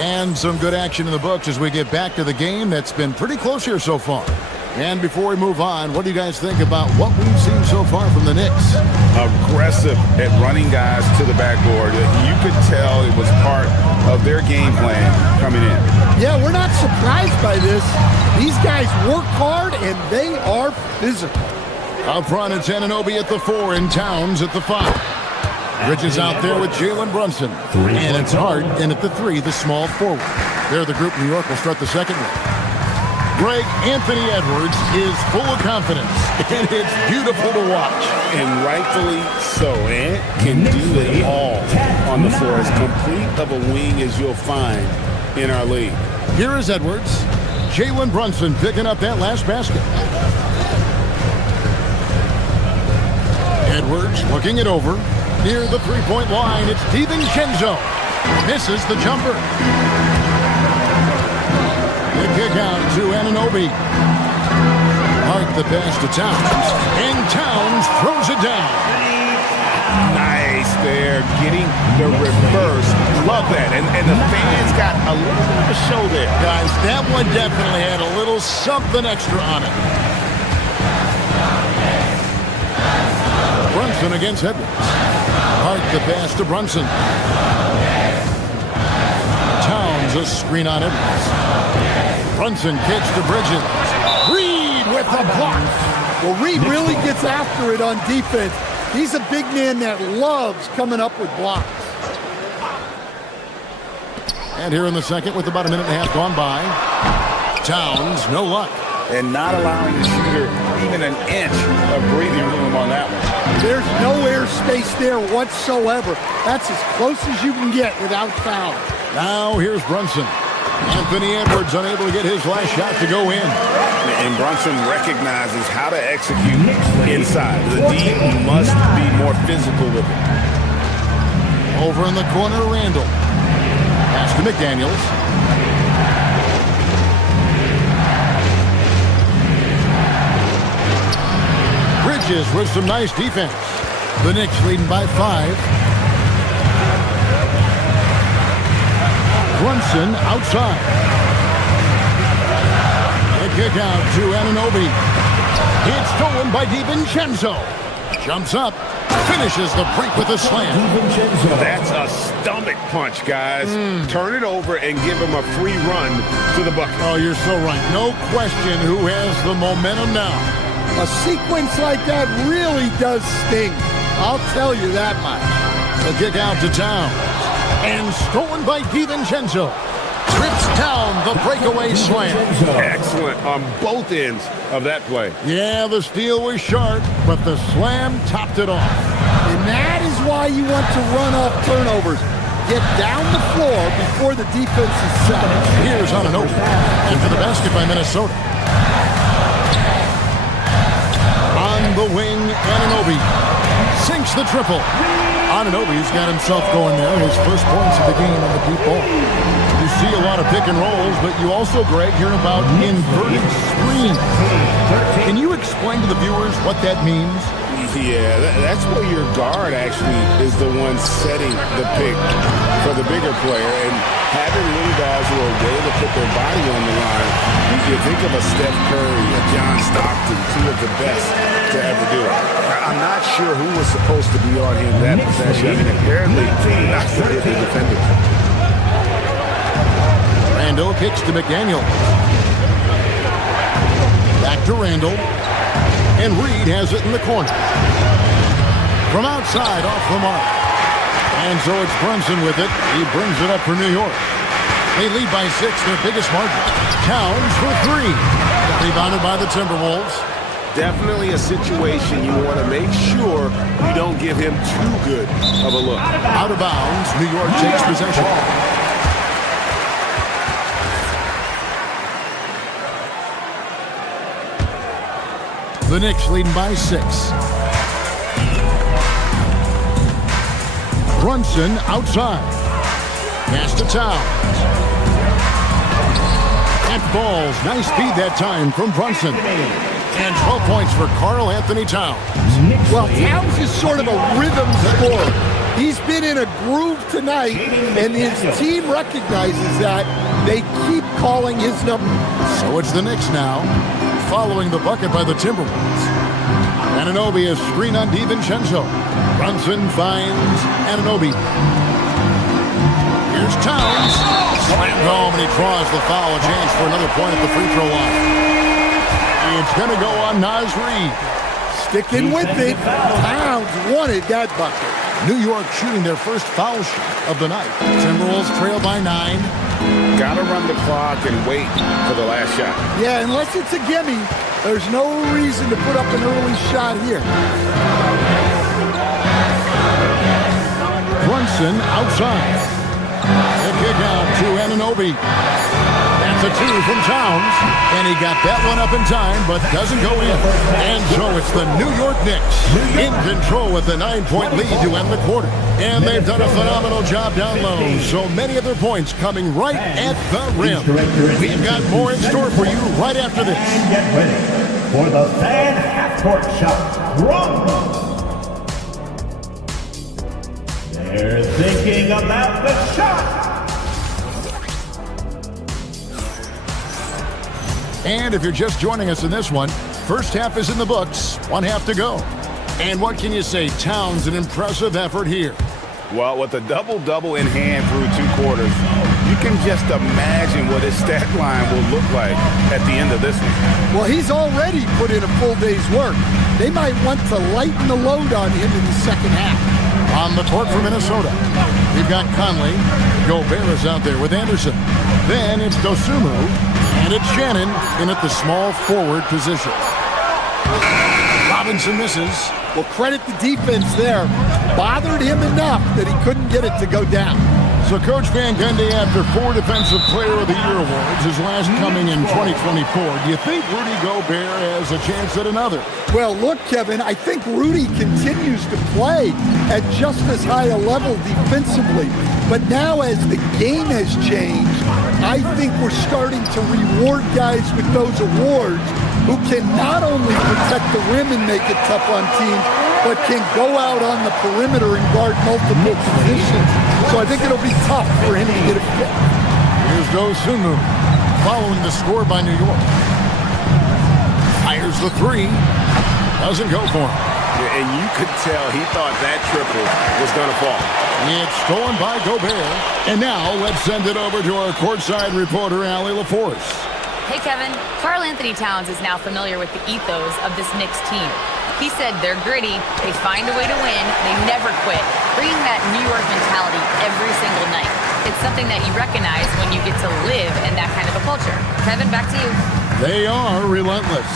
And some good action in the books as we get back to the game that's been pretty close here so far. And before we move on, what do you guys think about what we've seen so far from the Knicks? Aggressive at running guys to the backboard. You could tell it was part of their game plan coming in. Yeah, we're not surprised by this. These guys work hard and they are physical. Up front, it's Anunoby at the 4 and Towns at the 5. Bridges out there with Jalen Brunson. And it's Hart in at the 3, the small forward. They're the group New York will start the second with. Greg, Anthony Edwards is full of confidence, and it's beautiful to watch. And rightfully so. Ant can do it all on the floor. As complete of a wing as you'll find in our league. Here is Edwards. Jalen Brunson picking up that last basket. Edwards looking it over. Near the three-point line, it's DiVincenzo. Misses the jumper. The kick out to Anunoby. Hart the pass to Towns. And Towns throws it down. Nice there, getting the reverse. Love that. And the fans got a little bit of a show there. Guys, that one definitely had a little something extra on it. Brunson against Edwards. Hart the pass to Brunson. Towns a screen on Edwards. Brunson kicks to Bridges. Reed with the block. Well, Reed really gets after it on defense. He's a big man that loves coming up with blocks. And here in the second with about a minute and a half gone by. Towns, no luck. And not allowing the shooter even an inch of breathing room on that one. There's no air space there whatsoever. That's as close as you can get without foul. Now here's Brunson. Anthony Edwards unable to get his last shot to go in. And Brunson recognizes how to execute inside. The D must be more physical with it. Over in the corner, Randall. Pass to McDaniels. Bridges with some nice defense. The Knicks leading by 5. Brunson outside. The kick out to Anunoby. It's stolen by DiVincenzo. Jumps up. Finishes the break with a slam. That's a stomach punch, guys. Turn it over and give him a free run to the bucket. Oh, you're so right. No question who has the momentum now. A sequence like that really does sting. I'll tell you that much. The kick out to Towns. And stolen by DiVincenzo. Trips down the breakaway slam. Excellent on both ends of that play. Yeah, the steal was sharp, but the slam topped it off. And that is why you want to run off turnovers. Get down the floor before the defense is set. Here's Anunoby. And for the basket by Minnesota. On the wing, Anunoby sinks the triple. Anunoby's got himself going there. His first points of the game on the deep ball. You see a lot of pick and rolls, but you also, Greg, hear about inverted screens. Can you explain to the viewers what that means? Yeah, that's where your guard actually is the one setting the pick for the bigger player, and having little guys who are ready to put their body on the line. You think of a Steph Curry, a John Stockton, two of the best to ever do it. I'm not sure who was supposed to be on him that possession. I mean, apparently not the defender. Randall kicks to McDaniel. Back to Randall. And Reed has it in the corner. From outside, off the mark. And so it's Brunson with it. He brings it up for New York. They lead by 6, their biggest margin. Towns for 3. Rebounded by the Timberwolves. Definitely a situation you want to make sure you don't give him too good of a look. Out of bounds, New York takes possession. The Knicks leading by 6. Brunson outside. Pass to Towns. That falls. Nice speed that time from Brunson. And 12 points for Karl Anthony Towns. Well, Towns is sort of a rhythm scorer. He's been in a groove tonight, and his team recognizes that. They keep calling his number. So it's the Knicks now, following the bucket by the Timberwolves. Anunoby is screen on DiVincenzo. Brunson finds Anunoby. Here's Towns. Slammed home, and he draws the foul. A chance for another point at the free throw line. It's going to go on Naz Reid. Sticking with it. Towns wanted that bucket. New York shooting their first foul shot of the night. Timberwolves trail by 9. Got to run the clock and wait for the last shot. Yeah, unless it's a gimme, there's no reason to put up an early shot here. Brunson outside. The kick out to Anunoby. That's a 2 from Towns. And he got that one up in time, but doesn't go in. And so it's the New York Knicks in control with a 9-point lead to end the quarter. And they've done a phenomenal job down low. So many of their points coming right at the rim. We've got more in store for you right after this. And get ready for the fan half-court shot. Roma. about the shot. And if you're just joining us in this one, first half is in the books, one half to go. And what can you say? Towns, an impressive effort here. Well, with a double-double in hand through 2 quarters, you can just imagine what his stat line will look like at the end of this one. Well, he's already put in a full day's work. They might want to lighten the load on him in the second half. On the court for Minnesota, we've got Conley. Gobert is out there with Anderson. Then it's Dosunmu, and it's Shannon in at the small forward position. Robinson misses. Well, credit the defense there. Bothered him enough that he couldn't get it to go down. So Coach Van Gundy, after 4 Defensive Player of the Year awards, his last coming in 2024, do you think Rudy Gobert has a chance at another? Well, look, Kevin, I think Rudy continues to play at just as high a level defensively. But now as the game has changed, I think we're starting to reward guys with those awards who can not only protect the rim and make it tough on teams, but can go out on the perimeter and guard multiple positions. So I think it'll be tough for him to get a pick. Here's Dosunmu, following the score by New York. Fires the 3. Doesn't go for him. Yeah, and you could tell he thought that triple was going to fall. It's stolen by Gobert. And now let's send it over to our courtside reporter, Allie LaForce. Hey, Kevin. Karl Anthony Towns is now familiar with the ethos of this Knicks team. He said they're gritty, they find a way to win, they never quit, bringing that New York mentality every single night. It's something that you recognize when you get to live in that kind of a culture. Kevin, back to you. They are relentless.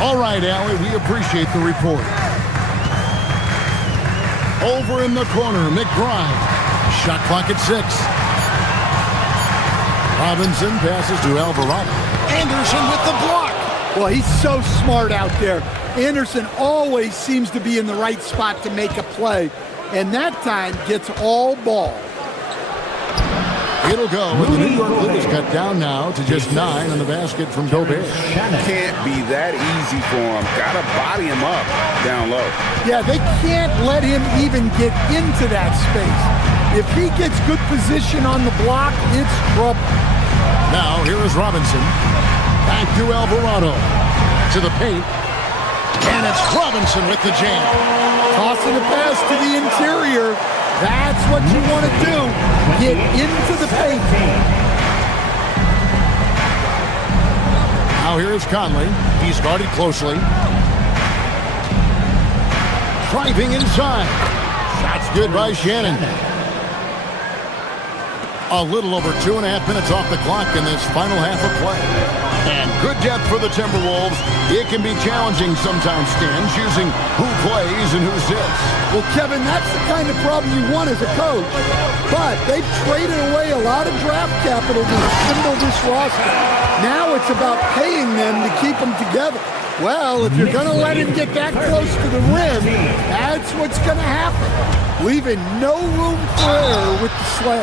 All right, Allie, we appreciate the report. Over in the corner, McBride. Shot clock at 6. Robinson passes to Alvarado. Anderson with the block. Well, he's so smart out there. Anderson always seems to be in the right spot to make a play, and that time gets all ball. It'll go, and the New York Knicks cut down now to just 9 on the basket from Gobert. Can't be that easy for him. Got to body him up down low. Yeah, they can't let him even get into that space. If he gets good position on the block, it's trouble. Now, here is Robinson. Back to Alvarado. To the paint. And it's Robinson with the jam. Tossing a pass to the interior. That's what you want to do. Get into the paint. Now here is Conley. He's guarded closely. Driving inside. Shot's good by Shannon. A little over 2.5 minutes off the clock in this final half of play. And good depth for the Timberwolves. It can be challenging sometimes, Stan, choosing who plays and who sits. Well, Kevin, that's the kind of problem you want as a coach. But they've traded away a lot of draft capital to assemble this roster. Now it's about paying them to keep them together. Well, if you're going to let him get that close to the rim, that's what's going to happen. Leaving no room for error with the slam.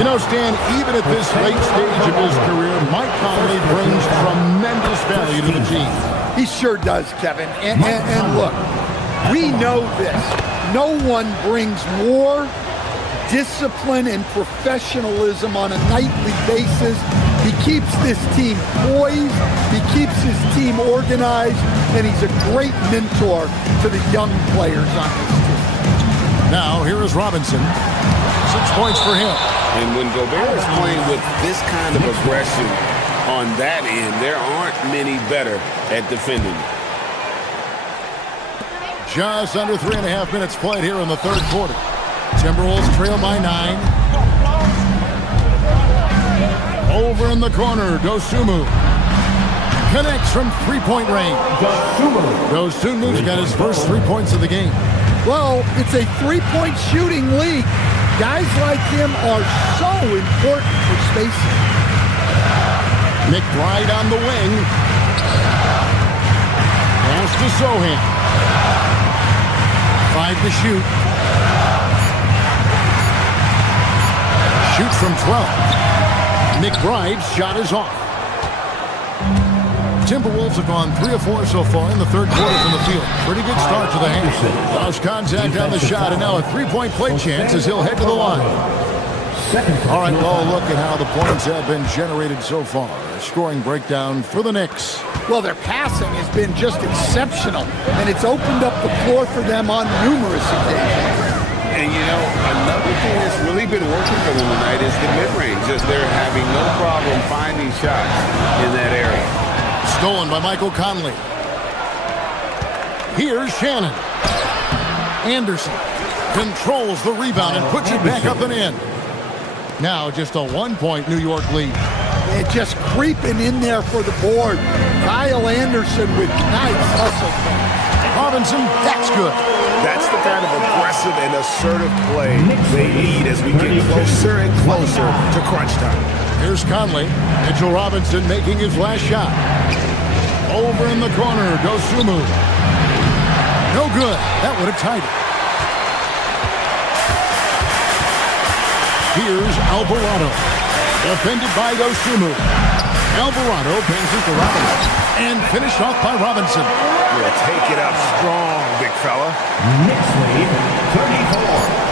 You know, Stan, even at this late stage of his career, Mike Conley brings tremendous value to the team. He sure does, Kevin. And look, we know this. No one brings more discipline and professionalism on a nightly basis. He keeps this team poised, he keeps his team organized, and he's a great mentor to the young players on this team. Now, here is Robinson. 6 points for him. And when Gobert is playing with this kind of aggression on that end, there aren't many better at defending. Just under 3.5 minutes played here in the third quarter. Timberwolves trail by 9. Over in the corner, Dosunmu connects from three-point range. Dosunmu's got his first 3 points of the game. Well, it's a three-point shooting league. Guys like him are so important for spacing. McBride on the wing. Pass to Sohan. 5 to shoot. Shoots from 12. McBride's shot is off. Timberwolves have gone 3 of 4 so far in the third quarter from the field. Pretty good start to the hand. Lost contact on the shot, and now a three-point play chance as he'll head to the line. All right, well, look at how the points have been generated so far. A scoring breakdown for the Knicks. Well, their passing has been just exceptional, and it's opened up the floor for them on numerous occasions. And, you know, another thing that's really been working for them tonight is the mid-range. Just they're having no problem finding shots in that area. Stolen by Michael Conley. Here's Shannon. Anderson controls the rebound and puts it back up and in. Now just a 1-point New York lead. They're just creeping in there for the board. Kyle Anderson with nice hustle. Robinson, that's good. That's the kind of aggressive and assertive play they need as we get closer and closer to crunch time. Here's Conley. Mitchell Robinson making his last shot. Over in the corner goes Sumu. No good. That would have tied it. Here's Alvarado. Defended by Dosumu. Alvarado passes to Robinson. And finished off by Robinson. Yeah, take it up strong, big fella. Knicks lead,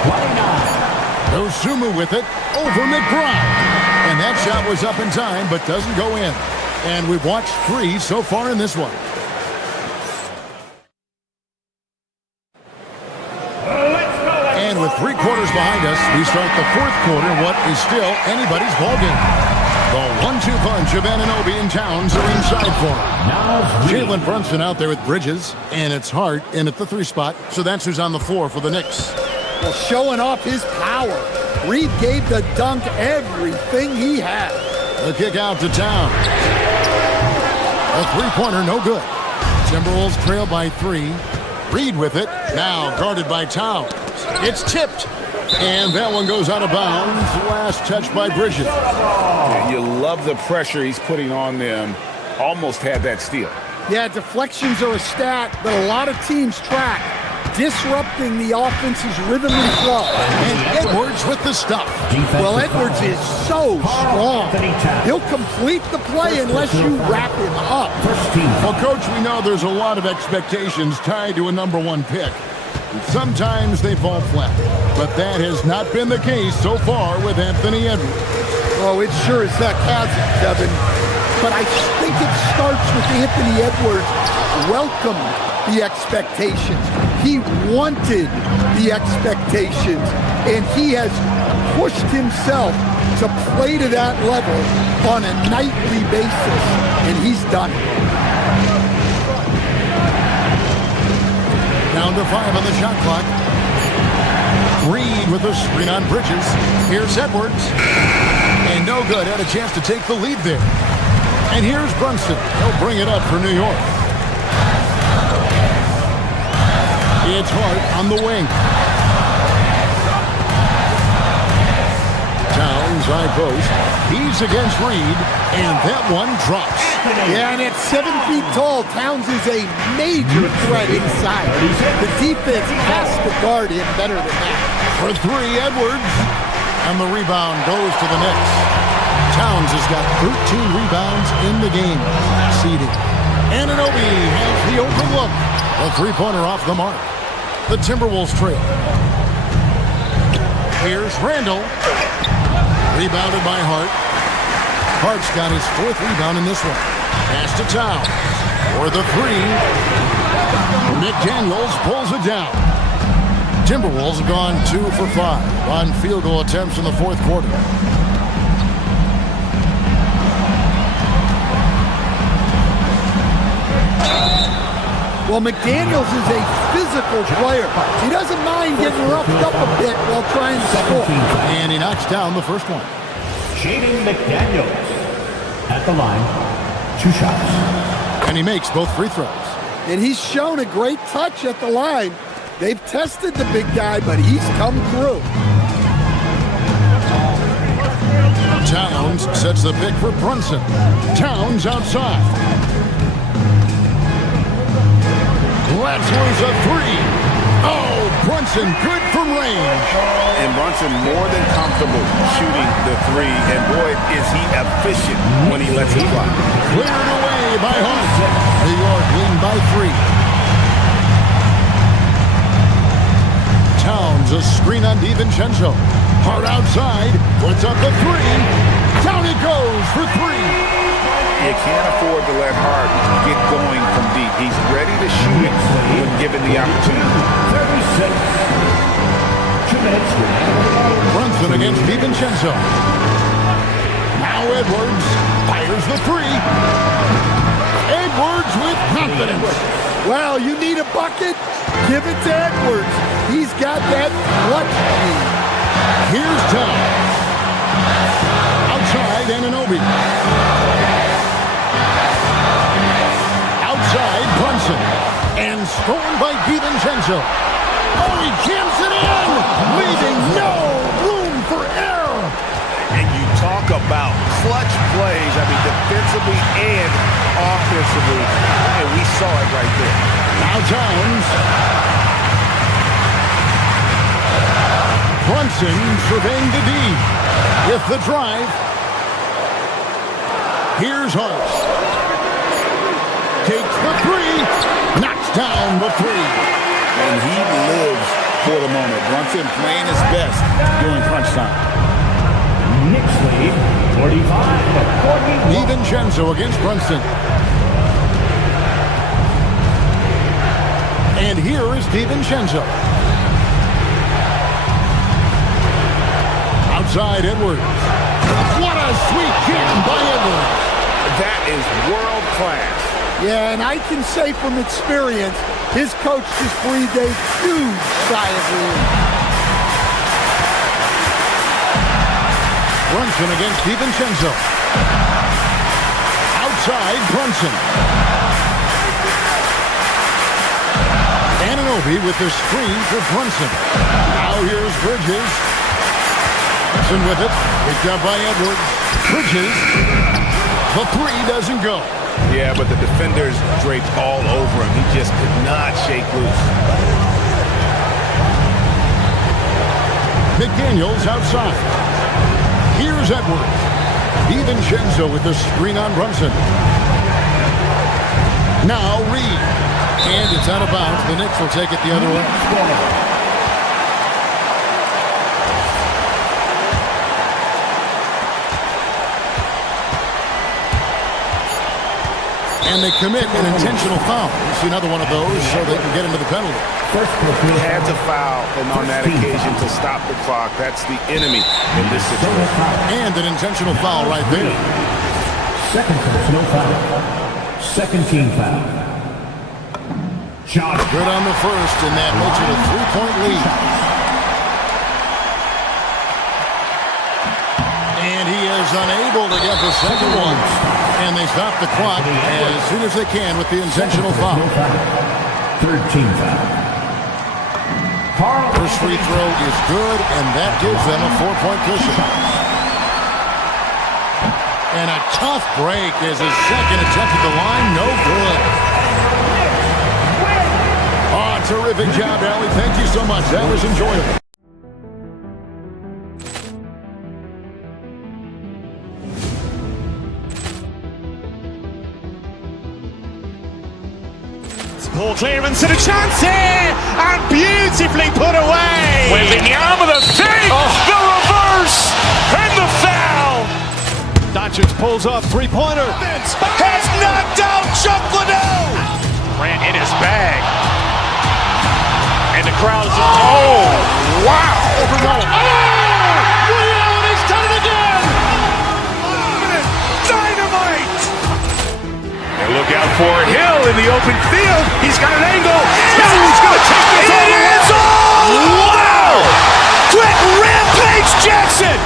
34-29. Dosumu with it over McBride. And that shot was up in time, but doesn't go in. And we've watched 3 so far in this one. And with 3 quarters behind us, we start the fourth quarter in what is still anybody's ballgame. The 1-2 punch of Anunoby and Towns are inside for him. Jalen Brunson out there with Bridges, and it's Hart in at the 3 spot, so that's who's on the floor for the Knicks. Well, showing off his power. Reed gave the dunk everything he had. The kick out to Towns. A 3-pointer, no good. Timberwolves trail by 3. Reed with it, now guarded by Towns. It's tipped, and that one goes out of bounds. Last touch by Bridges. Yeah, you love the pressure he's putting on them. Almost had that steal. Yeah, deflections are a stat that a lot of teams track. Disrupting the offense's rhythm and flow. And Edwards with the stuff. Well, Edwards is so strong. He'll complete the play unless you wrap him up. Well, Coach, we know there's a lot of expectations tied to a #1 pick. Sometimes they fall flat, but that has not been the case so far with Anthony Edwards. Oh, it sure as heck hasn't, Kevin. But I think it starts with Anthony Edwards welcomed the expectations. He wanted the expectations, and he has pushed himself to play to that level on a nightly basis, and he's done it. Down to 5 on the shot clock. Reed with a screen on Bridges. Here's Edwards. And no good. Had a chance to take the lead there. And here's Brunson. He'll bring it up for New York. It's Hart on the wing. Towns high post. He's against Reed. And that one drops. Yeah, and at 7 feet tall, Towns is a major threat inside. The defense has to guard him better than that. For 3, Edwards. And the rebound goes to the Knicks. Towns has got 13 rebounds in the game. Seeding. Anunoby has the open look. A 3-pointer off the mark. The Timberwolves trail. Here's Randall. Rebounded by Hart. Hart's got his 4th rebound in this one. Pass to Towns. For the 3. McDaniels pulls it down. Timberwolves have gone 2 for 5 on field goal attempts in the 4th quarter. Well, McDaniels is a physical player. He doesn't mind getting roughed up a bit while trying to score. And he knocks down the first one. Jaden McDaniels at the line, 2 shots. And he makes both free throws. And he's shown a great touch at the line. They've tested the big guy, but he's come through. Towns sets the pick for Brunson. Towns outside. Let's lose a 3. Oh, Brunson good for from range. And Brunson more than comfortable shooting the three. And boy, is he efficient when he lets it fly. Cleared away by Hart. New York leading by 3. Towns a screen on DiVincenzo. Hart outside. Puts up the 3. Down it goes for 3. You can't afford to let Hart get going from deep. He's ready to shoot it when given the opportunity. 36. Brunson against DiVincenzo. Now Edwards fires the 3. Edwards with confidence. Well, you need a bucket? Give it to Edwards. He's got that clutch speed. Here's Towns. Outside Anunoby. Outside Brunson. And stolen by DiVincenzo. Oh, he jams it in! Leaving no room for error! And you talk about clutch plays, I mean, defensively and offensively. And we saw it right there. Now Towns. Brunson surveying the D. With the drive. Here's Hart. Takes the 3. Knocks down the 3. And he lives for the moment. Brunson playing his best during crunch time. Knicks lead 45-41. DiVincenzo against Brunson. And here is DiVincenzo. Outside Edwards. What a sweet jam by Edwards. That is world class. Yeah, and I can say from experience, his coach just breathed a huge sigh of relief. Brunson against DiVincenzo. Outside Brunson. Anunoby with the screen for Brunson. Now here's Bridges. Brunson with it. Picked up by Edwards. Bridges. The 3 doesn't go. Yeah, but the defenders draped all over him. He just could not shake loose. McDaniels outside. Here's Edwards. DiVincenzo with the screen on Brunson. Now Reed. And it's out of bounds. The Knicks will take it the other way. And they commit an intentional foul. You see another one of those so they can get into the penalty. He had to foul, and on that occasion to stop the clock. That's the enemy in this situation. And an intentional foul right there. Second personal foul. Second team foul. Shot. Good on the first, and that makes it a 3-point lead. And he is unable to get the second one. And they stop the clock as soon as they can with the intentional foul. Third team foul. First free throw is good, and that gives them a 4-point cushion. And a tough break as his second attempt at the line, no good. Oh, terrific job, Allie. Thank you so much. That was enjoyable. Ball clearance and a chance here, and beautifully put away. Wembanyama the fake, the reverse, and the foul. Doncic pulls off three-pointer. Has knocked out Chuck Liddell. Ran in his bag, and the crowd is. Oh, wow! He's done it again. Dynamite. Look out for Hill in the open field. He's got an angle. He's going to take this all the way. Wow! Quick Rampage Jackson.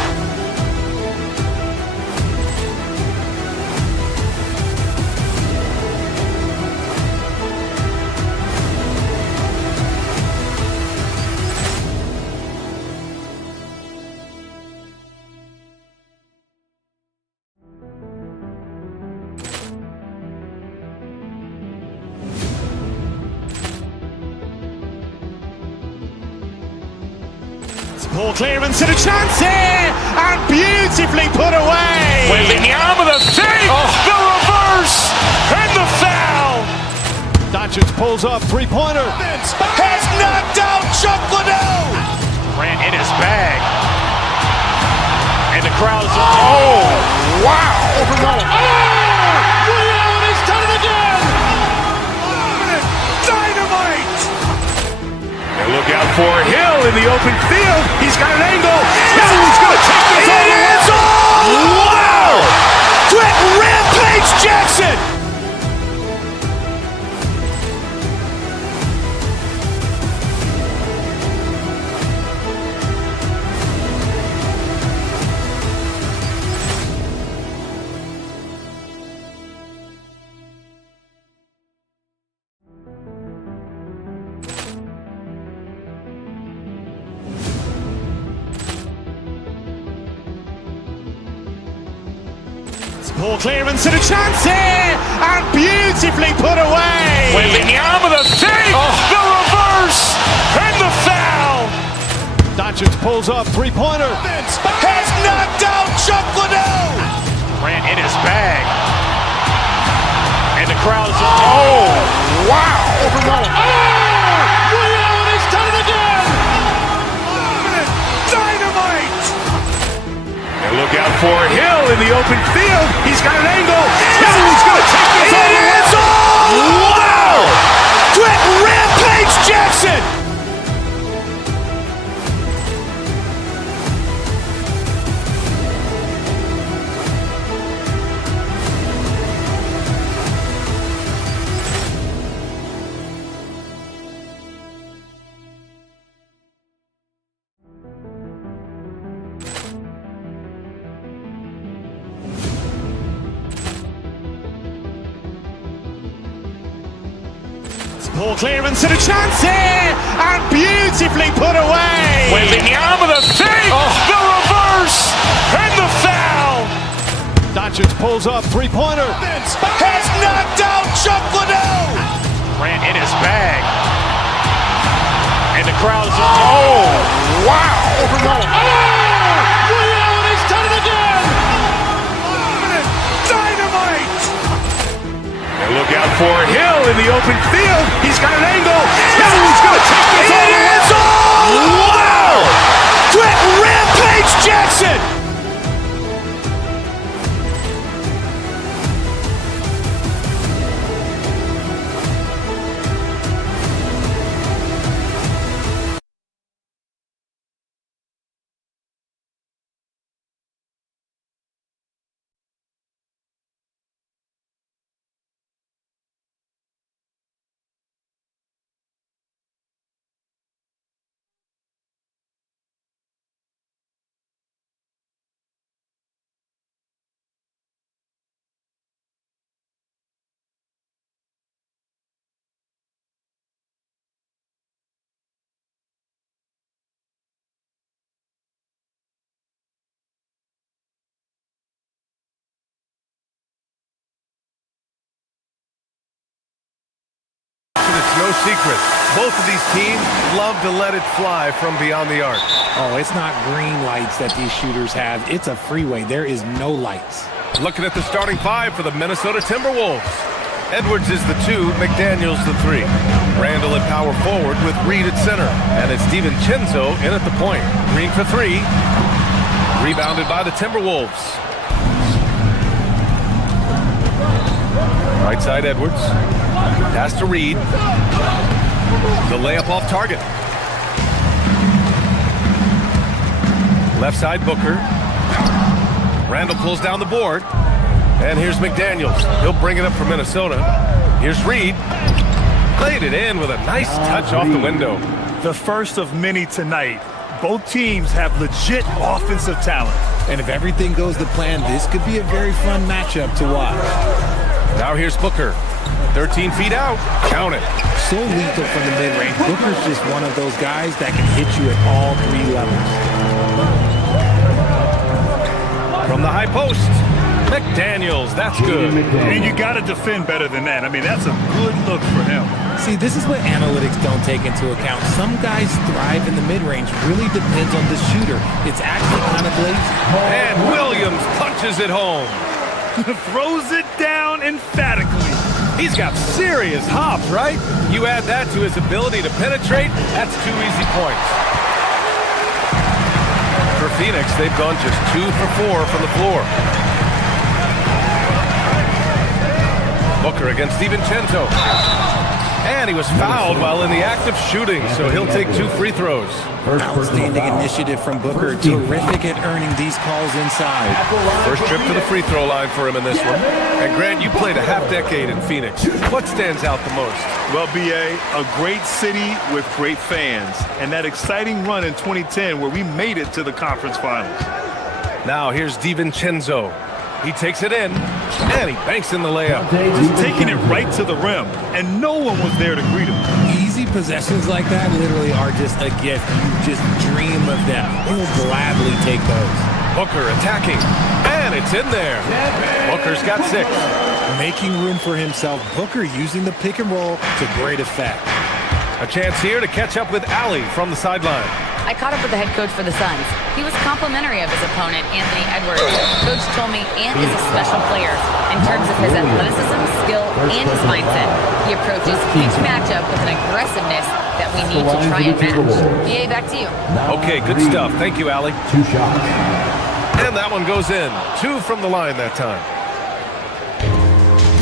Ball clearance and a chance here, and beautifully put away. Wembanyama with a three, the reverse, and the foul. Doncic pulls up, three-pointer. Has knocked out Chuck Liddell. Ran in his bag. And the crowd is, oh, wow. Liddell, he's done it again! Dynamite. And look out for Hill in the open field. He's got an angle. Hill's going to take this all the way. Wow! Quick Rampage Jackson. Ball clearance and a chance here, and beautifully put away. Wembanyama with a three, the reverse, and the foul. Doncic pulls up, three-pointer. Has knocked out Chuck Liddell. Ran in his bag. And the crowd is, oh, wow. Liddell, he's done it again! Dynamite. And look out for Hill in the open field. He's got an angle. Hill's going to take this all the way. Wow! Quick Rampage Jackson. Ball clearance and a chance here, and beautifully put away. Wembanyama with a three, the reverse, and the foul. Doncic pulls up, three-pointer. Has knocked out Chuck Liddell. Ran in his bag. And the crowd is, oh, wow. Liddell, he's done it again! Dynamite. And look out for Hill in the open field. He's got an angle. Hill's going to take this all the way. Wow! Quick Rampage Jackson. It's no secret. Both of these teams love to let it fly from beyond the arc. Oh, it's not green lights that these shooters have. It's a freeway. There is no lights. Looking at the starting five for the Minnesota Timberwolves. Edwards is the 2, McDaniels the 3. Randall at power forward with Reed at center. And it's DiVincenzo in at the point. Green for 3. Rebounded by the Timberwolves. Right side Edwards. Pass to Reed. The layup off target. Left side Booker. Randall pulls down the board. And here's McDaniels. He'll bring it up for Minnesota. Here's Reed. Played it in with a nice touch off the window. The first of many tonight. Both teams have legit offensive talent. And if everything goes to plan, this could be a very fun matchup to watch. Now here's Booker. 13 feet out. Count it. So lethal from the mid-range. Booker's just one of those guys that can hit you at all 3 levels. From the high post. McDaniels, that's good. And you got to defend better than that. I mean, that's a good look for him. See, this is what analytics don't take into account. Some guys thrive in the mid-range. Really depends on the shooter. It's actually kind of lazy. And Williams punches it home. Throws it down emphatically. He's got serious hops, right? You add that to his ability to penetrate, that's 2 easy points. For Phoenix, they've gone just 2 for 4 from the floor. Booker against DiVincenzo. And he was fouled while in the act of shooting, so he'll take 2 free throws. Outstanding initiative from Booker. Terrific at earning these calls inside. First trip to the free throw line for him in this one. And Grant, you played a half-decade in Phoenix. What stands out the most? Well, B.A., a great city with great fans. And that exciting run in 2010 where we made it to the conference finals. Now here's DiVincenzo. He takes it in, and he banks in the layup. Just taking it right to the rim, and no one was there to greet him. Easy possessions like that literally are just a gift. You just dream of them. He'll gladly take those. Booker attacking, and it's in there. Booker's got 6. Making room for himself. Booker using the pick and roll to great effect. A chance here to catch up with Allie from the sideline. I caught up with the head coach for the Suns. He was complimentary of his opponent, Anthony Edwards. Coach told me Ant is a special player in terms of his athleticism, skill, and his mindset. He approaches each matchup with an aggressiveness that we need to try and match. BA, back to you. Okay, good stuff. Thank you, Allie. 2 shots. And that one goes in. 2 from the line that time.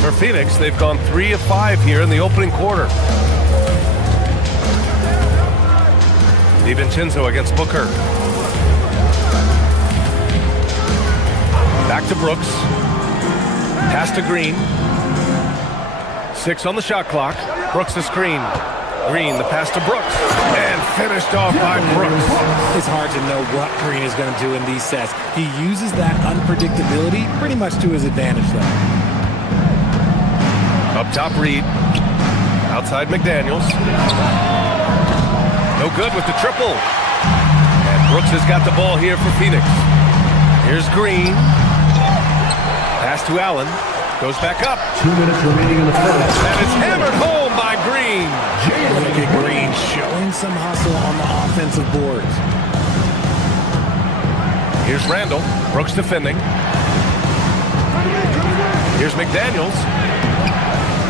For Phoenix, they've gone 3 of 5 here in the opening quarter. DiVincenzo against Booker. Back to Brooks. Pass to Green. 6 on the shot clock. Brooks the screen. Green, the pass to Brooks. And finished off by Brooks. It's hard to know what Green is going to do in these sets. He uses that unpredictability pretty much to his advantage, though. Up top, Reed. Outside, McDaniels. No good with the triple. And Brooks has got the ball here for Phoenix. Here's Green. Pass to Allen. Goes back up. 2 minutes remaining in the first. And it's hammered home by Green. Look at Green showing some hustle on the offensive boards. Here's Randall. Brooks defending. Here's McDaniels.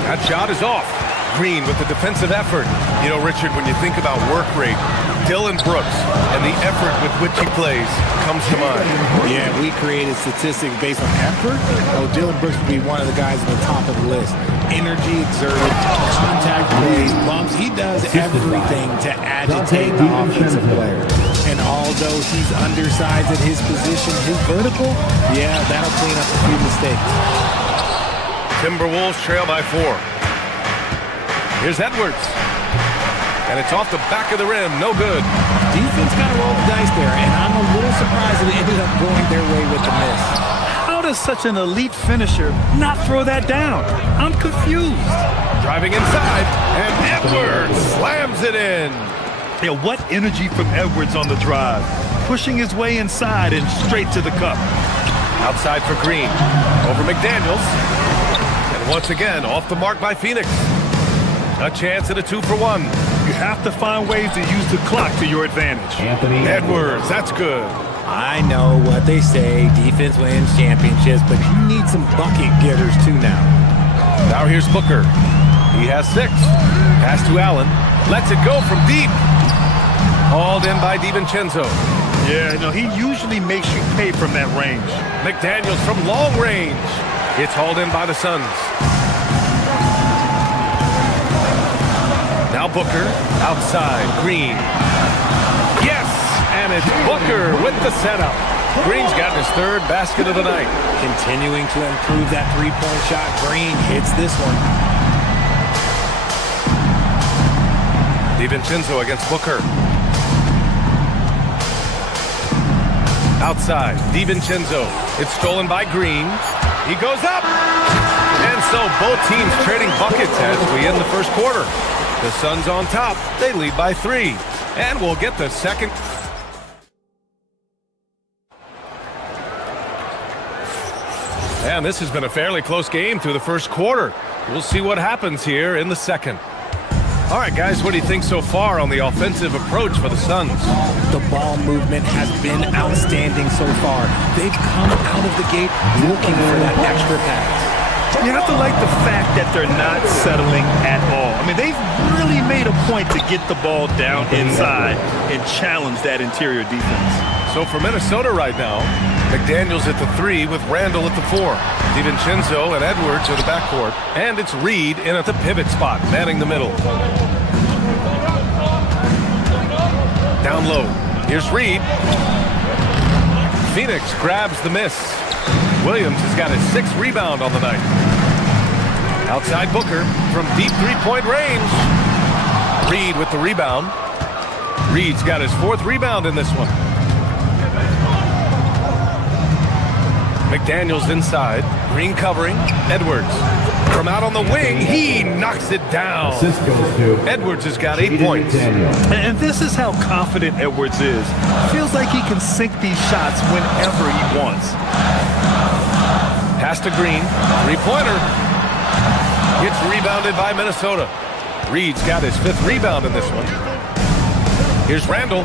That shot is off. Green with the defensive effort. You know, Richard, when you think about work rate, Dillon Brooks and the effort with which he plays comes to mind. Yeah, we created statistics based on effort. Oh, Dillon Brooks would be one of the guys at the top of the list. Energy exerted, contact plays, bumps. He does everything to agitate the offensive player. And although he's undersized at his position, his vertical, yeah, that'll clean up a few mistakes. Timberwolves trail by 4. Here's Edwards. And it's off the back of the rim. No good. Defense kind of rolled the dice there, and I'm a little surprised that it ended up going their way with the miss. How does such an elite finisher not throw that down? I'm confused. Driving inside, and Edwards slams it in. Yeah, what energy from Edwards on the drive. Pushing his way inside and straight to the cup. Outside for Green. Over McDaniels. And once again, off the mark by Phoenix. A chance at a 2-for-1. You have to find ways to use the clock to your advantage. Anthony Edwards, that's good. I know what they say, defense wins championships, but you need some bucket getters too now. Now here's Booker. He has 6. Pass to Allen. Lets it go from deep. Hauled in by DiVincenzo. Yeah, no, he usually makes you pay from that range. McDaniels from long range. It's hauled in by the Suns. Now Booker, outside, Green. Yes, and it's Booker with the setup. Green's got his 3rd basket of the night. Continuing to improve that 3-point shot. Green hits this one. DiVincenzo against Booker. Outside, DiVincenzo. It's stolen by Green. He goes up. And so both teams trading buckets as we end the first quarter. The Suns on top. They lead by 3. And we'll get the second. And this has been a fairly close game through the first quarter. We'll see what happens here in the second. All right, guys, what do you think so far on the offensive approach for the Suns? The ball movement has been outstanding so far. They've come out of the gate looking for that extra pass. You have to like the fact that they're not settling at all. I mean, they've really made a point to get the ball down inside and challenge that interior defense. So for Minnesota right now, McDaniels at the 3 with Randall at the 4. DiVincenzo and Edwards are the backcourt. And it's Reed in at the pivot spot, manning the middle. Down low. Here's Reed. Phoenix grabs the miss. Williams has got his 6th rebound on the night. Outside Booker from deep three-point range. Reed with the rebound. Reed's got his 4th rebound in this one. McDaniels inside. Green covering. Edwards. From out on the wing, he knocks it down. Edwards has got 8 points. And this is how confident Edwards is. Feels like he can sink these shots whenever he wants. Pass to Green. Three-pointer. Gets rebounded by Minnesota. Reed's got his 5th rebound in this one. Here's Randall.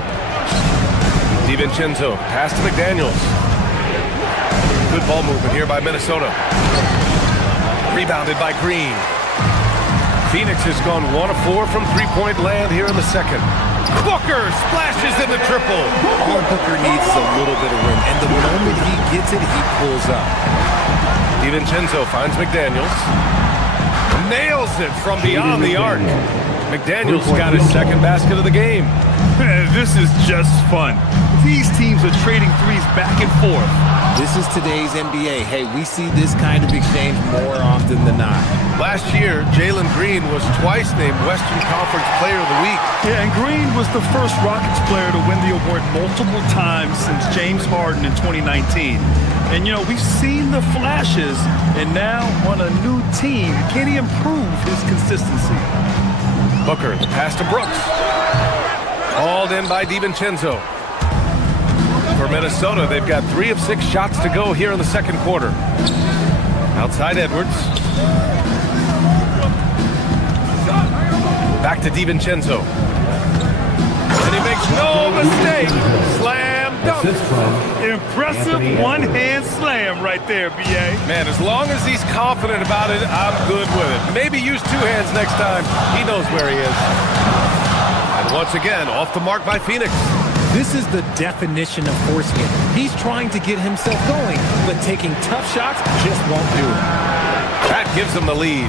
DiVincenzo. Pass to McDaniels. Good ball movement here by Minnesota. Rebounded by Green. Phoenix has gone 1 of 4 from three-point land here in the second. Booker splashes in the triple. All Booker needs is a little bit of room, and the moment he gets it, he pulls up. DiVincenzo finds McDaniels. Nails it from beyond the arc. McDaniels got his 2nd basket of the game. This is just fun. These teams are trading threes back and forth. This is today's NBA. Hey, we see this kind of exchange more often than not. Last year, Jalen Green was twice named Western Conference Player of the Week. Yeah, and Green was the first Rockets player to win the award multiple times since James Harden in 2019. And, you know, we've seen the flashes, and now on a new team, can he improve his consistency? Booker, the pass to Brooks. Hauled in by DiVincenzo. For Minnesota, they've got 3 of 6 shots to go here in the second quarter. Outside Edwards. Back to DiVincenzo. And he makes no mistake. Slam dunk. Impressive one-hand slam right there, B.A. Man, as long as he's confident about it, I'm good with it. Maybe use 2 hands next time. He knows where he is. And once again, off the mark by Phoenix. This is the definition of forcing it. He's trying to get himself going, but taking tough shots just won't do it. That gives him the lead.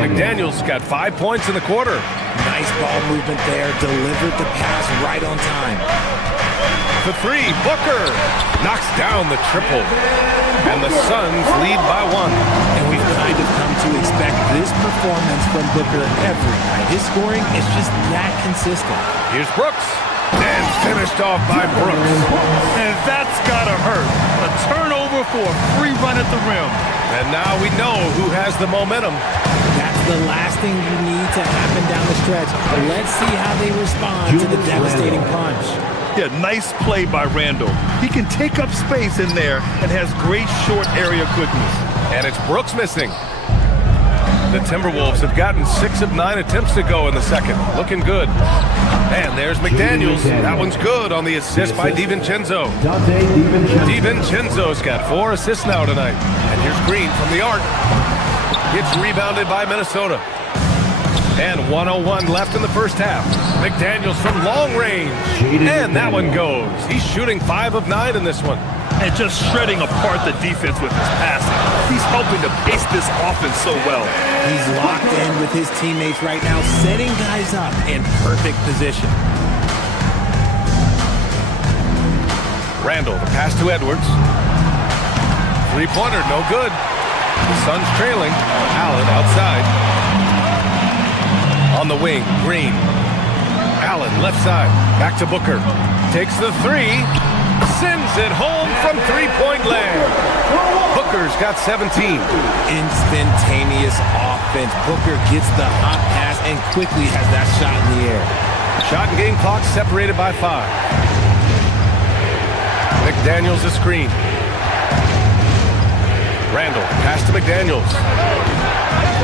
McDaniels got 5 points in the quarter. Nice ball movement there. Delivered the pass right on time. The 3, Booker knocks down the triple. And the Suns lead by 1. And we've kind of come to expect this performance from Booker every night. His scoring is just that consistent. Here's Brooks. And finished off by Brooks. And that's gotta hurt. A turnover for a free run at the rim. And now we know who has the momentum. That's the last thing you need to happen down the stretch. Let's see how they respond to the devastating punch. Yeah, nice play by Randall. He can take up space in there and has great short area quickness. And it's Brooks missing. The Timberwolves have gotten 6 of 9 attempts to go in the second. Looking good. And there's McDaniels. That one's good on the assist by DiVincenzo. DiVincenzo's got 4 assists now tonight. And here's Green from the arc. It's rebounded by Minnesota. And 1:01 left in the first half. McDaniels from long range. And that one goes. He's shooting 5 of 9 in this one. And just shredding apart the defense with his passing. He's helping to pace this offense so well. He's locked in with his teammates right now, setting guys up in perfect position. Randall, the pass to Edwards. Three-pointer, no good. The Suns trailing. Allen outside. On the wing, Green. Allen, left side. Back to Booker. Takes the 3. Sends it home from three-point land. Booker's got 17. Instantaneous offense. Booker gets the hot pass and quickly has that shot in the air. Shot and game clock separated by 5. McDaniels a screen. Randall, pass to McDaniels.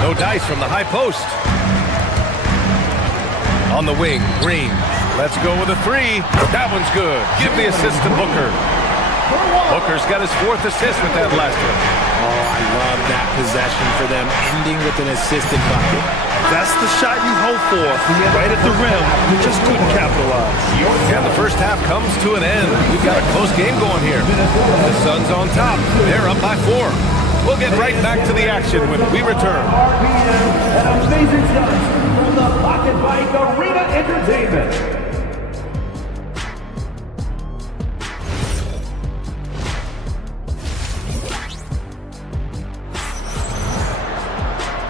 No dice from the high post. On the wing, Green. Let's go with a three. That one's good. Give the assist to Booker. Booker's got his 4th assist with that last one. Oh, I love that possession for them, ending with an assisted bucket. That's the shot you hope for. Right at the rim. You just couldn't capitalize. And the first half comes to an end. We've got a close game going here. The Suns on top. They're up by 4. We'll get right back to the action when we return. An amazing stunt from the Pocket Bike Arena Entertainment.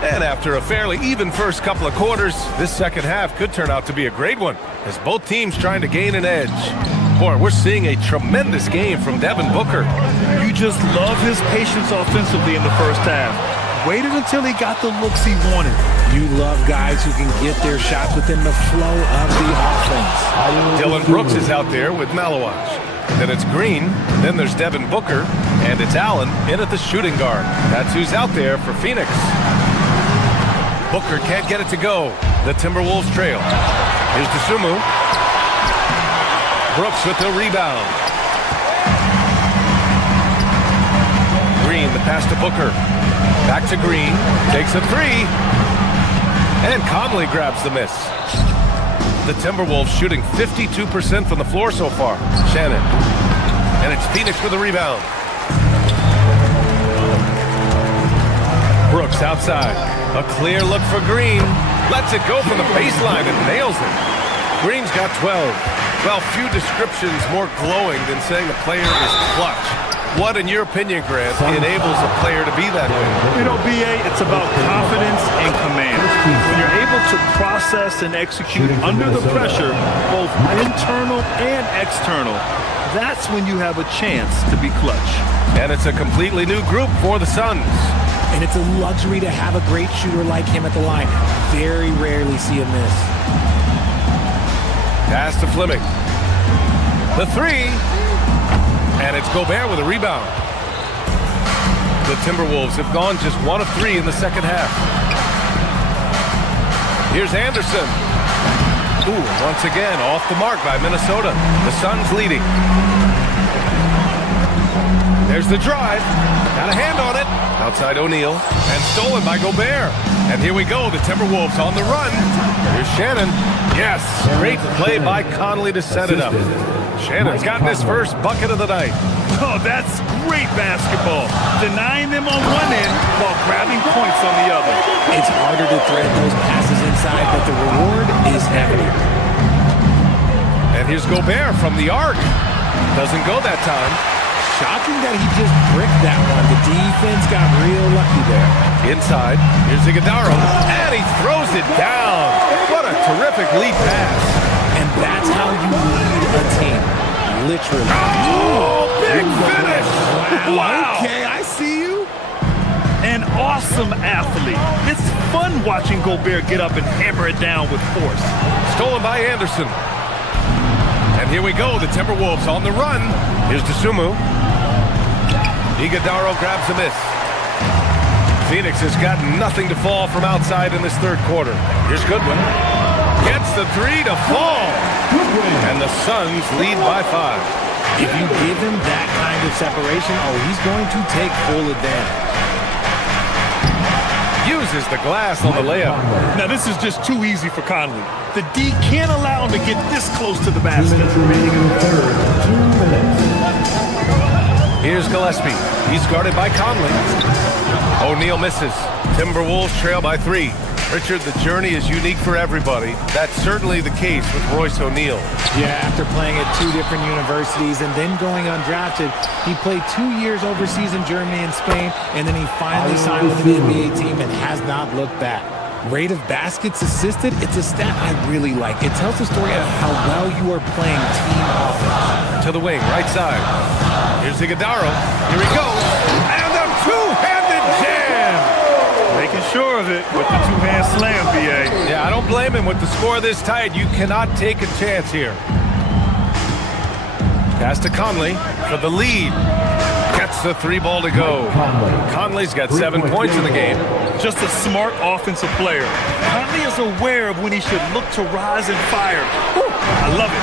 And after a fairly even first couple of quarters, this second half could turn out to be a great one, as both teams trying to gain an edge. Boy, we're seeing a tremendous game from Devin Booker. You just love his patience offensively in the first half. Waited until he got the looks he wanted. You love guys who can get their shots within the flow of the offense. Dylan Brooks is out there with Malawach. Then it's Green, then there's Devin Booker, and it's Allen in at the shooting guard. That's who's out there for Phoenix. Booker can't get it to go. The Timberwolves trail. Here's Dosunmu. Brooks with the rebound. Green, the pass to Booker. Back to Green. Takes a three. And Conley grabs the miss. The Timberwolves shooting 52% from the floor so far. Shannon. And it's Phoenix with the rebound. Brooks outside. A clear look for Green. Lets it go from the baseline and nails it. Green's got 12. Well, few descriptions more glowing than saying a player is clutch. What, in your opinion, Grant, enables a player to be that way? You know, BA, it's about confidence and command. When you're able to process and execute under the pressure, both internal and external, that's when you have a chance to be clutch. And it's a completely new group for the Suns. And it's a luxury to have a great shooter like him at the line. Very rarely see a miss. Pass to Fleming. The three. And it's Gobert with a rebound. The Timberwolves have gone just 1 of 3 in the second half. Here's Anderson. Ooh, once again, off the mark by Minnesota. The Suns leading. There's the drive. Got a hand on it. Outside O'Neal. And stolen by Gobert. And here we go. The Timberwolves on the run. Here's Shannon. Yes. Great play by Conley to set it up. Shannon's gotten his first bucket of the night. Oh, that's great basketball. Denying them on one end while grabbing points on the other. It's harder to thread those passes inside, but the reward is evident. And here's Gobert from the arc. Doesn't go that time. Shocking that he just bricked that one. The defense got real lucky there. Inside, here's Iguodala, and he throws it down. What a terrific lead pass. And that's how you lead a team. Literally. Oh, big finish. Wow. Okay, I see you. An awesome athlete. It's fun watching Gobert get up and hammer it down with force. Stolen by Anderson. And here we go, the Timberwolves on the run. Here's Dosunmu. Iguodala grabs a miss. Phoenix has got nothing to fall from outside in this third quarter. Here's Goodwin. Gets the three to fall. And the Suns lead by 5. If you give him that kind of separation, he's going to take full advantage. Uses the glass on the layup. Now this is just too easy for Conley. The D can't allow him to get this close to the basket. 2 minutes remaining in the third. 2 minutes. Here's Gillespie. He's guarded by Conley. O'Neal misses. Timberwolves trail by 3. Richard, the journey is unique for everybody. That's certainly the case with Royce O'Neal. Yeah, after playing at 2 different universities and then going undrafted, he played 2 years overseas in Germany and Spain, and then he finally signed with an NBA team and has not looked back. Rate of baskets assisted, it's a stat I really like. It tells the story of how well you are playing team offense. To the wing, right side. Here's Iguodala. Here he goes. And a two-handed jam. Making sure of it with the two-hand slam, BA. Yeah, I don't blame him. With the score this tight, you cannot take a chance here. Pass to Conley for the lead. Gets gets the 3 ball to go. Conley's got 7 points in the game. Just a smart offensive player. Conley is aware of when he should look to rise and fire. Whew, I love it.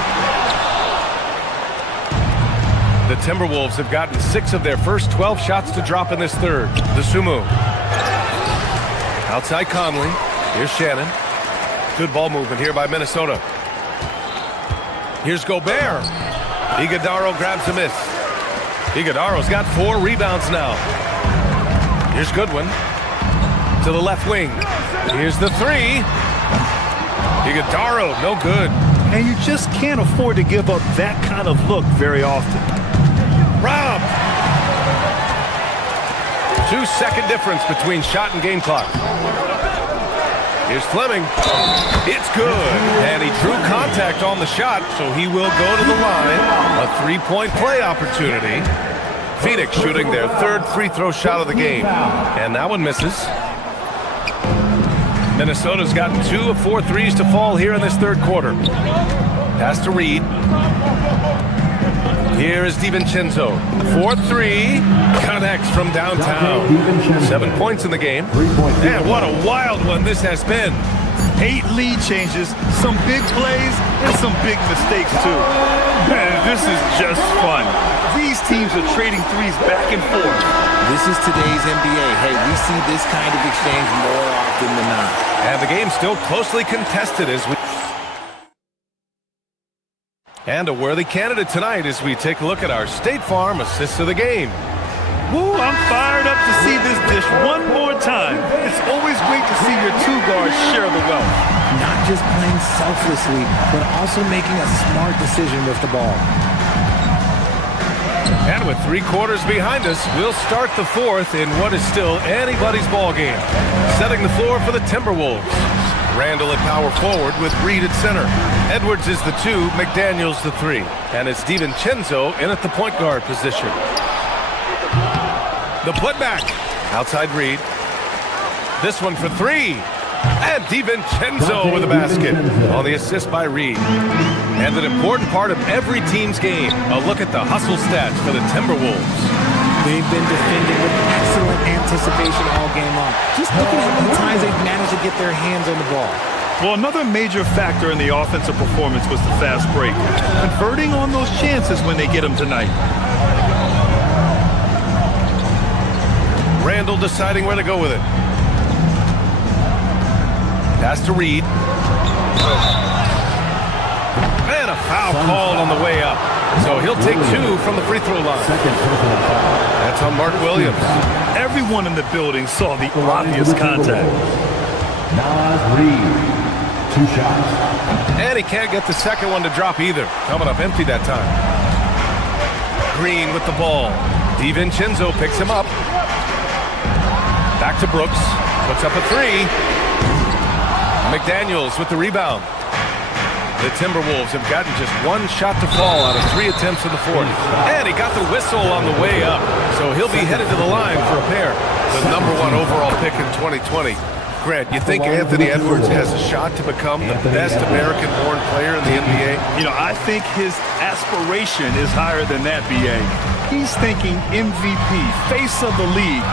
The Timberwolves have gotten 6 of their first 12 shots to drop in this third. The Sumu. Outside Conley. Here's Shannon. Good ball movement here by Minnesota. Here's Gobert. Iguodaro grabs a miss. Iguodaro's got 4 rebounds now. Here's Goodwin. To the left wing. Here's the 3. Iguodaro, no good. And you just can't afford to give up that kind of look very often. Rob! 2-second difference between shot and game clock. Here's Fleming. It's good. And he drew contact on the shot, so he will go to the line. A 3-point play opportunity. Phoenix shooting their 3rd free throw shot of the game. And that one misses. Minnesota's gotten 2 of 4 threes to fall here in this 3rd quarter. Pass to Reed. Here is DiVincenzo. 4-3. Connects from downtown. 7 points in the game. And what a wild one this has been. 8 lead changes, some big plays, and some big mistakes, too. Man, this is just fun. These teams are trading threes back and forth. This is today's NBA. Hey, we see this kind of exchange more often than not. And the game's still closely contested as we... And a worthy candidate tonight as we take a look at our State Farm assists of the game. Woo, I'm fired up to see this dish one more time. It's always great to see your 2 guards share the wealth. Not just playing selflessly, but also making a smart decision with the ball. And with 3 quarters behind us, we'll start the 4th in what is still anybody's ball game. Setting the floor for the Timberwolves. Randall at power forward with Reed at center. Edwards is the 2, McDaniels the 3. And it's DiVincenzo in at the point guard position. The putback. Outside Reed. This one for 3. And DiVincenzo with a basket on the assist by Reed. And an important part of every team's game, a look at the hustle stats for the Timberwolves. They've been defending with excellent anticipation all game long. Just look at how many times they've managed to get their hands on the ball. Well, another major factor in the offensive performance was the fast break. Converting on those chances when they get them tonight. Randall deciding where to go with it. Pass to Reed. And a foul called on the way up. So he'll take 2 from the free throw line. That's on Mark Williams. Everyone in the building saw the obvious contact. Reed, 2 shots. And he can't get the second one to drop either. Coming up empty that time. Green with the ball. DiVincenzo picks him up. Back to Brooks. Puts up a 3. McDaniels with the rebound. The Timberwolves have gotten just 1 shot to fall out of 3 attempts in the 4th. And he got the whistle on the way up. So he'll be headed to the line for a pair. The #1 overall pick in 2020. Grant, you think Anthony Edwards has a shot to become the best American-born player in the NBA? You know, I think his aspiration is higher than that, B.A. He's thinking MVP, face of the league.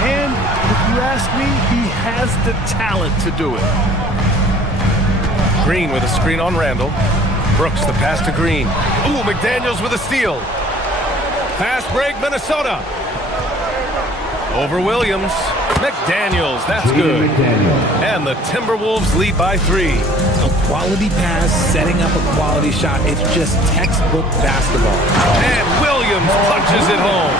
And if you ask me, he has the talent to do it. Green with a screen on Randall. Brooks the pass to Green. Ooh, McDaniels with a steal. Fast break, Minnesota. Over Williams. McDaniels, that's good. And the Timberwolves lead by 3. A quality pass, setting up a quality shot. It's just textbook basketball. And Williams punches it home.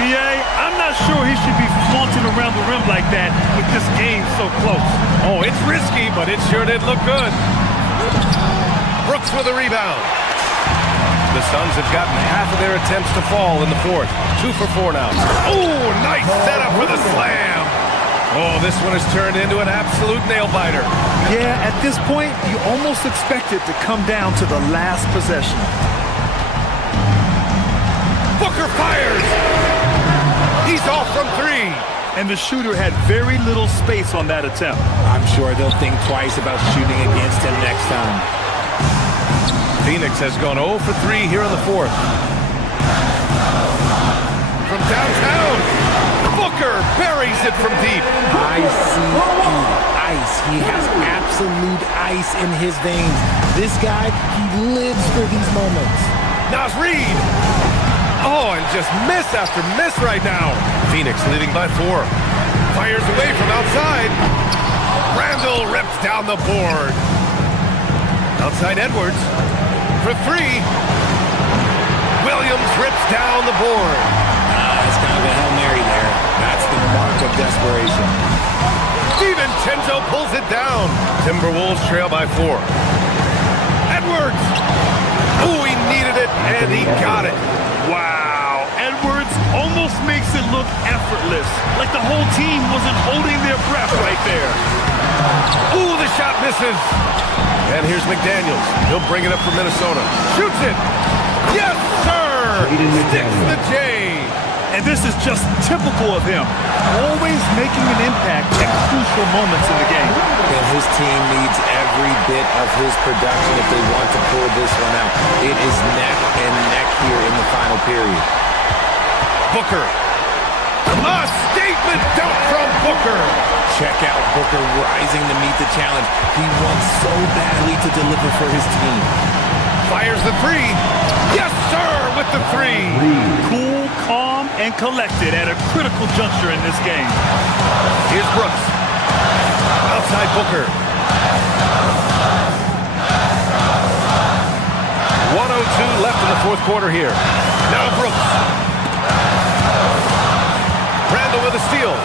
B.A., I'm not sure he should be flaunting around the rim like that with this game so close. Oh, it's risky, but it sure did look good. Brooks with a rebound. The Suns have gotten half of their attempts to fall in the 4th. 2 for 4 now. Oh, nice setup for the slam. Oh, this one has turned into an absolute nail-biter. Yeah, at this point, you almost expect it to come down to the last possession. Booker fires. He's off from 3. And the shooter had very little space on that attempt. I'm sure they'll think twice about shooting against him next time. Phoenix has gone 0 for 3 here in the 4th. from downtown. Booker buries it from deep. Ice. He has absolute ice in his veins. This guy, he lives for these moments. Nas Reed. Oh, and just miss after miss right now. Phoenix leading by 4. Fires away from outside. Randall rips down the board. Outside Edwards for 3. Williams rips down the board. It's kind of a Hail Mary there. That's the mark of desperation. DiVincenzo pulls it down. Timberwolves trail by 4. Edwards. Oh, he needed it, and he got it. Wow, Edwards almost makes it look effortless, like the whole team wasn't holding their breath right there. Ooh, the shot misses. And here's McDaniels. He'll bring it up for Minnesota. Shoots it. Yes, sir. Sticks the J. And this is just typical of him, always making an impact at crucial moments in the game. And his team needs every bit of his production if they want to pull this one out. It is neck and neck here in the final period. Booker. A statement dunk from Booker. Check out Booker rising to meet the challenge. He wants so badly to deliver for his team. Fires the 3. Yes, sir, with the 3. Cool, calm, and collected at a critical juncture in this game. Here's Brooks. Outside Booker. 1:02 left in the 4th quarter here. Now Brooks. Randall with a steal.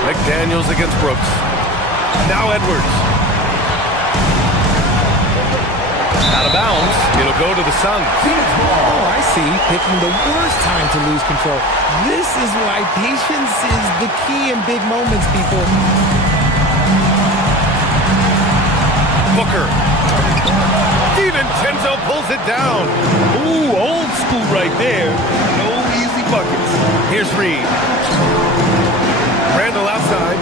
McDaniels against Brooks. Now Edwards. Out of bounds. It'll go to the Suns. Oh, I see. Picking the worst time to lose control. This is why patience is the key in big moments, people. Booker. DiVincenzo pulls it down. Ooh, old school right there. No easy buckets. Here's Reed. Randall outside.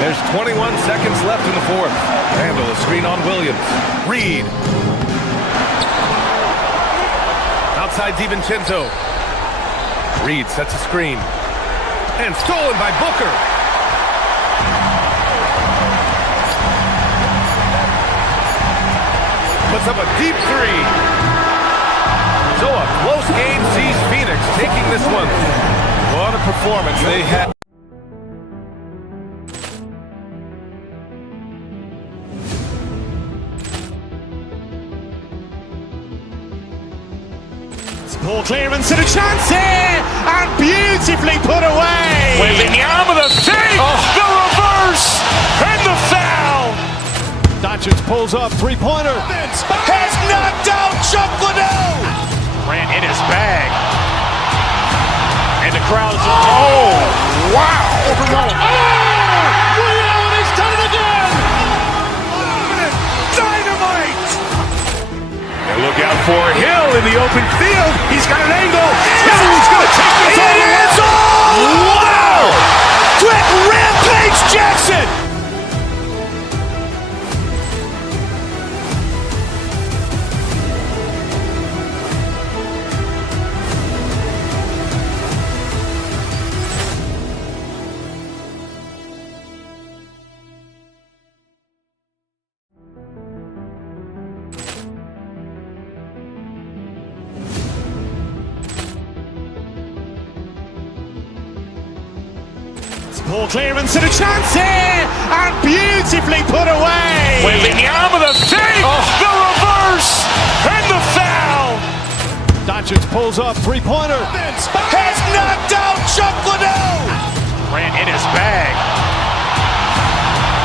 There's 21 seconds left in the 4th. Randall, a screen on Williams. Reed. Outside DiVincenzo. Reed sets a screen. And stolen by Booker. Puts up a deep 3. So a close game sees Phoenix taking this one. What a performance they had. Ball clearance and a chance here, and beautifully put away. Wembanyama with a save, the reverse, and the foul. Doncic pulls up, 3-pointer. Has knocked out Chuck Liddell. Grant in his bag. And the crowd's, oh, wow. He's done it again. Dynamite. And look out for Hill in the open field. He's got an angle. Hill's going to take this all the way. Wow. Quick rampage Jackson. Ball clearance and a chance here, and beautifully put away. Wembanyama with a save, the reverse, and the foul. Doncic pulls up, 3-pointer. Has knocked out Chuck Liddell. Grant in his bag.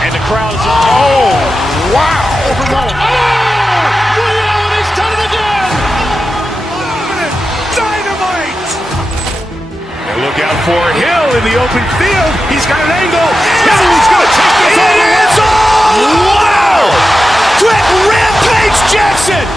And the crowd's, oh, wow. He's done it again. Dynamite. And look out for Hill in the open field. He's got an angle. Hill's going to take this all the way. Wow. Quick rampage Jackson.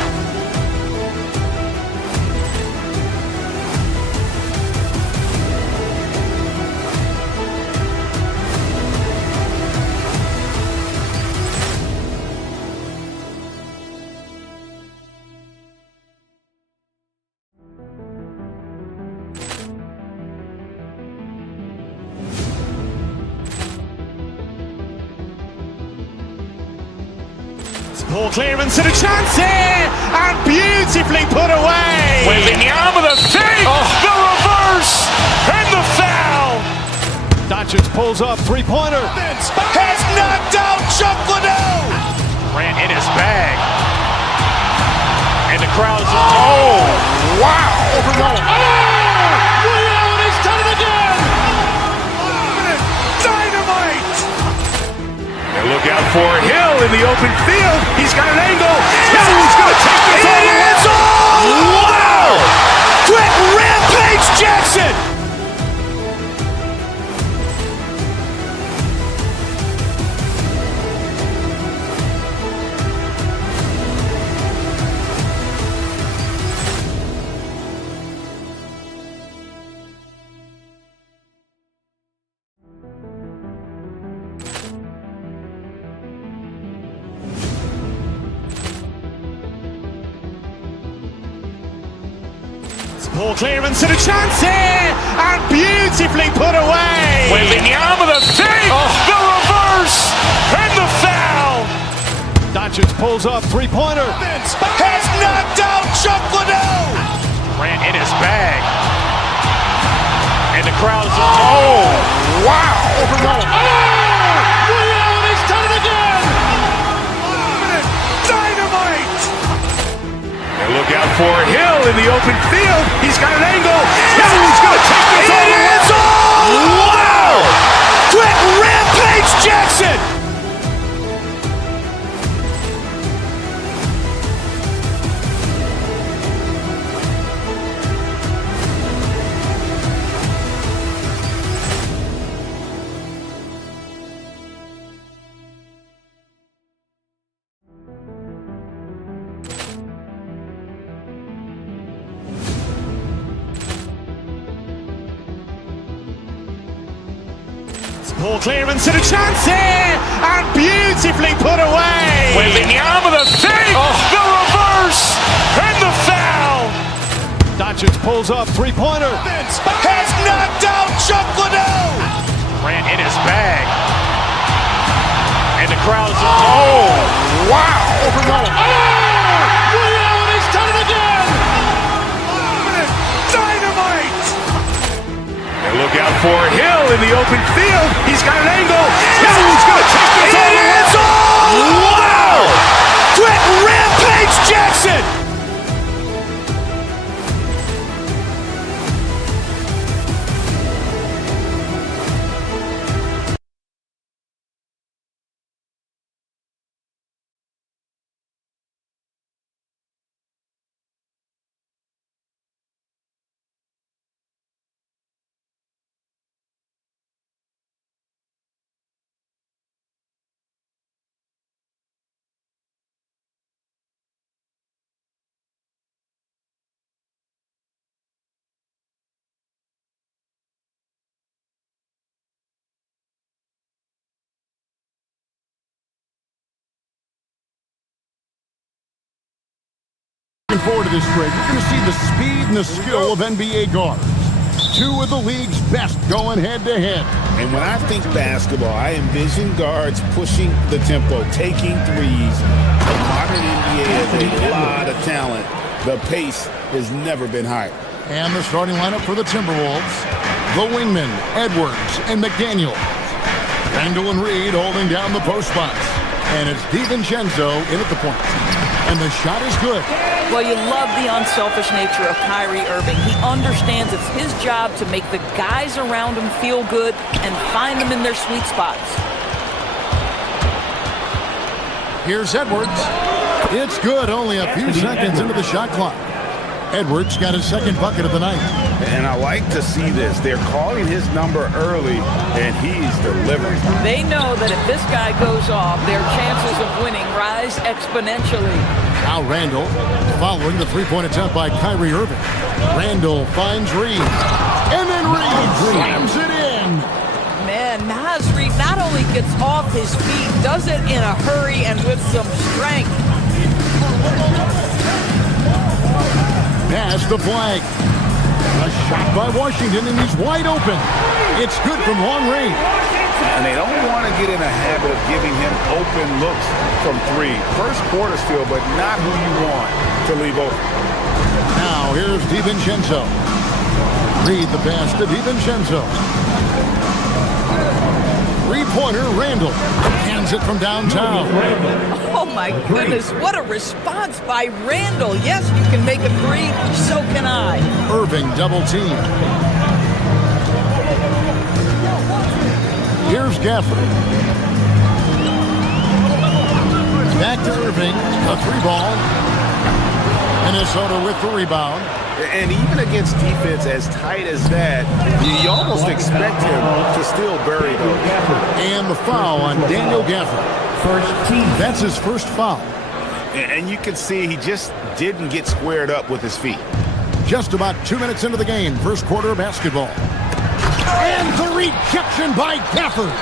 Ball clearance and a chance here, and beautifully put away. Wembanyama with a fake, the reverse, and the foul. Doncic pulls up, three-pointer. Has knocked out Chuck Liddell. Ran in his bag. And the crowd is, oh, wow. Allen has done it again. Dynamite. And look out for Hill in the open field. He's got an angle. Hill's going to take this all the way. Wow. Quick Rampage Jackson. Ball clearance and a chance here, and beautifully put away. Wembanyama with a fake, the reverse, and the foul. Doncic pulls up, three-pointer. Has knocked out Chuck Liddell. Ran in his bag. And the crowd is, oh, wow. Allen has done it again. Dynamite. And look out for Hill in the open field. He's got an angle. Hill's going to take this all the way. Wow. Quick Rampage Jackson. Ball clearance and a chance here, and beautifully put away. Wembanyama with a fake, the reverse, and the foul. Doncic pulls up, three-pointer. Has knocked out Chuck Liddell. Ran in his bag. And the crowd is, oh, wow. Allen has done it again. Dynamite. And look out for Hill in the open field. He's got an angle. Hill's going to take this all the way. Wow. Quick Rampage Jackson. Looking forward to this trade. We're going to see the speed and the skill of NBA guards. Two of the league's best going head-to-head. And when I think basketball, I envision guards pushing the tempo, taking threes. The modern NBA has a lot of talent. The pace has never been higher. And the starting lineup for the Timberwolves. The wingmen, Edwards and McDaniel. Randall and Reed holding down the post spots. And it's DiVincenzo in at the point. And the shot is good. Well, you love the unselfish nature of Kyrie Irving. He understands it's his job to make the guys around him feel good and find them in their sweet spots. Here's Edwards. It's good, only a few seconds into the shot clock. Edwards got his second bucket of the night. And I like to see this. They're calling his number early, and he's delivering. They know that if this guy goes off, their chances of winning rise exponentially. Now Randall following the three-point attempt by Kyrie Irving. Randall finds Reed. And then Reed slams it in. Man, Naz Reed not only gets off his feet, does it in a hurry and with some strength. Pass the flag. A shot by Washington, and he's wide open. It's good from long range. And they don't want to get in a habit of giving him open looks from three. First quarter still, but not who you want to leave open. Now here's DiVincenzo. Read the pass to DiVincenzo. Three-pointer, Randall. Hands it from downtown. Oh, my goodness. What a response by Randall. Yes, you can make a three. So can I. Irving double team. Here's Gafford. Back to Irving. A three ball. Minnesota with the rebound. And even against defense as tight as that, you almost expect him to still bury those. And the foul on Daniel Gafford. That's his first foul. And you can see he just didn't get squared up with his feet. Just about 2 minutes into the game, first quarter of basketball. And the rejection by Gafford.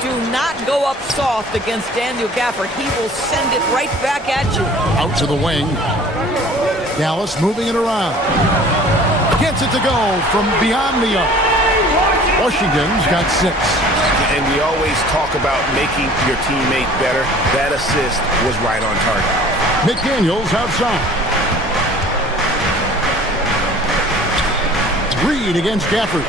Do not go up soft against Daniel Gafford. He will send it right back at you. Out to the wing. Dallas moving it around. Gets it to go from beyond the arc. Washington's got 6. And we always talk about making your teammate better. That assist was right on target. McDaniels outside. Reed against Gafford.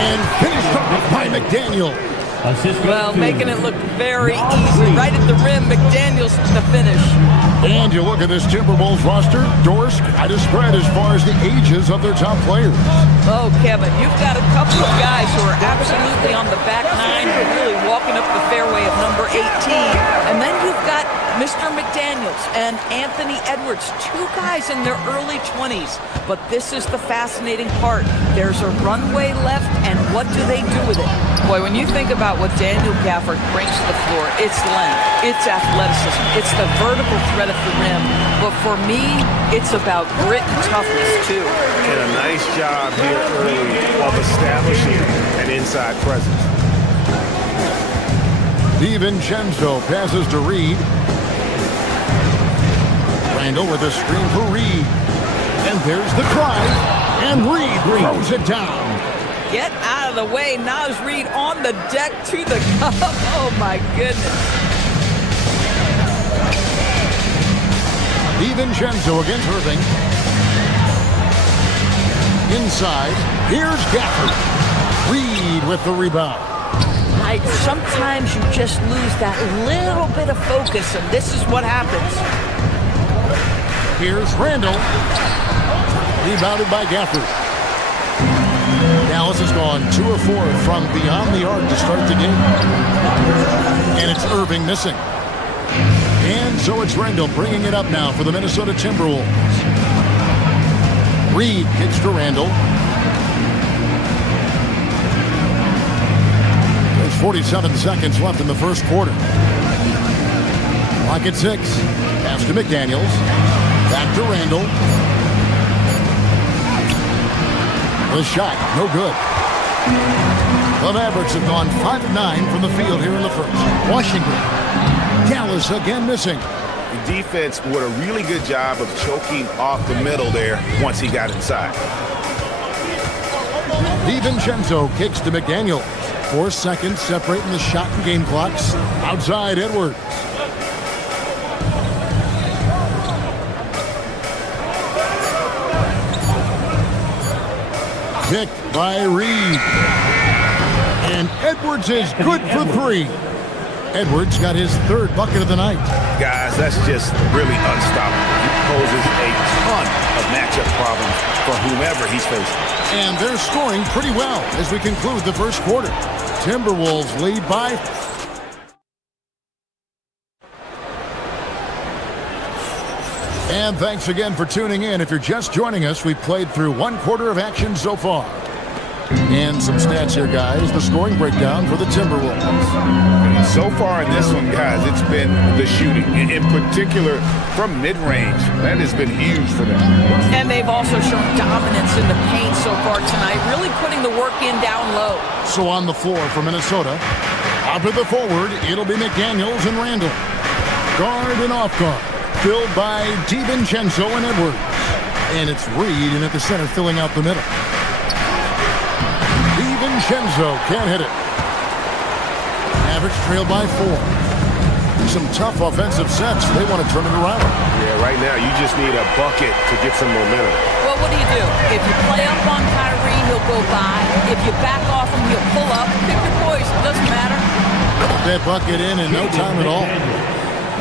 And finished off by McDaniel. Well, making it look very easy. Right at the rim, McDaniels the finish. And you look at this Timberwolves roster, doors quite a spread as far as the ages of their top players. Oh, Kevin, you've got a couple of guys who are absolutely on the back nine, really walking up the fairway of number 18. And then you've got Mr. McDaniels and Anthony Edwards, 2 guys in their early 20s. But this is the fascinating part. There's a runway left, and what do they do with it? Boy, when you think about what Daniel Gafford brings to the floor, it's length, it's athleticism, it's the vertical threat of the rim. But for me, it's about grit and toughness, too. And a nice job here early of establishing an inside presence. DiVincenzo passes to Reed. Randall with a screen for Reed. And there's the drive. And Reed throws it down. Get out of the way. Naz Reid on the deck to the cup. Oh, my goodness. DiVincenzo against Irving. Inside. Here's Gafford. Reed with the rebound. Sometimes you just lose that little bit of focus, and this is what happens. Here's Randall. Rebounded by Gafford. Dallas has gone 2 of 4 from beyond the arc to start the game. And it's Irving missing. And so it's Randall bringing it up now for the Minnesota Timberwolves. Reed kicks to Randall. There's 47 seconds left in the first quarter. Clock at 6. Pass to McDaniels. Back to Randall. The shot, no good. The Mavericks have gone 5 of 9 from the field here in the first. Washington. Dallas again missing. The defense did a really good job of choking off the middle there once he got inside. DiVincenzo kicks to McDaniels. 4 seconds separating the shot and game clocks. Outside Edwards. Picked by Reed. And Edwards is good for 3. Edwards got his 3rd bucket of the night. Guys, that's just really unstoppable. He poses a ton of matchup problems for whomever he's facing. And they're scoring pretty well as we conclude the first quarter. Timberwolves lead by... And thanks again for tuning in. If you're just joining us, we've played through 1 quarter of action so far. And some stats here, guys. The scoring breakdown for the Timberwolves. So far in this one, guys, it's been the shooting. In particular, from mid-range. That has been huge for them. And they've also shown dominance in the paint so far tonight, really putting the work in down low. So on the floor for Minnesota, out to the forward, it'll be McDaniels and Randall. Guard and off guard, filled by DiVincenzo and Edwards. And it's Reed in at the center, filling out the middle. DiVincenzo can't hit it. Mavericks trail by 4. Some tough offensive sets. They want to turn it around. Yeah, right now you just need a bucket to get some momentum. Well, what do? If you play up on Kyrie, he'll go by. If you back off him, he'll pull up. Pick your poison. Doesn't matter. Put that bucket in no time at all.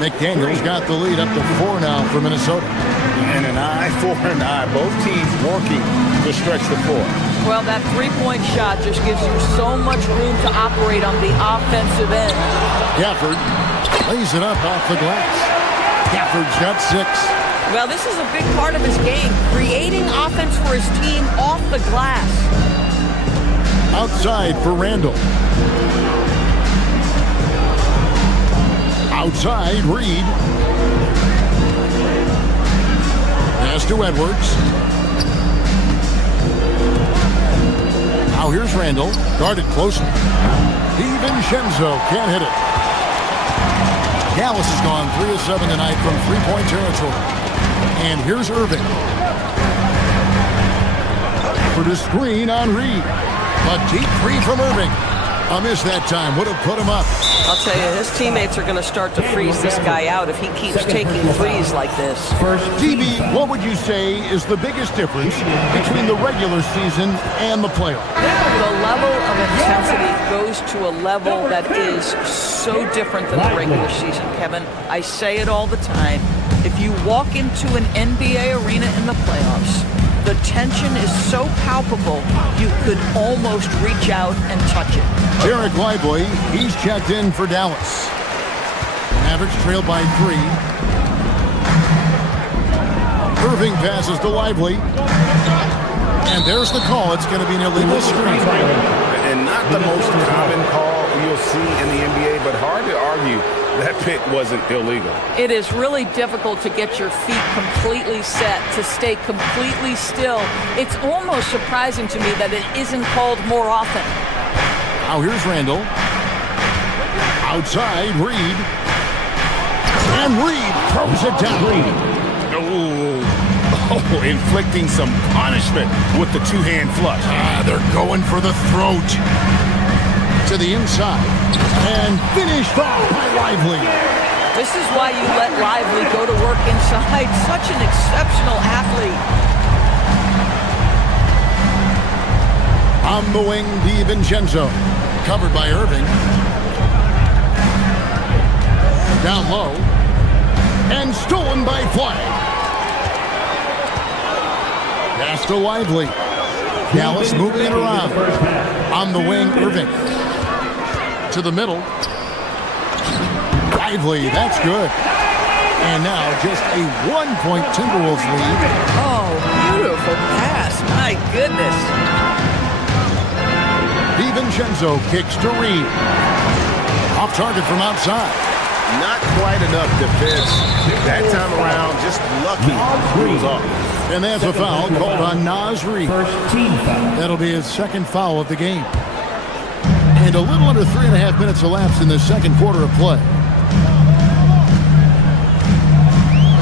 McDaniel's got the lead up to 4 now for Minnesota. And an eye for an eye. Both teams working to stretch the floor. Well, that three-point shot just gives you so much room to operate on the offensive end. Gafford lays it up off the glass. Gafford's got 6. Well, this is a big part of his game, creating offense for his team off the glass. Outside for Randall. Outside, Reed. Pass to Edwards. Now here's Randall, guarded closely. DiVincenzo can't hit it. Dallas has gone 3 of 7 tonight from three-point territory. And here's Irving. For the screen on Reed. A deep 3 from Irving. A miss that time. Would have put him up. I'll tell you, his teammates are going to start to freeze this guy out if he keeps taking threes like this. DB, what would you say is the biggest difference between the regular season and the playoffs? The level of intensity goes to a level that is so different than the regular season, Kevin. I say it all the time. If you walk into an NBA arena in the playoffs, the tension is so palpable, you could almost reach out and touch it. Derek Lively, he's checked in for Dallas. Mavericks trail by 3. Irving passes to Lively. And there's the call. It's going to be an illegal screen. And not the most common call you'll see in the NBA, but hard to argue that pick wasn't illegal. It is really difficult to get your feet completely set, to stay completely still. It's almost surprising to me that it isn't called more often. Now here's Randall. Outside, Reed. And Reed throws it down. Oh, inflicting some punishment with the two-hand flush. They're going for the throat. To the inside. And finished off by Lively. This is why you let Lively go to work inside. Such an exceptional athlete. On the wing, DiVincenzo. Covered by Irving. Down low. And stolen by Flag. Pass to Lively. Dallas moving it around. On the wing, Irving. To the middle. Lively, that's good. And now just a 1-point Timberwolves lead. Oh, beautiful pass. My goodness. DiVincenzo kicks to Reed. Off target from outside. Not quite enough defense that time around. Just lucky he was off. And there's a foul called on Naz Reid. That'll be his second foul of the game. And a little under 3.5 minutes elapsed in the second quarter of play.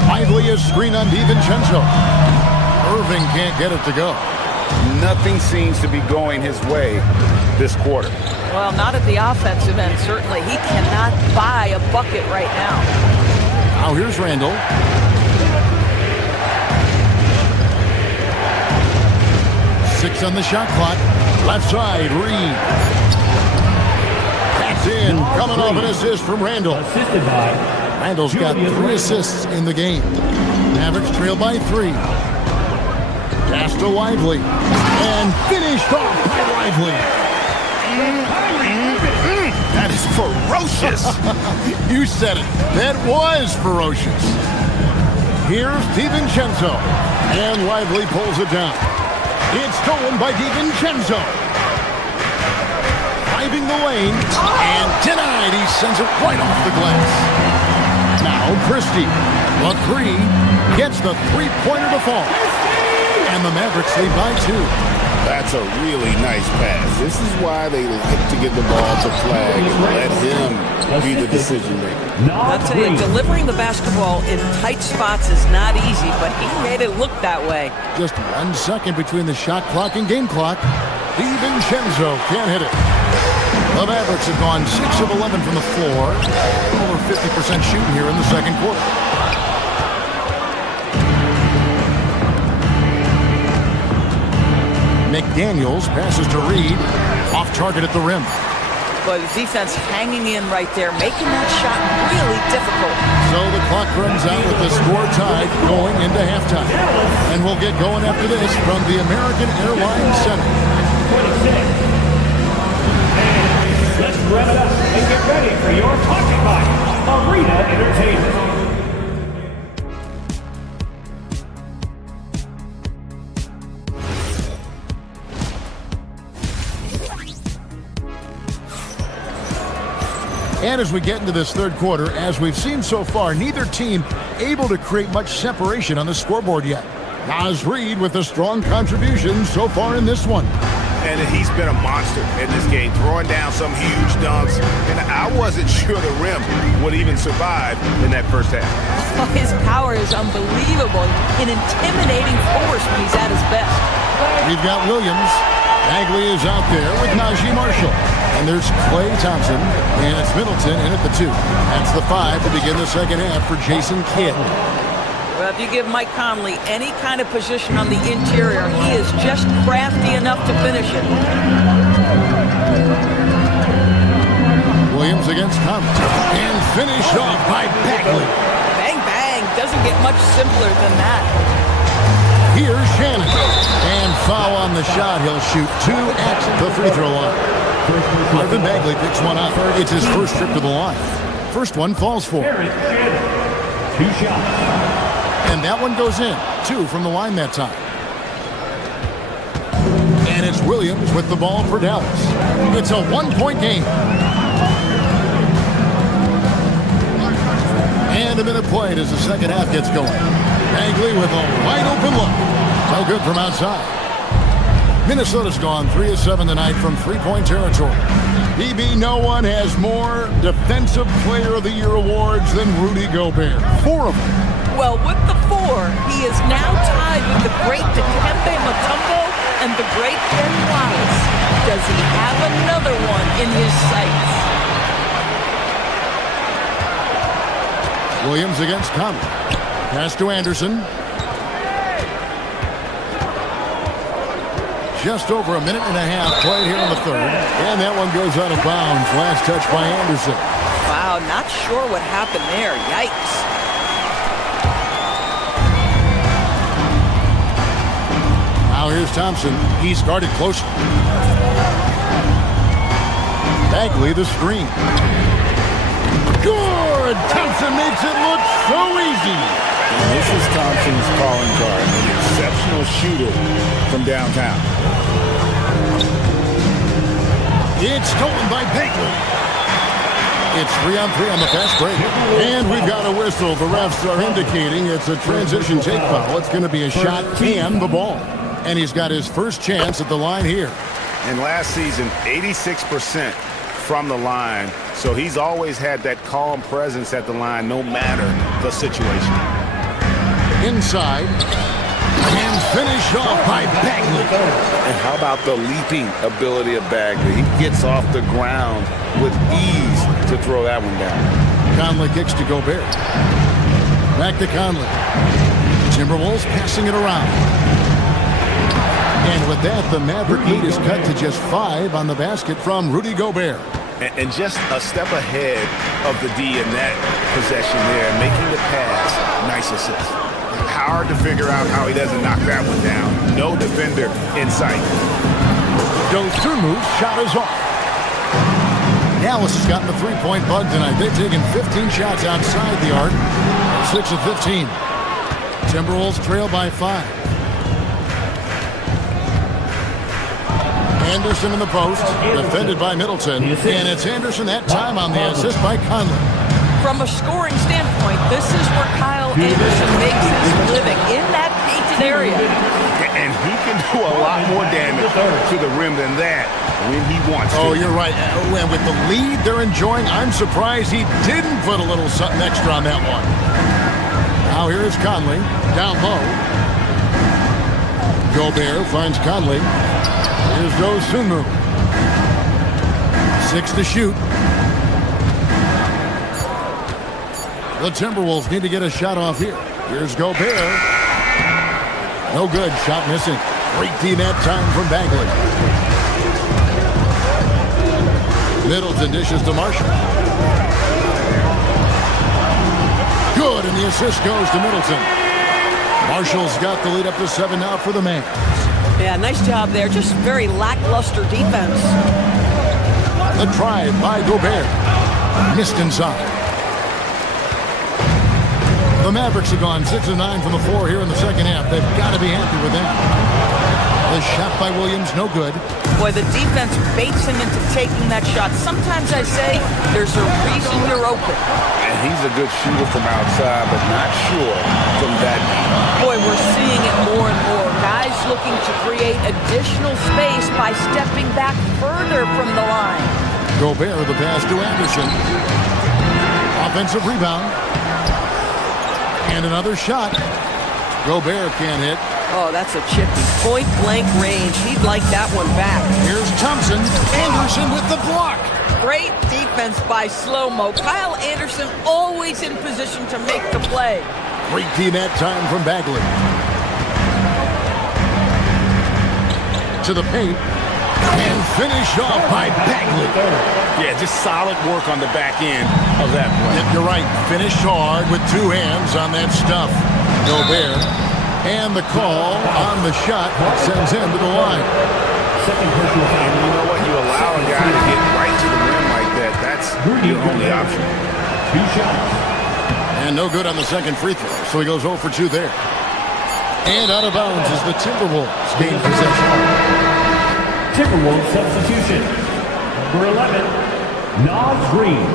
Lively is screen on DiVincenzo. Irving can't get it to go. Nothing seems to be going his way this quarter. Well, not at the offensive end, certainly. He cannot buy a bucket right now. Now here's Randall. Six on the shot clock. Left side, Reed. That's in. Coming off an assist from Randall. Randall's got 3 assists in the game. Mavericks trail by 3. Pass to Lively. And finished off by Lively. That is ferocious. You said it. That was ferocious. Here's DiVincenzo. And Lively pulls it down. It's stolen by DiVincenzo. Driving the lane. And denied. He sends it right off the glass. Now Christie. A 3. Gets the three-pointer to fall. And the Mavericks lead by 2. That's a really nice pass. This is why they like to give the ball to Flag and let him be the decision maker. I'll tell you, delivering the basketball in tight spots is not easy, but he made it look that way. Just 1 second between the shot clock and game clock. DiVincenzo can't hit it. The Mavericks have gone 6 of 11 from the floor. Over 50% shooting here in the second quarter. McDaniels passes to Reed. Off target at the rim. But the defense hanging in right there, making that shot really difficult. So the clock runs out with the score tied going into halftime. And we'll get going after this from the American Airlines Center. 26. And let's rev it up and get ready for your Pocket Fight Arena Entertainment. And as we get into this third quarter, as we've seen so far, neither team able to create much separation on the scoreboard yet. Naz Reid with a strong contribution so far in this one. And he's been a monster in this game, throwing down some huge dunks. And I wasn't sure the rim would even survive in that first half. Oh, his power is unbelievable. An intimidating force when he's at his best. We've got Williams. Bagley is out there with Najee Marshall. And there's Klay Thompson, and it's Middleton in at the 2. That's the 5 to begin the second half for Jason Kidd. Well, if you give Mike Conley any kind of position on the interior, he is just crafty enough to finish it. Williams against Thompson, and finished off by Bagley. Bang, bang. Doesn't get much simpler than that. Here's Shannon. And foul on the shot. He'll shoot 2 at the free throw line. Marvin Bagley picks one up. It's his first trip to the line. First one falls for him. 2 shots. And that one goes in. 2 from the line that time. And it's Williams with the ball for Dallas. It's a 1-point game. And a minute played as the second half gets going. Bagley with a wide open look. No good from outside. Minnesota's gone 3 of 7 tonight from three-point territory. BB, no one has more Defensive Player of the Year awards than Rudy Gobert. 4 of them. Well, with the 4, he is now tied with the great Dikembe Mutombo and the great Ben Wallace. Does he have another one in his sights? Williams against Conley. Pass to Anderson. Just over a minute and a half played here in the third. And that one goes out of bounds. Last touch by Anderson. Wow, not sure what happened there. Yikes. Now here's Thompson. He's guarded closely. Bagley the screen. Good! Thompson makes it look so easy. And this is Thompson's calling card. An exceptional shooter from downtown. It's stolen by Bagley. It's 3-on-3 on the fast break. And we've got a whistle. The refs are indicating it's a transition take foul. It's going to be a shot and the ball. And he's got his first chance at the line here. And last season, 86% from the line. So he's always had that calm presence at the line no matter the situation. Inside. And finished off by Bagley. And how about the leaping ability of Bagley? He gets off the ground with ease to throw that one down. Conley kicks to Gobert. Back to Conley. Timberwolves passing it around. And with that, the Maverick lead is cut to just 5 on the basket from Rudy Gobert. And just a step ahead of the D in that possession there, making the pass. Nice assist. Hard to figure out how he doesn't knock that one down. No defender in sight. Goes through moves, shot is off. Dallas has gotten the three-point bug tonight. They've taken 15 shots outside the arc. 6 of 15. Timberwolves trail by 5. Anderson in the post, defended by Middleton. And it's Anderson that time on the assist by Conley. From a scoring standpoint, this is where Kyle Anderson makes his living, in that painted area. And he can do a lot more damage to the rim than that when he wants to. Oh, you're right. And with the lead they're enjoying, I'm surprised he didn't put a little something extra on that one. Now here is Conley, down low. Gobert finds Conley. Here's Dosunmu. 6 to shoot. The Timberwolves need to get a shot off here. Here's Gobert. No good. Shot missing. Great D that time from Bagley. Middleton dishes to Marshall. Good, and the assist goes to Middleton. Marshall's got the lead up to 7 now for the man. Yeah, nice job there. Just very lackluster defense. The drive by Gobert. Missed inside. The Mavericks have gone 6 of 9 from the floor here in the second half. They've got to be happy with that. The shot by Williams, no good. Boy, the defense baits him into taking that shot. Sometimes I say there's a reason you're open. And he's a good shooter from outside, but not sure from that deep. Boy, we're seeing it more and more. Guys looking to create additional space by stepping back further from the line. Gobert, the pass to Anderson. Offensive rebound. And another shot. Gobert can't hit. Oh, that's a chippy. Point-blank range. He'd like that one back. Here's Thompson. Anderson with the block. Great defense by Slow-Mo. Kyle Anderson always in position to make the play. Great team that time from Bagley. To the paint. And finish off by Bagley. Yeah, just solid work on the back end of that play. You're right. Finish hard with 2 hands on that stuff. Gobert. And the call on the shot sends him to the line. And you know what? You allow a guy to get right to the rim like that. That's your only option. 2 shots. And no good on the second free throw. So he goes 0 for 2 there. And out of bounds is the Timberwolves gain possession. Timberwolves substitution. Number 11, Nas Green.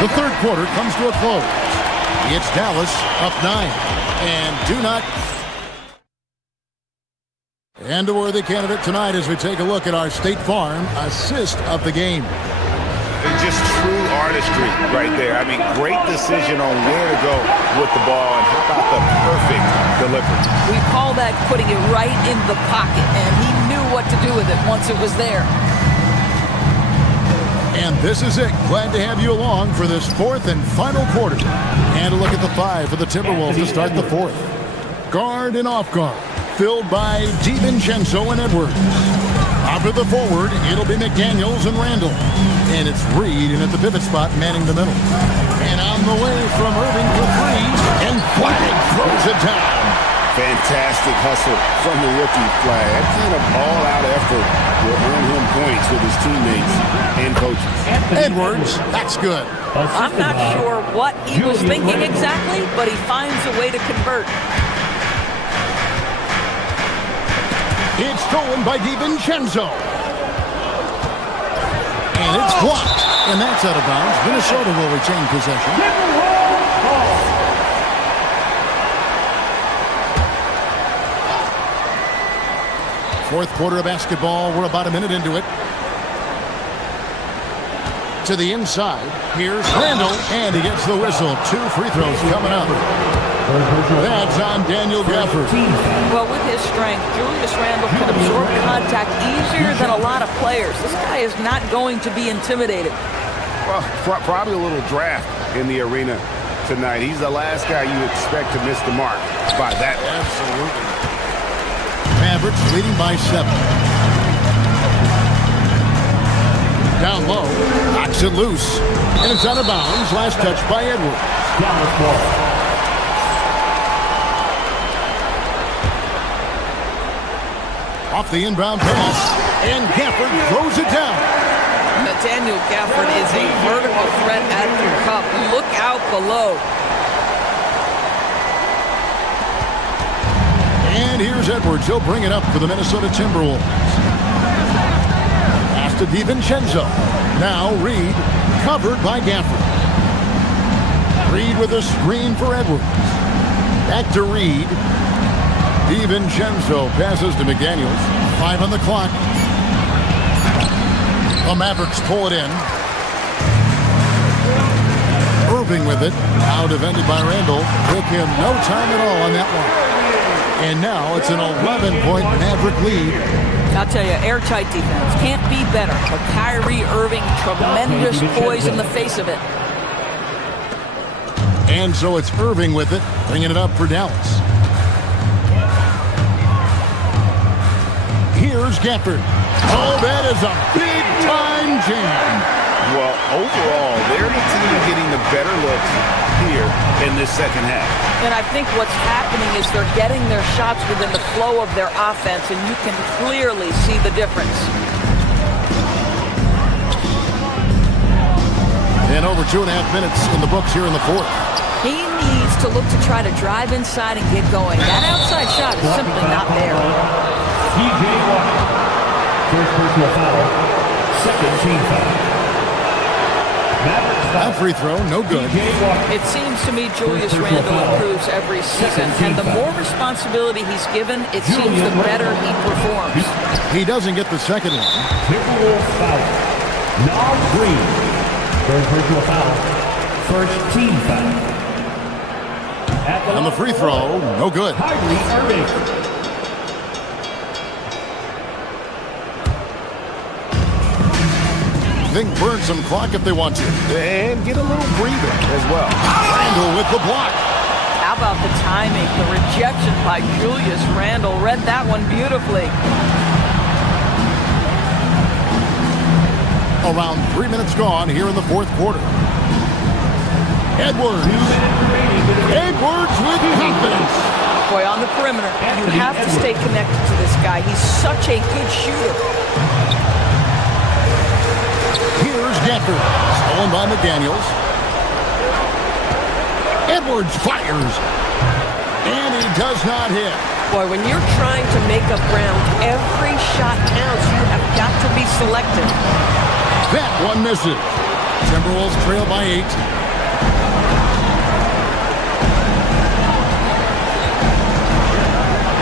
The third quarter comes to a close. It's Dallas up 9. And do not. And a worthy candidate tonight as we take a look at our State Farm assist of the game. Just true artistry right there. I mean, great decision on where to go with the ball, and how about the perfect delivery. We call that putting it right in the pocket, and he knew what to do with it once it was there. And this is it. Glad to have you along for this fourth and final quarter. And a look at the 5 for the Timberwolves to start the fourth. Guard and off guard, filled by DiVincenzo and Edwards. After the forward, it'll be McDaniels and Randall. And it's Reed in at the pivot spot, manning the middle. And on the way from Irving for 3, and Flag throws it down. Fantastic hustle from the rookie Flag. That kind of all-out effort will earn him points with his teammates and coaches. Edwards, that's good. I'm not sure what he was thinking exactly, but he finds a way to convert. It's stolen by DiVincenzo. And it's blocked. And that's out of bounds. Minnesota will retain possession. Fourth quarter of basketball. We're about a minute into it. To the inside. Here's Randall. And he gets the whistle. 2 free throws coming up. That's on Daniel Gafford. Well, with his strength, Julius Randle can absorb contact easier than a lot of players. This guy is not going to be intimidated. Well, probably a little draft in the arena tonight. He's the last guy you expect to miss the mark by that. Absolutely. Mavericks leading by 7. Down low, knocks it loose. And it's out of bounds. Last touch by Edwards. Dallas ball. Off the inbound pass, and Gafford throws it down. Nathaniel Gafford is a vertical threat at the cup. Look out below. And here's Edwards. He'll bring it up for the Minnesota Timberwolves. Pass to DiVincenzo. Now Reed, covered by Gafford. Reed with a screen for Edwards. Back to Reed. DiVincenzo passes to McDaniels. 5 on the clock. The Mavericks pull it in. Irving with it. Now defended by Randall. Took him no time at all on that one. And now it's an 11-point Maverick lead. I'll tell you, airtight defense can't be better. But Kyrie Irving, tremendous poise in the face of it. And so it's Irving with it, bringing it up for Dallas. Here's Gafford. Oh, that is a big-time jam. Well, overall, they're the team getting the better looks here in this second half. And I think what's happening is they're getting their shots within the flow of their offense, and you can clearly see the difference. And over 2.5 minutes in the books here in the fourth. He needs to look to try to drive inside and get going. That outside shot is simply not there. TJ Watt. First personal foul. Second team foul. That free throw, no good. It seems to me Julius Randle improves every season, and the more responsibility he's given, it seems the better he performs. He doesn't get the second one. Timberwolves foul. Nas Green. Third personal foul. First team foul. On the free throw, no good. Kyrie Irving. Think burn some clock if they want to. And get a little breather as well. Randall with the block. How about the timing? The rejection by Julius Randle. Read that one beautifully. Around 3 minutes gone here in the fourth quarter. Edwards. Edwards with confidence. Boy, on the perimeter, you have to stay connected to this guy. He's such a good shooter. Here's Gafford. Stolen by McDaniels. Edwards fires. And he does not hit. Boy, when you're trying to make up ground, every shot counts. You have got to be selective. That one misses. Timberwolves trail by 8.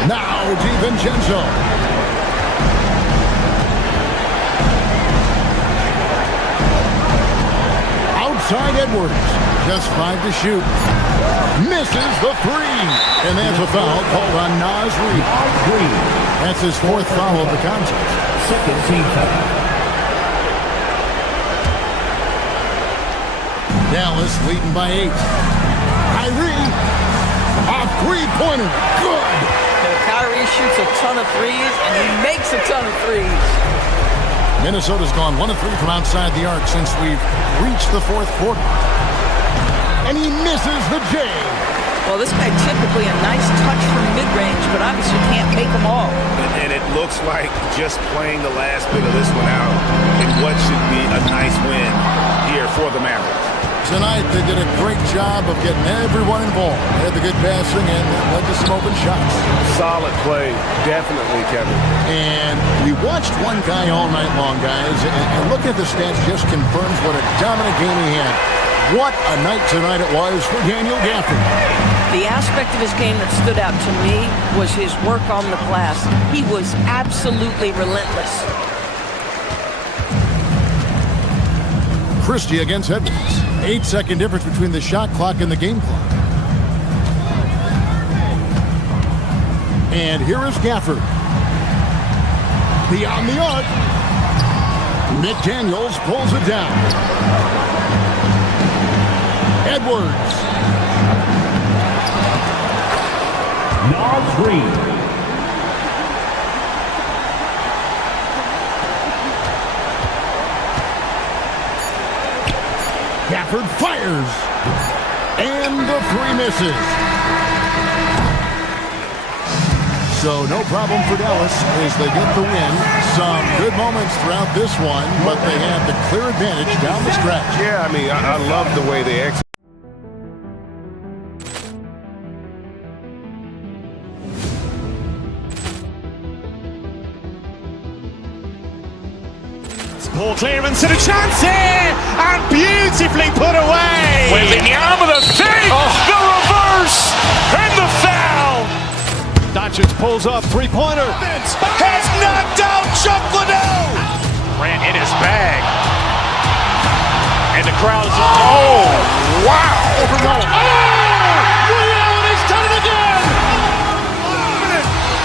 Now DiVincenzo. Outside Edwards. Just 5 to shoot. Misses the 3. And there's a foul called on Nas Reed. That's his 4th foul of the contest. Second team foul. Dallas leading by 8. Kyrie. A three-pointer. Good. And Kyrie shoots a ton of threes, and he makes a ton of threes. Minnesota's gone 1 of 3 from outside the arc since we've reached the fourth quarter. And he misses the J. Well, this guy typically a nice touch from mid-range, but obviously can't make them all. And it looks like just playing the last bit of this one out in what should be a nice win here for the Mavericks. Tonight, they did a great job of getting everyone involved. They had the good passing and that led to some open shots. Solid play, definitely, Kevin. And we watched one guy all night long, guys, and looking at the stats just confirms what a dominant game he had. What a night tonight it was for Daniel Gafford. The aspect of his game that stood out to me was his work on the glass. He was absolutely relentless. Christie against Edwards. 8-second difference between the shot clock and the game clock. And here is Gafford. Beyond the arc. McDaniels pulls it down. Edwards. Nas Green. Gafford fires. And the 3 misses. So no problem for Dallas as they get the win. Some good moments throughout this one, but they have the clear advantage down the stretch. Yeah, I mean, I love the way they execute. Ball clearance and a chance here, and beautifully put away. Wembanyama the fake, the reverse, and the foul. Doncic pulls up, three-pointer. Has knocked out Chuck Liddell. Ran in his bag. And the crowd is, oh, wow. Over Roma. Ray Allen has done it again.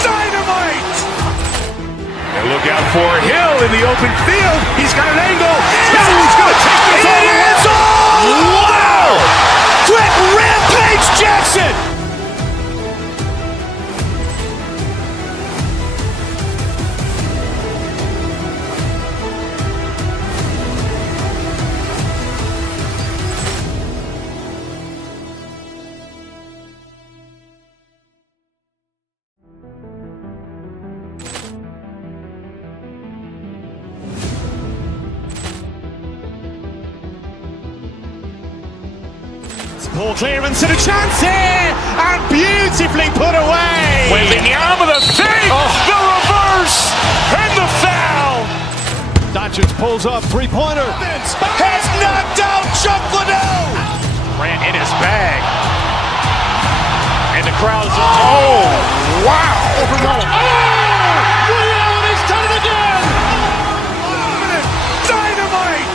Dynamite. And look out for Hill in the open field. He's got an angle. He's going to take this all the way. Wow. Quick rampage Jackson. Ball clearance and a chance here, and beautifully put away. Wembanyama the fake, the reverse, and the foul. Doncic pulls up, three-pointer. Has knocked out Chuck Liddell. Ran in his bag. And the crowd is, oh, wow. Over Roma. Ray Allen has done it again. Dynamite.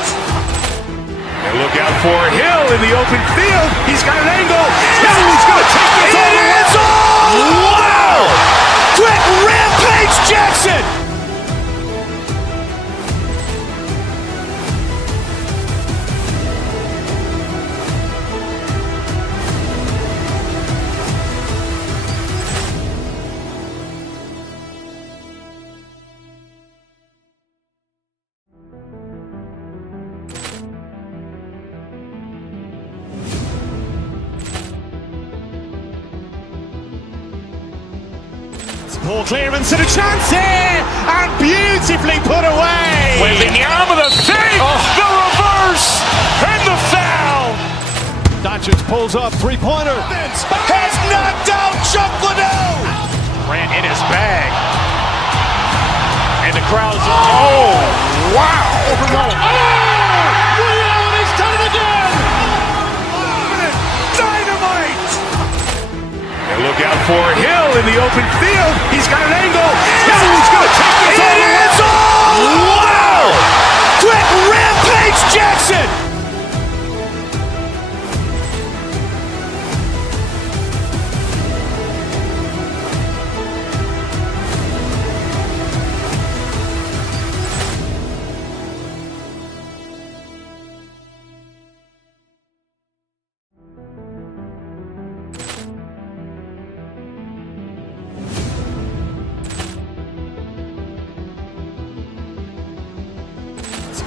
And look out for Hill in the open field. He's got an angle. He's going to take this all the way. Wow! Quick rampage Jackson. Ball clearance and a chance here, and beautifully put away. Wembanyama the fake, the reverse, and the foul. Doncic pulls up, three-pointer. Has knocked out Chuck Liddell. Ran in his bag. And the crowd is, oh, wow. Over Roma. Ray Allen has done it again. Dynamite. And look out for Hill in the open field. He's got an angle. He's going to take this all the way. Wow! Quick rampage Jackson.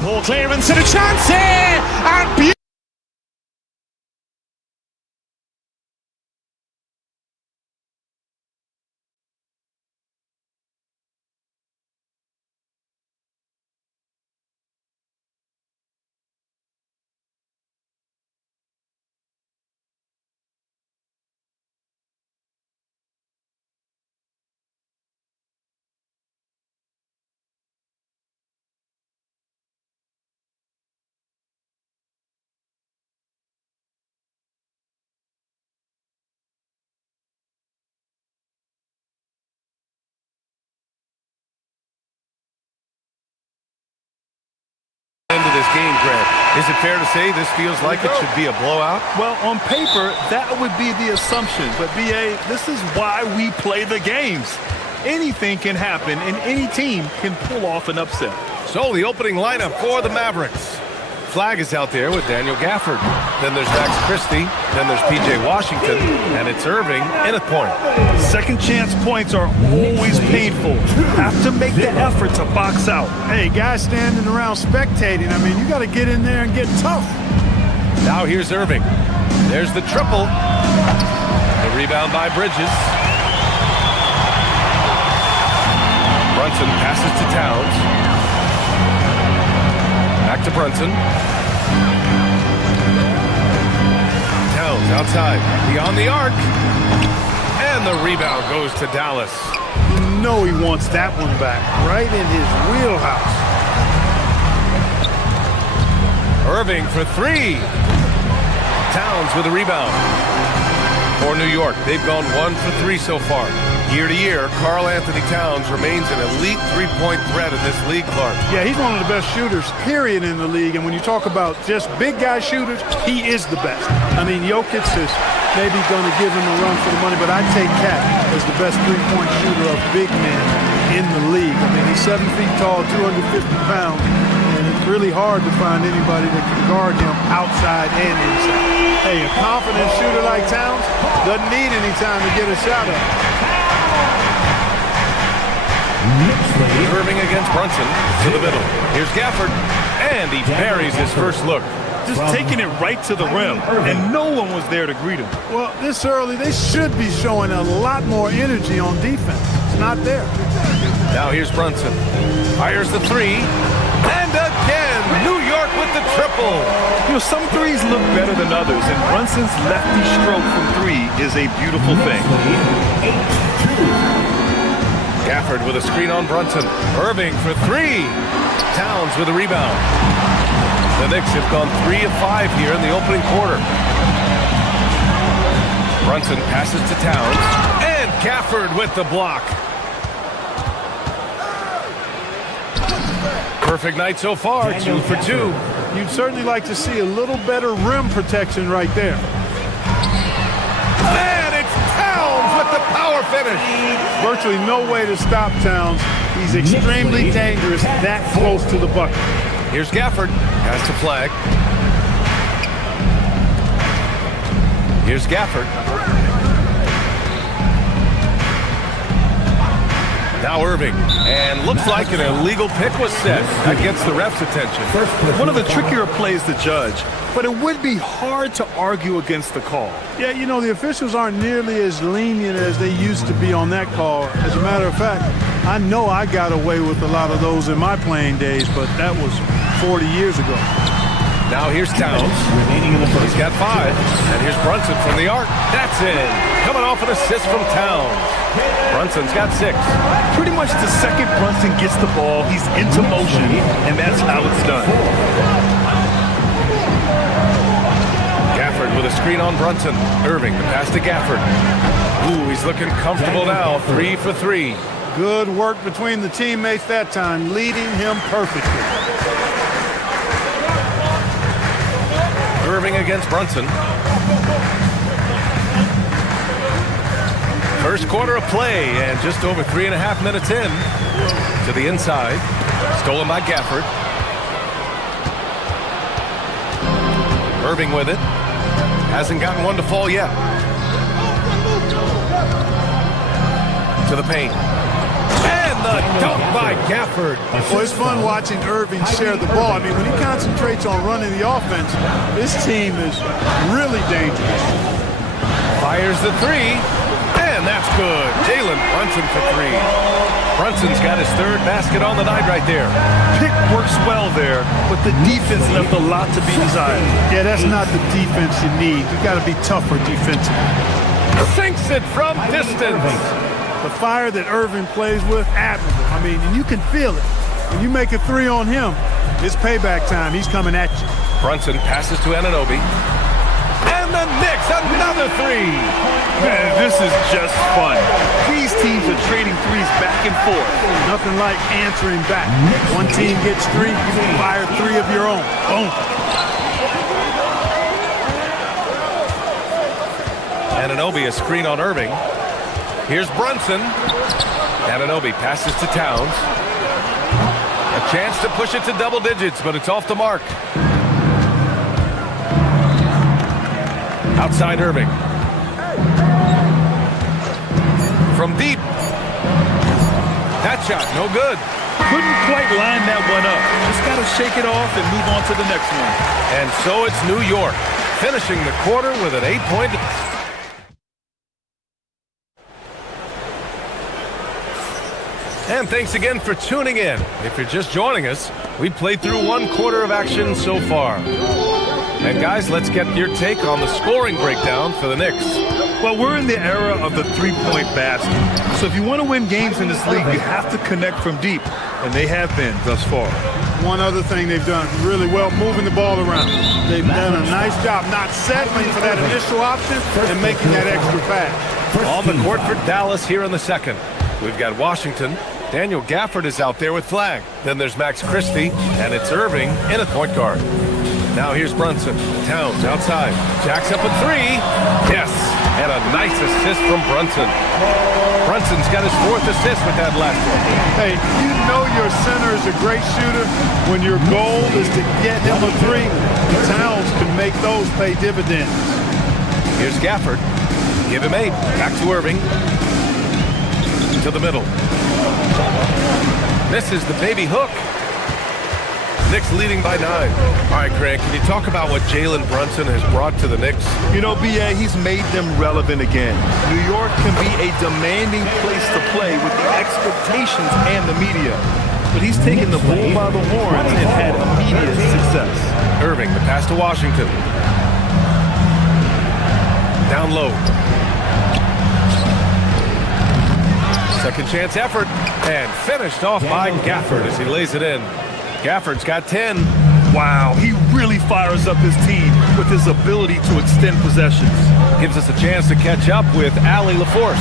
Ball clearance and a chance here, and End of this game, Grant. Is it fair to say this feels like it should be a blowout? Well, on paper, that would be the assumption. But, B.A., this is why we play the games. Anything can happen, and any team can pull off an upset. So the opening lineup for the Mavericks. Flag is out there with Daniel Gafford. Then there's Max Christie. Then there's P.J. Washington. And it's Irving in a point. Second chance points are always painful. Have to make the effort to box out. Hey, guys standing around spectating, I mean, you got to get in there and get tough. Now here's Irving. There's the triple. The rebound by Bridges. Brunson passes to Towns. Back to Brunson. Towns outside, beyond the arc. And the rebound goes to Dallas. You know he wants that one back, right in his wheelhouse. Irving for three. Towns with a rebound. For New York, they've gone 1 for 3 so far. Year to year, Karl Anthony Towns remains an elite three-point threat in this league, Clark. Yeah, he's one of the best shooters, period, in the league. And when you talk about just big guy shooters, he is the best. I mean, Jokic is maybe going to give him a run for the money, but I'd take Cat as the best three-point shooter of big men in the league. I mean, he's 7 feet tall, 250 pounds, and it's really hard to find anybody that can guard him outside and inside. Hey, a confident shooter like Towns doesn't need any time to get a shot up. Irving against Brunson to the middle. Here's Gafford, and he buries his first look. Just taking it right to the rim, and no one was there to greet him. Well, this early, they should be showing a lot more energy on defense. It's not there. Now here's Brunson. Fires the three, and again, New York with the triple. You know, some threes look better than others, and Brunson's lefty stroke from three is a beautiful thing. Gafford with a screen on Brunson. Irving for three. Towns with a rebound. The Knicks have gone 3 of 5 here in the opening quarter. Brunson passes to Towns, and Gafford with the block. Perfect night so far, 2 for 2. You'd certainly like to see a little better rim protection right there. And it's Towns with the power finish. Virtually no way to stop Towns. He's extremely dangerous that close to the bucket. Here's Gafford. Has to flag. Here's Gafford. Now Irving. And looks like an illegal pick was set. That gets the ref's attention. One of the trickier plays to judge, but it would be hard to argue against the call. Yeah, you know, the officials aren't nearly as lenient as they used to be on that call. As a matter of fact, I know I got away with a lot of those in my playing days, but that was 40 years ago. Now here's Towns. He's got 5. And here's Brunson from the arc. That's in. Coming off an assist from Towns. Brunson's got 6. Pretty much the second Brunson gets the ball, he's into motion, and that's how it's done. Gafford with a screen on Brunson. Irving, the pass to Gafford. Ooh, he's looking comfortable now. 3 for 3. Good work between the teammates that time, leading him perfectly. Irving against Brunson. First quarter of play, and just over 3.5 minutes in. To the inside. Stolen by Gafford. Irving with it. Hasn't gotten one to fall yet. To the paint. And the dunk by Gafford. Well, it's fun watching Irving share the ball. I mean, when he concentrates on running the offense, this team is really dangerous. Fires the three, and that's good. Jalen Brunson for 3. Brunson's got his 3rd basket on the night right there. Pick works well there, but the defense left a lot to be desired. Yeah, that's not the defense you need. You got to be tougher defensively. Sinks it from distance. The fire that Irving plays with, admirable. I mean, and you can feel it. When you make a 3 on him, it's payback time. He's coming at you. Brunson passes to Anunoby. And the Knicks, another 3. Man, this is just fun. These teams are trading threes back and forth. Nothing like answering back. One team gets 3, you can fire 3 of your own. Boom. Anunoby, a screen on Irving. Here's Brunson. Anunoby passes to Towns. A chance to push it to double digits, but it's off the mark. Outside Irving. From deep. That shot, no good. Couldn't quite line that one up. Just got to shake it off and move on to the next one. And so it's New York, finishing the quarter with an 8-point. And thanks again for tuning in. If you're just joining us, we played through 1 quarter of action so far. And guys, let's get your take on the scoring breakdown for the Knicks. Well, we're in the era of the three-point basket. So if you want to win games in this league, you have to connect from deep. And they have been thus far. One other thing they've done really well, moving the ball around. They've done a nice job not settling for that initial option and making that extra pass. On the court for Dallas here in the second. We've got Washington. Daniel Gafford is out there with flag. Then there's Max Christie, and it's Irving in at point guard. Now here's Brunson. Towns outside. Jacks up a three. Yes, and a nice assist from Brunson. Brunson's got his 4th assist with that last one. Hey, you know your center is a great shooter when your goal is to get him a three. Towns can make those pay dividends. Here's Gafford. Give him 8. Back to Irving. To the middle. Misses the baby hook. Knicks leading by 9. All right, Grant, can you talk about what Jalen Brunson has brought to the Knicks? You know, B.A., he's made them relevant again. New York can be a demanding place to play with the expectations and the media. But he's taken the bull by the horns and had immediate success. Irving, the pass to Washington. Down low. Second chance effort. And finished off by Gafford as he lays it in. Gafford's got 10. Wow, he really fires up his team with his ability to extend possessions. Gives us a chance to catch up with Allie LaForce.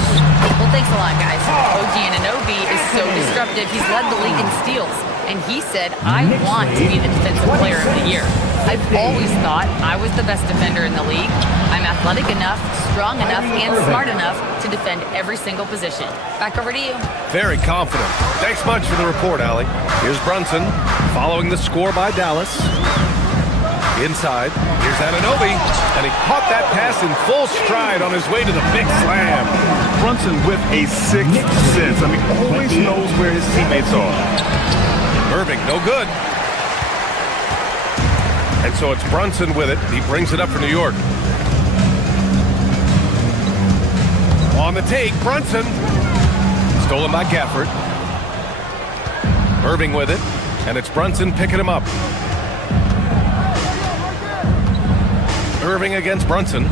Well, thanks a lot, guys. OG Anunoby is so disruptive. He's led the league in steals. And he said, I want to be the defensive player of the year. I've always thought I was the best defender in the league. I'm athletic enough, strong enough, and smart enough to defend every single position. Back over to you. Very confident. Thanks much for the report, Allie. Here's Brunson following the score by Dallas. Inside, here's Anunoby, and he caught that pass in full stride on his way to the big slam. Brunson with a 6th sense. I mean, always knows where his teammates are. Irving, no good. And so it's Brunson with it. He brings it up for New York. On the take, Brunson. Stolen by Gafford. Irving with it. And it's Brunson picking him up. Irving against Brunson.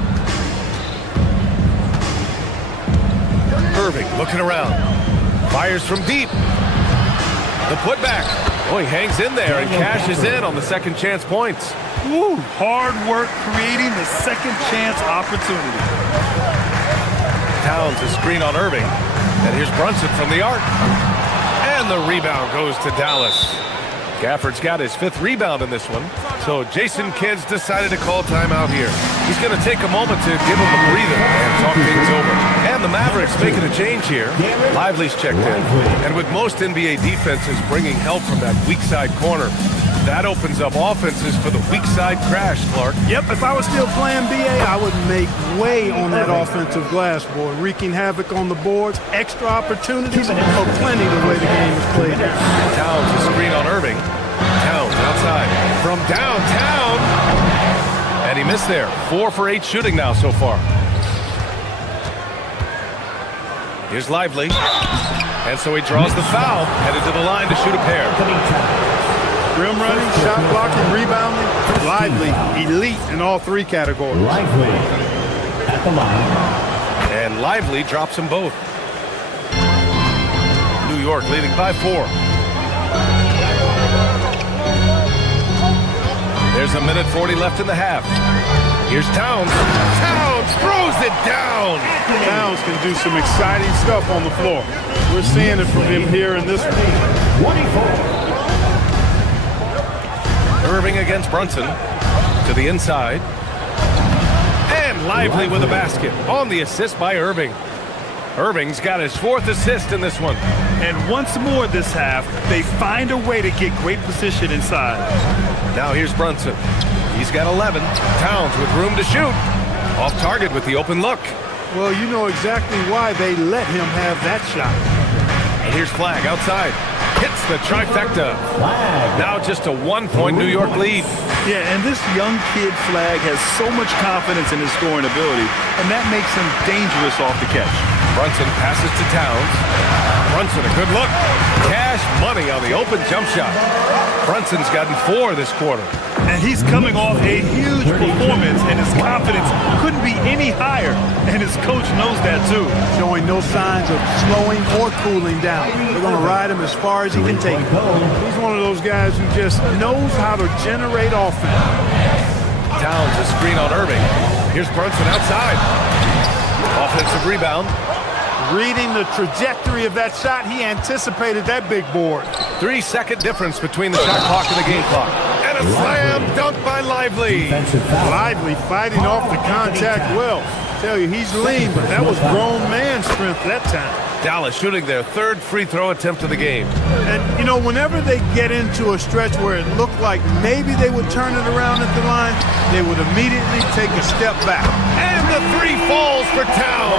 Irving looking around. Fires from deep. The putback. Oh, he hangs in there and cashes in on the second chance points. Woo, hard work creating the second chance opportunity. Towns a screen on Irving. And here's Brunson from the arc. And the rebound goes to Dallas. Gafford's got his 5th rebound in this one. So Jason Kidd's decided to call timeout here. He's going to take a moment to give him a breather and talk things over. And the Mavericks making a change here. Lively's checked in. And with most NBA defenses bringing help from that weak side corner, that opens up offenses for the weak side crash, Clark. Yep, if I was still playing BA, I would make way on that offensive glass, boy. Wreaking havoc on the boards, extra opportunities, plenty the way the game is played out. Towns a screen on Irving. Towns outside from downtown. And he missed there. 4 for 8 shooting now so far. Here's Lively. And so he draws the foul, headed to the line to shoot a pair. Rim running, shot blocking, rebounding, Lively, elite in all 3 categories. Lively at the line. And Lively drops them both. New York leading by 4. There's a minute 40 left in the half. Here's Towns. Towns throws it down. Towns can do some exciting stuff on the floor. We're seeing it from him here in this one. 24. Irving against Brunson to the inside. And Lively with a basket on the assist by Irving. Irving's got his 4th assist in this one. And once more this half, they find a way to get great position inside. Now here's Brunson. He's got 11. Towns with room to shoot. Off target with the open look. Well, you know exactly why they let him have that shot. And here's Flag outside. Hits the trifecta. Now just a 1-point New York lead. Yeah, and this young kid Flag has so much confidence in his scoring ability, and that makes him dangerous off the catch. Brunson passes to Towns. Brunson, a good look. Cash money on the open jump shot. Brunson's gotten 4 this quarter. And he's coming off a huge performance, and his confidence couldn't be any higher. And his coach knows that, too. Showing no signs of slowing or cooling down. They're going to ride him as far as he can take him. He's one of those guys who just knows how to generate offense. Towns a screen on Irving. Here's Brunson outside. Offensive Offensive rebound. Reading the trajectory of that shot, he anticipated that big board. 3-second difference between the shot clock and the game clock. And a slam dunk by Lively. Lively fighting off the contact well. Tell you, he's lean, but that was grown man strength that time. Dallas shooting their third free throw attempt of the game. And, you know, whenever they get into a stretch where it looked like maybe they would turn it around at the line, they would immediately take a step back. And the three falls for Towns.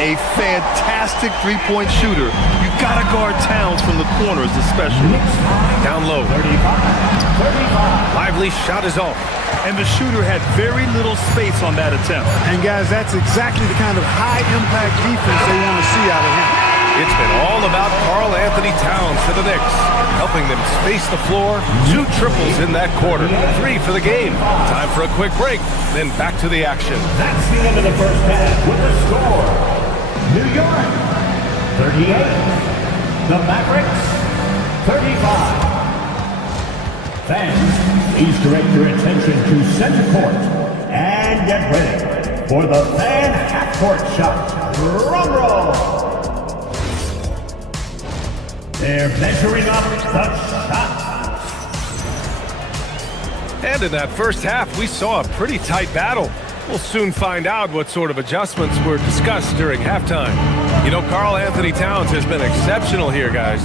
A fantastic three-point shooter. You got to guard Towns from the corners especially. Down low. 35. Lively shot is off. And the shooter had very little space on that attempt. And, guys, that's exactly the kind of high-impact defense they want to see out of him. It's been all about Karl Anthony Towns for the Knicks, helping them space the floor. 2 triples in that quarter, 3 for the game. Time for a quick break, then back to the action. That's the end of the first half with the score. New York, 38. The Mavericks, 35. Fans, please direct your attention to center court and get ready for the fan half-court shot. Drum roll! They're measuring up the shot. And in that first half, we saw a pretty tight battle. We'll soon find out what sort of adjustments were discussed during halftime. You know, Karl Anthony Towns has been exceptional here, guys.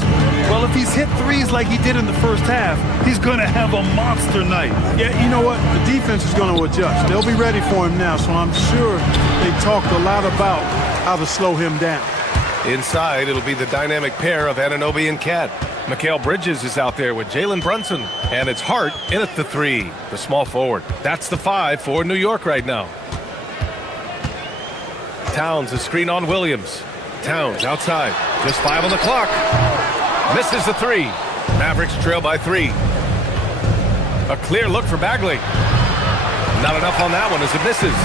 Well, if he's hit threes like he did in the first half, he's going to have a monster night. Yeah, you know what? The defense is going to adjust. They'll be ready for him now, so I'm sure they talked a lot about how to slow him down. Inside, it'll be the dynamic pair of Anunoby and Cat. Mikal Bridges is out there with Jalen Brunson. And it's Hart in at the 3, the small forward. That's the 5 for New York right now. Towns, a screen on Williams. Towns outside, just 5 on the clock. Misses the 3. Mavericks trail by 3. A clear look for Bagley. Not enough on that one as it misses.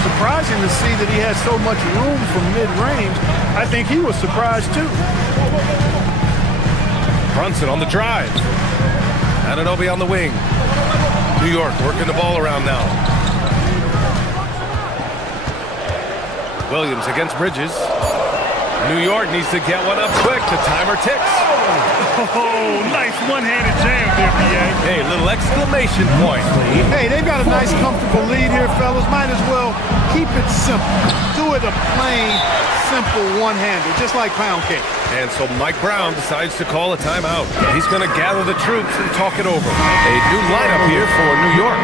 Surprising to see that he has so much room from mid-range. I think he was surprised too. Brunson on the drive. Anunoby on the wing. New York working the ball around now. Williams against Bridges. New York needs to get one up quick. The timer ticks. Oh, nice one-handed jam there, B.A. Hey, little exclamation point. Hey, they've got a nice, comfortable lead here, fellas. Might as well keep it simple. Do it a plain, simple one-hander, just like pound cake. And so Mike Brown decides to call a timeout. He's going to gather the troops and talk it over. A new lineup here for New York.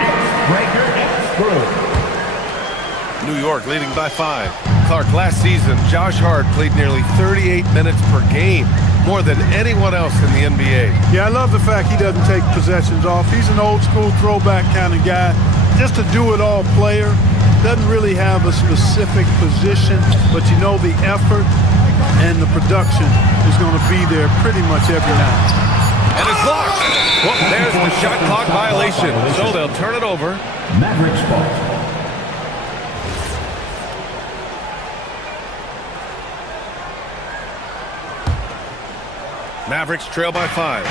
New York leading by 5. Clark, last season, Josh Hart played nearly 38 minutes per game, more than anyone else in the NBA. Yeah, I love the fact he doesn't take possessions off. He's an old-school throwback kind of guy. Just a do-it-all player. Doesn't really have a specific position, but you know the effort and the production is going to be there pretty much every night. And it's blocked. Well, there's the shot clock violation, so they'll turn it over. Mavericks ball. Mavericks trail by 5.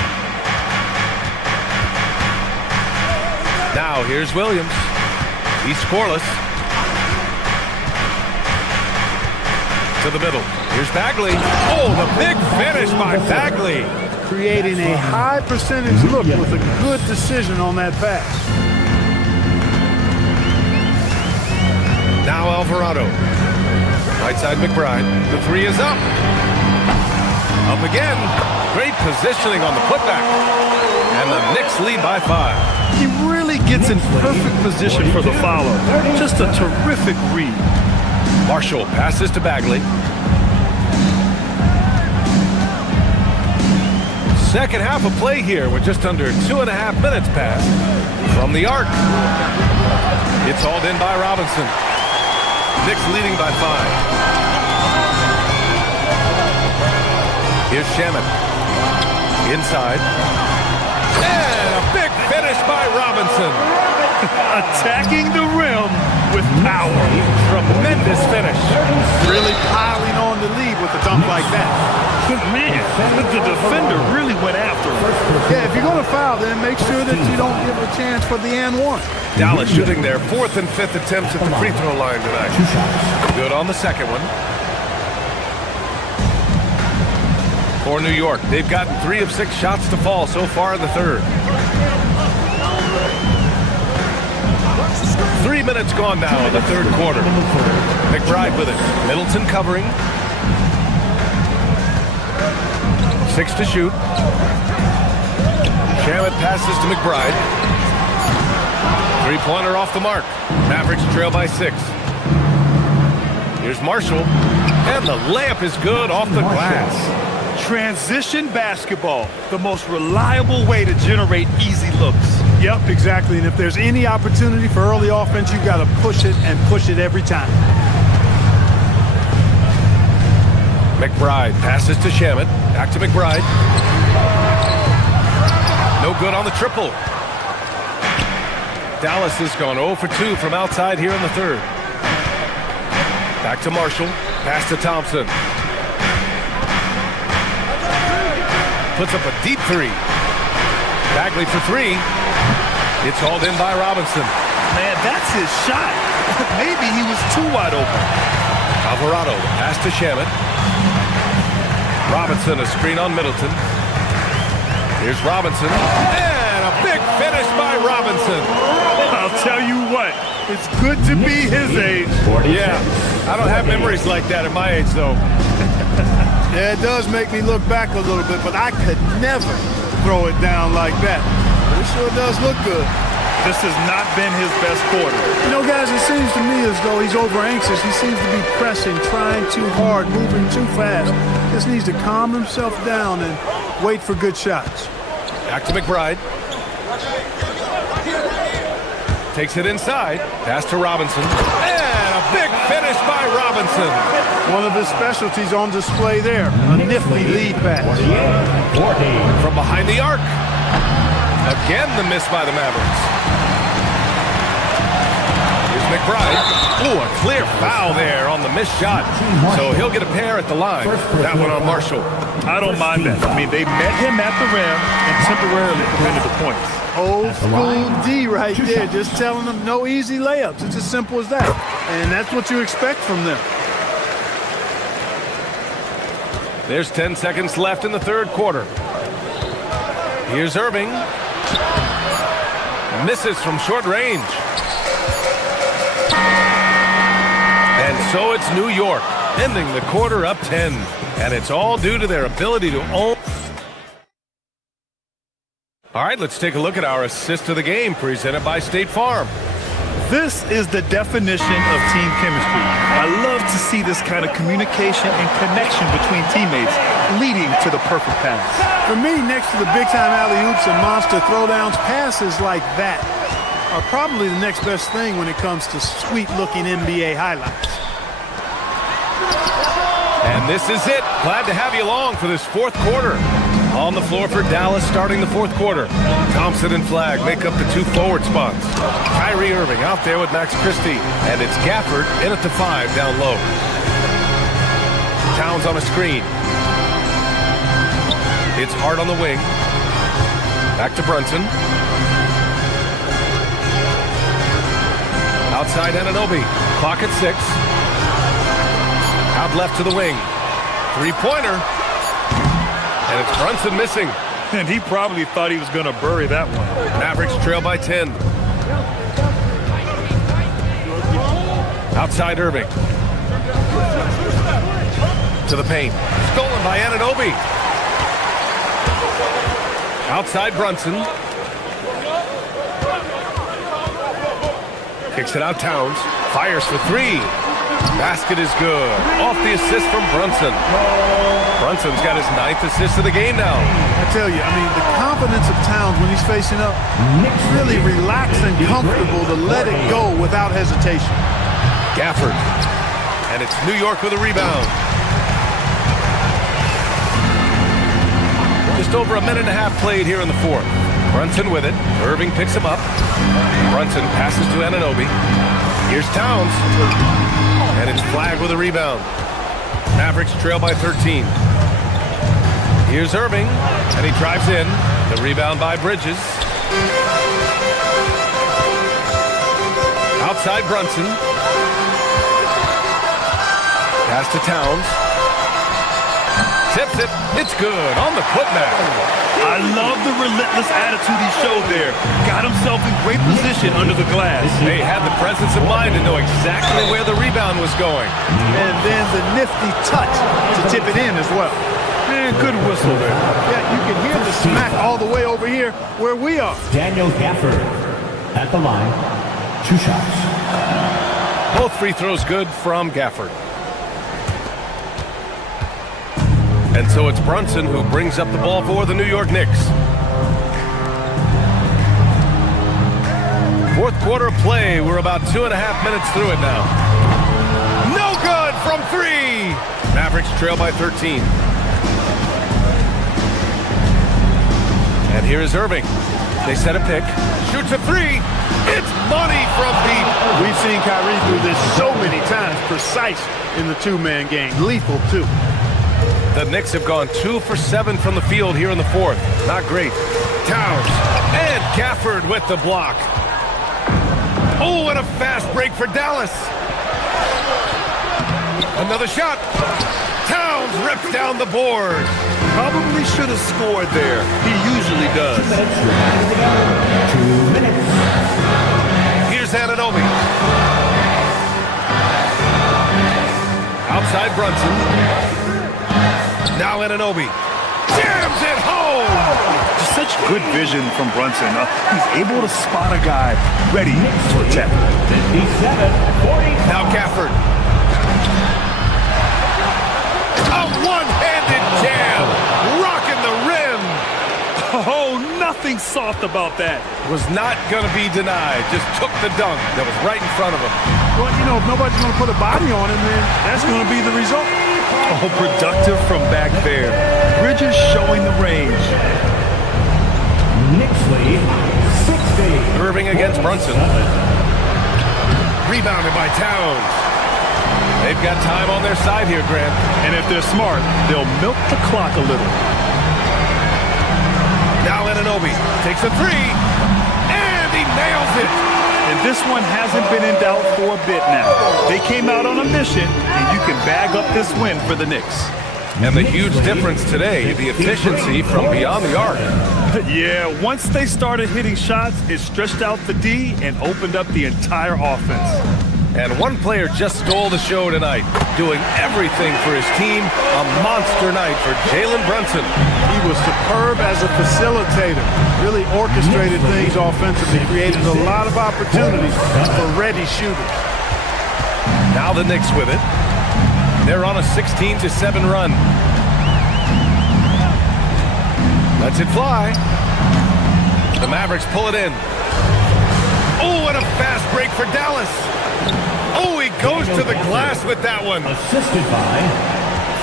Now here's Williams. He's scoreless. To the middle. Here's Bagley. Oh, the big finish by Bagley. Creating a high percentage look with a good decision on that pass. Now Alvarado. Right side McBride. The 3 is up. Up again. Great positioning on the putback. And the Knicks lead by 5. He really gets in perfect position for the follow. Just a terrific read. Marshall passes to Bagley. Second half of play here with just under 2.5 minutes passed. From the arc. It's hauled in by Robinson. Knicks leading by 5. Here's Shaman. Inside. And a big finish by Robinson. Attacking the rim with power. Tremendous finish. Really piling on the lead with a dunk like that. Man, the defender really went after him. Yeah, if you're going to foul, then make sure that you don't give a chance for the and 1. Dallas shooting their 4th and 5th attempts at the free throw line tonight. Good on the second one. for New York. They've gotten 3 of 6 shots to fall so far in the third. 3 minutes gone now in the third quarter. McBride with it. Middleton covering. 6 to shoot. Shamet passes to McBride. 3-pointer off the mark. Mavericks trail by 6. Here's Marshall. And the layup is good off the glass. Transition basketball, the most reliable way to generate easy looks. Yep, exactly. And if there's any opportunity for early offense, you've got to push it and push it every time. McBride passes to Shamet. Back to McBride. No good on the triple. Dallas has gone 0 for 2 from outside here in the third. Back to Marshall. Pass to Thompson. Puts up a deep 3. Bagley for 3. It's hauled in by Robinson. Man, that's his shot. Maybe he was too wide open. Alvarado, pass to Shamet. Robinson, a screen on Middleton. Here's Robinson. And a big finish by Robinson. I'll tell you what, it's good to be his age. Yeah, I don't have memories like that at my age, though. Yeah, it does make me look back a little bit, but I could never throw it down like that. But it sure does look good. This has not been his best quarter. You know, guys, it seems to me as though he's over-anxious. He seems to be pressing, trying too hard, moving too fast. Just needs to calm himself down and wait for good shots. Back to McBride. Takes it inside. Pass to Robinson. And a big finish by Robinson. One of his specialties on display there. A nifty lead pass. From behind the arc. Again, the miss by the Mavericks. Here's McBride. Ooh, a clear foul there on the missed shot. So he'll get a pair at the line. That one on Marshall. I don't mind that. I mean, they met him at the rim and temporarily prevented the points. Old school D right there, just telling them no easy layups. It's as simple as that. And that's what you expect from them. There's 10 seconds left in the third quarter. Here's Irving. Misses from short range. And so it's New York, ending the quarter up 10. And it's all due to their ability to own. All right, let's take a look at our assist of the game, presented by State Farm. This is the definition of team chemistry. I love to see this kind of communication and connection between teammates leading to the perfect pass. For me, next to the big-time alley-oops and monster throwdowns, passes like that are probably the next best thing when it comes to sweet-looking NBA highlights. And this is it. Glad to have you along for this fourth quarter. On the floor for Dallas starting the fourth quarter. Thompson and Flagg make up the 2 forward spots. Kyrie Irving out there with Max Christie. And it's Gafford in at the 5 down low. Towns on a screen. It's Hart on the wing. Back to Brunson. Outside Anunoby. Clock at 6. Out left to the wing. 3-pointer. And it's Brunson missing. And he probably thought he was going to bury that one. Mavericks trail by 10. Outside Irving. To the paint. Stolen by Anunoby. Outside Brunson. Kicks it out Towns. Fires for 3. Basket is good. Off the assist from Brunson. Brunson's got his 9th assist of the game now. I tell you, I mean, the confidence of Towns when he's facing up, really relaxed and comfortable to let it go without hesitation. Gafford. And it's New York with a rebound. Just over a minute and a half played here in the fourth. Brunson with it. Irving picks him up. Brunson passes to Anunoby. Here's Towns. And it's Flagg with a rebound. Mavericks trail by 13. Here's Irving. And he drives in. The rebound by Bridges. Outside Brunson. Pass to Towns. Tips it. It's good on the putback. I love the relentless attitude he showed there. Got himself in great position under the glass. He had the presence of mind to know exactly where the rebound was going. And then the nifty touch to tip it in as well. Man, good whistle there. Yeah, you can hear the smack all the way over here where we are. Daniel Gafford at the line. 2 shots. Both free throws good from Gafford. And so it's Brunson who brings up the ball for the New York Knicks. Fourth quarter play. We're about 2.5 minutes through it now. No good from 3. Mavericks trail by 13. And here is Irving. They set a pick. Shoots a 3. It's money from deep. We've seen Kyrie do this so many times. Precise in the two-man game. Lethal, too. The Knicks have gone 2 for 7 from the field here in the fourth. Not great. Towns and Gafford with the block. Oh, and a fast break for Dallas. Another shot. Towns rips down the board. Probably should have scored there. He usually does. 2 minutes. Here's Anunoby. Outside Brunson. Now Anunoby jams it home. Such good vision from Brunson. He's able to spot a guy ready to attack. 57-40. Now Gafford. A one-handed jam, rocking the rim. Oh, nothing soft about that. Was not going to be denied. Just took the dunk that was right in front of him. Well, you know, if nobody's going to put a body on him, then that's going to be the result. Oh, productive from back there. Bridges showing the range. Knicks lead 60. Irving against Brunson. Rebounded by Towns. They've got time on their side here, Grant. And if they're smart, they'll milk the clock a little. Now Anunoby takes a 3, and he nails it. And this one hasn't been in doubt for a bit now. They came out on a mission, and you can bag up this win for the Knicks. And the huge difference today, the efficiency from beyond the arc. Yeah, once they started hitting shots, it stretched out the D and opened up the entire offense. And one player just stole the show tonight, doing everything for his team. A monster night for Jalen Brunson. He was superb as a facilitator. Really orchestrated things offensively, created a lot of opportunities for ready shooters. Now the Knicks with it. They're on a 16-7 run. Lets it fly. The Mavericks pull it in. Oh, and a fast break for Dallas. Oh, he goes to the glass with that one. Assisted by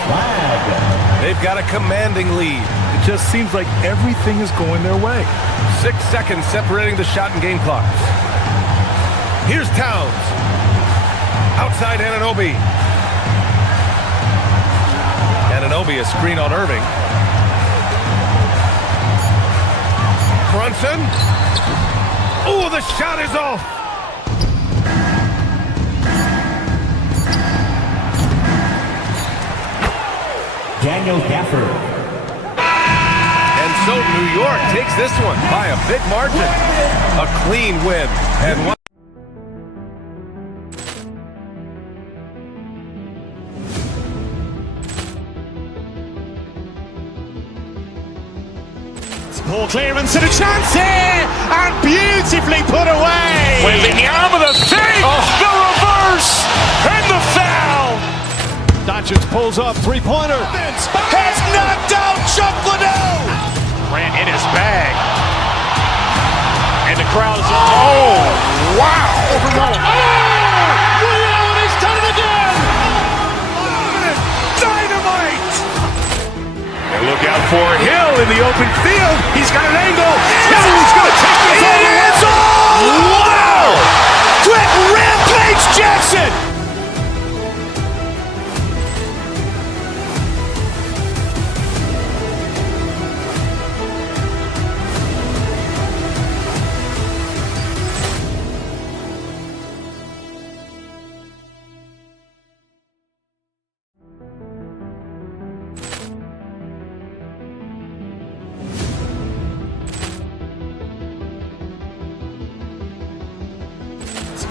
Flag. They've got a commanding lead. It just seems like everything is going their way. 6 seconds separating the shot and game clocks. Here's Towns. Outside Anunoby. Anunoby, a screen on Irving. Brunson. Oh, the shot is off. Daniel Gafford. And so New York takes this one by a big margin. A clean win. And one. Ball clearance and a chance here, and beautifully put away. Wembanyama the fake, the reverse, and the foul. Doncic pulls up, three-pointer. Has knocked out Chuck Liddell. Ran in his bag. And the crowd is... Oh, wow. Liddell, and he's done it again. Dynamite. And look out for Hill in the open field. He's got an angle. Hill's going to take this all the way. Wow! Quick rampage Jackson.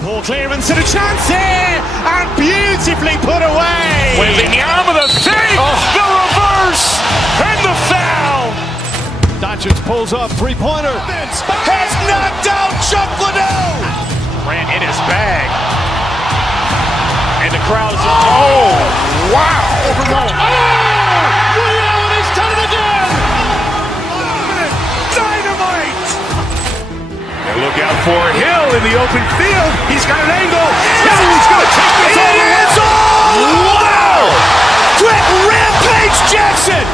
Ball clearance and a chance here, and beautifully put away. Wembanyama the save, the reverse, and the foul. Doncic pulls up, three-pointer. Has knocked out Chuck Liddell. Ran in his bag. And the crowd is, oh, wow. Ray Allen has done it again. Dynamite. And look out for Hill in the open field. He's got an angle. He's going to take this all the way. Wow. Quick Rampage Jackson.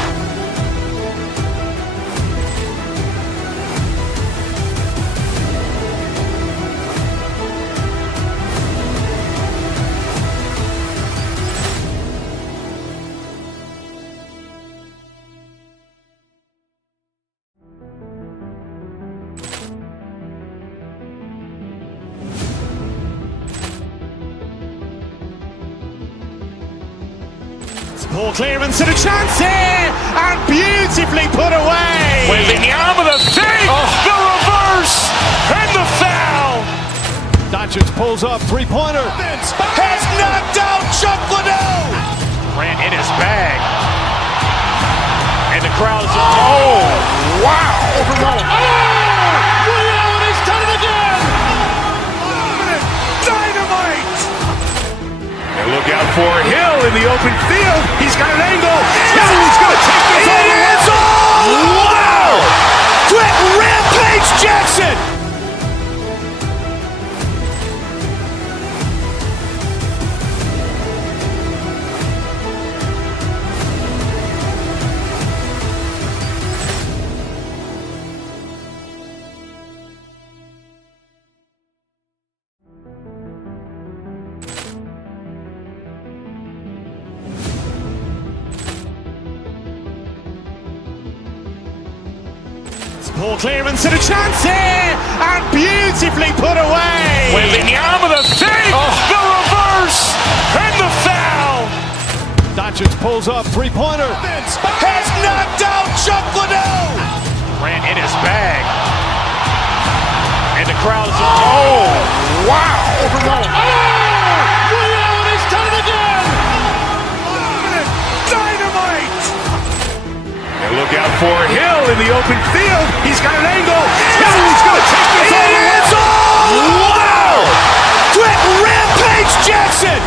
Ball clearance and a chance here, and beautifully put away. Wembanyama the save, the reverse, and the foul. Doncic pulls up, three-pointer. Has knocked out Chuck Liddell. Ran in his bag. And the crowd is, oh, wow. Ray Allen has done it again. Dynamite. And look out for Hill in the open field. He's got an angle. He's going to take this all the way. Wow! Quick Rampage Jackson. Ball clearance and a chance here, and beautifully put away. Wembanyama the save, the reverse, and the foul. Doncic pulls up, three-pointer. Has knocked out Chuck Liddell. Ran in his bag. And the crowd is, oh, wow. Ray Allen has done it again. Dynamite. And look out for Hill in the open field. He's got an angle. He's going to take this all the way. Wow! Quick Rampage Jackson.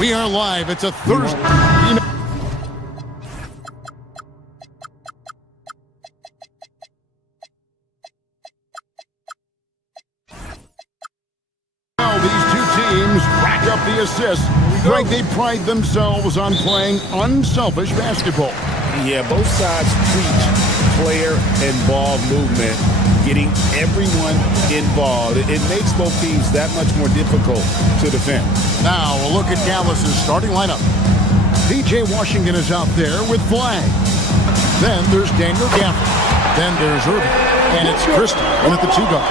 We are live. It's a Thursday. Now these two teams rack up the assists. Greg, they pride themselves on playing unselfish basketball. Yeah, both sides preach player and ball movement, getting everyone involved. It makes both teams that much more difficult to defend. Now a look at Dallas's starting lineup. P.J. Washington is out there with Flag. Then there's Daniel Gafford. Then there's Irving. And it's Christie in at the two guard.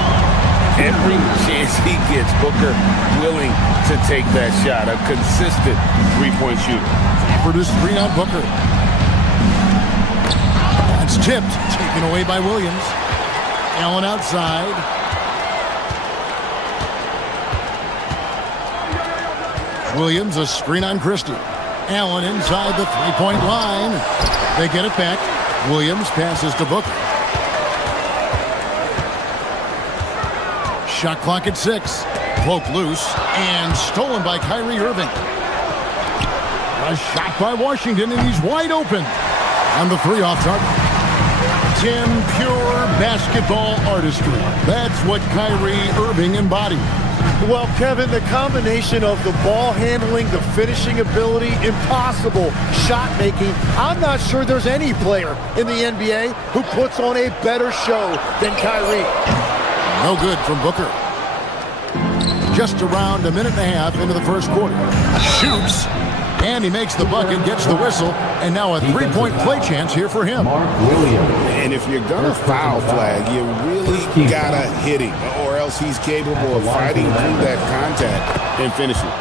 Every chance he gets, Booker willing to take that shot. A consistent three-point shooter. Gafford is screen on Booker. It's tipped, taken away by Williams. Allen outside. Williams, a screen on Christie. Allen inside the three-point line. They get it back. Williams passes to Booker. Shot clock at 6. Broke loose and stolen by Kyrie Irving. A shot by Washington, and he's wide open. On the three off target. Tim, pure basketball artistry. That's what Kyrie Irving embodies. Well, Kevin, the combination of the ball handling, the finishing ability, impossible shot making. I'm not sure there's any player in the NBA who puts on a better show than Kyrie. No good from Booker. Just around a minute and a half into the first quarter. Shoots. And he makes the bucket, gets the whistle, and now a three-point play chance here for him. And if you're going to foul flag, you really got to hit him, or else he's capable of fighting through that contact and finishing.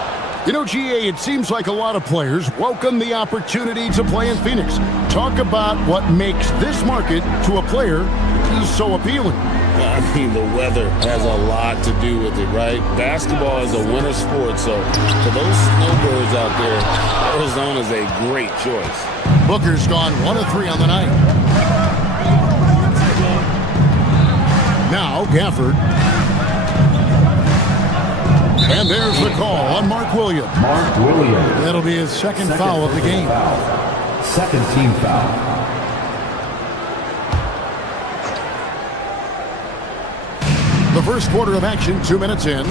You know, GA, it seems like a lot of players welcome the opportunity to play in Phoenix. Talk about what makes this market to a player so appealing. I mean, the weather has a lot to do with it, right? Basketball is a winter sport, so for those snowbirds out there, Arizona's a great choice. Booker's gone 1 of 3 on the night. Now, Gafford. And there's the call on Mark Williams. That'll be his second foul of the game. Second team foul. The first quarter of action, 2 minutes in.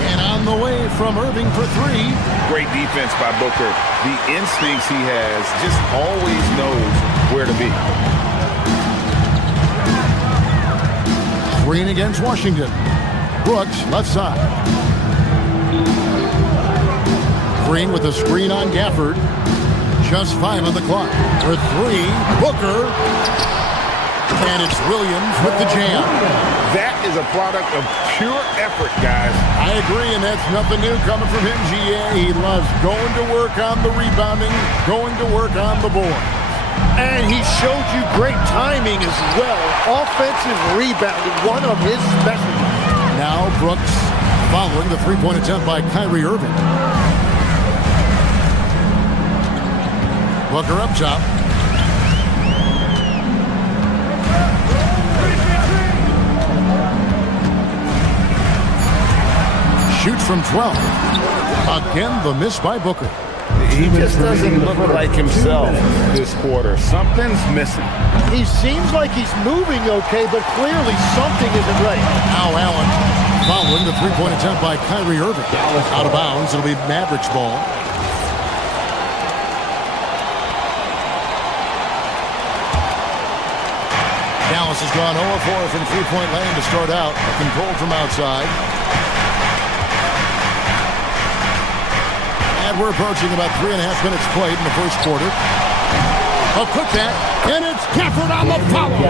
And on the way from Irving for 3. Great defense by Booker. The instincts he has, just always knows where to be. Green against Washington. Brooks, left side. Green with a screen on Gafford. Just 5 on the clock. For 3, Booker. And it's Williams with the jam. That is a product of pure effort, guys. I agree, and that's nothing new coming from him, GA. He loves going to work on the rebounding, going to work on the board. And he showed you great timing as well. Offensive rebounding, one of his specialties. Now Brooks following the three-point attempt by Kyrie Irving. Booker up top. Shoots from 12. Again, the miss by Booker. He just doesn't look like himself this quarter. Something's missing. He seems like he's moving okay, but clearly something isn't right. Now Allen following the three-point attempt by Kyrie Irving. Out of bounds, it'll be Mavericks ball. Dallas has gone 0-4 from three-point land to start out. Controlled from outside. And we're approaching about 3.5 minutes played in the first quarter. A quick back, and it's Gafford on the follow.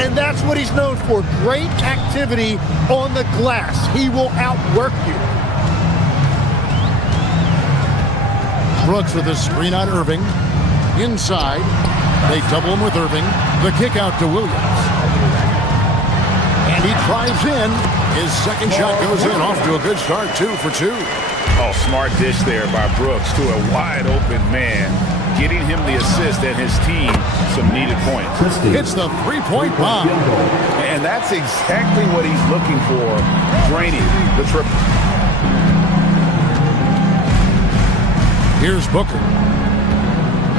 And that's what he's known for, great activity on the glass. He will outwork you. Brooks with a screen on Irving. Inside, they double him with Irving. The kick out to Williams. And he drives in. His second shot goes in, off to a good start, 2 for 2. Oh, smart dish there by Brooks to a wide-open man, getting him the assist and his team some needed points. It's the three-point bomb. And that's exactly what he's looking for, draining the triple. Here's Booker.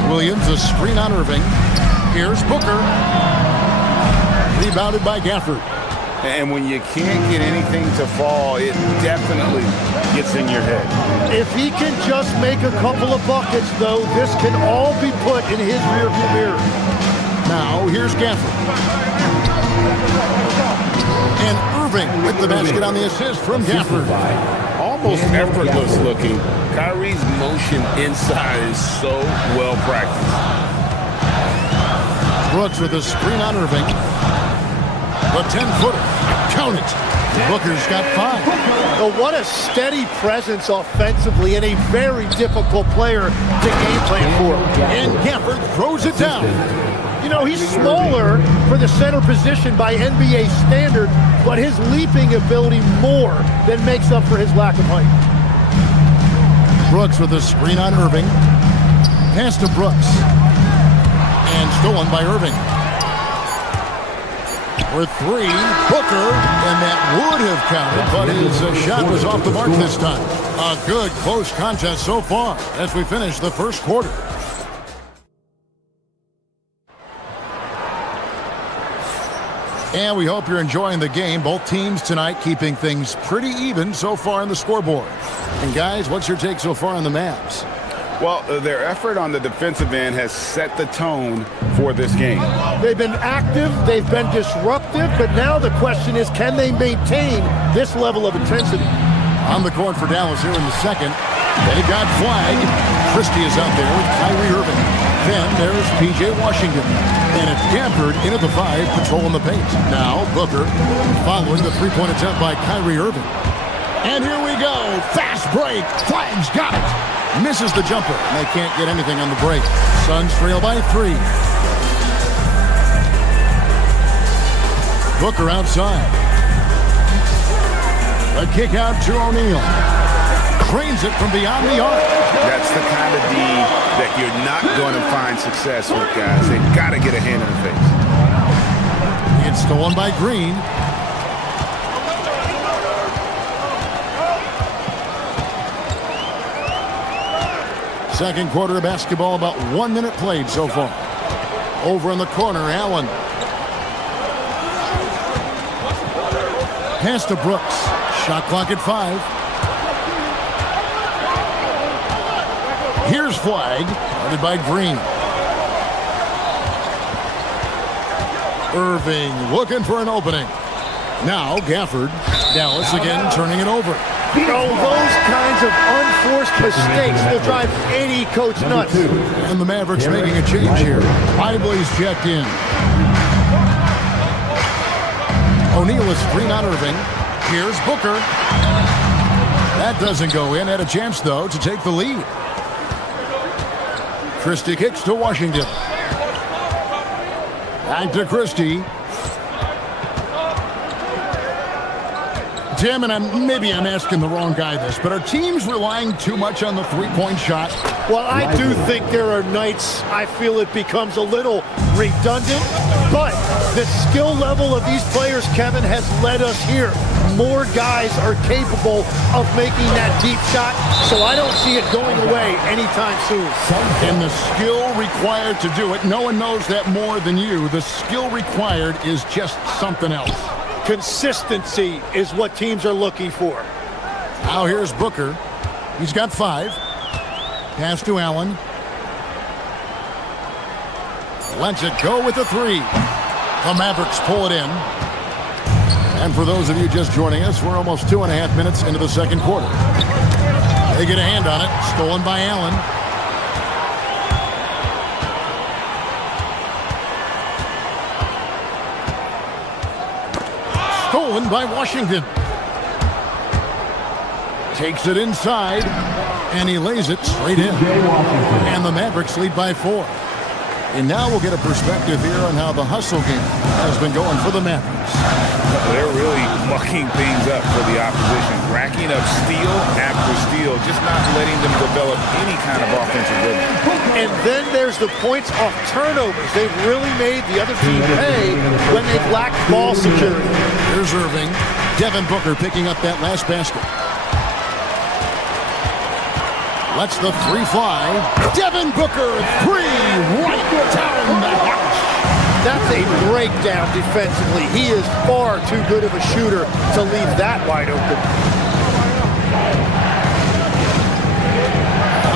Williams, a screen on Irving. Here's Booker. Rebounded by Gafford. And when you can't get anything to fall, it definitely gets in your head. If he can just make a couple of buckets, though, this can all be put in his rearview mirror. Now, here's Gafford. And Irving with the basket on the assist from Gafford. Almost effortless looking. Kyrie's motion inside is so well practiced. Brooks with a screen on Irving. The 10-footer. Count it. Booker's got 5. Well, what a steady presence offensively and a very difficult player to game plan for. And Gafford throws it down. You know, he's smaller for the center position by NBA standards, but his leaping ability more than makes up for his lack of height. Brooks with a screen on Irving. Pass to Brooks. And stolen by Irving. For 3, Booker, and that would have counted, but his shot was off the mark this time. A good, close contest so far as we finish the first quarter. And we hope you're enjoying the game. Both teams tonight keeping things pretty even so far on the scoreboard. And guys, what's your take so far on the Mavs? Well, their effort on the defensive end has set the tone for this game. They've been active, they've been disruptive, but now the question is, can they maintain this level of intensity? On the court for Dallas here in the second. They got flagged. Christie is out there with Kyrie Irving. Then there's P.J. Washington. And it's Gafford in at the 5, patrolling the paint. Now Booker following the three-point attempt by Kyrie Irving. And here we go. Fast break. Flag's got it. Misses the jumper. And they can't get anything on the break. Suns trail by 3. Booker outside. A kick out to O'Neal. Drains it from beyond the arc. That's the kind of D that you're not going to find success with, guys. They've got to get a hand in the face. It's stolen by Green. Second quarter of basketball, about 1 minute played so far. Over in the corner, Allen. Pass to Brooks. Shot clock at 5. Here's flag, guarded by Green. Irving looking for an opening. Now Gafford. Dallas again turning it over. You know, those kinds of unforced mistakes will drive any coach nuts. And the Mavericks making a change here. Ibley's checked in. O'Neal is screen on Irving. Here's Booker. That doesn't go in. Had a chance, though, to take the lead. Christie kicks to Washington. Back to Christie. Tim, and maybe I'm asking the wrong guy this, but are teams relying too much on the three-point shot? Well, I do think there are nights I feel it becomes a little redundant, but the skill level of these players, Kevin, has led us here. More guys are capable of making that deep shot, so I don't see it going away anytime soon. And the skill required to do it, no one knows that more than you. The skill required is just something else. Consistency is what teams are looking for. Now here's Booker. He's got 5. Pass to Allen. Lets it go with the 3. The Mavericks pull it in. And for those of you just joining us, we're almost 2.5 minutes into the second quarter. They get a hand on it. Stolen by Allen. Stolen by Washington. Takes it inside, and he lays it straight in. And the Mavericks lead by 4. And now we'll get a perspective here on how the hustle game has been going for the Mavericks. They're really mucking things up for the opposition, racking up steal after steal, just not letting them develop any kind of offensive rhythm. And then there's the points off turnovers. They've really made the other team pay when they've lacked ball security. Here's Irving. Devin Booker picking up that last basket. Lets the 3 fly. Devin Booker, 3 right down the hatch. That's a breakdown defensively. He is far too good of a shooter to leave that wide open.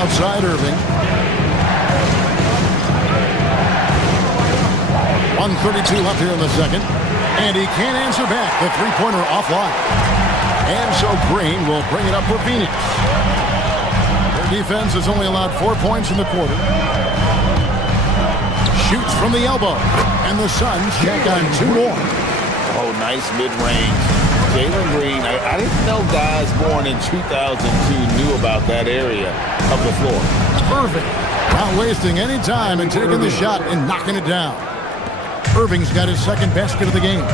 Outside Irving. 1:32 left here in the second. And he can't answer back. The three-pointer offline. And so Green will bring it up for Phoenix. Their defense has only allowed 4 points in the quarter. Shoots from the elbow. And the Suns check on 2 more. Oh, nice mid-range. Jalen Green, I didn't know guys born in 2002 knew about that area of the floor. Irving, not wasting any time and taking the shot and knocking it down. Irving's got his second basket of the game.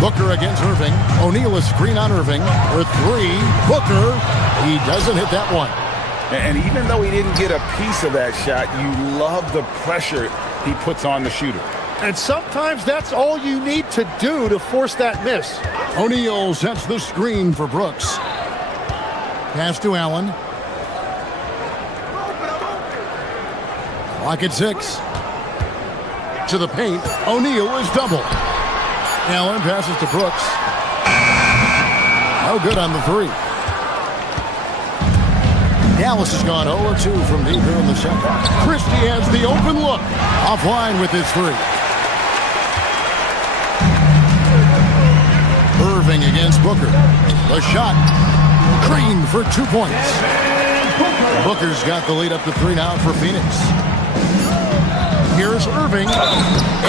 Booker against Irving. O'Neal is screen on Irving for 3. Booker, he doesn't hit that one. And even though he didn't get a piece of that shot, you love the pressure he puts on the shooter. And sometimes that's all you need to do to force that miss. O'Neal sets the screen for Brooks. Pass to Allen. Clock at 6. To the paint. O'Neal is doubled. Allen passes to Brooks. No good on the three. Dallas has gone 0-2 from deep here in the second. Christie has the open look. Offline with his three. Irving against Booker. The shot. Green for 2 points. Booker's got the lead up to 3 now for Phoenix. Here's Irving.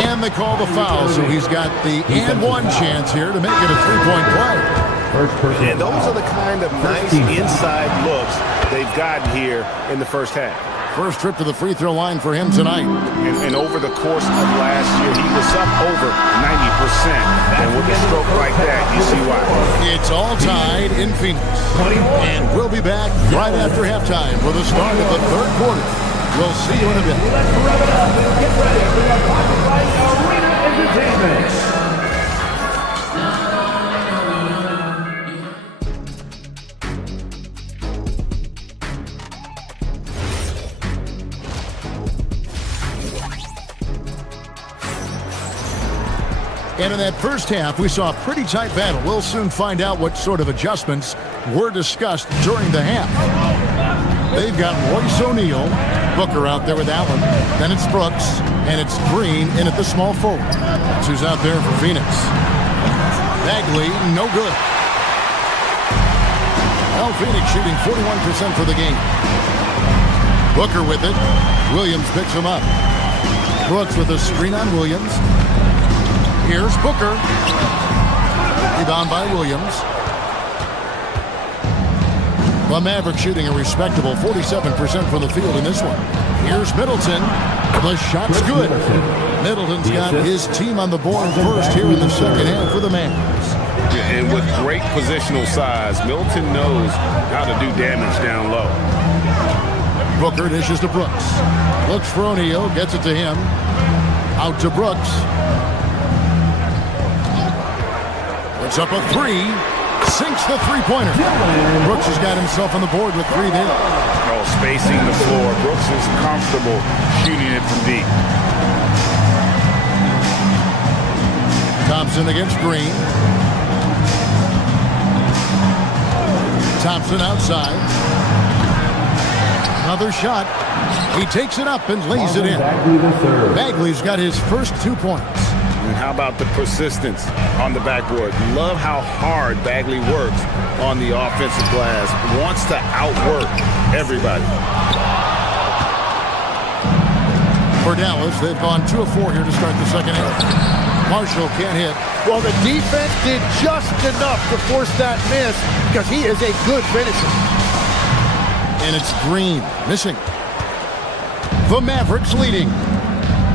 And they call the foul, so he's got the and one chance here to make it a 3-point play. And those are the kind of nice inside looks they've gotten here in the first half. First trip to the free throw line for him tonight. And over the course of last year, he was up over 90%. And with a stroke like that, you see why. It's all tied in Phoenix. And we'll be back right after halftime for the start of the third quarter. We'll see you in a bit. Let's wrap it up and get ready for your Bogota Arena Entertainment. And in that first half, we saw a pretty tight battle. We'll soon find out what sort of adjustments were discussed during the half. They've got Royce O'Neal, Booker out there with Allen. Then it's Brooks, and it's Green in at the small forward. That's who's out there for Phoenix. Bagley, no good. Well, Phoenix shooting 41% for the game. Booker with it. Williams picks him up. Brooks with a screen on Williams. Here's Booker. Rebound by Williams. The Mavericks shooting a respectable 47% from the field in this one. Here's Middleton. The shot's good. Middleton's got his team on the board first here in the second half for the Mavericks. And with great positional size, Middleton knows how to do damage down low. Booker dishes to Brooks. Looks for O'Neal. Gets it to him. Out to Brooks. Puts up a three. Sinks the three-pointer. Brooks has got himself on the board with 3 there. Oh, spacing the floor. Brooks is comfortable shooting it from deep. Thompson against Green. Thompson outside. Another shot. He takes it up and lays it in. Bagley's got his first 2 points. And how about the persistence on the backboard? Love how hard Bagley works on the offensive glass. Wants to outwork everybody. For Dallas, they've gone 2 of 4 here to start the second half. Marshall can't hit. Well, the defense did just enough to force that miss because he is a good finisher. And it's Green missing. The Mavericks leading.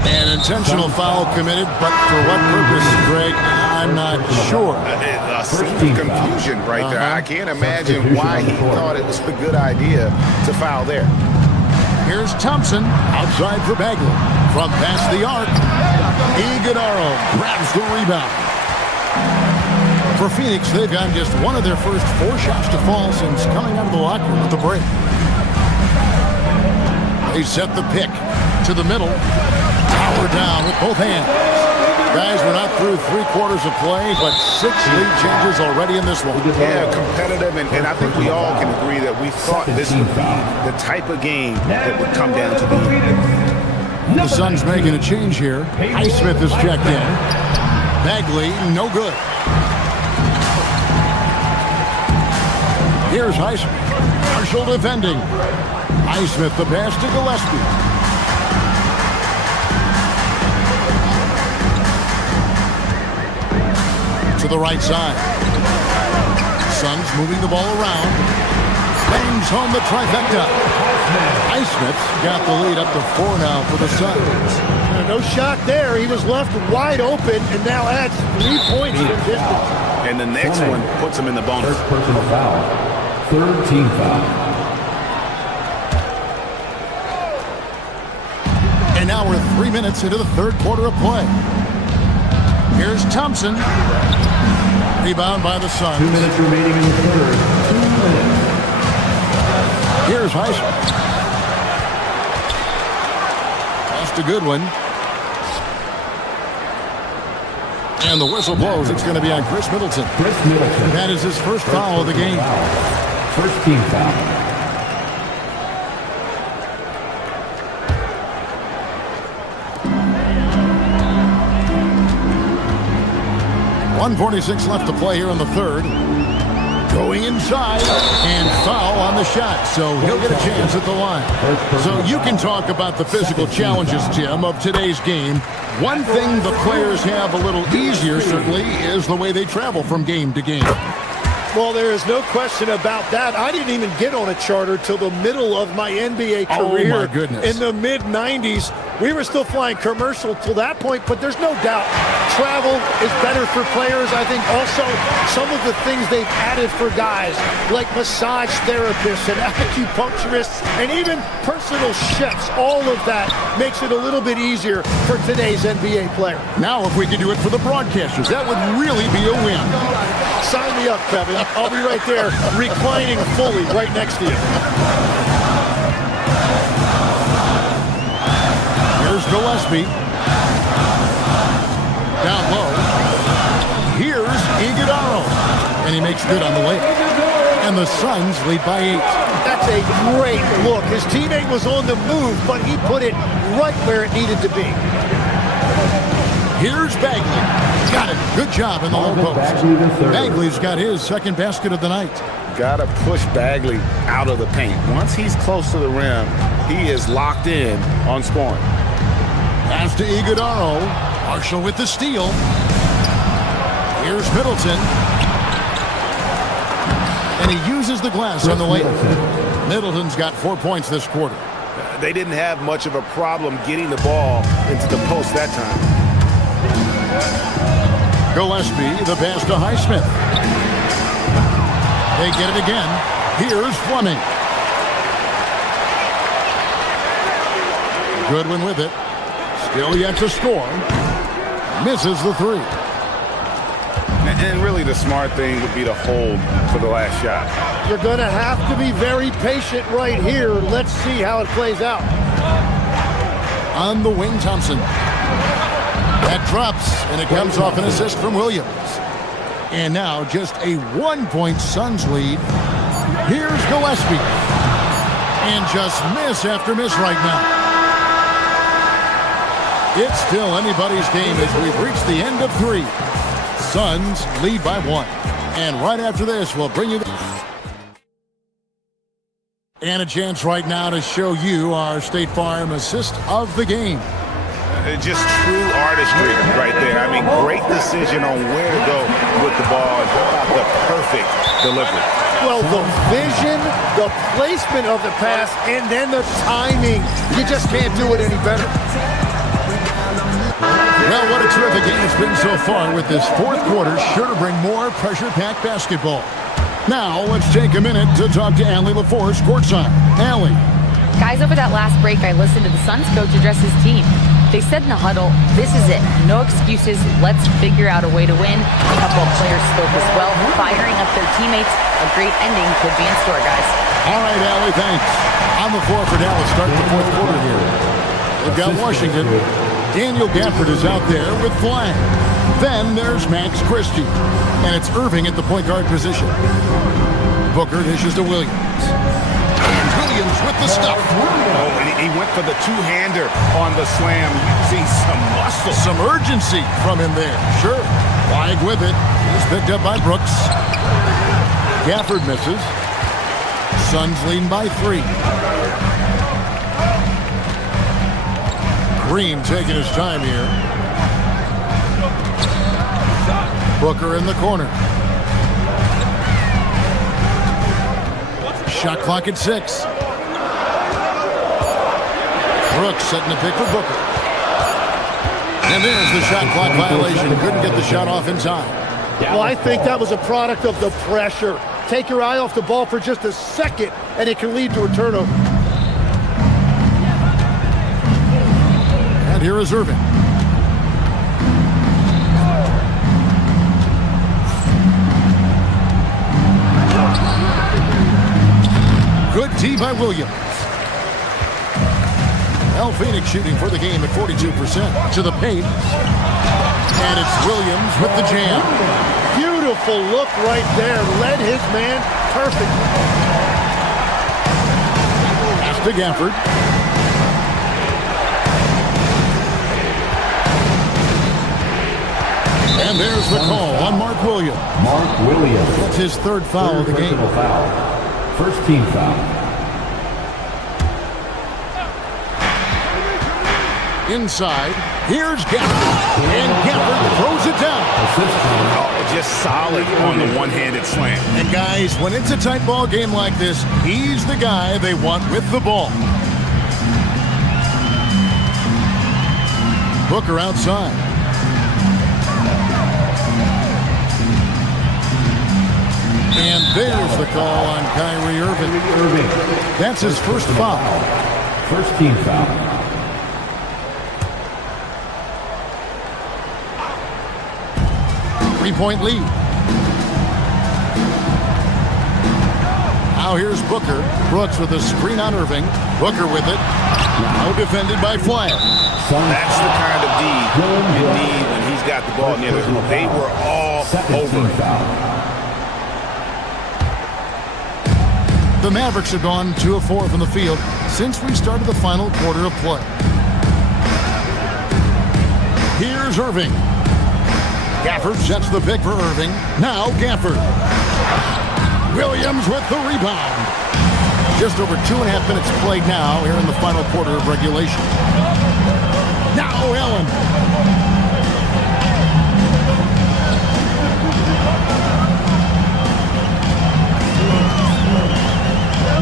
An intentional foul committed, but for what purpose, Greg? I'm not sure. A scene of confusion right there. I can't imagine why he thought it was a good idea to foul there. Here's Thompson outside for Bagley. From past the arc, Iguodala grabs the rebound. For Phoenix, they've gotten just one of their first 4 shots to fall since coming out of the locker room at the break. They set the pick to the middle. Power down with both hands. Guys, we're not through 3 quarters of play, but 6 lead changes already in this one. Yeah, competitive, and I think we all can agree that we thought this would be the type of game that would come down to the end. The Suns making a change here. Highsmith is checked in. Bagley, no good. Here's Highsmith. Marshall defending. Highsmith the pass to Gillespie. To the right side. Suns moving the ball around. Bangs home the trifecta. Highsmith's got the lead up to 4 now for the Suns. No shot there. He was left wide open and now adds 3 points in distance. And the next one puts him in the bonus. First personal foul. Third team foul. And now we're 3 minutes into the third quarter of play. Here's Thompson. Rebound by the Suns. 2 minutes remaining in the third. 2 minutes. Here's Highsmith. Lost a good one. And the whistle blows. It's going to be on Chris Middleton. That is his first foul of the game. First team foul. 1:46 left to play here in the third. Going inside and foul on the shot, so he'll get a chance at the line. So you can talk about the physical challenges, Tim, of today's game. One thing the players have a little easier, certainly, is the way they travel from game to game. Well, there is no question about that. I didn't even get on a charter till the middle of my NBA career. Oh, my goodness. In the mid-'90s. We were still flying commercial till that point, but there's no doubt travel is better for players. I think also some of the things they've added for guys, like massage therapists and acupuncturists and even personal chefs, all of that makes it a little bit easier for today's NBA player. Now, if we could do it for the broadcasters, that would really be a win. Sign me up, Kevin. I'll be right there reclining fully right next to you. Here's Gillespie. Down low. Here's Iguodala. And he makes good on the way. And the Suns lead by 8. That's a great look. His teammate was on the move, but he put it right where it needed to be. Here's Bagley. Got it. Good job in the low post. Bagley's got his second basket of the night. Got to push Bagley out of the paint. Once he's close to the rim, he is locked in on scoring. Pass to Iguodala. Marshall with the steal. Here's Middleton. And he uses the glass on the layup. Middleton's got 4 points this quarter. They didn't have much of a problem getting the ball into the post that time. Gillespie, the pass to Highsmith. They get it again. Here's Fleming. Goodwin with it. Still yet to score. Misses the three. And really the smart thing would be to hold for the last shot. You're going to have to be very patient right here. Let's see how it plays out. On the wing, Thompson. That drops, and it comes off an assist from Williams. And now just a 1-point Suns lead. Here's Gillespie. And just miss after miss right now. It's still anybody's game as we've reached the end of 3. Suns lead by 1. And right after this, we'll bring you and a chance right now to show you our State Farm assist of the game. Just true artistry right there. I mean, great decision on where to go with the ball and the perfect delivery. Well, the vision, the placement of the pass, and then the timing. You just can't do it any better. Well, what a terrific game it's been so far with this fourth quarter. Sure to bring more pressure-packed basketball. Now, let's take a minute to talk to Allie LaForce courtside. Allie. Guys, over that last break, I listened to the Suns coach address his team. They said in the huddle, this is it. No excuses. Let's figure out a way to win. A couple of players spoke as well, firing up their teammates. A great ending could be in store, guys. All right, Allie, thanks. On the floor for Dallas, starting the fourth quarter here. They've got Washington. Daniel Gafford is out there with Flag. Then there's Max Christie. And it's Irving at the point guard position. Booker dishes to Williams. And Williams with the stuff. Oh, and he went for the two-hander on the slam, using some muscle. Some urgency from him there. Sure. Flag with it. He's picked up by Brooks. Gafford misses. Suns leading by 3. Green taking his time here. Booker in the corner. Shot clock at 6. Brooks setting the pick for Booker. And there's the shot clock violation. Couldn't get the shot off in time. Well, I think that was a product of the pressure. Take your eye off the ball for just a second, and it can lead to a turnover. And here is Irving. Good tee by Williams. El Phoenix shooting for the game at 42%. To the paint. And it's Williams with the jam. Beautiful look right there. Led his man perfectly. Pass to Gafford. And there's the call on Mark Williams. Mark Williams. That's his third foul of the game. Foul. First team foul. Inside, here's Gafford. And Gafford throws it down. Oh, just solid on the one-handed slam. And guys, when it's a tight ball game like this, he's the guy they want with the ball. Booker outside. And there's the call on Kyrie Irving. That's his first foul. First team foul. Three-point lead. Now here's Booker. Brooks with a screen on Irving. Booker with it. Now defended by Flagg. That's the kind of D you need when he's got the ball near the hoop. They were all over it. The Mavericks have gone 2 of 4 from the field since we started the final quarter of play. Here's Irving. Gafford sets the pick for Irving. Now Gafford. Williams with the rebound. Just over 2.5 minutes played now here in the final quarter of regulation. Now Allen.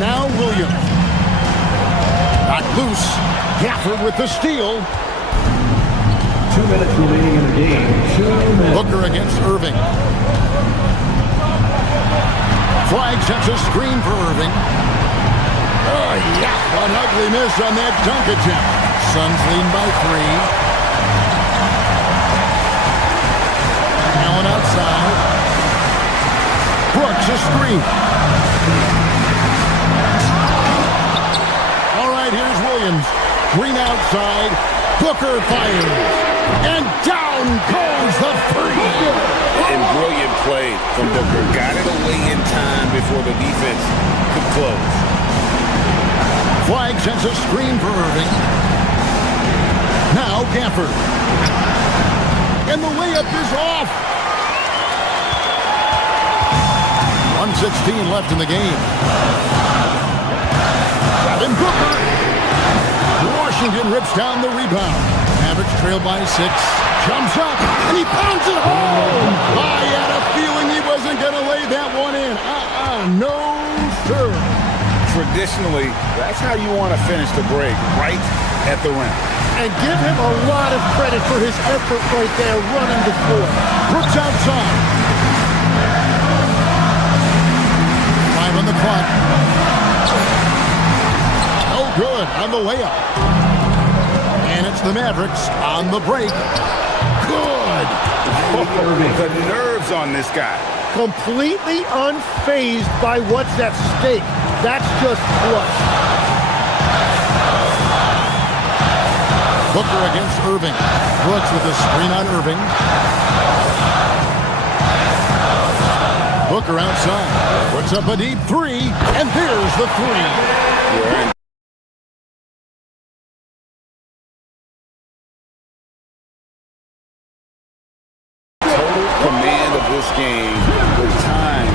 Now Williams. Knocked loose. Gafford with the steal. 2 minutes remaining in the game. 2 minutes. Booker against Irving. Flagg sets a screen for Irving. Oh, yeah. An ugly miss on that dunk attempt. Suns lead by 3. Allen outside. Brooks a screen. All right, here's Williams. Green outside. Booker fires. And down goes the free. And brilliant play from Booker. Got it away in time before the defense could close. Flagg sends a screen for Irving. Now Gafford. And the layup is off. 1:16 left in the game. And Booker. Washington rips down the rebound. Mavericks trail by 6. Jumps up, and he pounds it home. I had a feeling he wasn't going to lay that one in. No, sir. Traditionally, that's how you want to finish the break, right at the rim. And give him a lot of credit for his effort right there running the floor. Brooks outside. 5 on the clock. No good on the layup. And it's the Mavericks on the break. Good. The nerves on this guy. Completely unfazed by what's at stake. That's just clutch. Booker against Irving. Brooks with a screen on Irving. Booker outside. Puts up a deep 3. And there's the 3. Yeah. Game with time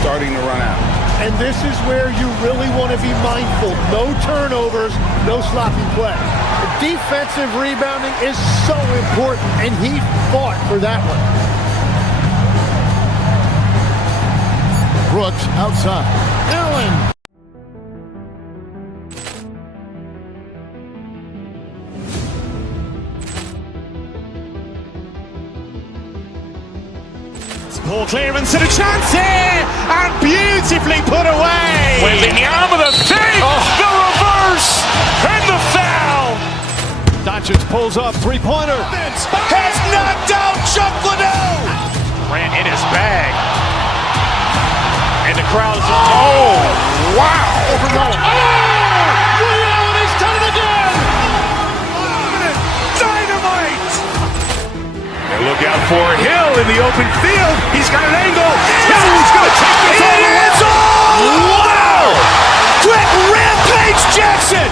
starting to run out. And this is where you really want to be mindful. No turnovers, no sloppy play. Defensive rebounding is so important, and he fought for that one. Brooks outside. Allen. Poor clearance and a chance here, and beautifully put away. Wembanyama the fake, the reverse, and the foul. Doncic pulls up, three-pointer. Has knocked out Chuck Liddell. Ran in his bag. And the crowd is, oh, wow. Overrun. Oh, Ray Allen has done it again. Dynamite. They look open field. He's got an angle. Towns going to take this all the way. Wow! Quick rampage Jackson!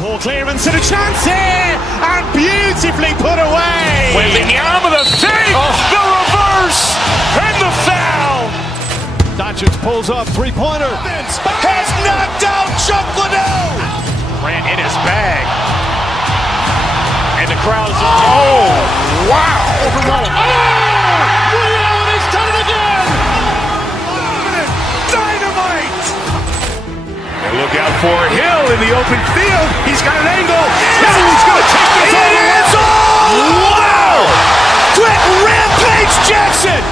Poor clearance and a chance here, and beautifully put away. Wembanyama with a save, the reverse, and the foul. Doncic pulls up, three-pointer. Has knocked out Chuck Liddell. Ran in his bag. And the crowd is... Oh, wow. He's done it again. Dynamite. And look out for Hill in the open field. He's got an angle. He's going to take this all the way. Wow! Quick rampage Jackson.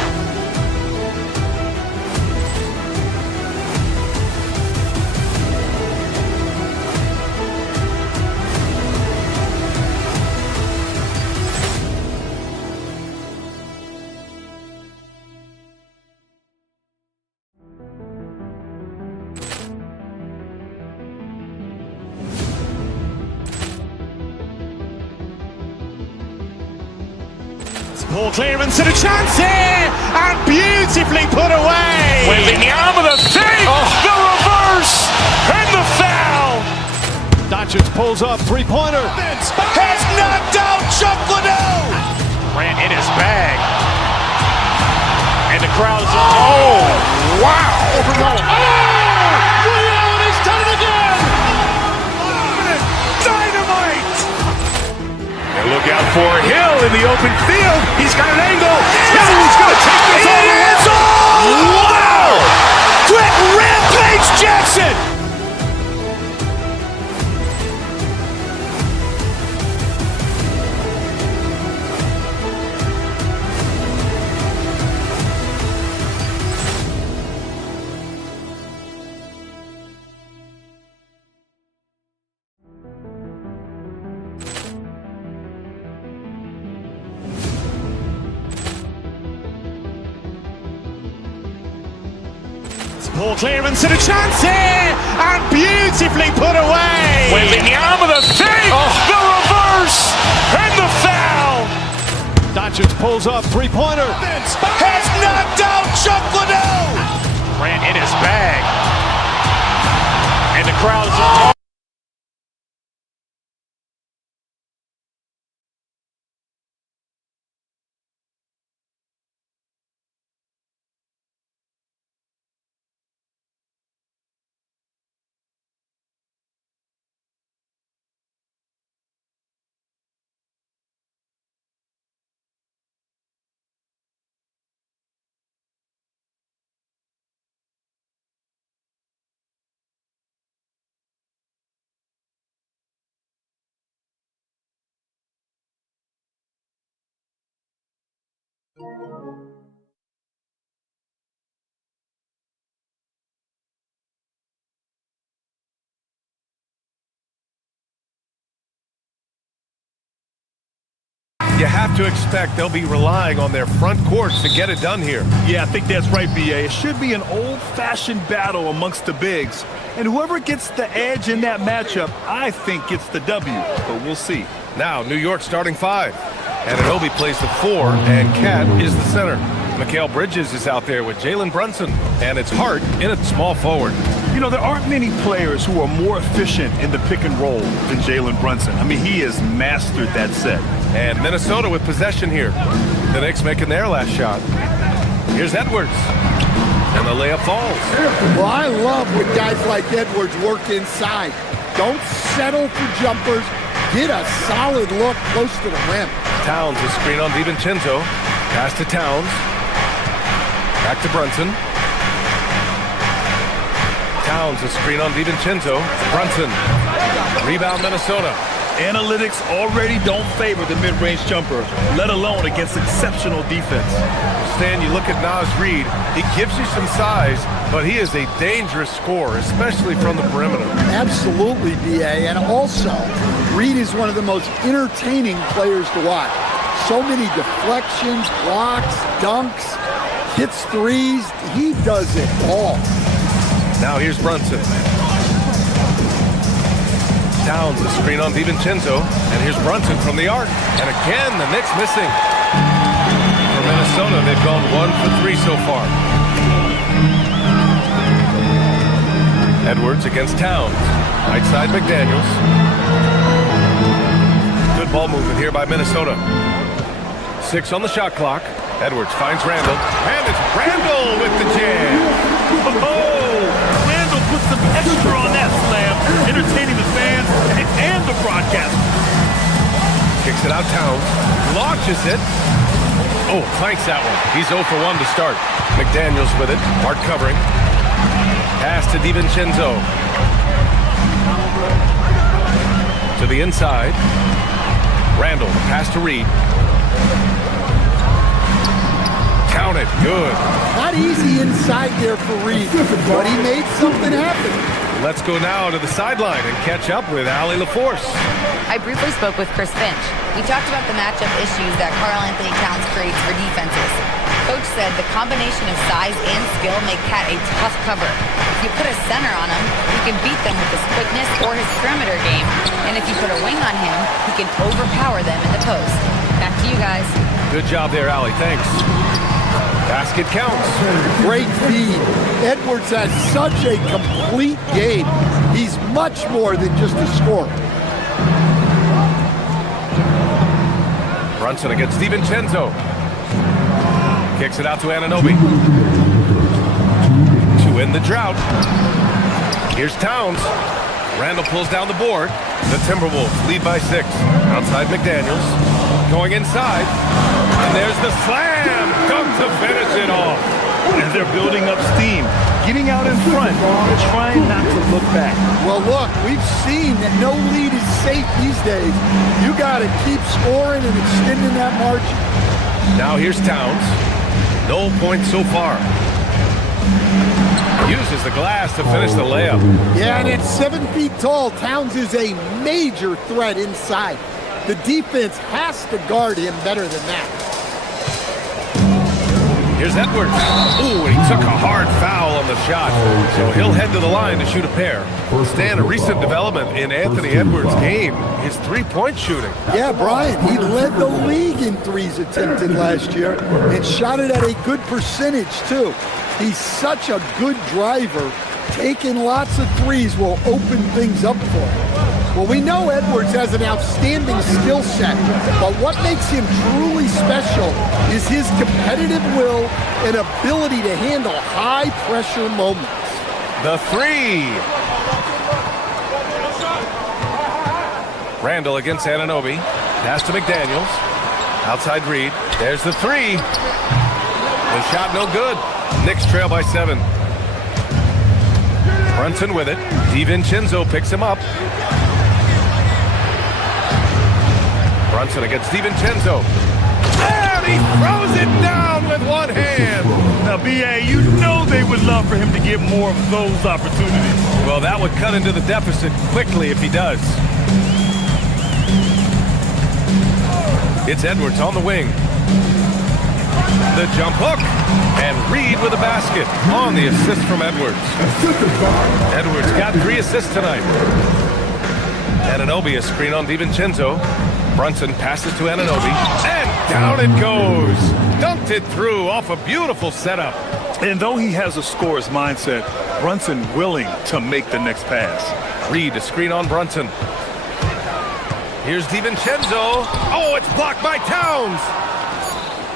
Poor clearance and a chance here, and beautifully put away. Wembanyama with a save, the reverse, and the foul. Doncic pulls up, three-pointer. Has knocked out Chuck Liddell. Ran in his bag. And the crowd is... Oh, wow. He's done it again. Dynamite. And look out for Hill in the open field. He's got an angle. He's going to take this all the way. Wow! Quick rampage Jackson. Poor clearance and a chance here, and beautifully put away. Wembanyama with a save, the reverse, and the foul. Doncic pulls up, three-pointer. Has knocked out Chuck Liddell. Ran in his bag. And the crowd is... You have to expect they'll be relying on their front courts to get it done here. Yeah, I think that's right, B.A. It should be an old-fashioned battle amongst the bigs. And whoever gets the edge in that matchup, I think gets the W. But we'll see. Now, New York starting five. Anunoby plays the four, and Cat is the center. Mikal Bridges is out there with Jalen Brunson, and it's Hart in at small forward. You know, there aren't many players who are more efficient in the pick and roll than Jalen Brunson. I mean, he has mastered that set. And Minnesota with possession here. The Knicks making their last shot. Here's Edwards. And the layup falls. Well, I love when guys like Edwards work inside. Don't settle for jumpers. Get a solid look close to the rim. Towns with screen on DiVincenzo. Pass to Towns. Back to Brunson. Towns a screen on DiVincenzo. Brunson. Rebound Minnesota. Analytics already don't favor the mid-range jumper, let alone against exceptional defense. Stan, you look at Naz Reid, he gives you some size, but he is a dangerous scorer, especially from the perimeter. Absolutely, B.A. And also, Reid is one of the most entertaining players to watch. So many deflections, blocks, dunks, hits threes. He does it all. Now here's Brunson. Towns the screen on DiVincenzo, and here's Brunson from the arc. And again, the Knicks missing. For Minnesota, they've gone 1 for 3 so far. Edwards against Towns. Right side McDaniels. Good ball movement here by Minnesota. 6 on the shot clock. Edwards finds Randall. And it's Randall with the jam. Oh, Randall put some extra on that slam, entertaining the fans and the broadcast. Kicks it out Towns. Launches it. Oh, flanks that one. He's 0 for 1 to start. McDaniels with it. Hard covering. Pass to DiVincenzo. To the inside. Randall, pass to Reid. Count it, good. Not easy inside there for Reid, but he made something happen. Let's go now to the sideline and catch up with Allie LaForce. I briefly spoke with Chris Finch. We talked about the matchup issues that Karl-Anthony Towns creates for defenses. Coach said the combination of size and skill make Cat a tough cover. If you put a center on him, he can beat them with his quickness or his perimeter game. And if you put a wing on him, he can overpower them in the post. Back to you guys. Good job there, Allie. Thanks. Basket counts. Great feed. Edwards has such a complete game. He's much more than just a scorer. Brunson against DiVincenzo. Kicks it out to Anunoby. To end the drought. Here's Towns. Randall pulls down the board. The Timberwolves lead by 6. Outside McDaniels. Going inside. And there's the slam. Dunk to finish it off. And they're building up steam, getting out in front, and trying not to look back. Well, look, we've seen that no lead is safe these days. You got to keep scoring and extending that margin. Now here's Towns. No points so far. Uses the glass to finish the layup. Yeah, and at 7 feet tall, Towns is a major threat inside. The defense has to guard him better than that. Here's Edwards. Ooh, and he took a hard foul on the shot. So he'll head to the line to shoot a pair. Stan, a recent development in Anthony Edwards' game, his three-point shooting. Yeah, Brian, he led the league in threes attempted last year and shot it at a good percentage, too. He's such a good driver. Taking lots of threes will open things up for him. Well, we know Edwards has an outstanding skill set, but what makes him truly special is his competitive will and ability to handle high-pressure moments. The three. Randall against Anunoby. Pass to McDaniels. Outside Reid. There's the three. The shot no good. Knicks trail by 7. Brunson with it. DiVincenzo picks him up. Brunson against DiVincenzo. And he throws it down with one hand. Now, B.A., you know they would love for him to get more of those opportunities. Well, that would cut into the deficit quickly if he does. It's Edwards on the wing. The jump hook. And Reid with a basket on the assist from Edwards. Edwards got 3 assists tonight. Anunoby a screen on DiVincenzo. Brunson passes to Anunoby. And down it goes. Dunked it through off a beautiful setup. And though he has a scorer's mindset, Brunson willing to make the next pass. Reid a screen on Brunson. Here's DiVincenzo. Oh, it's blocked by Towns.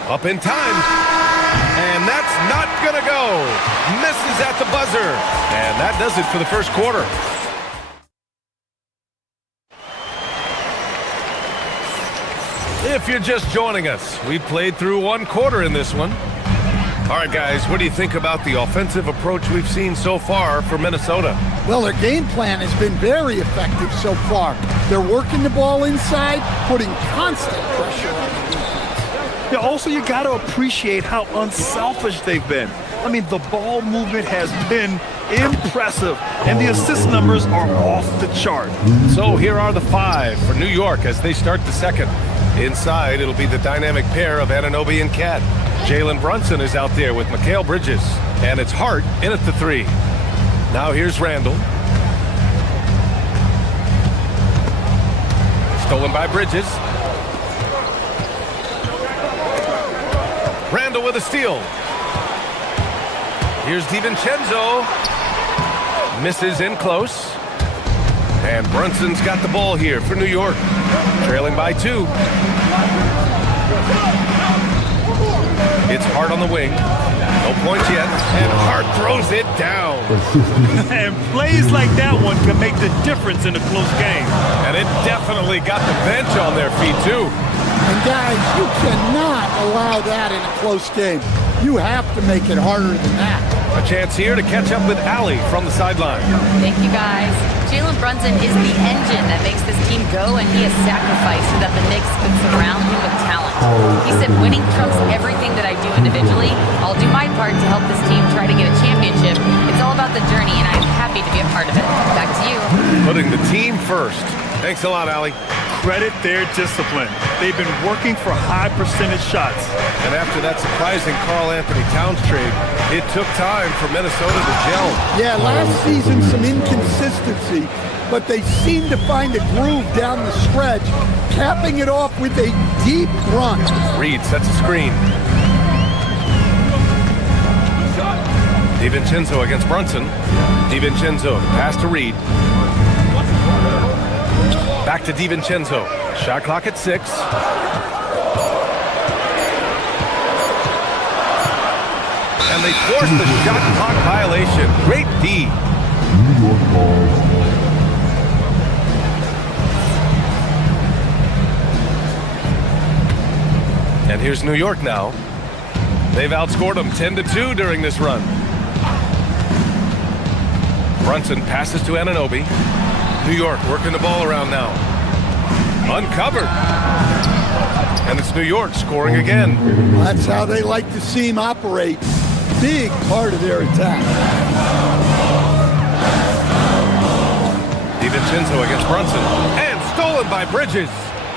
Up in time. And that's not going to go. Misses at the buzzer. And that does it for the first quarter. If you're just joining us, we played through 1 quarter in this one. All right, guys, what do you think about the offensive approach we've seen so far for Minnesota? Well, their game plan has been very effective so far. They're working the ball inside, putting constant pressure on the defense. Yeah, also, you got to appreciate how unselfish they've been. I mean, the ball movement has been impressive, and the assist numbers are off the chart. So here are the 5 for New York as they start the second. Inside, it'll be the dynamic pair of Anunoby and Cat. Jalen Brunson is out there with Mikal Bridges, and it's Hart in at the 3. Now here's Randall. Stolen by Bridges. Randall with a steal. Here's DiVincenzo. Misses in close. And Brunson's got the ball here for New York. Trailing by 2. It's Hart on the wing. No points yet. And Hart throws it down. And plays like that one can make the difference in a close game. And it definitely got the bench on their feet, too. And guys, you cannot allow that in a close game. You have to make it harder than that. A chance here to catch up with Allie from the sideline. Thank you, guys. Jalen Brunson is the engine that makes this team go, and he has sacrificed so that the Knicks could surround him with talent. He said, winning trumps everything that I do individually. I'll do my part to help this team try to get a championship. It's all about the journey, and I'm happy to be a part of it. Back to you. Putting the team first. Thanks a lot, Allie. Credit their discipline. They've been working for high percentage shots. And after that surprising Karl-Anthony Towns trade, it took time for Minnesota to gel. Yeah, last season some inconsistency, but they seem to find a groove down the stretch, capping it off with a deep run. Reed sets a screen. DiVincenzo against Brunson. DiVincenzo, pass to Reed. Back to DiVincenzo. Shot clock at 6. And they force the shot clock violation. Great D. And here's New York now. They've outscored them 10-2 during this run. Brunson passes to Anunoby. New York working the ball around now. Uncovered. And it's New York scoring again. That's how they like to see him operate. Big part of their attack. DiVincenzo against Brunson. And stolen by Bridges.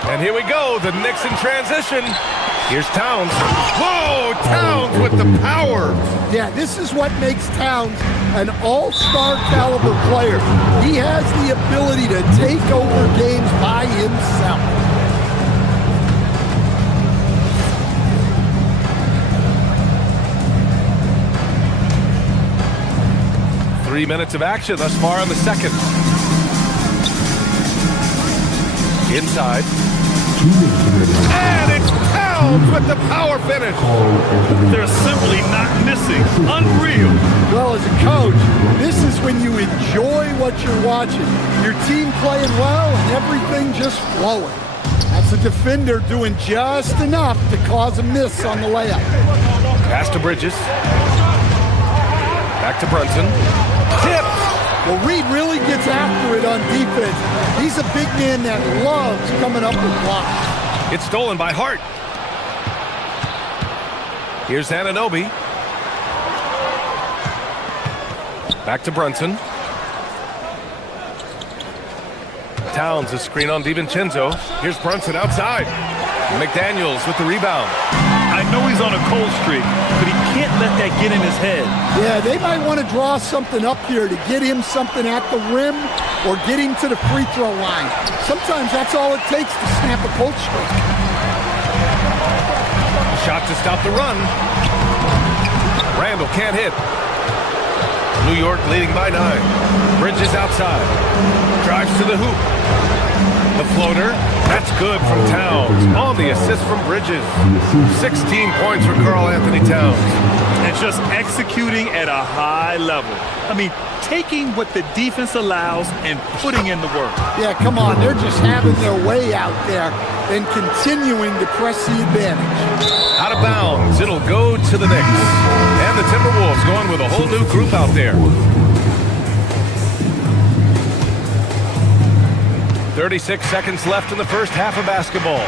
And here we go, the Knicks in transition. Here's Towns. Whoa, Towns with the power. Yeah, this is what makes Towns an all-star caliber player. He has the ability to take over games by himself. Three minutes of action thus far in the second. Inside. And it's Towns with the power finish. They're simply not missing. Unreal. Well, as a coach, this is when you enjoy what you're watching. Your team playing well and everything just flowing. That's a defender doing just enough to cause a miss on the layup. Pass to Bridges. Back to Brunson. Tipped. Well, Reed really gets after it on defense. He's a big man that loves coming up with blocks. It's stolen by Hart. Here's Anunoby. Back to Brunson. Towns a screen on DiVincenzo. Here's Brunson outside. McDaniels with the rebound. I know he's on a cold streak, but he can't let that get in his head. Yeah, they might want to draw something up here to get him something at the rim or get him to the free throw line. Sometimes that's all it takes to snap a cold streak. Shot to stop the run. Randall can't hit. New York leading by 9. Bridges outside. Drives to the hoop. The floater. That's good from Towns. On the assist from Bridges. 16 points for Karl-Anthony Towns. And just executing at a high level. I mean, taking what the defense allows and putting in the work. Yeah, come on. They're just having their way out there and continuing to press the advantage. Out of bounds. It'll go to the Knicks. And the Timberwolves going with a whole new group out there. 36 seconds left in the first half of basketball.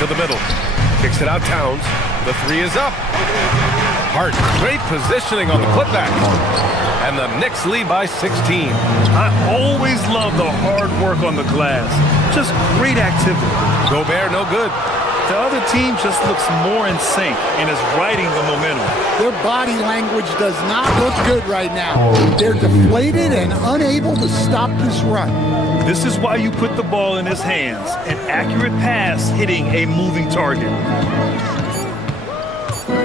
To the middle. Kicks it out, Towns. The three is up. Hart, great positioning on the putback. And the Knicks lead by 16. I always love the hard work on the glass. Just great activity. Gobert, no good. The other team just looks more in sync and is riding the momentum. Their body language does not look good right now. They're deflated and unable to stop this run. This is why you put the ball in his hands. An accurate pass hitting a moving target.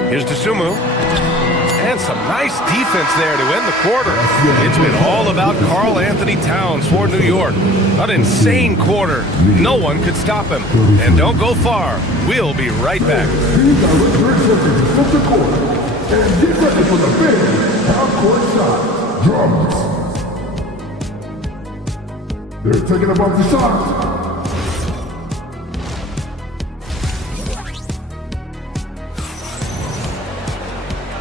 Here's Dosunmu. And some nice defense there to end the quarter. It's been all about Karl Anthony Towns for New York. An insane quarter. No one could stop him. And don't go far. We'll be right back. They're taking about the shots.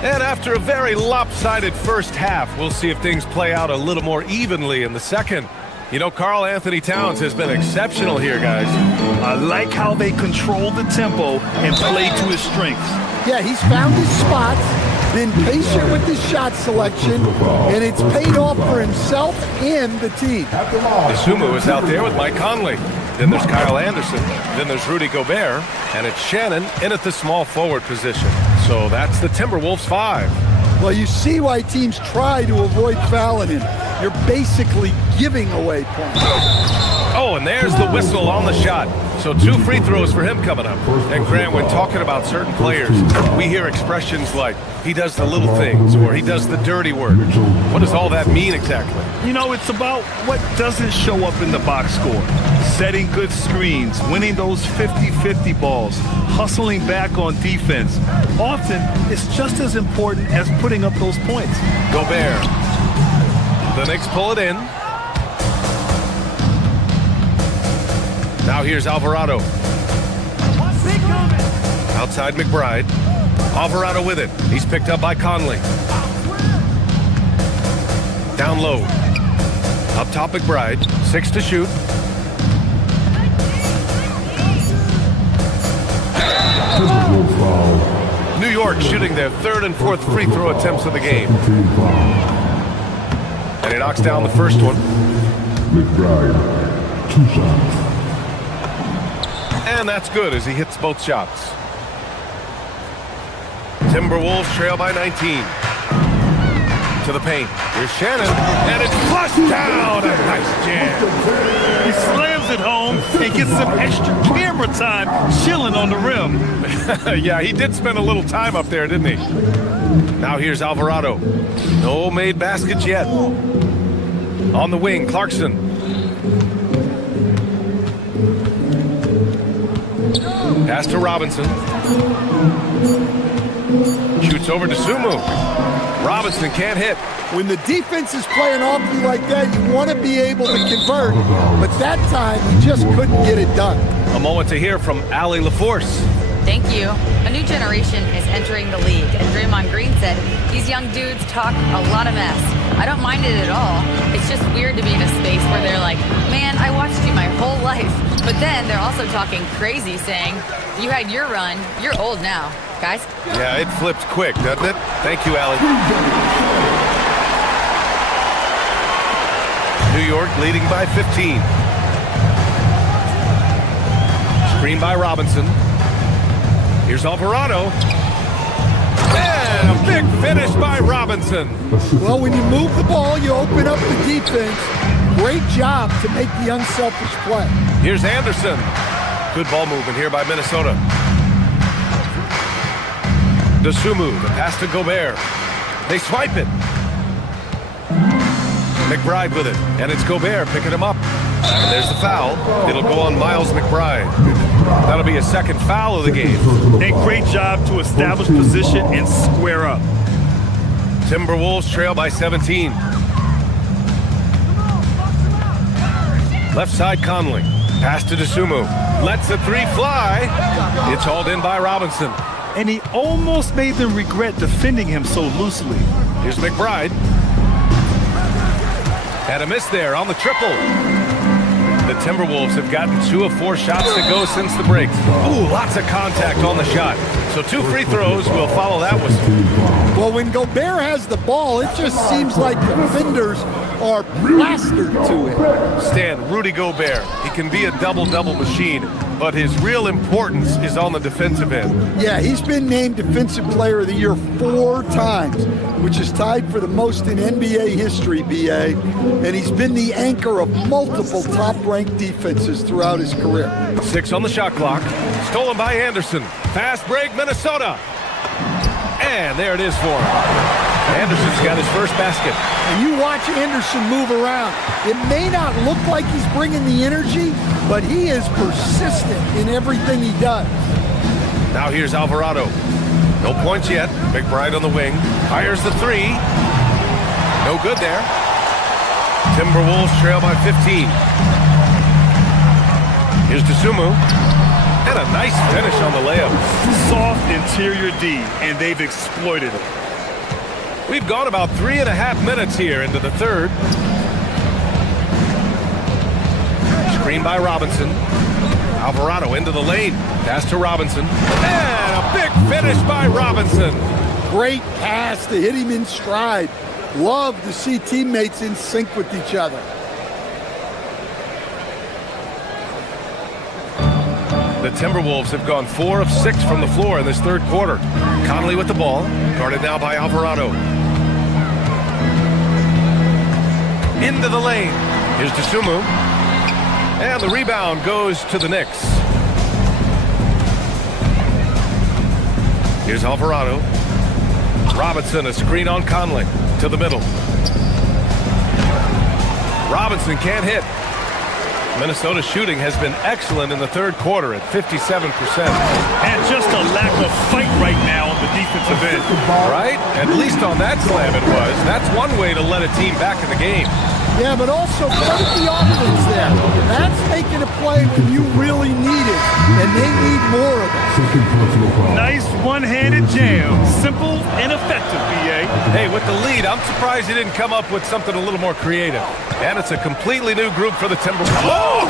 And after a very lopsided first half, we'll see if things play out a little more evenly in the second. You know, Karl Anthony Towns has been exceptional here, guys. I like how they control the tempo and play to his strengths. Yeah, he's found his spots, been patient with his shot selection, and it's paid off for himself and the team. Dosunmu is out there with Mike Conley. Then there's Kyle Anderson. Then there's Rudy Gobert. And it's Shannon in at the small forward position. So that's the Timberwolves 5. Well, you see why teams try to avoid fouling him. You're basically giving away points. Oh, and there's the whistle on the shot. So 2 free throws for him coming up. And Grant, when talking about certain players, we hear expressions like, he does the little things, or he does the dirty work. What does all that mean exactly? You know, it's about what doesn't show up in the box score. Setting good screens, winning those 50-50 balls, hustling back on defense. Often, it's just as important as putting up those points. Gobert. The Knicks pull it in. Now here's Alvarado. Outside McBride. Alvarado with it. He's picked up by Conley. Down low. Up top McBride. 6 to shoot. New York shooting their 3rd and 4th free throw attempts of the game. And he knocks down the first one. McBride, 2 shots. And that's good as he hits both shots. Timberwolves trail by 19. To the paint. Here's Shannon. And it's flushed down. A nice jam. He slams it home and gets some extra camera time chilling on the rim. Yeah, he did spend a little time up there, didn't he? Now here's Alvarado. No made baskets yet. On the wing, Clarkson. Pass to Robinson. Shoots over to Sumu. Robinson can't hit. When the defense is playing off you like that, you want to be able to convert, but that time you just couldn't get it done. A moment to hear from Allie LaForce. Thank you. A new generation is entering the league, and Draymond Green said, these young dudes talk a lot of mess. I don't mind it at all. It's just weird to be in a space where they're like, man, I watched you my whole life. But then they're also talking crazy, saying, you had your run, you're old now. Guys? Yeah, it flipped quick, doesn't it? Thank you, Allie. New York leading by 15. Screen by Robinson. Here's Alvarado. And a big finish by Robinson. Well, when you move the ball, you open up the defense. Great job to make the unselfish play. Here's Anderson. Good ball movement here by Minnesota. Dosunmu, the pass to Gobert. They swipe it. McBride with it, and it's Gobert picking him up. And there's the foul. It'll go on Miles McBride. That'll be a second foul of the game. A great job to establish position and square up. Timberwolves trail by 17. Left side Conley. Pass to Dosunmu. Lets the three fly. It's hauled in by Robinson. And he almost made them regret defending him so loosely. Here's McBride. And a miss there on the triple. The Timberwolves have gotten 2 of 4 shots to go since the break. Ooh, lots of contact on the shot. So 2 free throws will follow that whistle. Well, when Gobert has the ball, it just seems like defenders are plastered to him. Stan, Rudy Gobert, he can be a double-double machine, but his real importance is on the defensive end. Yeah, he's been named Defensive Player of the Year 4 times, which is tied for the most in NBA history, BA. And he's been the anchor of multiple top-ranked defenses throughout his career. 6 on the shot clock. Stolen by Anderson. Fast break, Minnesota. And there it is for him. Anderson's got his first basket. And you watch Anderson move around. It may not look like he's bringing the energy, but he is persistent in everything he does. Now here's Alvarado. No points yet. McBride on the wing. Fires the 3. No good there. Timberwolves trail by 15. Here's Dosunmu. And a nice finish on the layup. Soft interior D, and they've exploited it. We've gone about 3.5 minutes here into the third. Screen by Robinson. Alvarado into the lane. Pass to Robinson. And a big finish by Robinson. Great pass to hit him in stride. Love to see teammates in sync with each other. The Timberwolves have gone 4 of 6 from the floor in this third quarter. Conley with the ball, guarded now by Alvarado. Into the lane. Here's Dosunmu. And the rebound goes to the Knicks. Here's Alvarado. Robinson, a screen on Conley. To the middle. Robinson can't hit. Minnesota's shooting has been excellent in the third quarter at 57%. And just a lack of fight right now on the defensive end. Right? At least on that slam it was. That's one way to let a team back in the game. Yeah, but also put the offense there. That's making a play when you really need it, and they need more of it. Nice one-handed jam. Simple and effective, BA. Hey, with the lead, I'm surprised he didn't come up with something a little more creative. And it's a completely new group for the Timberwolves.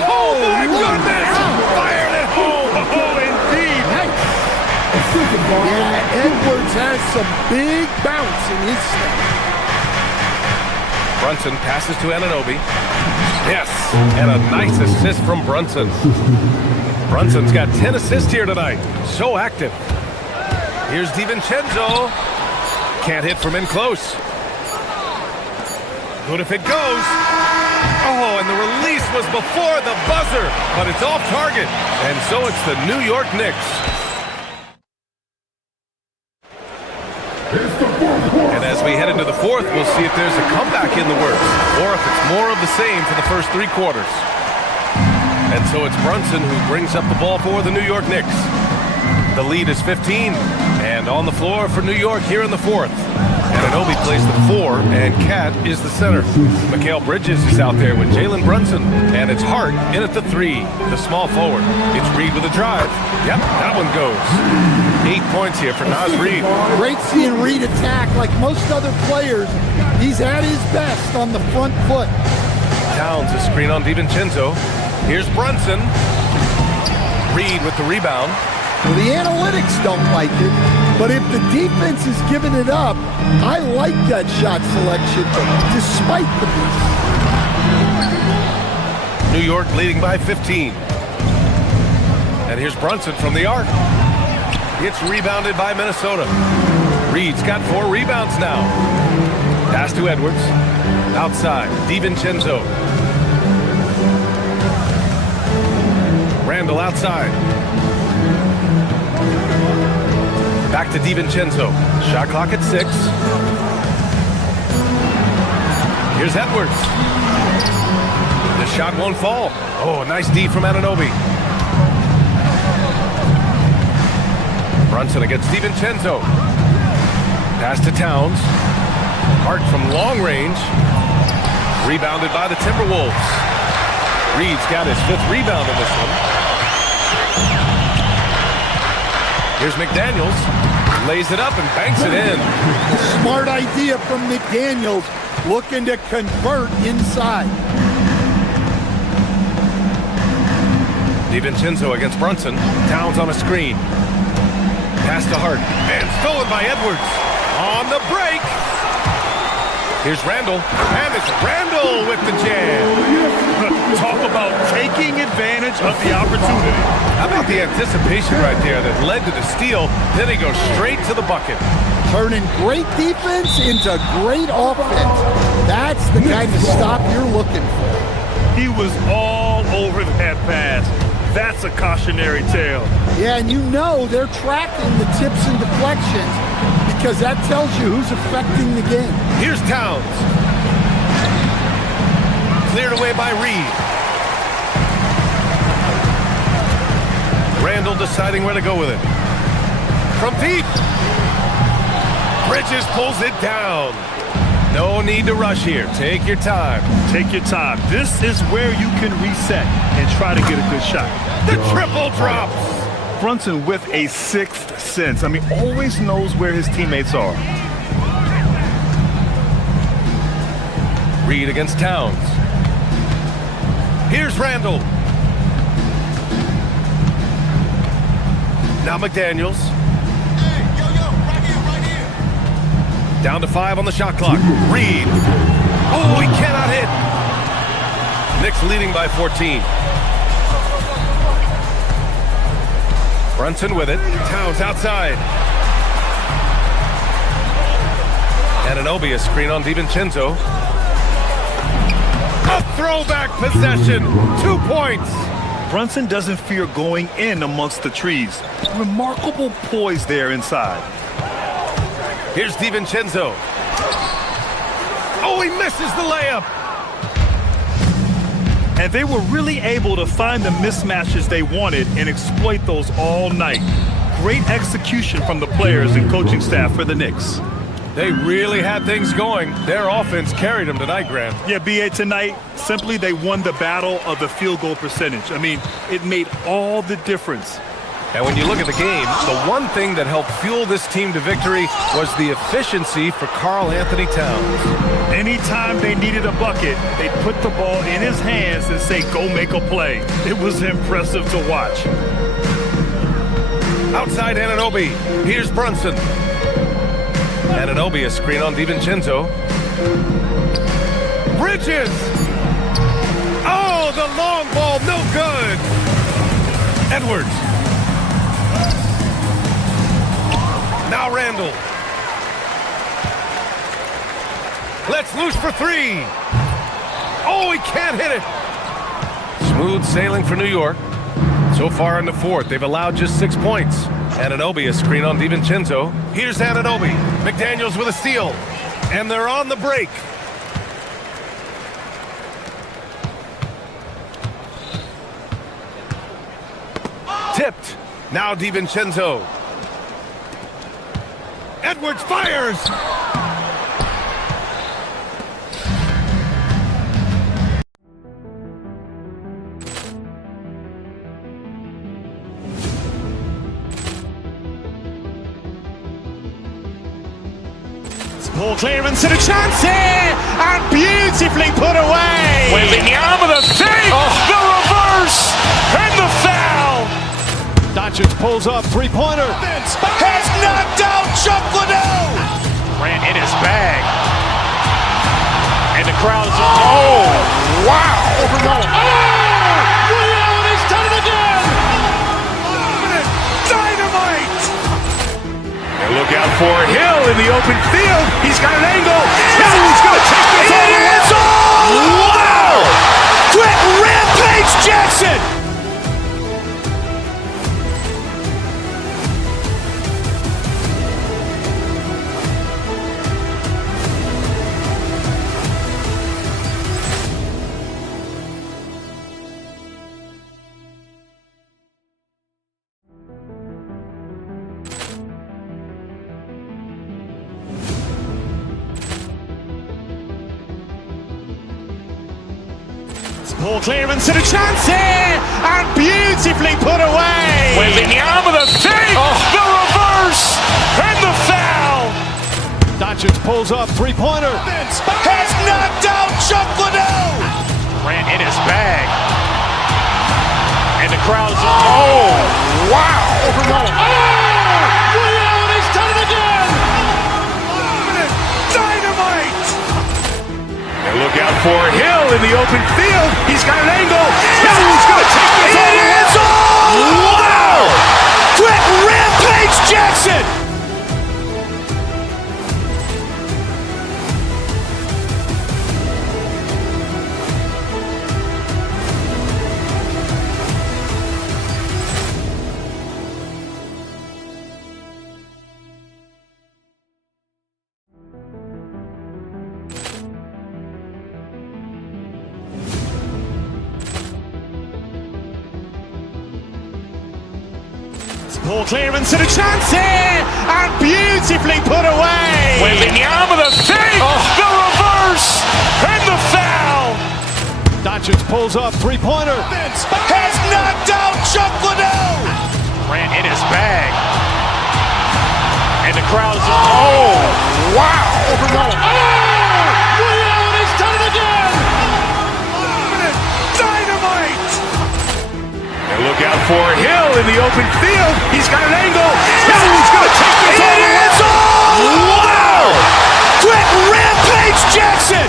Oh my goodness! Fired it home! Oh, indeed! Yeah, Edwards has some big bounce in his step. Brunson passes to Anunoby. Yes, and a nice assist from Brunson. Brunson's got 10 assists here tonight. So active. Here's DiVincenzo. Can't hit from in close. Good if it goes. Oh, and the release was before the buzzer, but it's off target. And so it's the New York Knicks. And as we head into the fourth, we'll see if there's a comeback in the works, or if it's more of the same for the first 3 quarters. And so it's Brunson who brings up the ball for the New York Knicks. The lead is 15, and on the floor for New York here in the fourth. Anunoby plays the 4, and Cat is the center. Mikal Bridges is out there with Jalen Brunson, and it's Hart in at the 3, the small forward. It's Reed with a drive. Yep, that one goes. 8 points here for Naz Reid. Great seeing Reed attack like most other players. He's at his best on the front foot. Towns a screen on DiVincenzo. Here's Brunson. Reed with the rebound. Well, the analytics don't like it, but if the defense is giving it up, I like that shot selection despite the miss. New York leading by 15. And here's Brunson from the arc. It's rebounded by Minnesota. Reed's got 4 rebounds now. Pass to Edwards. Outside, DiVincenzo. Randall outside. Back to DiVincenzo. Shot clock at 6. Here's Edwards. The shot won't fall. Oh, nice D from Anunoby. Brunson against DiVincenzo. Pass to Towns. Hart from long range. Rebounded by the Timberwolves. Reed's got his 5th rebound in this one. Here's McDaniels. Lays it up and banks it in. Smart idea from McDaniels, looking to convert inside. DiVincenzo against Brunson. Towns on a screen. Pass to Hart. And stolen by Edwards. On the break. Here's Randall. And it's Randall with the jam. Talk about taking advantage of the opportunity. How about the anticipation right there that led to the steal? Then he goes straight to the bucket. Turning great defense into great offense. That's the kind of stop you're looking for. He was all over that pass. That's a cautionary tale. Yeah, and you know they're tracking the tips and deflections because that tells you who's affecting the game. Here's Towns. Cleared away by Reed. Randall deciding where to go with it. From deep. Bridges pulls it down. No need to rush here. Take your time. Take your time. This is where you can reset and try to get a good shot. The triple drops. Brunson with a sixth sense. I mean, always knows where his teammates are. Reed against Towns. Here's Randall. Now McDaniels. Down to 5 on the shot clock. Reed. Oh, he cannot hit. Knicks leading by 14. Brunson with it. Towns outside. Anunoby, a screen on DiVincenzo. A throwback possession. 2 points. Brunson doesn't fear going in amongst the trees. Remarkable poise there inside. Here's DiVincenzo. Oh, he misses the layup. And they were really able to find the mismatches they wanted and exploit those all night. Great execution from the players and coaching staff for the Knicks. They really had things going. Their offense carried them tonight, Graham. Yeah, B.A., tonight, simply they won the battle of the field goal percentage. I mean, it made all the difference. And when you look at the game, the one thing that helped fuel this team to victory was the efficiency for Karl Anthony Towns. Anytime they needed a bucket, they'd put the ball in his hands and say, go make a play. It was impressive to watch. Outside Anunoby. Here's Brunson. Anunoby, a screen on DiVincenzo. Bridges! Oh, the long ball, no good! Edwards. Now Randall. Let's loose for 3. Oh, he can't hit it. Smooth sailing for New York. So far in the fourth, they've allowed just 6 points. Anunoby, a screen on DiVincenzo. Here's Anunoby. McDaniels with a steal. And they're on the break. Tipped. Now DiVincenzo. Edwards fires! Ball clearance and a chance here! And beautifully put away! Wembanyama the save! The reverse! And the foul! Doncic pulls up, three-pointer. Has knocked out Chuck Liddell! Ran in his bag. And the crowd is... Oh! Wow! Overwhelmed. Oh! Ray Allen has done it again! Dynamite! And look out for Hill in the open field. He's got an angle. He's going to take this all the way. Wow! Quick Rampage Jackson! Ball clearance and a chance here! And beautifully put away! Wembanyama the save! The reverse! And Doncic pulls up, three-pointer. Vince has knocked out Chuck Liddell. Grant in his bag. And the crowd's oh, wow. Liddell, he's done it again. Dynamite. And look out for Hill in the open field. He's got an angle. Hill's going to take this all the way. Wow. Quick rampage Jackson. Ball clearance and a chance here, and beautifully put away. Wembanyama the fake, the reverse, and the foul. Doncic pulls up, three-pointer. Vince has knocked out Chuck Liddell. Grant in his bag. And the crowd's oh, wow. Liddell, he's done it again. Dynamite. And look out for Hill in the open field. He's got an angle. Hill's going to take this all the way. Wow! Quick rampage Jackson.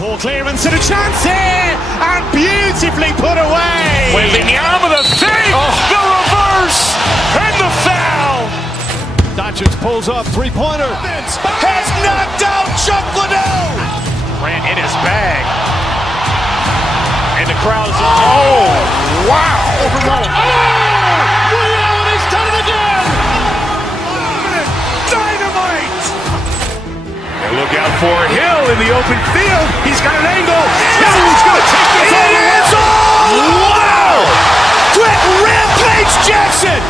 Ball clearance and a chance here, and beautifully put away. Wembanyama the fake, the reverse, and the foul. Doncic pulls up, three-pointer. Vince has knocked out Chuck Liddell. Grant in his bag. And the crowd's oh, wow. Liddell, he's done it again. Dynamite. And look out for Hill in the open field. He's got an angle. Hill's going to take this all the way. Wow! Quick rampage Jackson.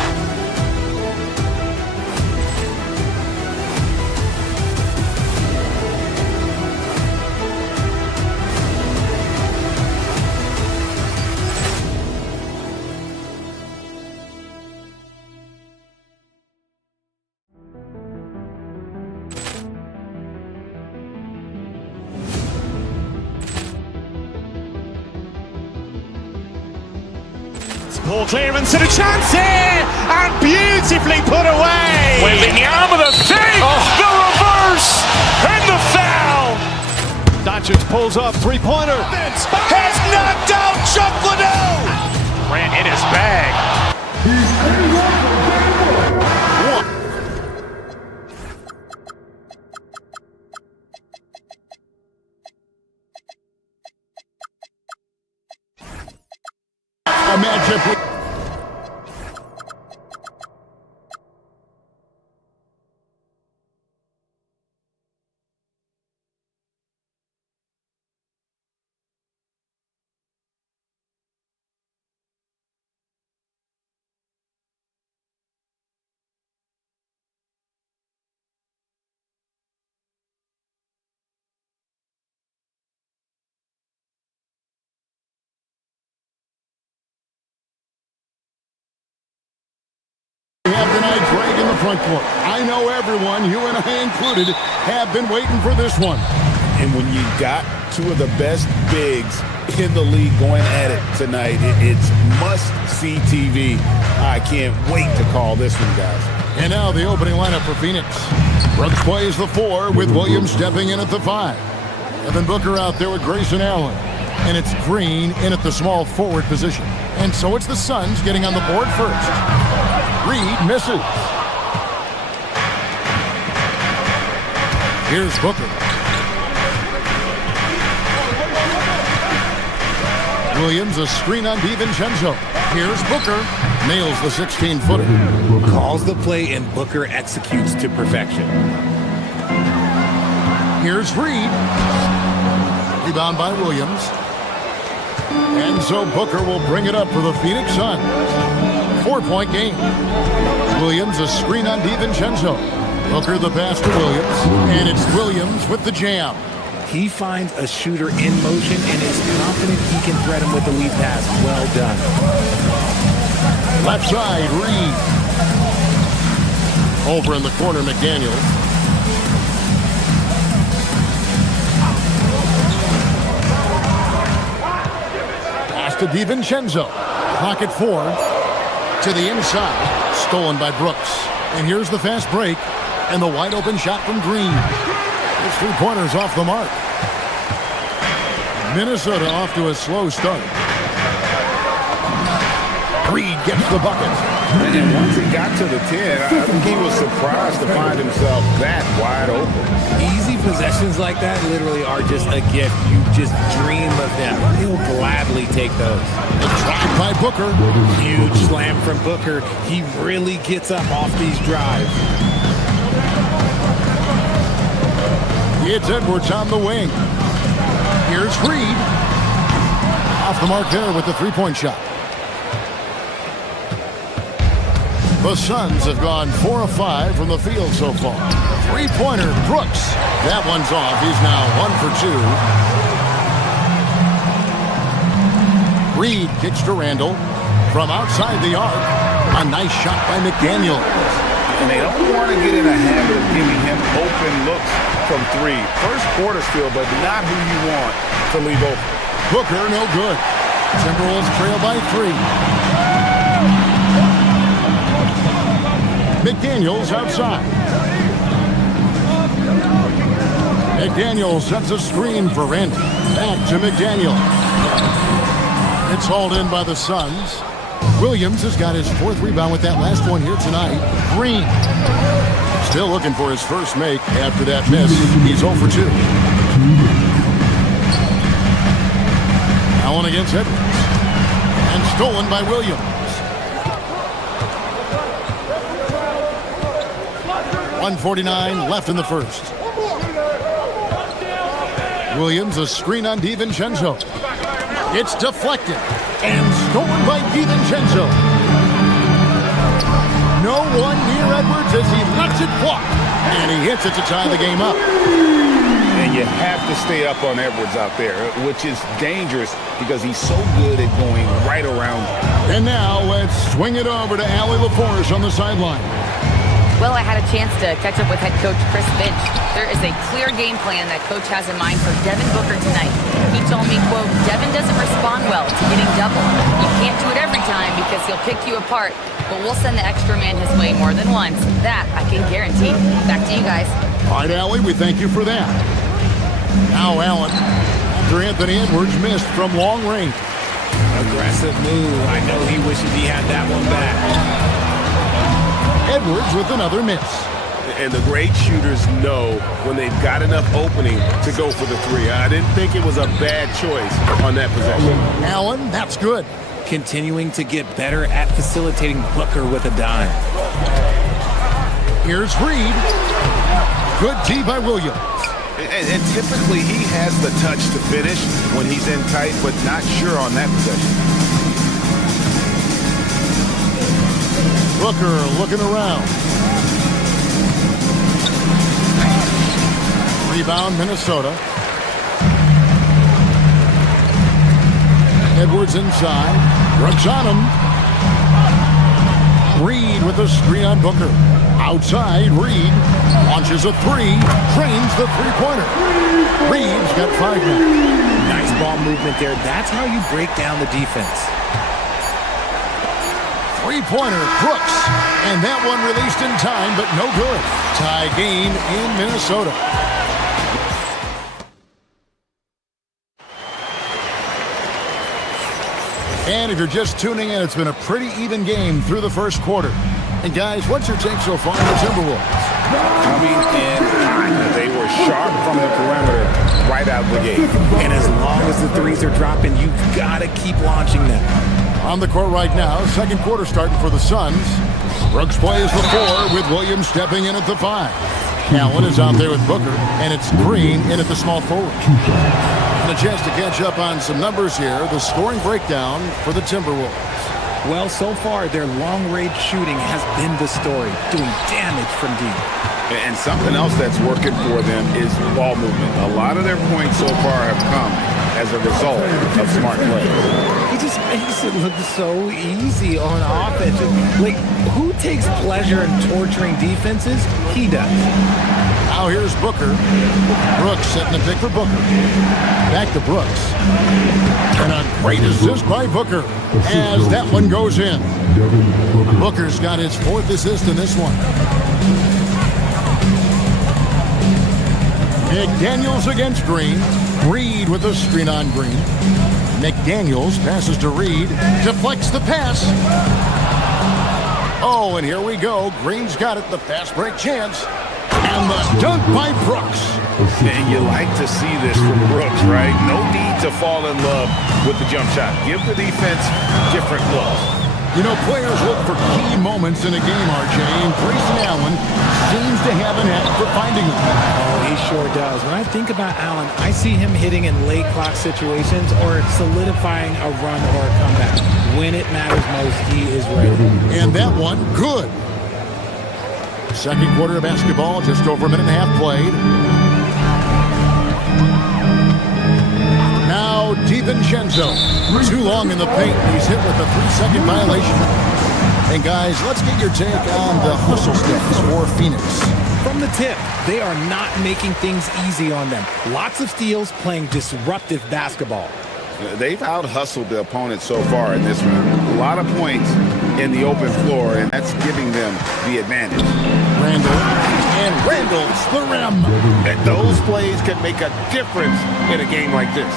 Ball clearance and a chance here, and beautifully put away. Wembanyama the fake, the reverse, and the foul. Doncic pulls up, three-pointer. Vince has knocked out Chuck Liddell. Grant in his bag. A matchup. Greg in the front court. I know everyone, you and I included, have been waiting for this one. And when you got two of the best bigs in the league going at it tonight, it's must-see TV. I can't wait to call this one, guys. And now the opening lineup for Phoenix. Brooks plays the 4 with Williams stepping in at the 5. Devin Booker out there with Grayson Allen. And it's Green in at the small forward position. And so it's the Suns getting on the board first. Reed misses. Here's Booker. Williams, a screen on DiVincenzo. Here's Booker. Nails the 16-footer. Calls the play and Booker executes to perfection. Here's Reed. Rebound by Williams. And so Booker will bring it up for the Phoenix Suns. 4-point game. Williams a screen on DiVincenzo. Booker the pass to Williams. And it's Williams with the jam. He finds a shooter in motion and is confident he can thread him with the lead pass. Well done. Left side, Reed. Over in the corner, McDaniels. Pass to DiVincenzo. Pocket 4. To the inside. Stolen by Brooks. And here's the fast break. And the wide open shot from Green. His 3-pointers off the mark. Minnesota off to a slow start. Reed gets the bucket. And once he got to the 10, I think he was surprised to find himself that wide open. Easy possessions like that literally are just a gift. You just dream of them. He'll gladly take those. The drive by Booker. Huge slam from Booker. He really gets up off these drives. It's Edwards on the wing. Here's Reed. Off the mark there with the 3-point shot. The Suns have gone 4 of 5 from the field so far. 3-pointer, Brooks. That one's off. He's now 1 for 2. Reed kicks to Randall. From outside the arc, a nice shot by McDaniel. And they don't want to get in a habit of giving him open looks from 3. First quarter still, but not who you want to leave open. Booker, no good. Timberwolves trail by 3. McDaniels outside. McDaniels sets a screen for Randall. Back to McDaniel. It's hauled in by the Suns. Williams has got his 4th rebound with that last one here tonight. Green. Still looking for his first make after that miss. He's 0 for 2. Allen against Edwards. And stolen by Williams. .149 left in the first. Williams a screen on DiVincenzo. It's deflected and stolen by DiVincenzo. No one near Edwards as he lets it fly. And he hits it to tie the game up. And you have to stay up on Edwards out there, which is dangerous because he's so good at going right around. And now let's swing it over to Allie LaForce on the sideline. Well, I had a chance to catch up with head coach Chris Finch. There is a clear game plan that coach has in mind for Devin Booker tonight. He told me, quote, Devin doesn't respond well to getting double. You can't do it every time because he'll pick you apart, but we'll send the extra man his way more than once. That I can guarantee. Back to you guys. All right, Allie, we thank you for that. Now Allen, after Anthony Edwards missed from long range. Aggressive move. I know he wishes he had that one back. Edwards with another miss. And the great shooters know when they've got enough opening to go for the 3. I didn't think it was a bad choice on that possession. Allen, that's good. Continuing to get better at facilitating Booker with a dime. Here's Reed. Good D by Williams. And typically he has the touch to finish when he's in tight, but not sure on that possession. Booker looking around. Rebound, Minnesota. Edwards inside. Brooks on him. Reed with a screen on Booker. Outside, Reed launches a 3. Trains the 3-pointer. Reed's got 5 now. Nice ball movement there. That's how you break down the defense. 3-pointer, Brooks. And that one released in time, but no good. Tie game in Minnesota. And if you're just tuning in, it's been a pretty even game through the first quarter. And guys, what's your take so far on the Timberwolves? Coming in hot. They were sharp from the perimeter right out the gate. And as long as the 3s are dropping, you've got to keep launching them. On the court right now, second quarter starting for the Suns. Brooks plays the 4 with Williams stepping in at the 5. Allen is out there with Booker, and it's Green in at the small forward. And a chance to catch up on some numbers here. The scoring breakdown for the Timberwolves. Well, so far, their long-range shooting has been the story, doing damage from deep. And something else that's working for them is ball movement. A lot of their points so far have come as a result of smart play. He just makes it look so easy on offense. Like, who takes pleasure in torturing defenses? He does. Now here's Booker. Brooks setting the pick for Booker. Back to Brooks. And a great assist by Booker as that one goes in. Booker's got his 4th assist in this one. McDaniels against Green. Reed with a screen on Green. McDaniels passes to Reed. Deflects the pass. Oh, and here we go. Green's got it. The fast break chance. And the dunk by Brooks. And you like to see this from Brooks, right? No need to fall in love with the jump shot. Give the defense different looks. You know, players look for key moments in a game, RJ, and Grayson Allen seems to have an knack for finding them. Oh, he sure does. When I think about Allen, I see him hitting in late clock situations or solidifying a run or a comeback. When it matters most, he is ready. And that one, good. Second quarter of basketball, just over a minute and a half played. Now, DiVincenzo. Too long in the paint. He's hit with a 3-second violation. And guys, let's get your take on the hustle steps for Phoenix. From the tip, they are not making things easy on them. Lots of steals, playing disruptive basketball. They've out-hustled the opponent so far in this one. A lot of points in the open floor, and that's giving them the advantage. Randall's the rim. And those plays can make a difference in a game like this.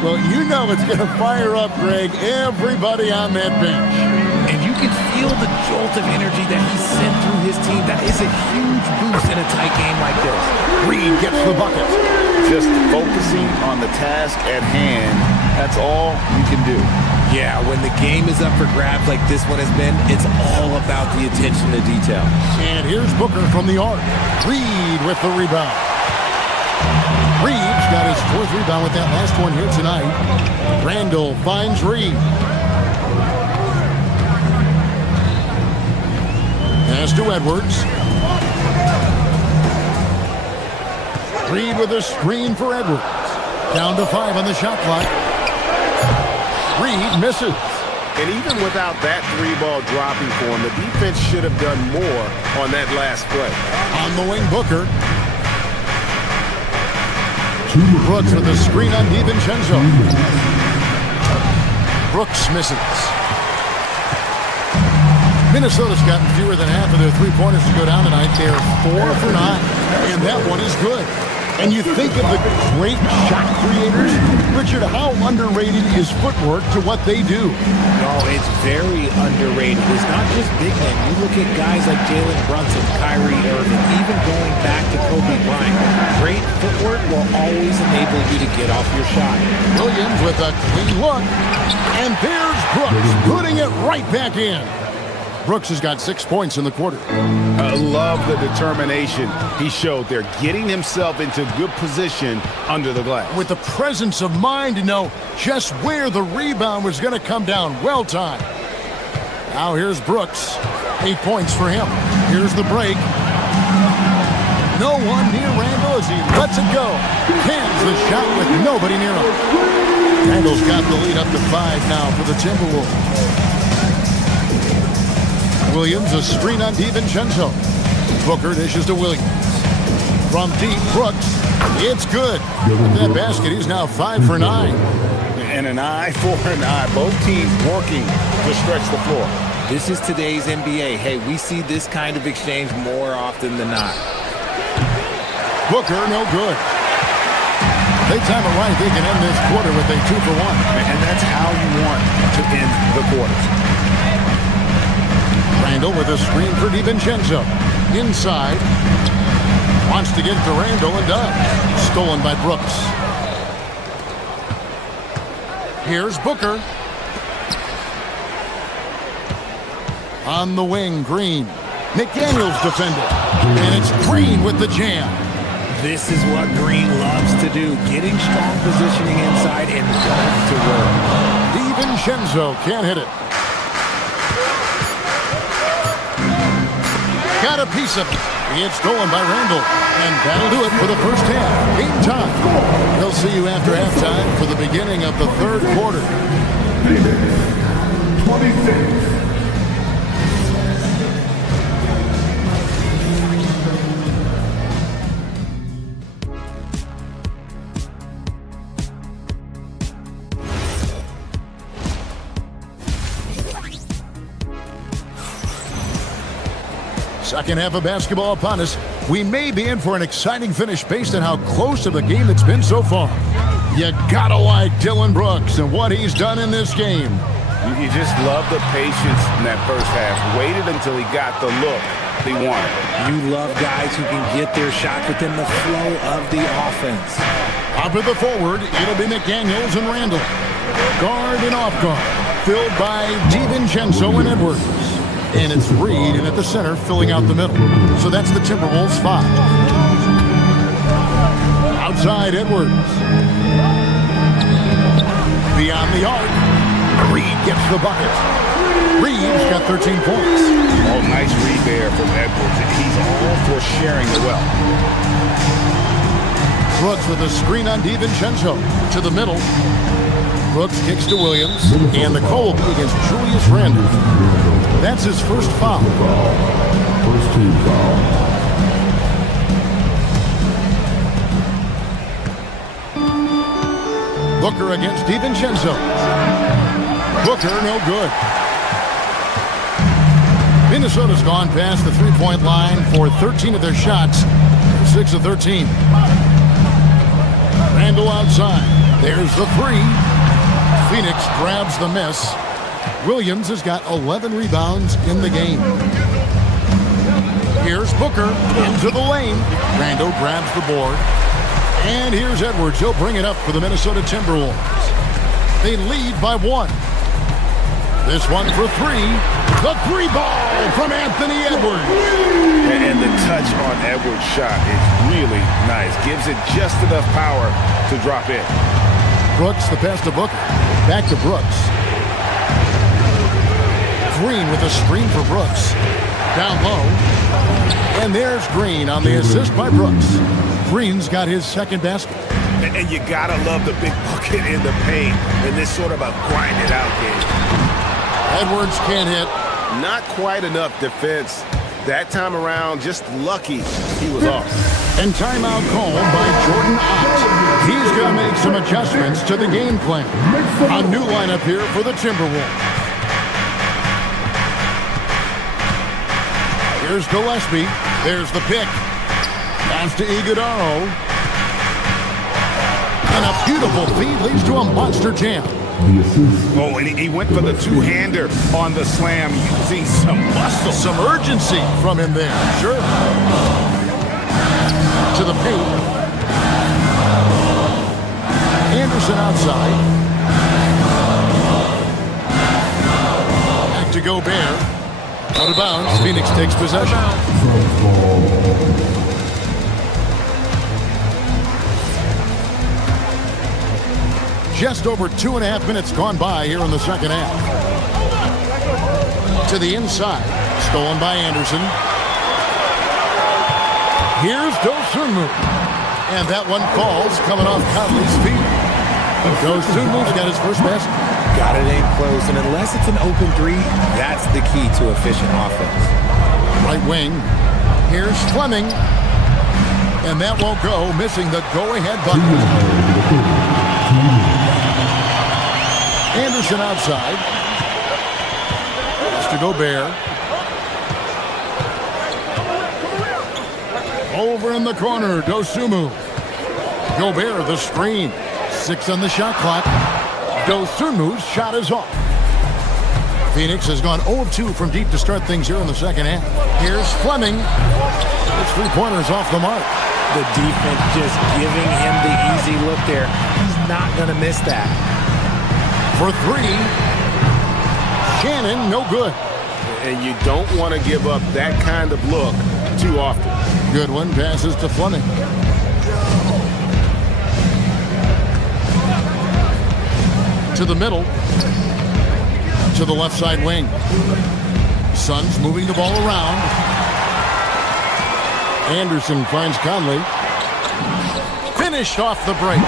Well, you know it's going to fire up, Greg, everybody on that bench. And you can feel the jolt of energy that he sent through his team. That is a huge boost in a tight game like this. Reed gets the bucket. Just focusing on the task at hand, that's all you can do. Yeah, when the game is up for grabs like this one has been, it's all about the attention to detail. And here's Booker from the arc. Reed with the rebound. Reed's got his 4th rebound with that last one here tonight. Randall finds Reed. Pass to Edwards. Reed with a screen for Edwards. Down to 5 on the shot clock. Reed misses. And even without that 3-ball dropping for him, the defense should have done more on that last play. On the wing, Booker. Brooks with a screen on DiVincenzo. Brooks misses. Minnesota's gotten fewer than half of their 3-pointers to go down tonight. They're 4 for 9, and that one is good. And you think of the great shot creators, Richard, how underrated is footwork to what they do? No, it's very underrated. It's not just big men. You look at guys like Jalen Brunson, Kyrie Irving, even going back to Kobe Bryant. Great footwork will always enable you to get off your shot. Williams with a clean look. And there's Brooks putting it right back in. Brooks has got 6 points in the quarter. I love the determination he showed there, getting himself into good position under the glass. With the presence of mind to know just where the rebound was going to come down. Well timed. Now here's Brooks. 8 points for him. Here's the break. No one near Randall as he lets it go. Cans the shot with nobody near him. Randall's got the lead up to 5 now for the Timberwolves. Williams, a screen on DiVincenzo. Booker dishes to Williams. From deep, Brooks. It's good. With that basket, he's now 5 for 9. And an eye for an eye. Both teams working to stretch the floor. This is today's NBA. Hey, we see this kind of exchange more often than not. Booker, no good. They time it right. They can end this quarter with a 2 for 1. And that's how you want to end the quarters. Randall with a screen for DiVincenzo. Inside. Wants to get to Randall and does. Stolen by Brooks. Here's Booker. On the wing, Green. McDaniels defended. And it's Green with the jam. This is what Green loves to do, getting strong positioning inside and going to work. DiVincenzo can't hit it. Got a piece of it. It's stolen by Randall. And that'll do it for the first half. Game time. We'll see you after halftime for the beginning of the third quarter. 26. Second half of basketball upon us. We may be in for an exciting finish based on how close of a game it's been so far. You gotta like Dillon Brooks and what he's done in this game. You just love the patience in that first half. Waited until he got the look he wanted. You love guys who can get their shot within the flow of the offense. Up at the forward, it'll be McDaniels and Randall. Guard and off guard, filled by DiVincenzo and Edwards. And it's Reed in at the center, filling out the middle. So that's the Timberwolves 5. Outside Edwards. Beyond the arc. Reed gets the bucket. Reed's got 13 points. Oh, nice read there from Edwards. He's all for sharing the wealth. Brooks with a screen on DiVincenzo. To the middle. Brooks kicks to Williams. And the call will be against Julius Randle. That's his first foul. First team foul. Booker against DiVincenzo. Booker, no good. Minnesota's gone past the three-point line for 13 of their shots. 6 of 13. Randall outside. There's the three. Phoenix grabs the miss. Williams has got 11 rebounds in the game. Here's Booker into the lane. Randall grabs the board. And here's Edwards. He'll bring it up for the Minnesota Timberwolves. They lead by 1. This one for 3. The 3 ball from Anthony Edwards. And the touch on Edwards' shot is really nice. Gives it just enough power to drop in. Brooks, the pass to Booker. Back to Brooks. Green with a screen for Brooks. Down low. And there's Green on the assist by Brooks. Green's got his second basket. And you gotta love the big bucket in the paint in this sort of a grind-it-out game. Edwards can't hit. Not quite enough defense. That time around, just lucky he was off. And timeout called by Jordan Ott. He's gonna make some adjustments to the game plan. A new lineup here for the Timberwolves. Here's Gillespie. There's the pick. Pass to Iguodala. And a beautiful feed leads to a monster jam. Oh, and he went for the two-hander on the slam, using some muscle. Some urgency from him there. Sure. To the paint. Anderson outside. Back to Gobert. Out of bounds. Phoenix takes possession. Just over 2.5 minutes gone by here in the second half. To the inside. Stolen by Anderson. Here's Dosunmu. And that one falls coming off Conley's feet. Dosunmu's got his first basket. Got it in close, and unless it's an open 3, that's the key to efficient offense. Right wing. Here's Fleming. And that won't go, missing the go-ahead bucket. Anderson outside. It's to Gobert. Over in the corner, Dosunmu. Gobert, the screen. 6 on the shot clock. Dosunmu's shot is off. Phoenix has gone 0 of 2 from deep to start things here in the second half. Here's Fleming. His three-pointers off the mark. The defense just giving him the easy look there. He's not going to miss that. For 3. Shannon, no good. And you don't want to give up that kind of look too often. Good one, passes to Fleming. To the middle. To the left side wing. Suns moving the ball around. Anderson finds Conley. Finished off the break.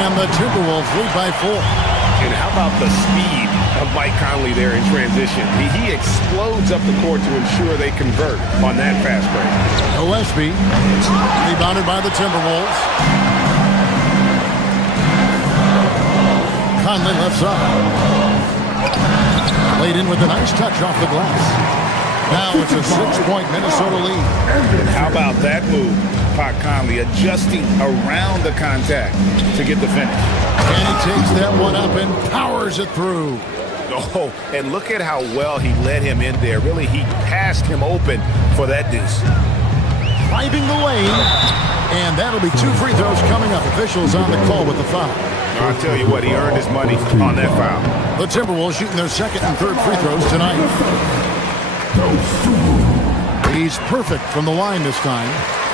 And the Timberwolves lead by 4. And how about the speed of Mike Conley there in transition? He explodes up the court to ensure they convert on that fast break. Gillespie, rebounded by the Timberwolves. Conley left side. Played in with a nice touch off the glass. Now it's a 6-point Minnesota lead. And how about that move? Pat Conley adjusting around the contact to get the finish. And he takes that one up and powers it through. Oh, and look at how well he led him in there. Really, he passed him open for that deuce. Driving the lane. And that'll be 2 free throws coming up. Officials on the call with the foul. I'll tell you what, he earned his money on that foul. The Timberwolves shooting their second and third free throws tonight. He's perfect from the line this time.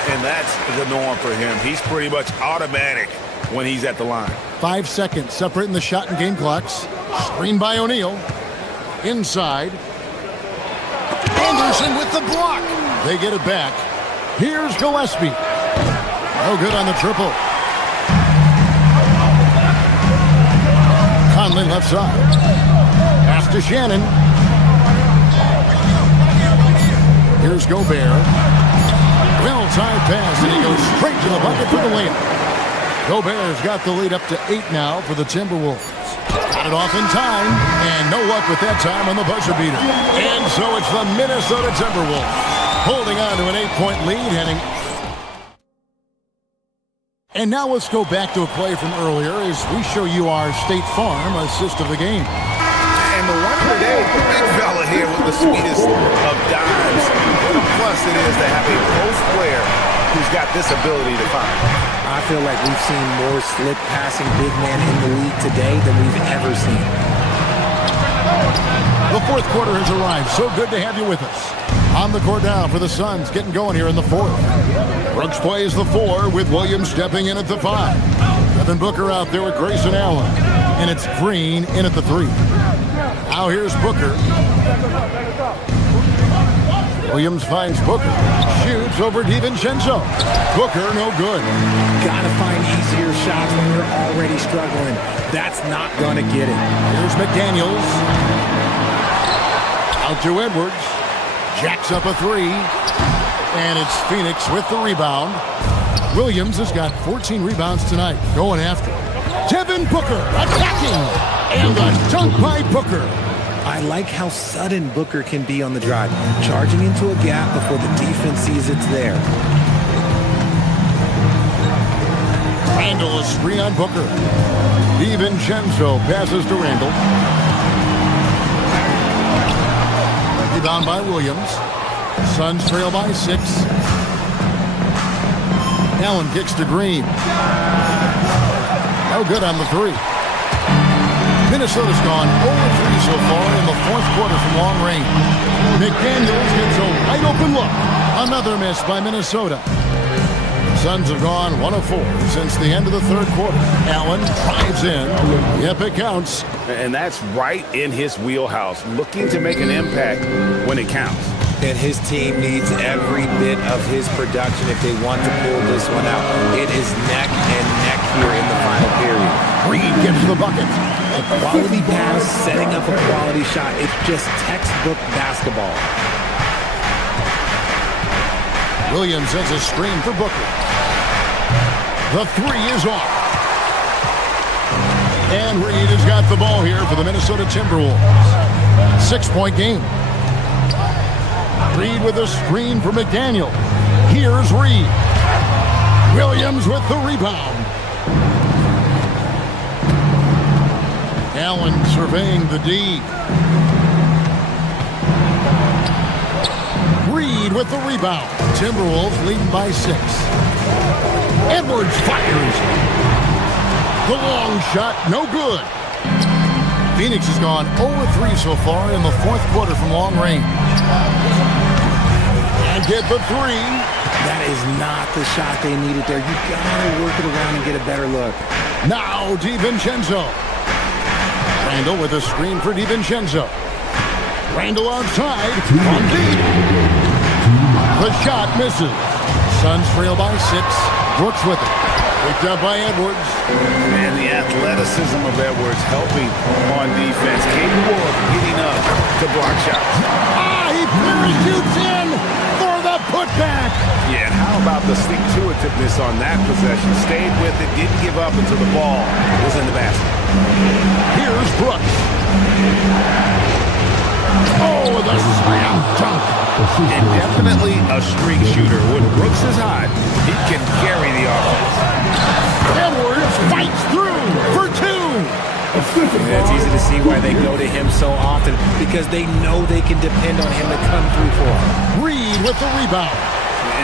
And that's the norm for him. He's pretty much automatic when he's at the line. 5 seconds separating the shot and game clocks. Screen by O'Neal. Inside. Anderson with the block. They get it back. Here's Gillespie. No good on the triple. Conley left side. Pass to Shannon. Here's Gobert. Well-timed pass, and he goes straight to the bucket for the layup. Gobert's got the lead up to 8 now for the Timberwolves. Got it off in time, and no luck with that time on the buzzer beater. And so it's the Minnesota Timberwolves holding on to an 8-point lead, heading. And now let's go back to a play from earlier as we show you our State Farm assist of the game. And the wonder today, the big fella here with the sweetest of dimes. What a plus it is to have a post player who's got this ability to find. I feel like we've seen more slick passing big man in the league today than we've ever seen. The fourth quarter has arrived. So good to have you with us. On the court now for the Suns, getting going here in the fourth. Brooks plays the 4 with Williams stepping in at the 5. Devin Booker out there with Grayson Allen. And it's Green in at the 3. Now here's Booker. Williams finds Booker. Shoots over DiVincenzo. Booker, no good. Gotta find easier shots when you're already struggling. That's not gonna get it. Here's McDaniels. Out to Edwards. Jacks up a 3. And it's Phoenix with the rebound. Williams has got 14 rebounds tonight. Going after. Devin Booker attacking. And the dunk by Booker. I like how sudden Booker can be on the drive, charging into a gap before the defense sees it's there. Randall, a screen on Booker. DiVincenzo passes to Randall. Rebound by Williams. Suns trail by 6. Allen kicks to Green. No good on the 3. Minnesota's gone 0-3 so far in the fourth quarter from long range. McDaniels gets a wide open look. Another miss by Minnesota. Suns have gone 1-4 since the end of the third quarter. Allen drives in. Yep, it counts. And that's right in his wheelhouse, looking to make an impact when it counts. And his team needs every bit of his production if they want to pull this one out. It is neck and neck here in the final period. Reed gets the bucket. A quality pass, setting up a quality shot. It's just textbook basketball. Williams sends a screen for Booker. The 3 is off. And Reed has got the ball here for the Minnesota Timberwolves. 6-point game. Reed with a screen for McDaniel. Here's Reed. Williams with the rebound. Allen surveying the D. Reed with the rebound. Timberwolves leading by 6. Edwards fires. The long shot, no good. Phoenix has gone 0-3 so far in the fourth quarter from long range. And get the 3. That is not the shot they needed there. You gotta work it around and get a better look. Now DiVincenzo. Randall with a screen for DiVincenzo. Randall outside, on deep. The shot misses. Suns trail by 6. Brooks with it. Picked up by Edwards. And the athleticism of Edwards helping on defense. Capable of getting up to block shots. He parachutes in for the putback. Yeah, and how about the stick-to-itiveness on that possession? Stayed with it, didn't give up until the ball was in the basket. Here's Brooks. Oh, the slam dunk. And definitely a streak shooter. When Brooks is hot, he can carry the offense. Edwards fights through for 2. Yeah, it's easy to see why they go to him so often, because they know they can depend on him to come through for them. Reed with the rebound.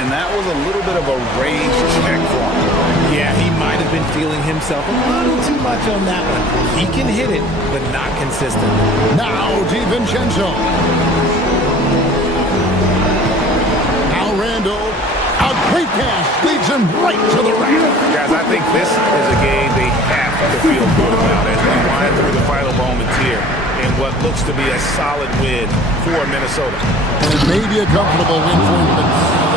And that was a little bit of a range check for him. Yeah, he might have been feeling himself a little too much on that one. He can hit it, but not consistent. Now DiVincenzo. Now Randall. A great pass leads him right to the rack. Guys, I think this is a game they have to feel good about as we wind through the final moments here in what looks to be a solid win for Minnesota. And it may be a comfortable win for them, but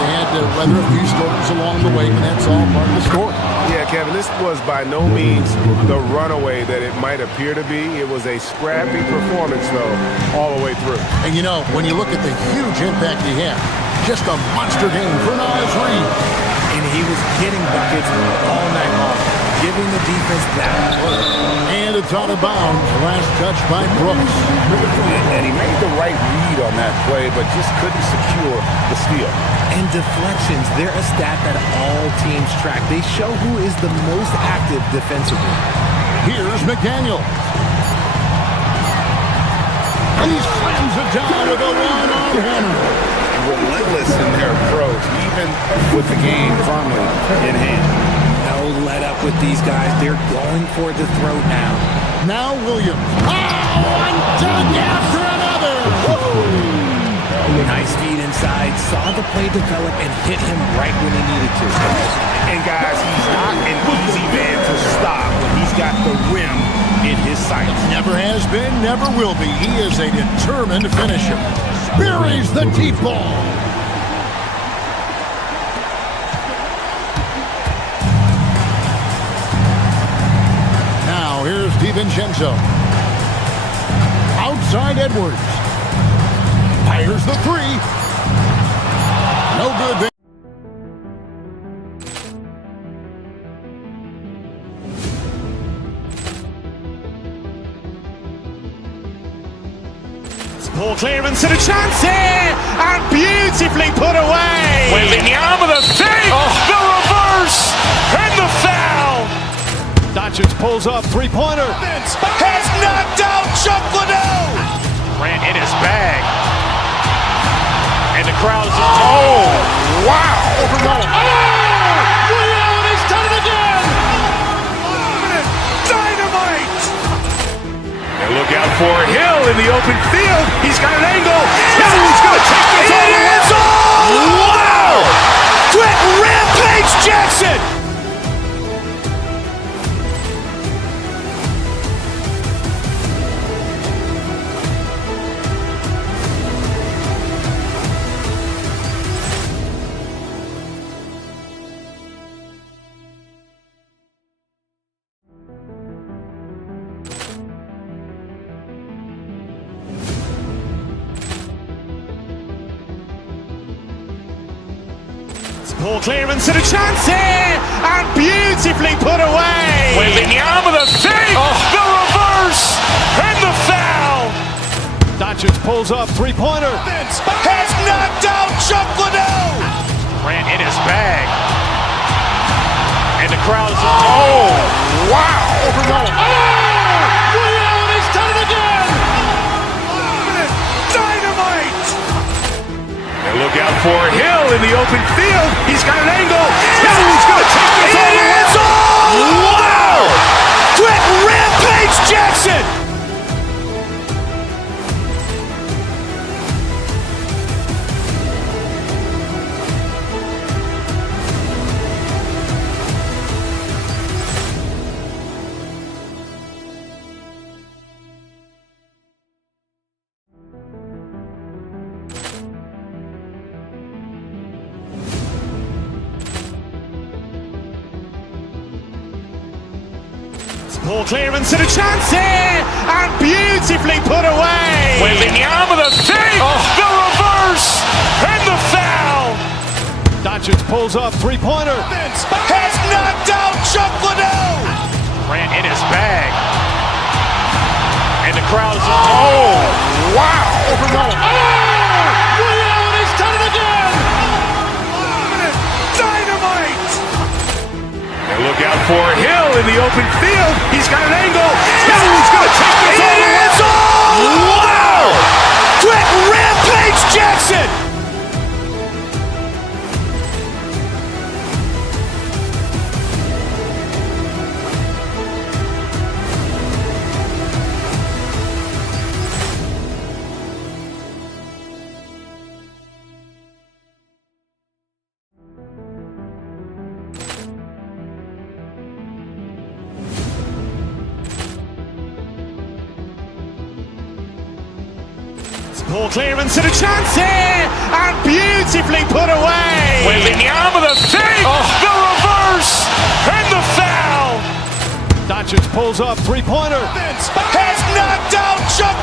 they had to weather a few storms along the way, and that's all part of the story. Yeah, Kevin, this was by no means the runaway that it might appear to be. It was a scrappy performance, though, all the way through. And you know, when you look at the huge impact he had, just a monster game for Naz Reid. And he was getting buckets all night long, giving the defense that work. And it's out of bounds. Last touch by Brooks. And he made the right read on that play, but just couldn't secure the steal. And deflections, they're a stat that all teams track. They show who is the most active defensively. Here's McDaniel. And he slams it down with a one-arm hammer. Relentless in their approach, even with the game firmly in hand. No let up with these guys. They're going for the throat now. Now Williams. One dunk after another. Nice feed inside. Saw the play develop and hit him right when he needed to. And guys, he's not an easy man to stop when he's got the rim in his sights. Never has been, never will be. He is a determined finisher. Buries the deep ball. Now here's DiVincenzo. Outside Edwards. Fires the 3. No good. Ball clearance and a chance here, and beautifully put away. Wembanyama the fake, the reverse, and the foul. Doncic pulls up, three-pointer. Has knocked out Chuck Liddell. Ran in his bag, and the crowd's wow! Liddell, and he's done it again. Dynamite! And look out for Hill in the open field. He's got an angle. He's going to take this all the way. Wow! Quick Rampage Jackson! Ball clearance and a chance here, and beautifully put away. Wembanyama the fake, the reverse, and the foul. Doncic pulls up, three-pointer. Has knocked out Chuck Liddell. Ran in his bag, and the crowd's wow! Liddell, and he's done it again. Dynamite! And look out for Hill in the open field. He's got an angle. He's going to take this all the way. Wow! Quick Rampage Jackson! Ball clearance and a chance here, and beautifully put away. Wembanyama with a three, the reverse, and the foul. Doncic pulls up, three-pointer. Has knocked out Chuck Liddell. Ran in his bag. And the crowd is... Oh, wow. Liddell, and he's done it again. Dynamite. And look out for Hill in the open field. He's got an angle. Hill's going to take this all the way. Wow! Quick rampage Jackson. Ball clearance and a chance here, and beautifully put away. Wembanyama with a three, the reverse, and the foul. Doncic pulls up, three-pointer. Has knocked out Chuck